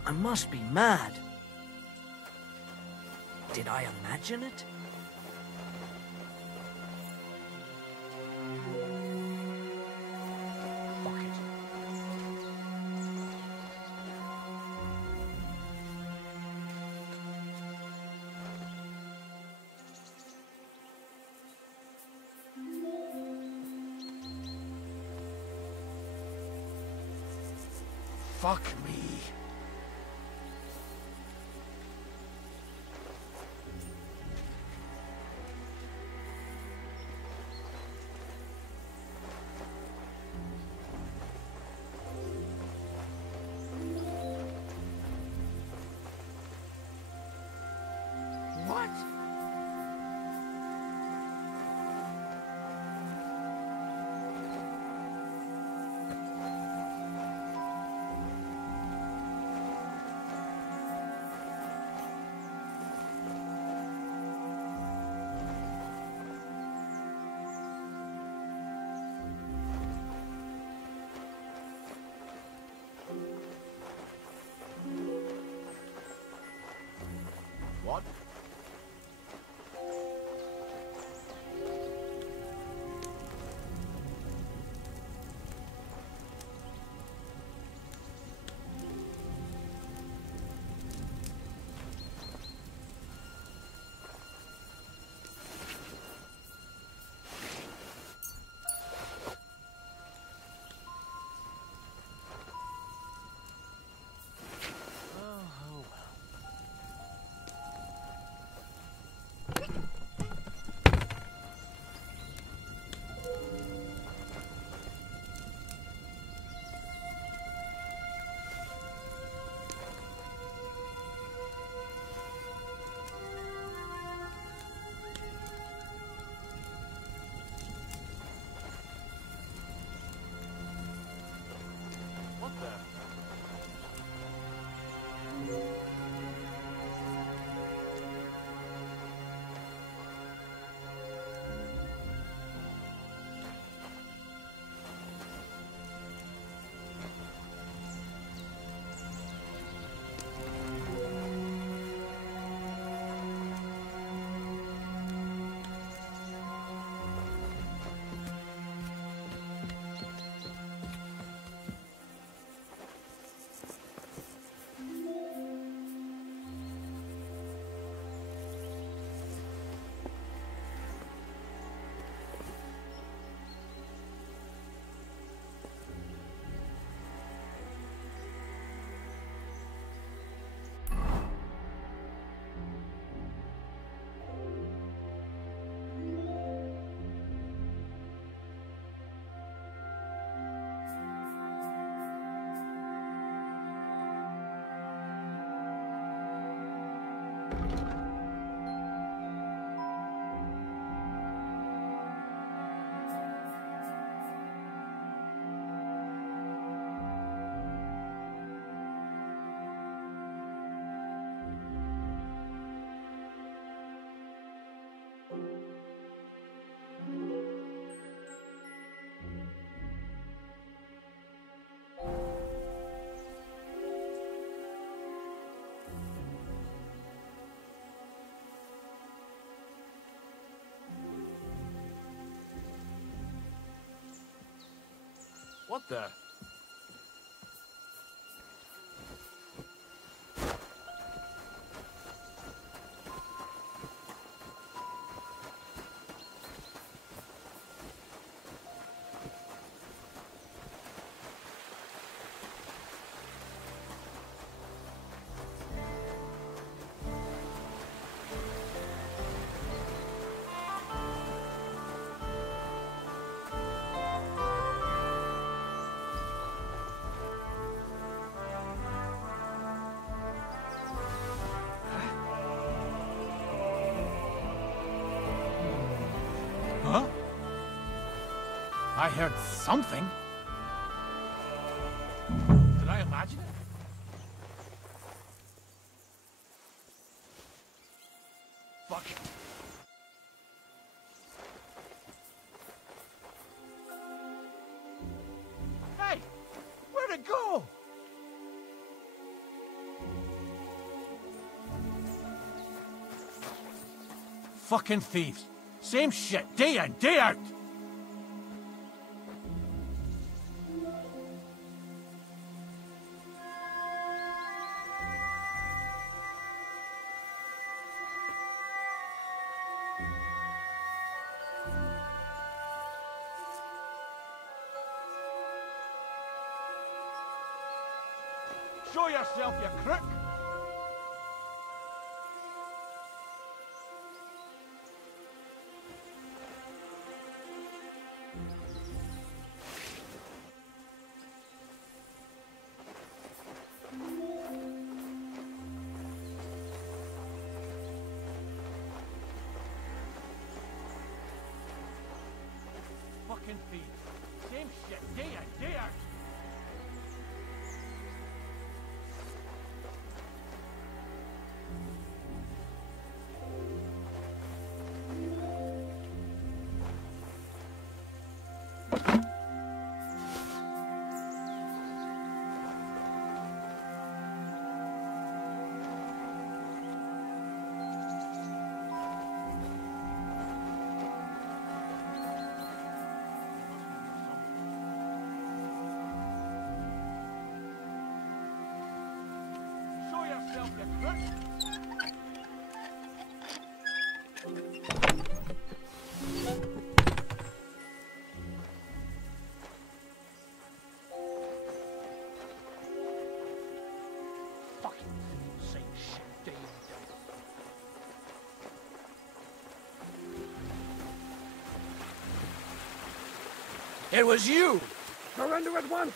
I must be mad. Did I imagine it? Fuck it. Fuck me. What? What? What the? Huh? I heard something. Did I imagine it? Fuck. Hey! Where'd it go? Fucking thieves. Same shit, day in, day out! Show yourself, you crook! Fucking thieves. Same shit, day in, day out. Show yourself, you crook! Fucking same shit, day in, day out. It was you! Surrender at once!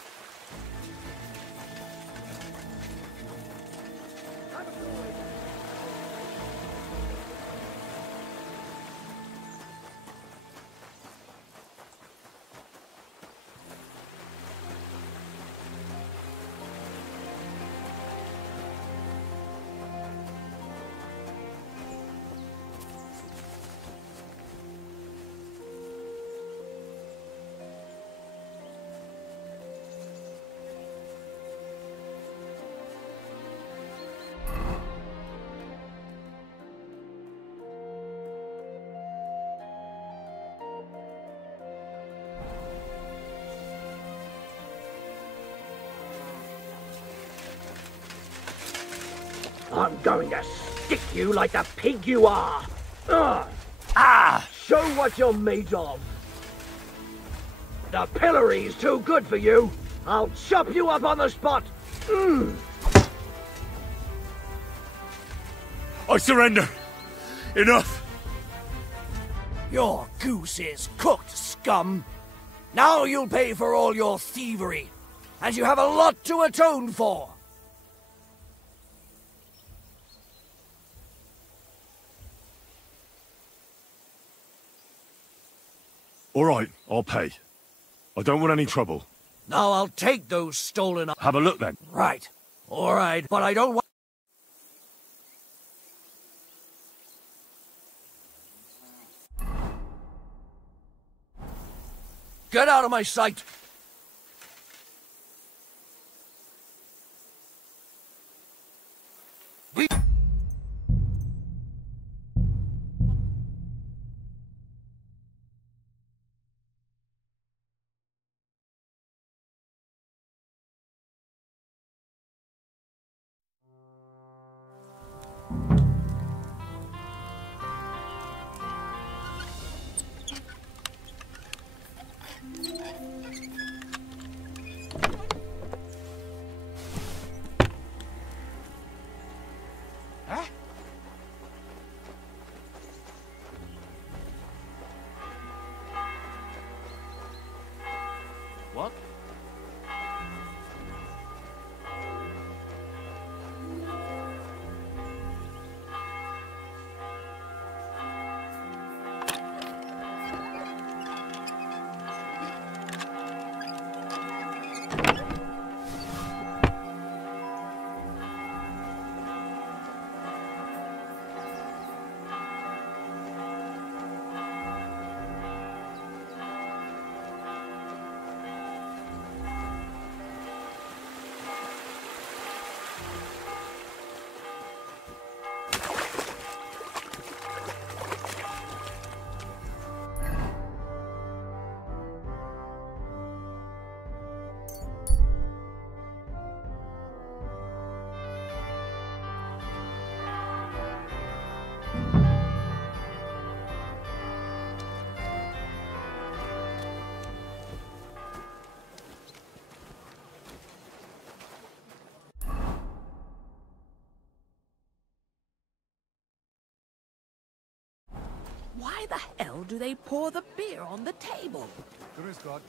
I'm going to stick you like the pig you are. Ugh. Ah! Show what you're made of. The pillory's too good for you. I'll chop you up on the spot. I surrender. Enough. Your goose is cooked, scum. Now you'll pay for all your thievery. And you have a lot to atone for. All right, I'll pay. I don't want any trouble. Now I'll take those stolen... Have a look then. Right. All right, but I don't want... Get out of my sight! the hell do they pour the beer on the table? Grüß Gott.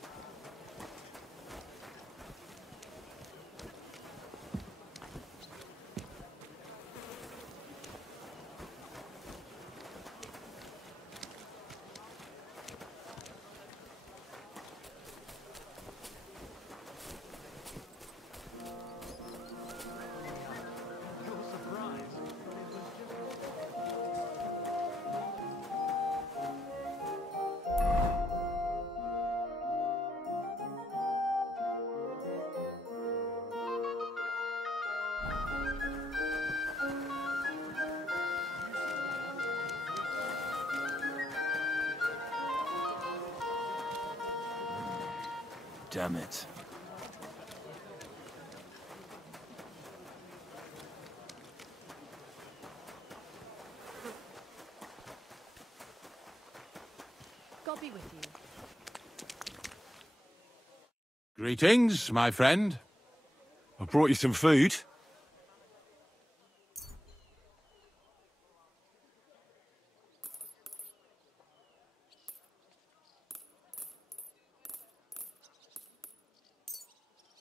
Damn it. God be with you. Greetings, my friend. I brought you some food.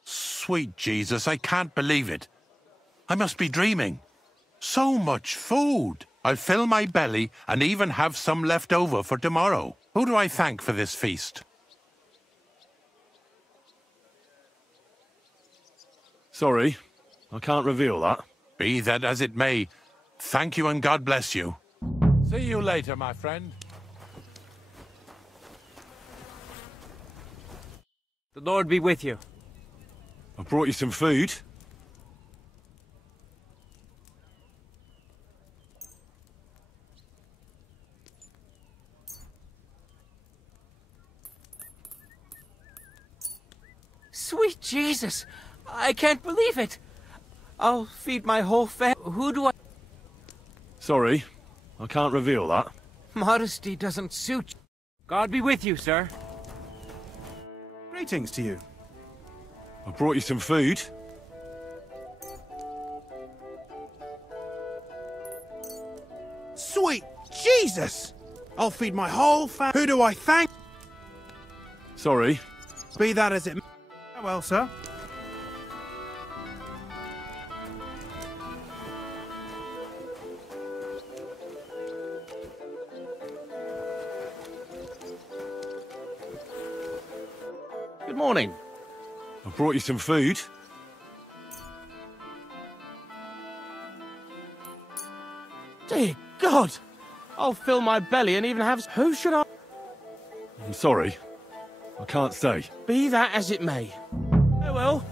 Sweet Jesus, I can't believe it. I must be dreaming. So much food. I'll fill my belly and even have some left over for tomorrow. Who do I thank for this feast? Sorry, I can't reveal that. Be that as it may, thank you and God bless you. See you later, my friend. The Lord be with you. I brought you some food. Sweet Jesus! I can't believe it! I'll feed my whole family. Who do I... Sorry, I can't reveal that. Modesty doesn't suit you. God be with you, sir. Greetings to you. I brought you some food. Sweet Jesus! I'll feed my whole family. Who do I thank? Sorry. Be that as it may. Oh, well, sir. Good morning. I brought you some food. Dear God! I'll fill my belly and even have... Who should I... I'm sorry. I can't say. Be that as it may. Oh well.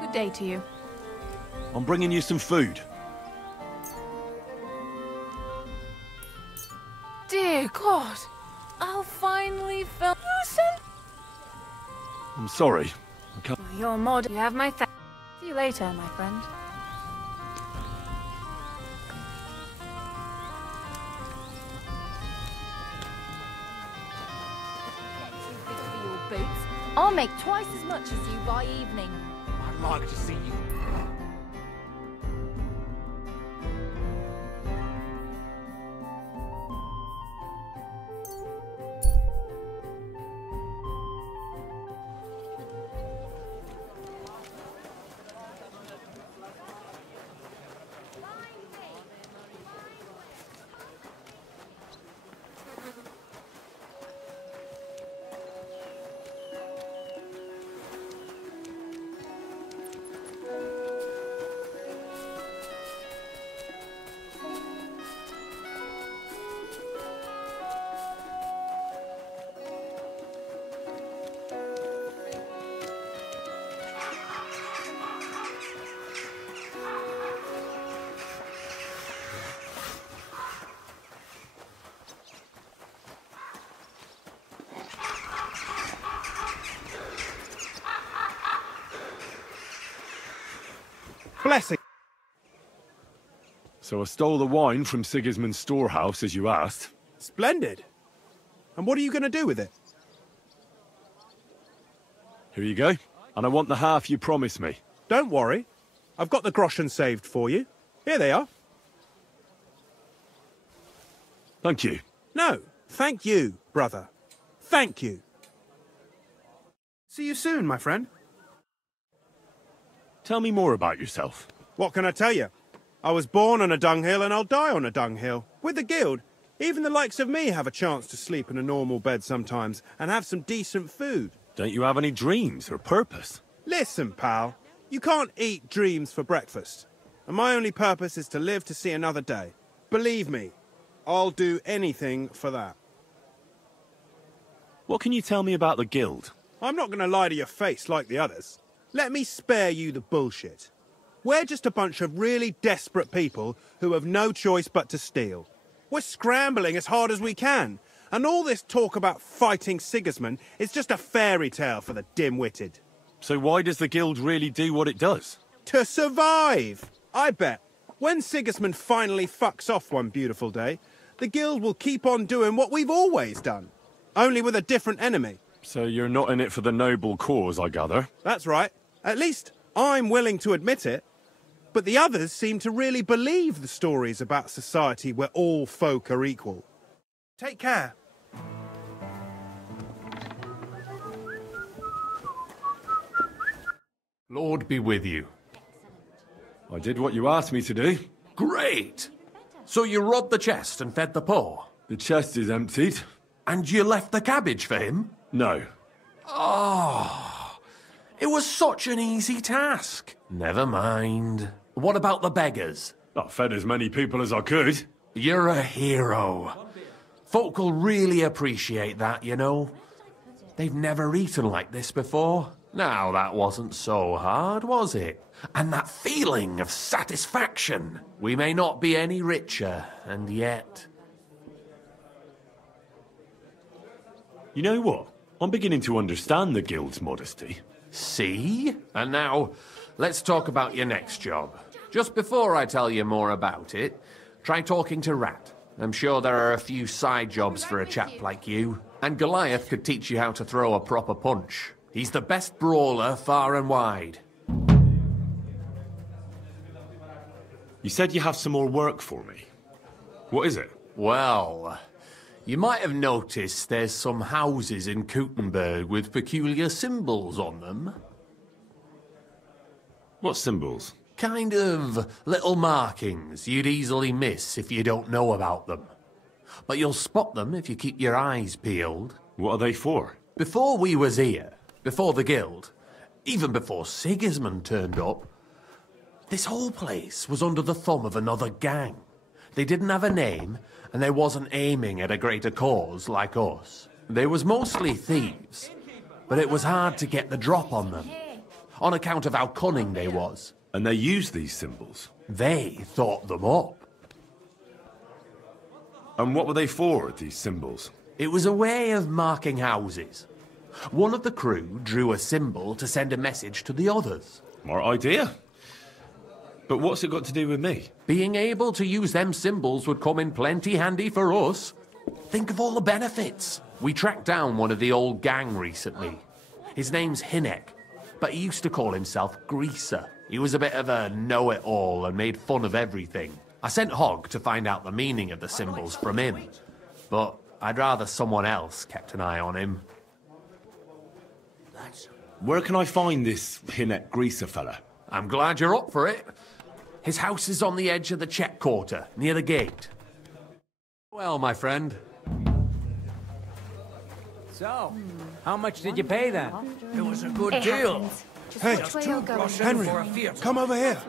Good day to you. I'm bringing you some food. Dear God, I'll finally fill you. I'm sorry. I can't. You're mod. You have my thanks. See you later, my friend. For your boots, I'll make twice as much as you by evening. I'd like to see you. So I stole the wine from Sigismund's storehouse, as you asked. Splendid. And what are you going to do with it? Here you go. And I want the half you promised me. Don't worry. I've got the groschen saved for you. Here they are. Thank you. No, thank you, brother. Thank you. See you soon, my friend. Tell me more about yourself. What can I tell you? I was born on a dunghill and I'll die on a dunghill. With the guild, even the likes of me have a chance to sleep in a normal bed sometimes and have some decent food. Don't you have any dreams or purpose? Listen, pal. You can't eat dreams for breakfast. And my only purpose is to live to see another day. Believe me, I'll do anything for that. What can you tell me about the guild? I'm not going to lie to your face like the others. Let me spare you the bullshit. We're just a bunch of really desperate people who have no choice but to steal. We're scrambling as hard as we can, and all this talk about fighting Sigismund is just a fairy tale for the dim-witted. So why does the guild really do what it does? To survive! I bet. When Sigismund finally fucks off one beautiful day, the guild will keep on doing what we've always done, only with a different enemy. So you're not in it for the noble cause, I gather? That's right. At least I'm willing to admit it. But the others seem to really believe the stories about society where all folk are equal. Take care. Lord be with you. I did what you asked me to do. Great! So you robbed the chest and fed the poor? The chest is emptied. And you left the cabbage for him? No. Oh, it was such an easy task. Never mind. What about the beggars? I fed as many people as I could. You're a hero. Folk will really appreciate that, you know. They've never eaten like this before. Now, that wasn't so hard, was it? And that feeling of satisfaction. We may not be any richer, and yet... You know what? I'm beginning to understand the guild's modesty. See? And now, let's talk about your next job. Just before I tell you more about it, try talking to Rat. I'm sure there are a few side jobs for a chap like you. And Goliath could teach you how to throw a proper punch. He's the best brawler far and wide. You said you have some more work for me. What is it? Well, you might have noticed there's some houses in Kuttenberg with peculiar symbols on them. What symbols? Kind of little markings you'd easily miss if you don't know about them. But you'll spot them if you keep your eyes peeled. What are they for? Before we was here, before the guild, even before Sigismund turned up, this whole place was under the thumb of another gang. They didn't have a name, and they wasn't aiming at a greater cause like us. They was mostly thieves, but it was hard to get the drop on them, on account of how cunning they was. And they used these symbols? They thought them up. And what were they for, these symbols? It was a way of marking houses. One of the crew drew a symbol to send a message to the others. Smart idea. But what's it got to do with me? Being able to use them symbols would come in plenty handy for us. Think of all the benefits. We tracked down one of the old gang recently. His name's Hinek, but he used to call himself Greaser. He was a bit of a know-it-all and made fun of everything. I sent Hogg to find out the meaning of the symbols from him, but I'd rather someone else kept an eye on him. Where can I find this Hinek Greaser fella? I'm glad you're up for it. His house is on the edge of the check quarter, near the gate. Well, my friend. So, how much did you pay then? It was a good deal. Hey, Henry, come over here.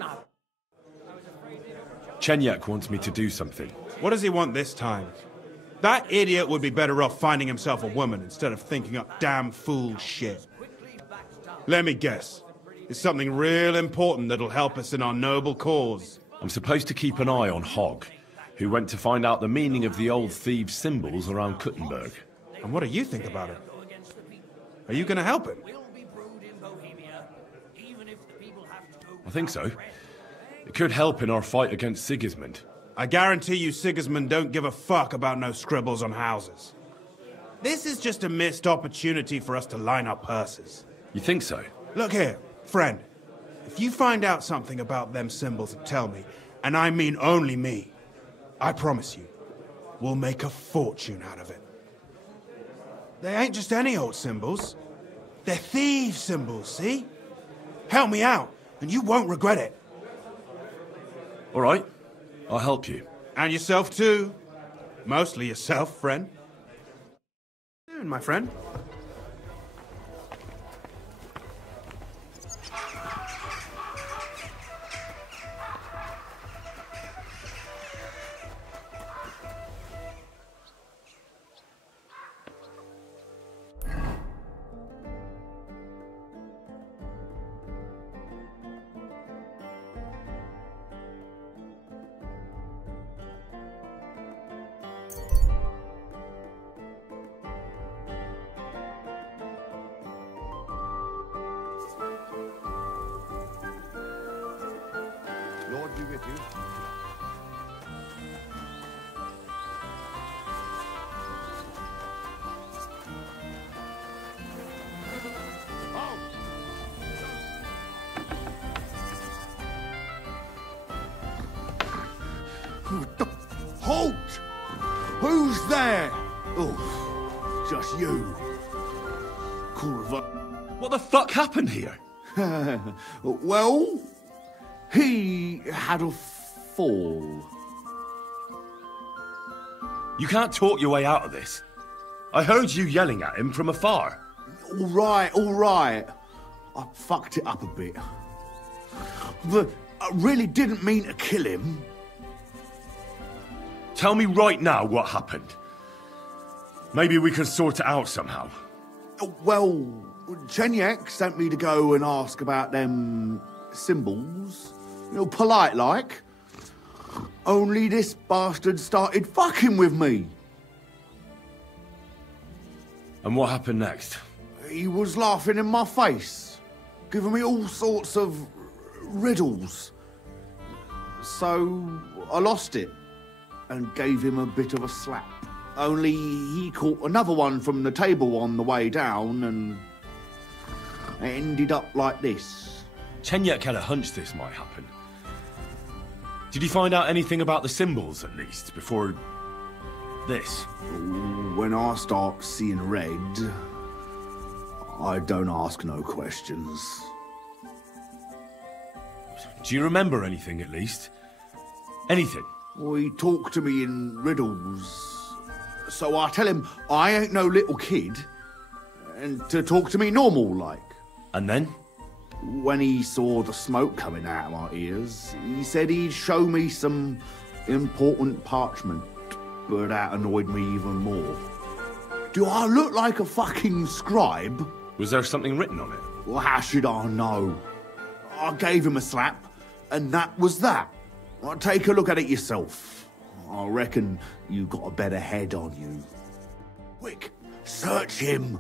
Chenyak wants me to do something. What does he want this time? That idiot would be better off finding himself a woman instead of thinking up damn fool shit. Let me guess. It's something real important that'll help us in our noble cause. I'm supposed to keep an eye on Hogg, who went to find out the meaning of the old thieves' symbols around Kuttenberg. And what do you think about it? Are you going to help him? I think so. It could help in our fight against Sigismund. I guarantee you Sigismund don't give a fuck about no scribbles on houses. This is just a missed opportunity for us to line our purses. You think so? Look here, friend. If you find out something about them symbols, tell me, and I mean only me. I promise you, we'll make a fortune out of it. They ain't just any old symbols. They're thieves' symbols, see? Help me out, and you won't regret it. All right, I'll help you. And yourself too. Mostly yourself, friend. What are you doing, my friend? Lord be with you. Halt! Who's there? Oh, just you. Kurva. What the fuck happened here? Well, he had a fall. You can't talk your way out of this. I heard you yelling at him from afar. All right. I fucked it up a bit. But I really didn't mean to kill him. Tell me right now what happened. Maybe we can sort it out somehow. Well, Chenyak sent me to go and ask about them symbols. You know, polite like. Only this bastard started fucking with me. And what happened next? He was laughing in my face, giving me all sorts of riddles. So I lost it and gave him a bit of a slap. Only he caught another one from the table on the way down and it ended up like this. Chenyak had a hunch this might happen. Did you find out anything about the symbols, at least, before this? When I start seeing red, I don't ask no questions. Do you remember anything, at least? Anything? Well, he talked to me in riddles. So I tell him I ain't no little kid, and to talk to me normal like. And then? When he saw the smoke coming out of my ears, he said he'd show me some important parchment, but that annoyed me even more. Do I look like a fucking scribe? Was there something written on it? Well, how should I know? I gave him a slap, and that was that. Well, take a look at it yourself. I reckon you got a better head on you. Quick, search him.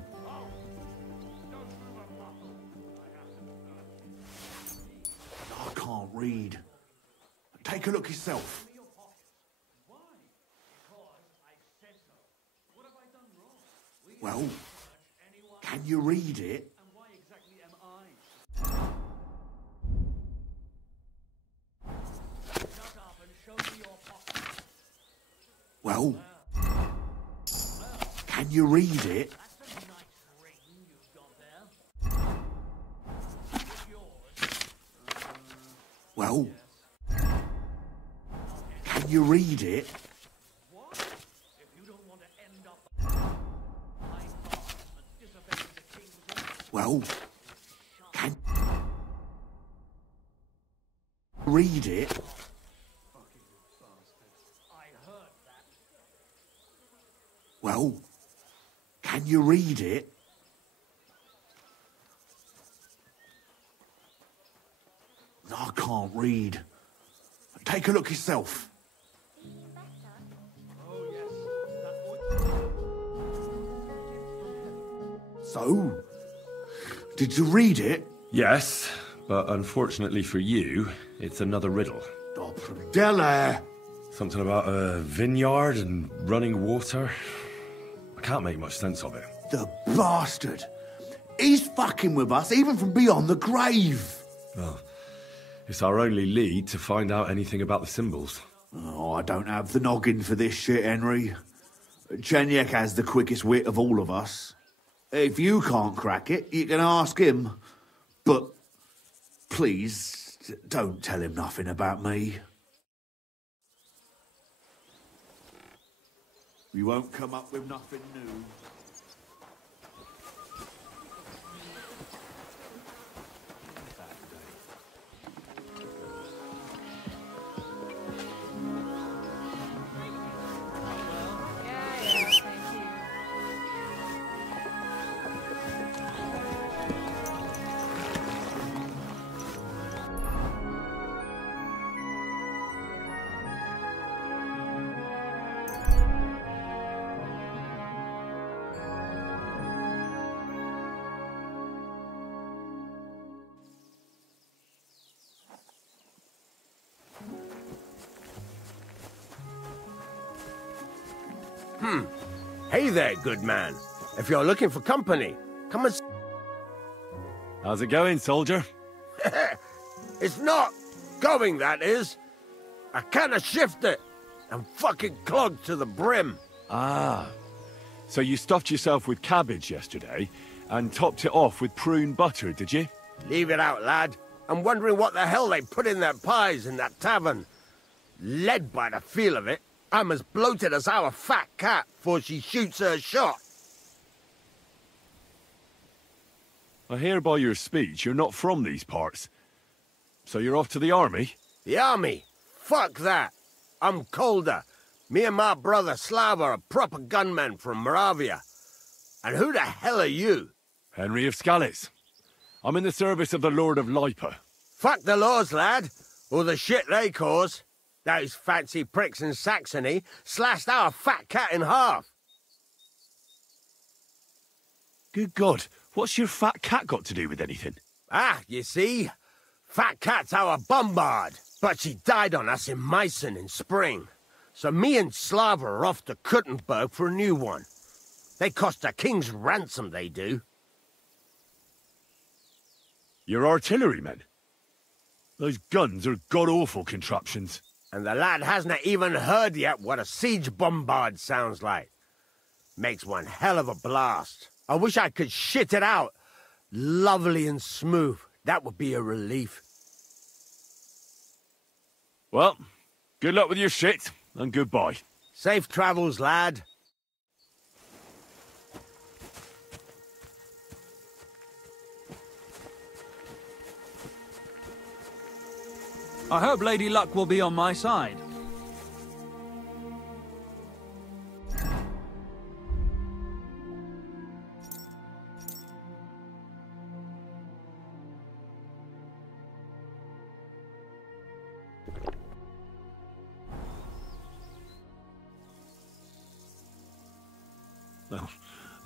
I can't read. Take a look yourself. Well, can you read it? Well, can you read it? Well, can you read it? Well, can read it? Well, can you read it? I can't read. Take a look yourself. So, did you read it? Yes, but unfortunately for you, it's another riddle. Della! Something about a vineyard and running water. I can't make much sense of it. The bastard! He's fucking with us even from beyond the grave! Well, it's our only lead to find out anything about the symbols. Oh, I don't have the noggin for this shit, Henry. Chenyek has the quickest wit of all of us. If you can't crack it, you can ask him. But please, don't tell him nothing about me. We won't come up with nothing new. Hey there, good man. If you're looking for company, come and... How's it going, soldier? It's not going, that is. I kinda shifted. I'm fucking clogged to the brim. Ah. So you stuffed yourself with cabbage yesterday and topped it off with prune butter, did you? Leave it out, lad. I'm wondering what the hell they put in their pies in that tavern. Led by the feel of it. I'm as bloated as our fat cat before she shoots her shot. I hear by your speech you're not from these parts. So you're off to the army? The army? Fuck that. I'm colder. Me and my brother Slav are proper gunmen from Moravia. And who the hell are you? Henry of Skalitz. I'm in the service of the Lord of Lipa. Fuck the laws, lad. Or the shit they cause. Those fancy pricks in Saxony slashed our fat cat in half. Good God, what's your fat cat got to do with anything? Ah, you see? Fat cat's our bombard. But she died on us in Meissen in spring. So me and Slava are off to Kuttenberg for a new one. They cost a king's ransom, they do. You're artillerymen? Those guns are god-awful contraptions. And the lad hasn't even heard yet what a siege bombard sounds like. Makes one hell of a blast. I wish I could shit it out. Lovely and smooth. That would be a relief. Well, good luck with your shit, and goodbye. Safe travels, lad. I hope Lady Luck will be on my side. Well,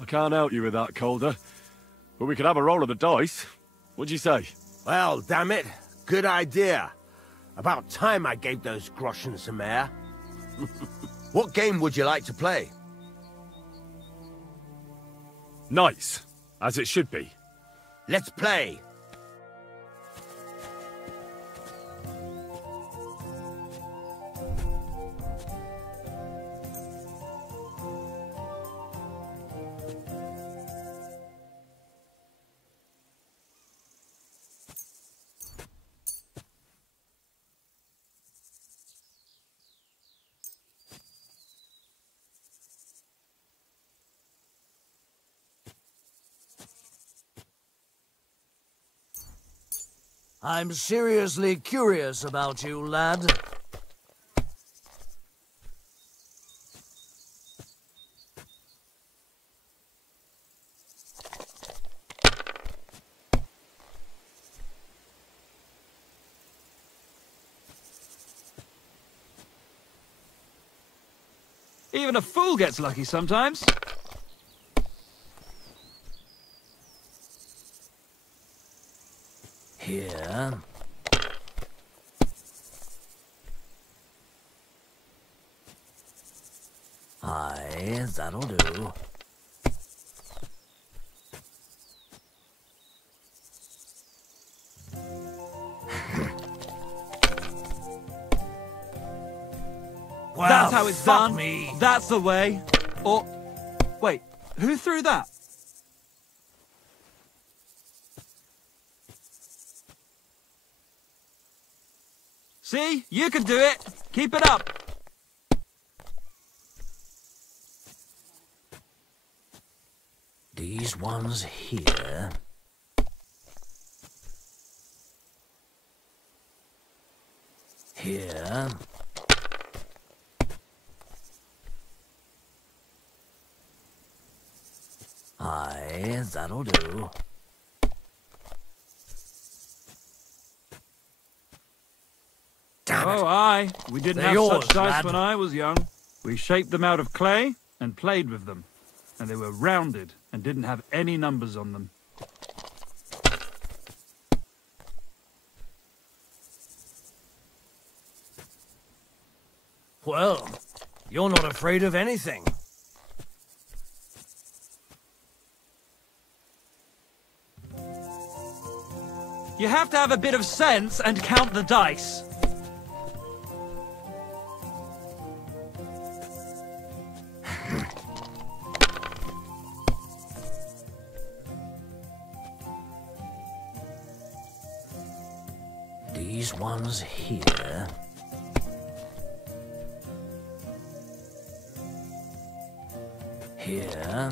I can't help you with that, Calder. But we could have a roll of the dice. What'd you say? Well, damn it. Good idea. About time I gave those groschen some air. What game would you like to play? Nice, as it should be. Let's play. I'm seriously curious about you, lad. Even a fool gets lucky sometimes. Here. Aye, that'll do. Well, that's how it's done. Me. That's the way. Or, wait, who threw that? See? You can do it. Keep it up. These ones here. Here. Aye, that'll do. Damn it. Oh, aye. We didn't They're have yours, such dice lad. when I was young. We shaped them out of clay and played with them. And they were rounded and didn't have any numbers on them. Well, you're not afraid of anything. You have to have a bit of sense and count the dice. These ones here. Here.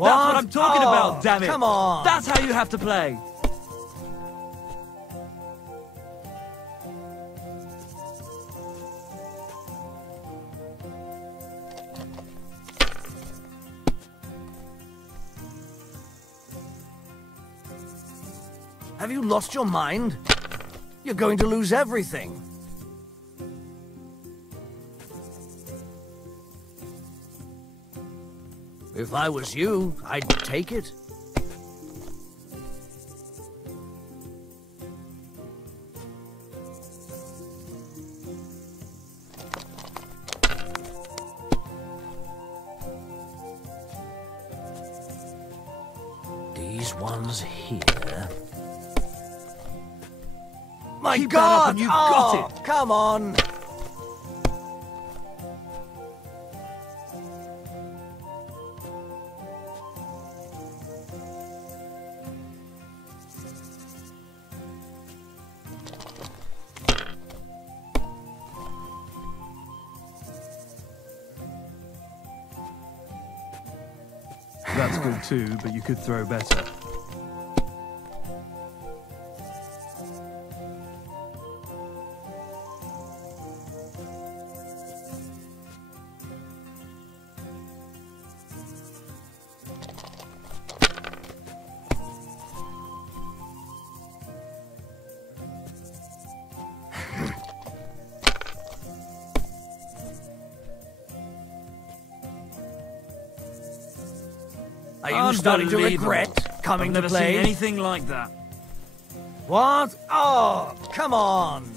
That's what I'm talking about, damn it! Come on! That's how you have to play! Have you lost your mind? You're going to lose everything. If I was you, I'd take it. These ones here. My Keep God! that up and you've got it! Come on! That's good too, but you could throw better. Are you starting to regret coming to I've never play? seen anything like that. What? Oh, come on!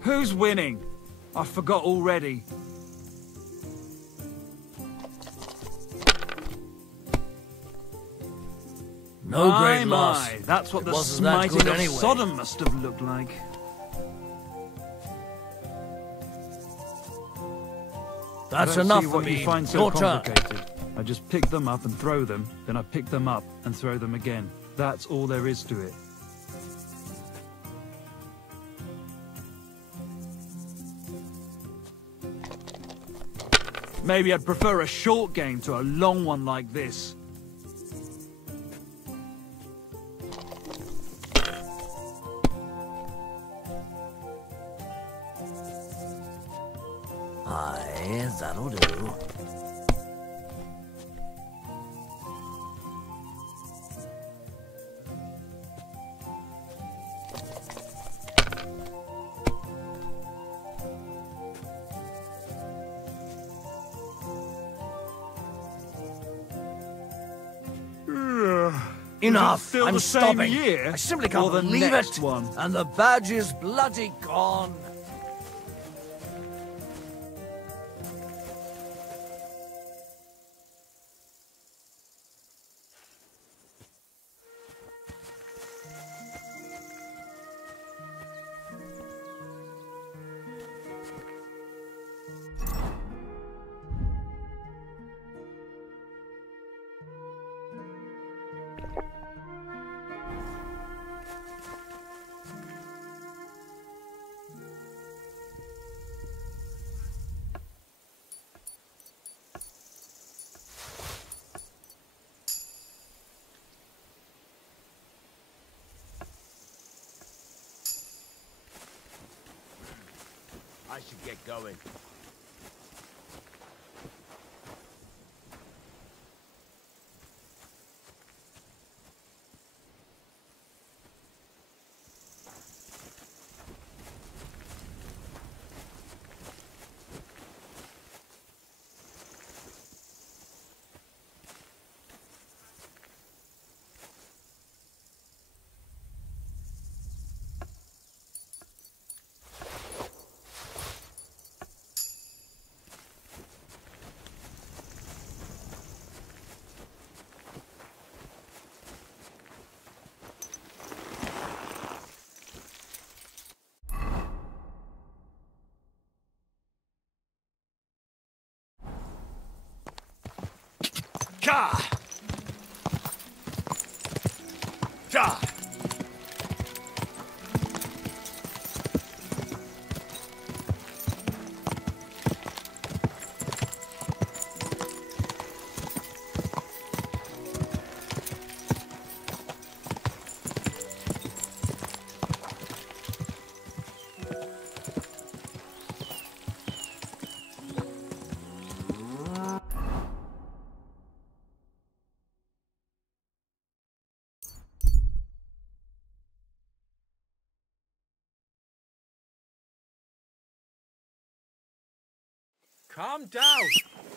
Who's winning? I forgot already. No great loss. That's what It the wasn't that smiting good of anyway. Sodom must have looked like. That's I don't enough see for what me. you find so Your turn. complicated. I just pick them up and throw them, then I pick them up and throw them again. That's all there is to it. Maybe I'd prefer a short game to a long one like this. Aye, that'll do. Enough! Still I'm the same stopping. year, I simply or can't the believe next it. one? And the badge is bloody gone. I should get going. Ja! Ja! Calm down!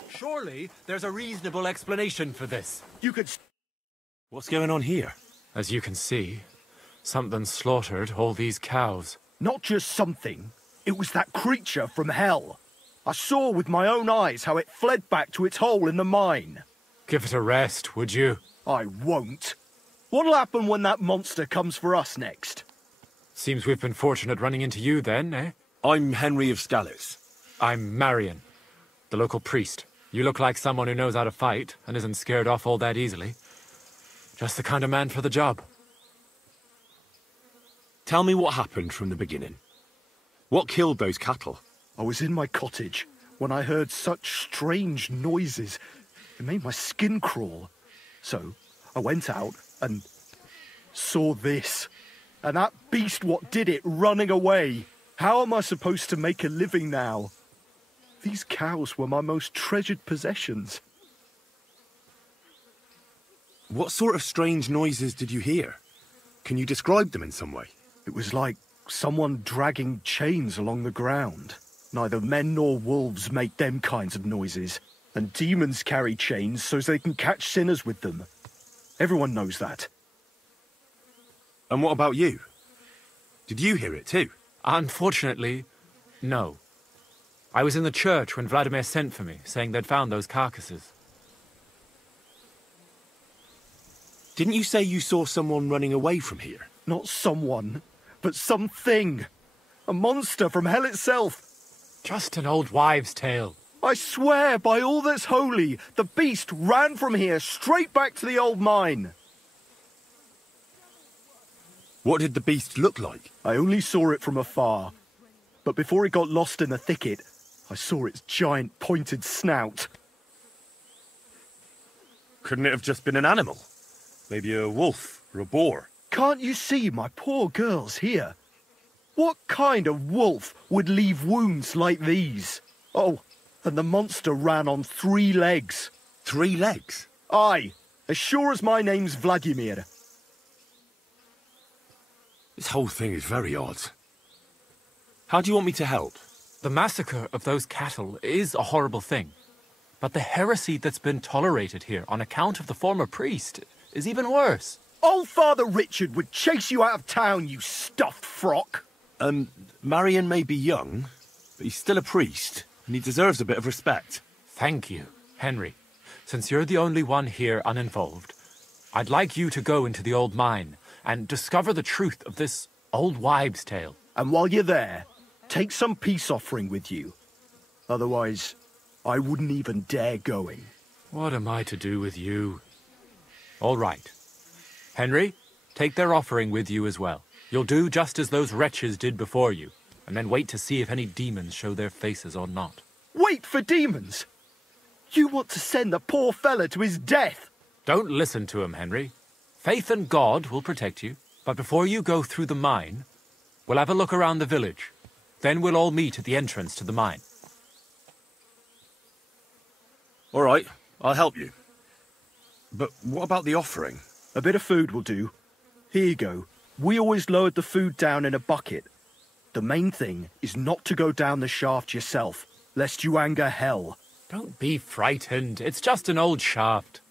Surely there's a reasonable explanation for this. You could... What's going on here? As you can see, something slaughtered all these cows. Not just something. It was that creature from hell. I saw with my own eyes how it fled back to its hole in the mine. Give it a rest, would you? I won't. What'll happen when that monster comes for us next? Seems we've been fortunate running into you then, eh? I'm Henry of Scallis. I'm Marion, the local priest. You look like someone who knows how to fight and isn't scared off all that easily. Just the kind of man for the job. Tell me what happened from the beginning. What killed those cattle? I was in my cottage when I heard such strange noises. It made my skin crawl. So I went out and saw this. And that beast what did it running away. How am I supposed to make a living now? These cows were my most treasured possessions. What sort of strange noises did you hear? Can you describe them in some way? It was like someone dragging chains along the ground. Neither men nor wolves make them kinds of noises. And demons carry chains so they can catch sinners with them. Everyone knows that. And what about you? Did you hear it too? Unfortunately, no. I was in the church when Vladimir sent for me, saying they'd found those carcasses. Didn't you say you saw someone running away from here? Not someone, but something. A monster from hell itself. Just an old wives' tale. I swear by all that's holy, the beast ran from here straight back to the old mine. What did the beast look like? I only saw it from afar. But before it got lost in the thicket, I saw its giant pointed snout. Couldn't it have just been an animal? Maybe a wolf or a boar? Can't you see my poor girls here? What kind of wolf would leave wounds like these? Oh, and the monster ran on 3 legs. 3 legs? Aye, as sure as my name's Vladimir. This whole thing is very odd. How do you want me to help? The massacre of those cattle is a horrible thing. But the heresy that's been tolerated here on account of the former priest is even worse. Old Father Richard would chase you out of town, you stuffed frock. Marion may be young, but he's still a priest, and he deserves a bit of respect. Thank you, Henry. Since you're the only one here uninvolved, I'd like you to go into the old mine and discover the truth of this old wives' tale. And while you're there, take some peace offering with you. Otherwise, I wouldn't even dare going. What am I to do with you? All right. Henry, take their offering with you as well. You'll do just as those wretches did before you, and then wait to see if any demons show their faces or not. Wait for demons? You want to send the poor fella to his death? Don't listen to him, Henry. Faith and God will protect you, but before you go through the mine, we'll have a look around the village. Then we'll all meet at the entrance to the mine. All right, I'll help you. But what about the offering? A bit of food will do. Here you go. We always lowered the food down in a bucket. The main thing is not to go down the shaft yourself, lest you anger hell. Don't be frightened. It's just an old shaft.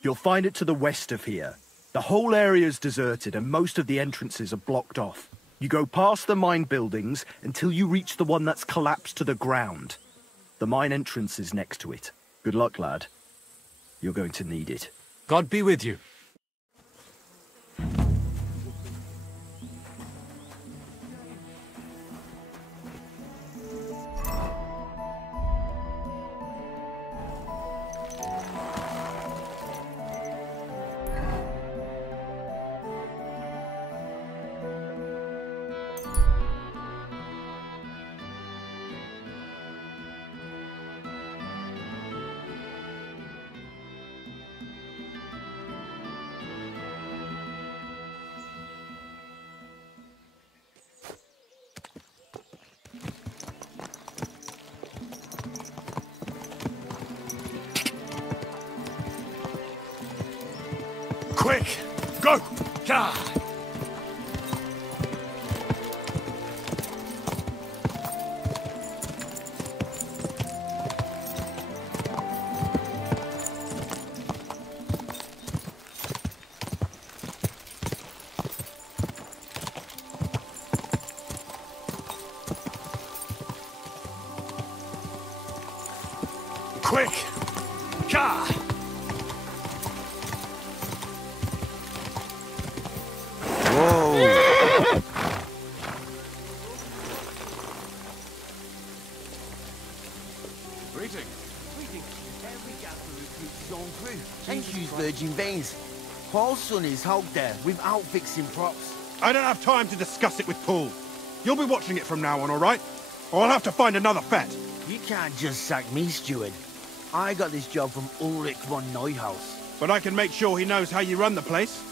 You'll find it to the west of here. The whole area is deserted and most of the entrances are blocked off. You go past the mine buildings until you reach the one that's collapsed to the ground. The mine entrance is next to it. Good luck, lad. You're going to need it. God be with you. Quick! Go! Gah! Quick! Gah! And use virgin veins. Paul's son is out there without fixing props. I don't have time to discuss it with Paul. You'll be watching it from now on, all right? Or I'll have to find another vet. You can't just sack me, steward. I got this job from Ulrich von Neuhaus. But I can make sure he knows how you run the place.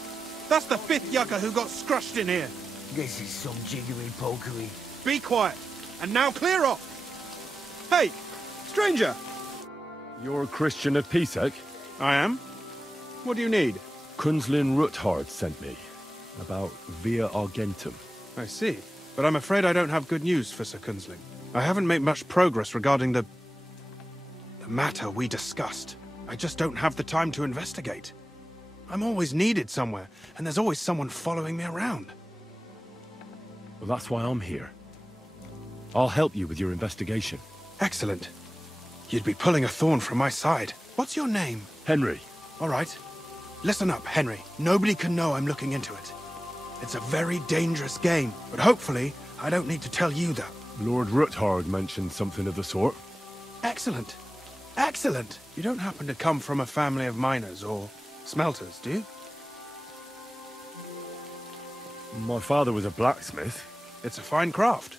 That's the 5th yucca who got scrushed in here. This is some jiggery-pokery. Be quiet. And now clear off. Hey, stranger. You're a Christian of Pisek? I am. What do you need? Kunzlin Ruthard sent me. About Via Argentum. I see. But I'm afraid I don't have good news for Sir Kunzling. I haven't made much progress regarding the matter we discussed. I just don't have the time to investigate. I'm always needed somewhere, and there's always someone following me around. Well, that's why I'm here. I'll help you with your investigation. Excellent. You'd be pulling a thorn from my side. What's your name? Henry. All right. Listen up, Henry. Nobody can know I'm looking into it. It's a very dangerous game, but hopefully I don't need to tell you that. Lord Ruthard mentioned something of the sort. Excellent. Excellent. You don't happen to come from a family of miners or smelters, do you? My father was a blacksmith. It's a fine craft.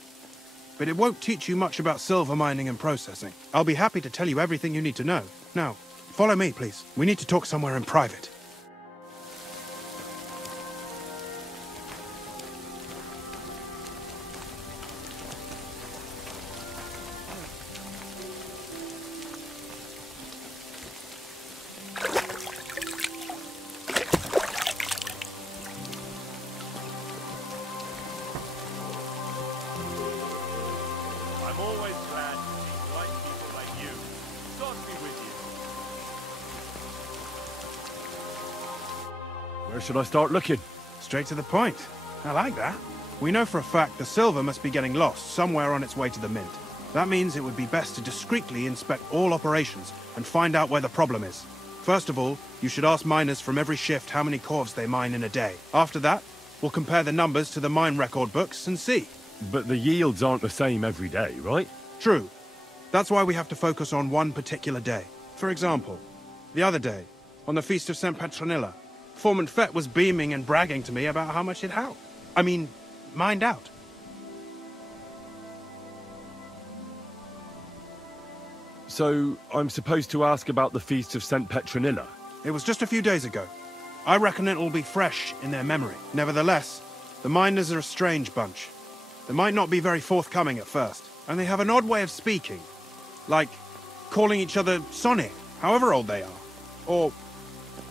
But it won't teach you much about silver mining and processing. I'll be happy to tell you everything you need to know. Now, follow me, please. We need to talk somewhere in private. I'm always glad to meet white people like you. God be with you. Where should I start looking? Straight to the point. I like that. We know for a fact the silver must be getting lost somewhere on its way to the mint. That means it would be best to discreetly inspect all operations and find out where the problem is. First of all, you should ask miners from every shift how many corves they mine in a day. After that, we'll compare the numbers to the mine record books and see. But the yields aren't the same every day, right? True. That's why we have to focus on one particular day. For example, the other day, on the Feast of St. Petronilla, Foreman Fett was beaming and bragging to me about how much he'd mined out. So, I'm supposed to ask about the Feast of St. Petronilla? It was just a few days ago. I reckon it'll be fresh in their memory. Nevertheless, the miners are a strange bunch. They might not be very forthcoming at first, and they have an odd way of speaking. Like, calling each other Sonny, however old they are.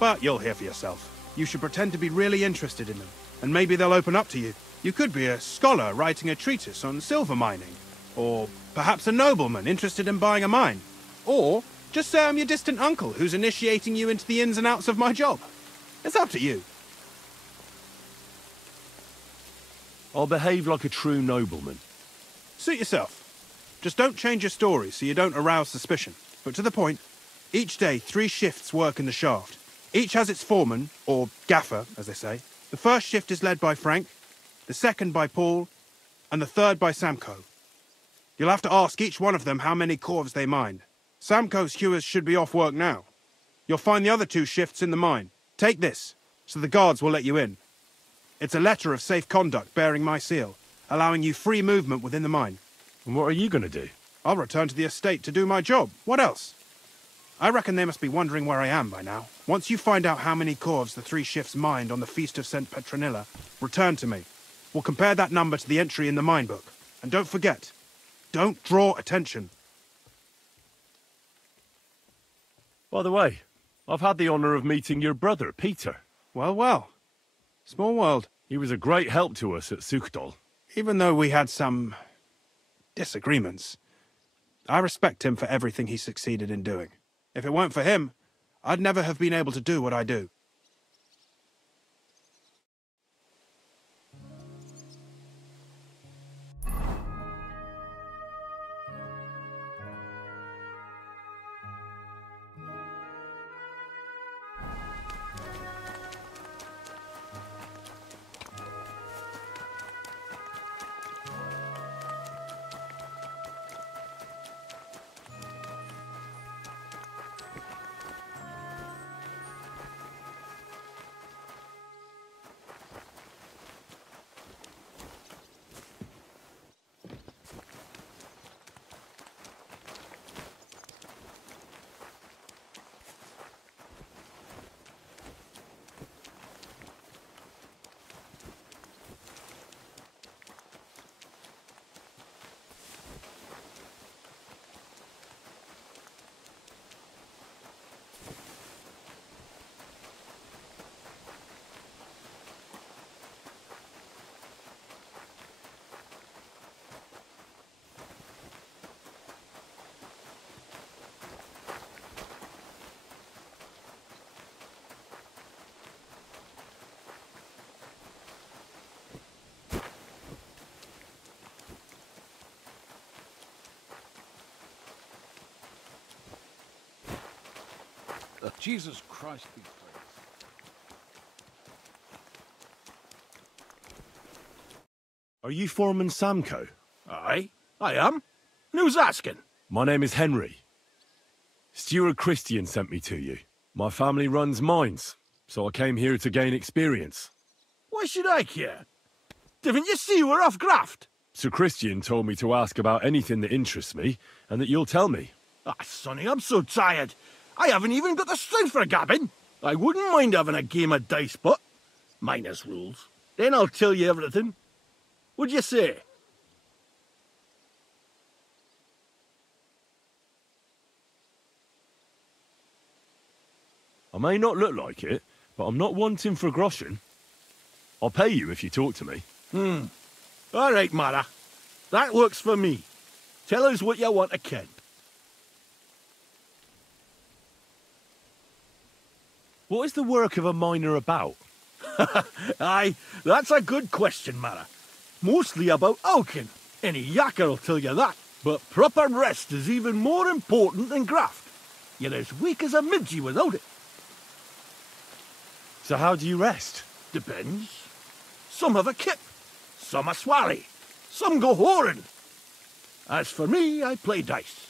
But you'll hear for yourself. You should pretend to be really interested in them, and maybe they'll open up to you. You could be a scholar writing a treatise on silver mining, or perhaps a nobleman interested in buying a mine. Or just say I'm your distant uncle who's initiating you into the ins and outs of my job. It's up to you. I'll behave like a true nobleman. Suit yourself. Just don't change your story so you don't arouse suspicion. But to the point, each day 3 shifts work in the shaft. Each has its foreman, or gaffer, as they say. The first shift is led by Frank, the second by Paul, and the third by Samko. You'll have to ask each one of them how many corves they mined. Samko's hewers should be off work now. You'll find the other 2 shifts in the mine. Take this, so the guards will let you in. It's a letter of safe conduct bearing my seal, allowing you free movement within the mine. And what are you going to do? I'll return to the estate to do my job. What else? I reckon they must be wondering where I am by now. Once you find out how many corves the 3 shifts mined on the Feast of St. Petronilla, return to me. We'll compare that number to the entry in the mine book. And don't forget, don't draw attention. By the way, I've had the honour of meeting your brother, Peter. Well, well. Small world. He was a great help to us at Sukdal. Even though we had some disagreements, I respect him for everything he succeeded in doing. If it weren't for him, I'd never have been able to do what I do. Jesus Christ be praised. Are you Foreman Samko? Aye, I am. And who's asking? My name is Henry. Steward Christian sent me to you. My family runs mines, so I came here to gain experience. Why should I care? Didn't you see we're off graft? Sir Christian told me to ask about anything that interests me, and that you'll tell me. Ah, Sonny, I'm so tired. I haven't even got the strength for gabbing. I wouldn't mind having a game of dice, but minus rules. Then I'll tell you everything. What'd you say? I may not look like it, but I'm not wanting for groschen. I'll pay you if you talk to me. All right, Mara. That works for me. Tell us what you want to ken. What is the work of a miner about? Aye, that's a good question, Mara. Mostly about Alkin. Any yakker will tell you that. But proper rest is even more important than graft. You're as weak as a midgie without it. So how do you rest? Depends. Some have a kip, some a swally, some go whoring. As for me, I play dice.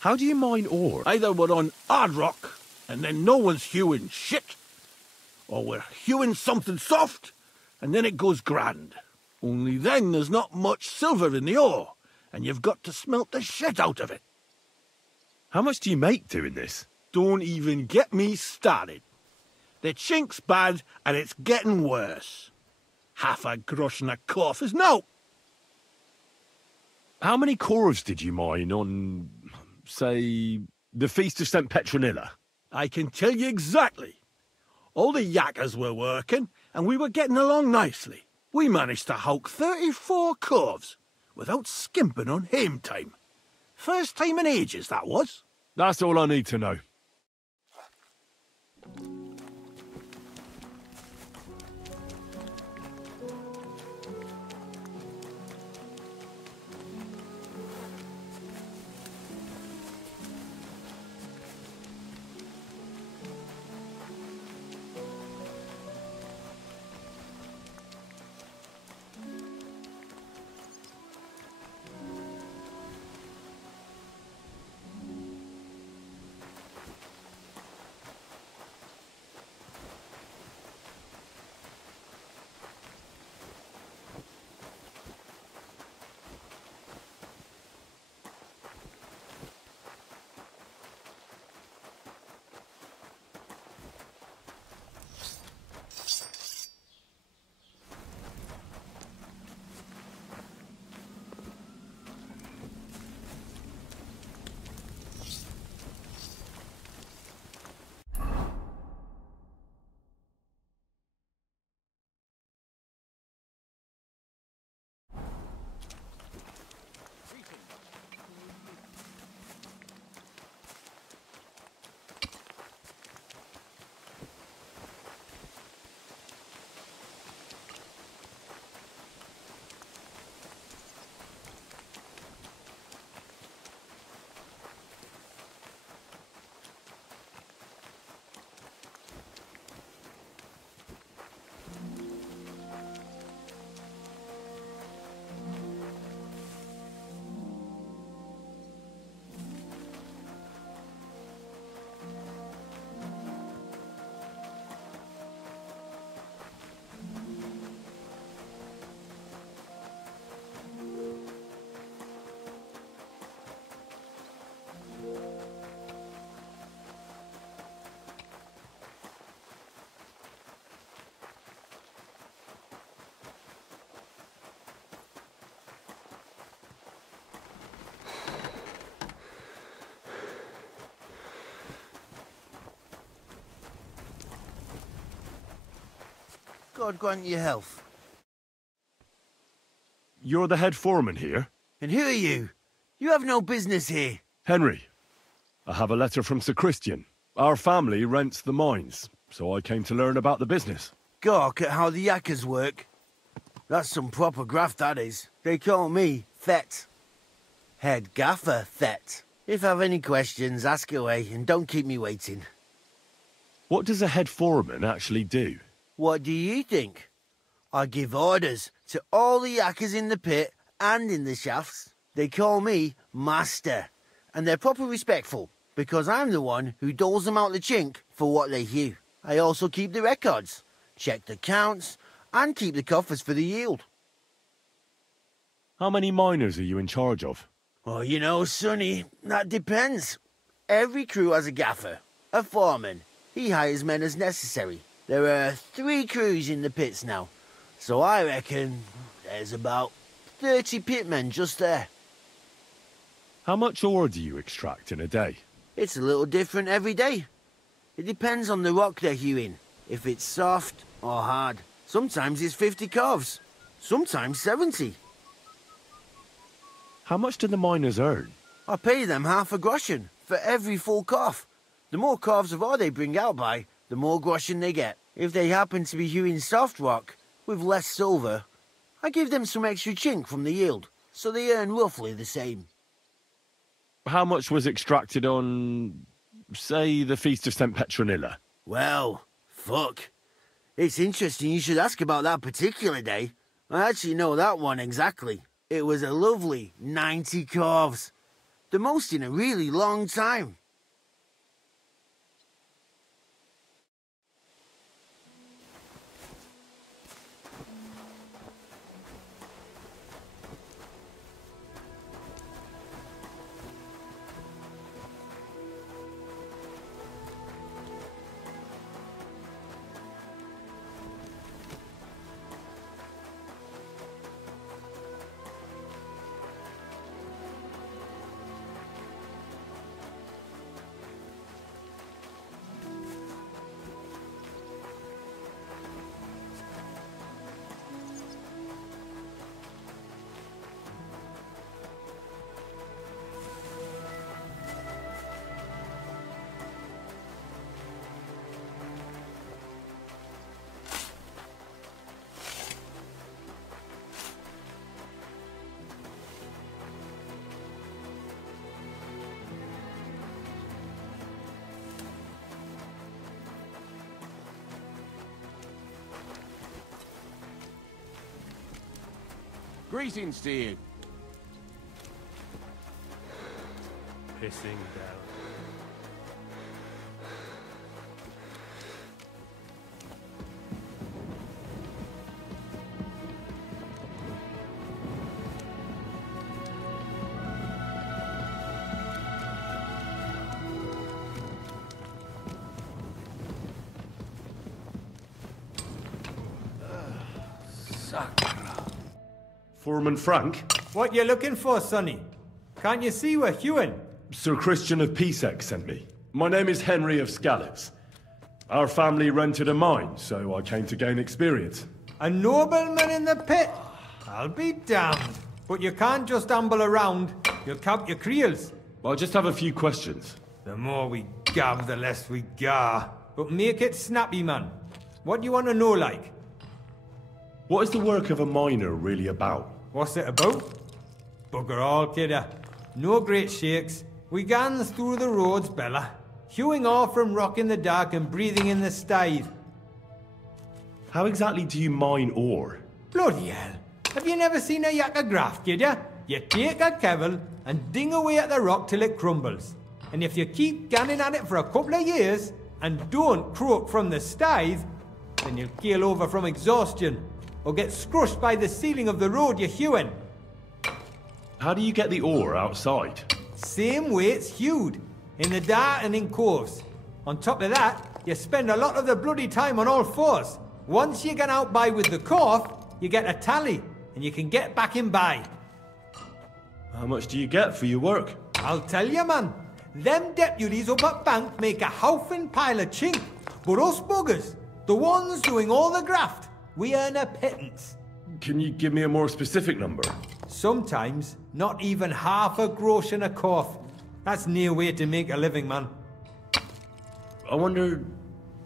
How do you mine ore? Either we're on hard rock, and then no one's hewing shit, or we're hewing something soft, and then it goes grand. Only then there's not much silver in the ore, and you've got to smelt the shit out of it. How much do you make doing this? Don't even get me started. The chink's bad, and it's getting worse. Half a grosh and a cough is no. How many cores did you mine on, say, the Feast of St. Petronilla? I can tell you exactly. All the yakkers were working, and we were getting along nicely. We managed to howk 34 coves, without skimping on hame time. First time in ages, that was. That's all I need to know. God grant you health. You're the head foreman here? And who are you? You have no business here. Henry. I have a letter from Sir Christian. Our family rents the mines, so I came to learn about the business. Gawk at how the yakkers work. That's some proper graft, that is. They call me Thet. Head Gaffer Thet. If I have any questions, ask away, and don't keep me waiting. What does a head foreman actually do? What do you think? I give orders to all the yakkers in the pit and in the shafts. They call me Master, and they're proper respectful, because I'm the one who doles them out the chink for what they hew. I also keep the records, check the counts, and keep the coffers for the yield. How many miners are you in charge of? Oh, you know, Sonny, that depends. Every crew has a gaffer, a foreman. He hires men as necessary. There are 3 crews in the pits now, so I reckon there's about 30 pitmen just there. How much ore do you extract in a day? It's a little different every day. It depends on the rock they're hewing, if it's soft or hard. Sometimes it's 50 calves, sometimes 70. How much do the miners earn? I pay them half a groschen for every full calf. The more calves of ore they bring out by, the the more groschen they get. If they happen to be hewing soft rock with less silver, I give them some extra chink from the yield, so they earn roughly the same. How much was extracted on, say, the Feast of St. Petronilla? Well, fuck. It's interesting you should ask about that particular day. I actually know that one exactly. It was a lovely 90 calves. The most in a really long time. Greetings to you. Pissing down. Foreman Frank? What you looking for, Sonny? Can't you see we're hewing? Sir Christian of Pisek sent me. My name is Henry of Scallops. Our family rented a mine, so I came to gain experience. A nobleman in the pit? I'll be damned. But you can't just amble around. You'll count your creels. I just have a few questions. The more we gab, the less we gar. But make it snappy, man. What do you want to know, like? What is the work of a miner really about? What's it about? Bugger all, kidder. No great shakes. We gans through the roads, Bella. Hewing off from rock in the dark and breathing in the stithe. How exactly do you mine ore? Bloody hell. Have you never seen a yakka graft, kidder? You take a kevel and ding away at the rock till it crumbles. And if you keep ganning at it for a couple of years and don't croak from the stithe, then you'll keel over from exhaustion or get scrushed by the ceiling of the road you're hewing. How do you get the ore outside? Same way it's hewed, in the dark and in coves. On top of that, you spend a lot of the bloody time on all fours. Once you get out by with the corf, you get a tally, and you can get back in by. How much do you get for your work? I'll tell you, man. Them deputies up at bank make a howfin' pile of chink. But us buggers, the ones doing all the graft, we earn a pittance. Can you give me a more specific number? Sometimes, not even half a groschen a corf. That's near way to make a living, man. I wonder,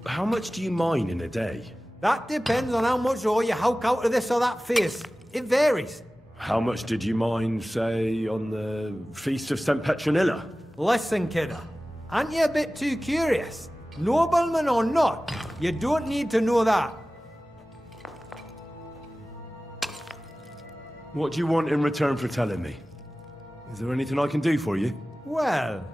how much do you mine in a day? That depends on how much ore you howk out of this or that face. It varies. How much did you mine, say, on the Feast of St. Petronilla? Listen, kidder. Aren't you a bit too curious? Nobleman or not, you don't need to know that. What do you want in return for telling me? Is there anything I can do for you? Well,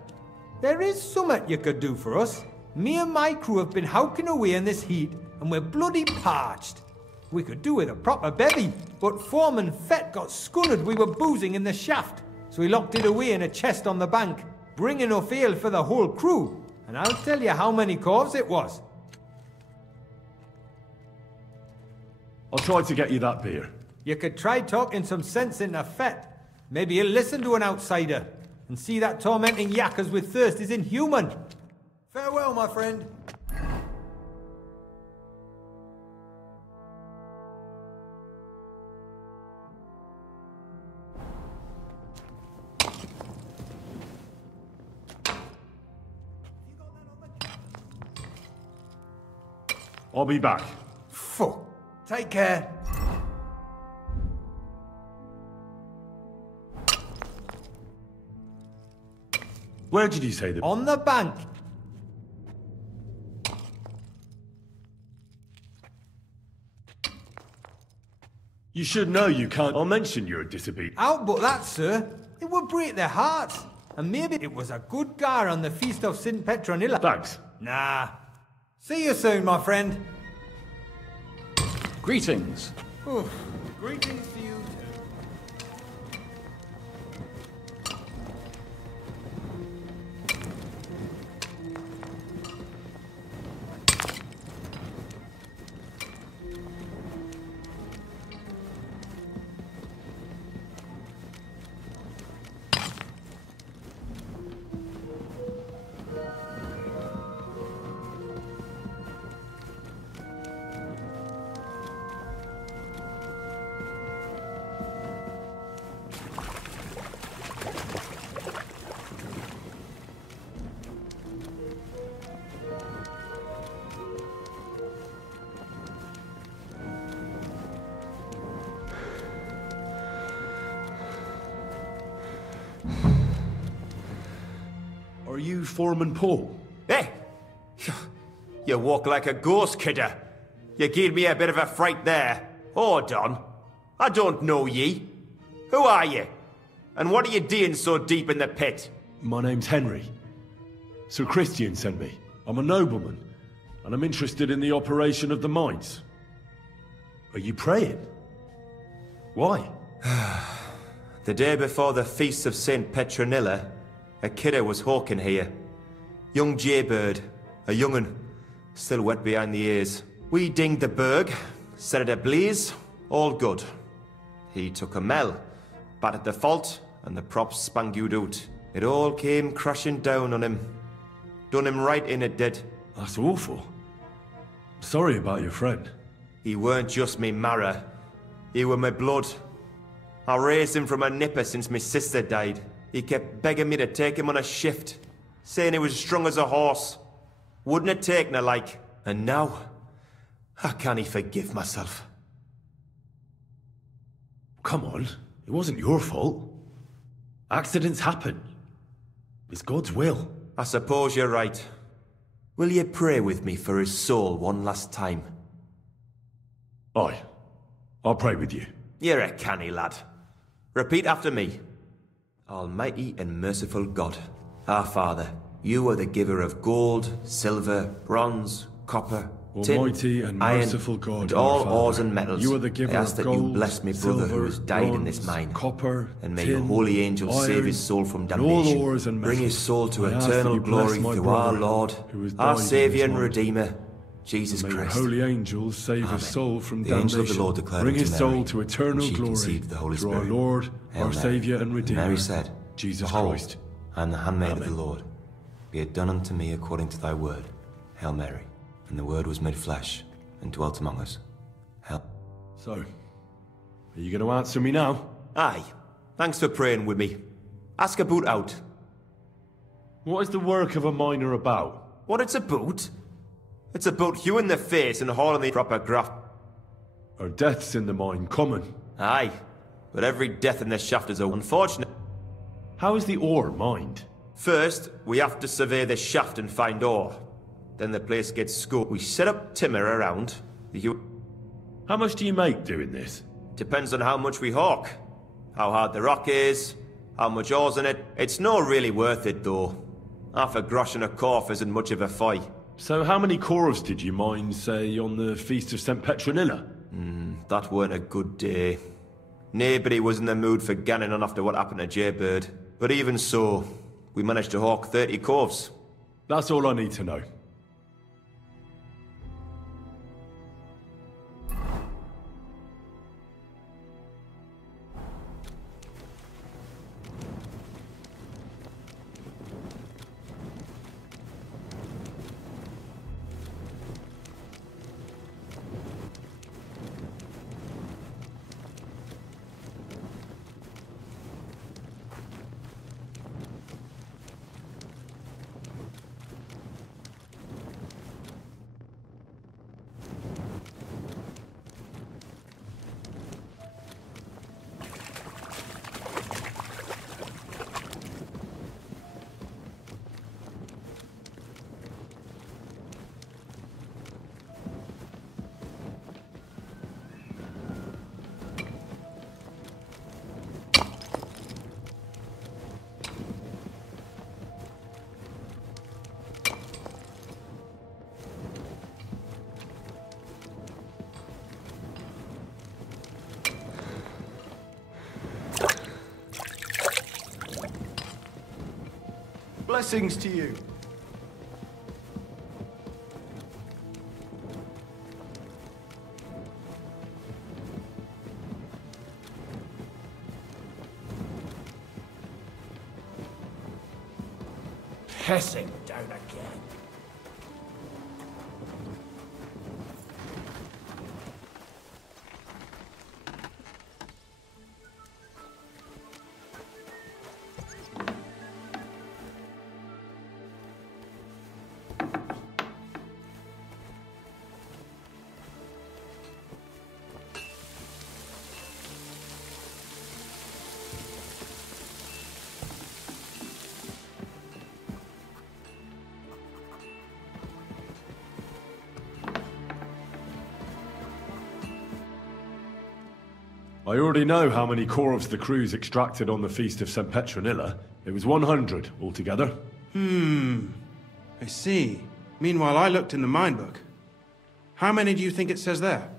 there is something you could do for us. Me and my crew have been howking away in this heat, and we're bloody parched. We could do with a proper bevy, but Foreman Fett got scunnered we were boozing in the shaft, so he locked it away in a chest on the bank, bringing enough ale for the whole crew. And I'll tell you how many corves it was. I'll try to get you that beer. You could try talking some sense into Fett. Maybe he'll listen to an outsider, and see that tormenting yakkers with thirst is inhuman. Farewell, my friend. I'll be back. Fuck. Take care. Where did you say that? On the bank. You should know you can't. I'll mention you're a disobedient. Out but that, sir. It would break their hearts. And maybe it was a good guy on the Feast of St. Petronilla. Thanks. Nah. See you soon, my friend. Greetings. Oof. Greetings to you too. Are you Foreman Paul? Hey! You walk like a ghost, kidder. You gave me a bit of a fright there. Hold on. I don't know ye. Who are you? And what are you doing so deep in the pit? My name's Henry. Sir Christian sent me. I'm a nobleman, and I'm interested in the operation of the mines. Are you praying? Why? The day before the Feast of St. Petronilla, a kidder was hawking here. Young jaybird, a young'un, still wet behind the ears. We dinged the berg, set it ablaze, all good. He took a mell, battered the fault, and the props spangued out. It all came crashing down on him. Done him right in it did. That's awful. Sorry about your friend. He weren't just me marrow. He were my blood. I raised him from a nipper since my sister died. He kept begging me to take him on a shift, saying he was strong as a horse. Wouldn't it take no like. And now, I can't forgive myself. Come on, it wasn't your fault. Accidents happen. It's God's will. I suppose you're right. Will you pray with me for his soul one last time? Aye. I'll pray with you. You're a canny lad. Repeat after me. Almighty and merciful God, our Father, you are the giver of gold, silver, bronze, copper, Almighty tin, and iron, merciful God, and our all Father, ores and metals. you are the giver I ask of that you gold, bless my brother who has silver, died in bronze, this mine. copper, and may tin, your holy angels iron, save his soul from and damnation. all ores and Bring his metals. soul to I ask eternal that you bless glory my through brother our Lord, who has our died in Saviour this and mine. Redeemer, Jesus May your Christ. holy angels save Amen. his soul from The damnation. angel of the Lord declared Bring unto his Mary, soul to eternal and she glory conceived the Holy through our Spirit. Lord, Hail our Mary. Saviour and Redeemer, Mary said, Jesus Behold, Christ. I am the handmaid of Amen. the Lord. Be it done unto me according to thy word. Hail Mary. And the word was made flesh and dwelt among us. Hail. So, are you going to answer me now? Aye. Thanks for praying with me. Ask about out. What is the work of a miner about? What it's about? It's about hewing the face and hauling the proper graft. Are deaths in the mine common? Aye. But every death in the shaft is unfortunate. How is the ore mined? First, we have to survey the shaft and find ore. Then the place gets scoped. We set up timber around the hew. How much do you make doing this? Depends on how much we hawk. How hard the rock is, how much ore's in it. It's not really worth it though. Half a grosh and a corf isn't much of a fight. So how many corves did you mine, say, on the Feast of St. Petronilla? That weren't a good day. Nobody was in the mood for ganning on after what happened to Jaybird. But even so, we managed to hawk 30 corves. That's all I need to know. Blessings to you. Piss him down again. I already know how many corvs the crews extracted on the Feast of St. Petronilla. It was 100 altogether. I see. Meanwhile, I looked in the mine book. How many do you think it says there?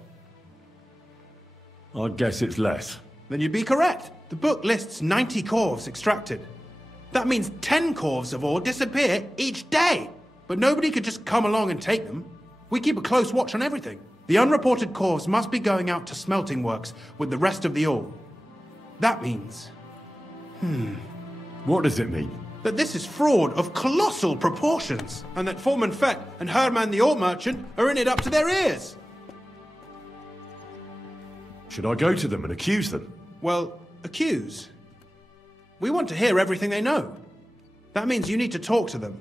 I'd guess it's less. Then you'd be correct. The book lists 90 corvs extracted. That means 10 corvs of ore disappear each day. But nobody could just come along and take them. We keep a close watch on everything. The unreported corvs must be going out to smelting works with the rest of the ore. That means... What does it mean? That this is fraud of colossal proportions, and that Foreman Fett and Herman the ore merchant are in it up to their ears. Should I go to them and accuse them? Well, accuse? We want to hear everything they know. That means you need to talk to them.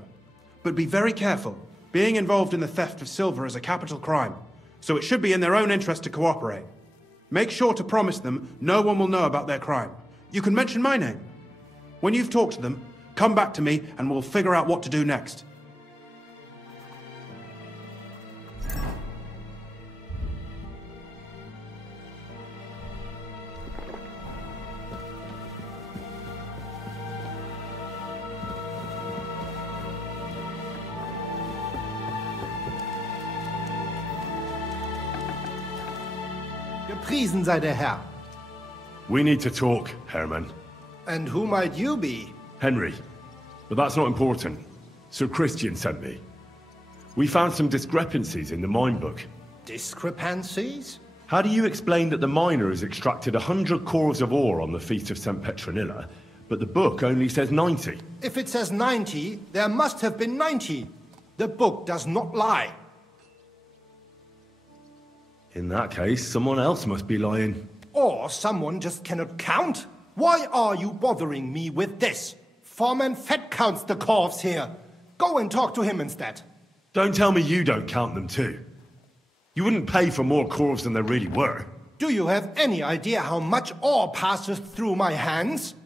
But be very careful. Being involved in the theft of silver is a capital crime, so it should be in their own interest to cooperate. Make sure to promise them no one will know about their crime. You can mention my name. When you've talked to them, come back to me and we'll figure out what to do next. Gepriesen sei der Herr. We need to talk, Herman. And who might you be? Henry. But that's not important. Sir Christian sent me. We found some discrepancies in the mine book. Discrepancies? How do you explain that the miner has extracted 100 corvs of ore on the Feast of St. Petronilla, but the book only says 90? If it says 90, there must have been 90. The book does not lie. In that case, someone else must be lying. Or someone just cannot count. Why are you bothering me with this? Foreman Fett counts the corvs here. Go and talk to him instead. Don't tell me you don't count them too. You wouldn't pay for more corvs than there really were. Do you have any idea how much ore passes through my hands?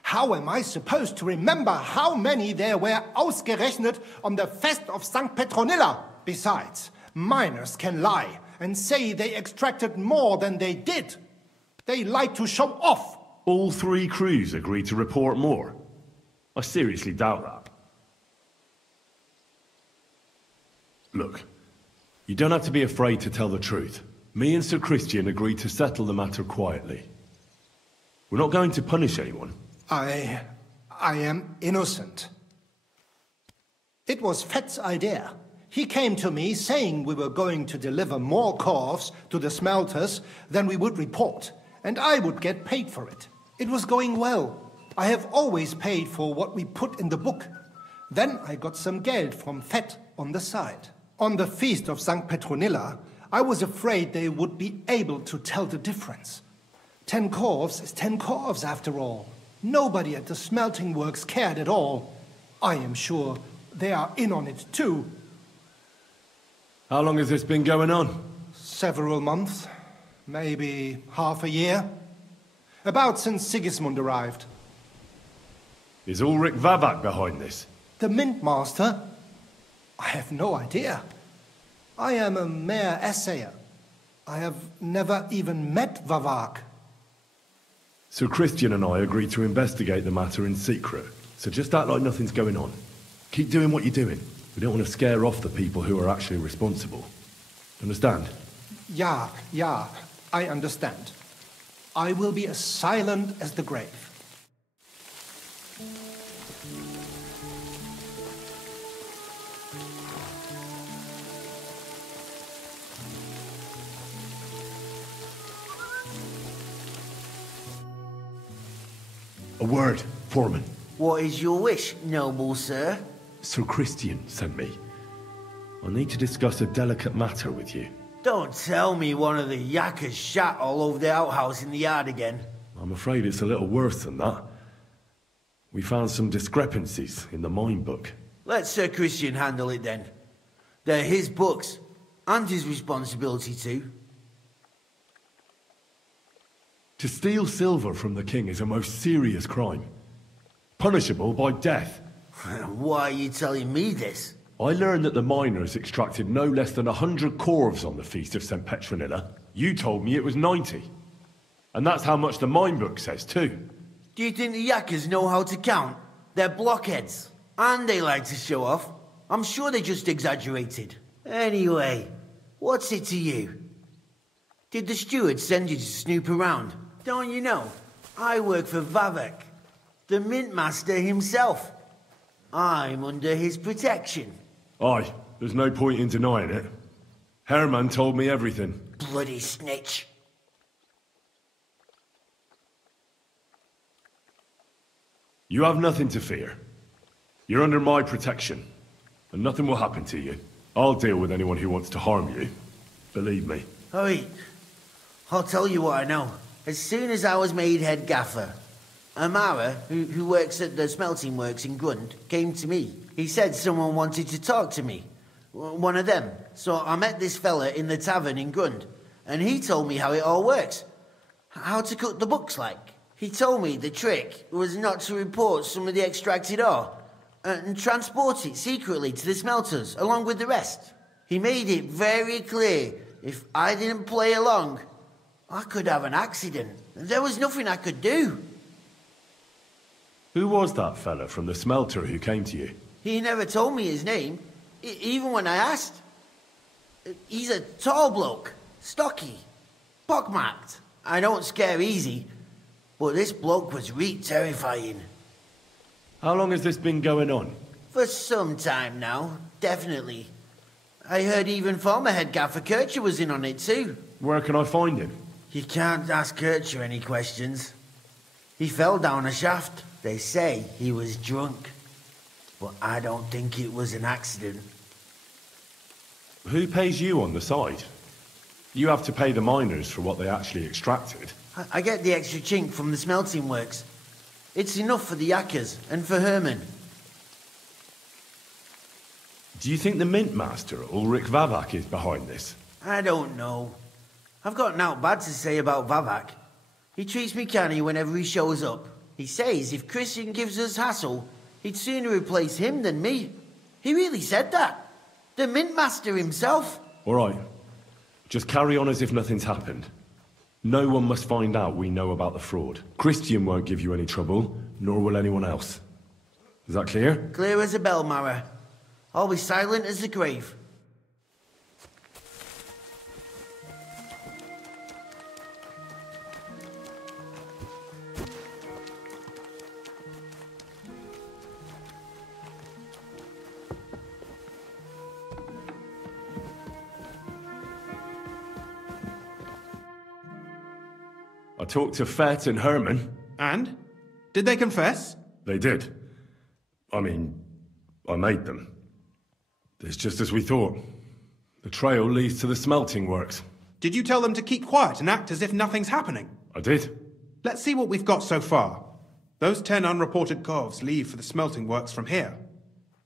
How am I supposed to remember how many there were ausgerechnet on the Fest of St. Petronilla? Besides, miners can lie and say they extracted more than they did. They like to show off. All three crews agreed to report more. I seriously doubt that. Look, you don't have to be afraid to tell the truth. Me and Sir Christian agreed to settle the matter quietly. We're not going to punish anyone. I am innocent. It was Fett's idea. He came to me saying we were going to deliver more corvs to the smelters than we would report, and I would get paid for it. It was going well. I have always paid for what we put in the book. Then I got some geld from Fett on the side. On the Feast of St. Petronilla, I was afraid they would be able to tell the difference. 10 corvs is 10 corvs after all. Nobody at the smelting works cared at all. I am sure they are in on it too. How long has this been going on? Several months. Maybe half a year. About since Sigismund arrived. Is Ulrich Vavak behind this? The Mint Master? I have no idea. I am a mere assayer. I have never even met Vavak. Sir Christian and I agreed to investigate the matter in secret, so just act like nothing's going on. Keep doing what you're doing. We don't want to scare off the people who are actually responsible. Understand? Yeah, I understand. I will be as silent as the grave. word, Foreman. What is your wish, noble sir? Sir Christian sent me. I need to discuss a delicate matter with you. Don't tell me one of the yakkers shat all over the outhouse in the yard again. I'm afraid it's a little worse than that. We found some discrepancies in the mine book. Let Sir Christian handle it then. They're his books, and his responsibility too. To steal silver from the king is a most serious crime. Punishable by death. Why are you telling me this? I learned that the miners extracted no less than 100 corves on the Feast of St. Petronilla. You told me it was 90. And that's how much the mine book says too. Do you think the yakkers know how to count? They're blockheads. And they like to show off. I'm sure they just exaggerated. Anyway, what's it to you? Did the steward send you to snoop around? Don't you know? I work for Vavek, the mint master himself. I'm under his protection. Aye, there's no point in denying it. Herman told me everything. Bloody snitch. You have nothing to fear. You're under my protection, and nothing will happen to you. I'll deal with anyone who wants to harm you. Believe me. Hurry. I'll tell you what I know. As soon as I was made head gaffer, Amara, who works at the smelting works in Grund, came to me. He said someone wanted to talk to me. One of them. So I met this fella in the tavern in Grund, and he told me how it all works. How to cut the books like. He told me the trick was not to report some of the extracted ore, and transport it secretly to the smelters, along with the rest. He made it very clear, if I didn't play along, I could have an accident. There was nothing I could do. Who was that fella from the smelter who came to you? He never told me his name, even when I asked. He's a tall bloke, stocky, pockmarked. I don't scare easy, but this bloke was terrifying. How long has this been going on? For some time now, definitely. I heard even former head gaffer Kircher was in on it too. Where can I find him? You can't ask Kircher any questions. He fell down a shaft. They say he was drunk. But I don't think it was an accident. Who pays you on the side? You have to pay the miners for what they actually extracted. I get the extra chink from the smelting works. It's enough for the yakkers and for Herman. Do you think the mint master, Ulrich Vavak, is behind this? I don't know. I've got naught bad to say about Vavak. He treats me canny whenever he shows up. He says if Christian gives us hassle, he'd sooner replace him than me. He really said that. The mint master himself. All right. Just carry on as if nothing's happened. No one must find out we know about the fraud. Christian won't give you any trouble, nor will anyone else. Is that clear? Clear as a bell, Mara. I'll be silent as the grave. I talked to Fett and Herman. And? Did they confess? They did. I mean, I made them. It's just as we thought. The trail leads to the smelting works. Did you tell them to keep quiet and act as if nothing's happening? I did. Let's see what we've got so far. Those 10 unreported corves leave for the smelting works from here.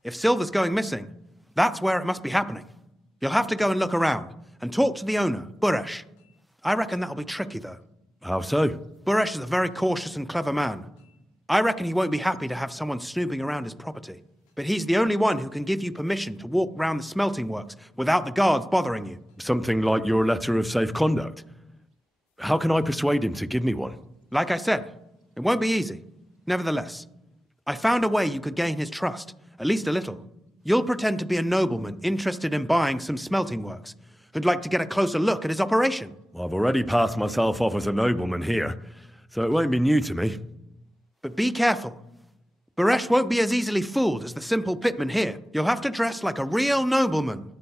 If silver's going missing, that's where it must be happening. You'll have to go and look around, and talk to the owner, Buresh. I reckon that'll be tricky, though. How so? Buresh is a very cautious and clever man. I reckon he won't be happy to have someone snooping around his property. But he's the only one who can give you permission to walk round the smelting works without the guards bothering you. Something like your letter of safe conduct. How can I persuade him to give me one? Like I said, it won't be easy. Nevertheless, I found a way you could gain his trust, at least a little. You'll pretend to be a nobleman interested in buying some smelting works, who'd like to get a closer look at his operation. I've already passed myself off as a nobleman here, so it won't be new to me. But be careful. Buresh won't be as easily fooled as the simple pitman here. You'll have to dress like a real nobleman.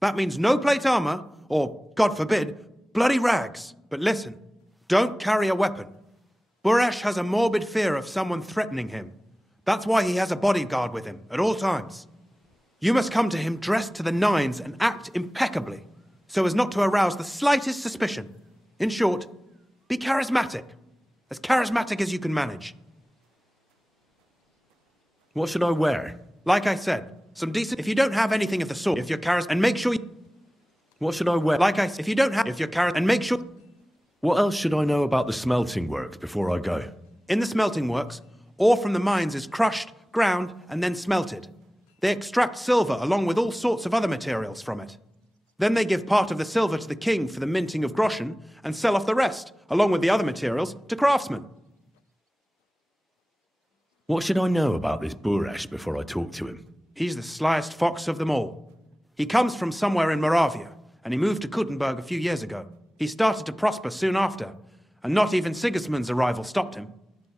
That means no plate armor, or, God forbid, bloody rags. But listen, don't carry a weapon. Buresh has a morbid fear of someone threatening him. That's why he has a bodyguard with him at all times. You must come to him dressed to the nines and act impeccably, so as not to arouse the slightest suspicion. In short, be charismatic as you can manage. What should I wear? Like I said, some decent... If you don't have anything of the sort, if you're charismatic, and make sure you... What should I wear? Like I said, if you don't have... If you're charismatic, and make sure... What else should I know about the smelting works before I go? In the smelting works, ore from the mines is crushed, ground, and then smelted. They extract silver along with all sorts of other materials from it. Then they give part of the silver to the king for the minting of groschen, and sell off the rest, along with the other materials, to craftsmen. What should I know about this Buresh before I talk to him? He's the slyest fox of them all. He comes from somewhere in Moravia, and he moved to Kuttenberg a few years ago. He started to prosper soon after, and not even Sigismund's arrival stopped him.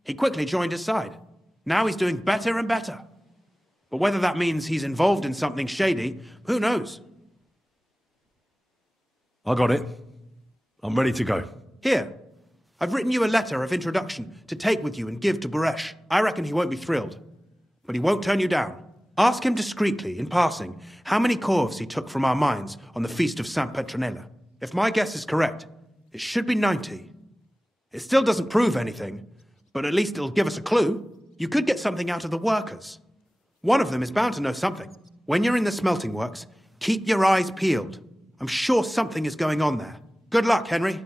He quickly joined his side. Now he's doing better and better. But whether that means he's involved in something shady, who knows? I got it. I'm ready to go. Here. I've written you a letter of introduction to take with you and give to Buresh. I reckon he won't be thrilled. But he won't turn you down. Ask him discreetly, in passing, how many corves he took from our mines on the feast of St. Petronilla. If my guess is correct, it should be 90. It still doesn't prove anything, but at least it'll give us a clue. You could get something out of the workers. One of them is bound to know something. When you're in the smelting works, keep your eyes peeled. I'm sure something is going on there. Good luck, Henry.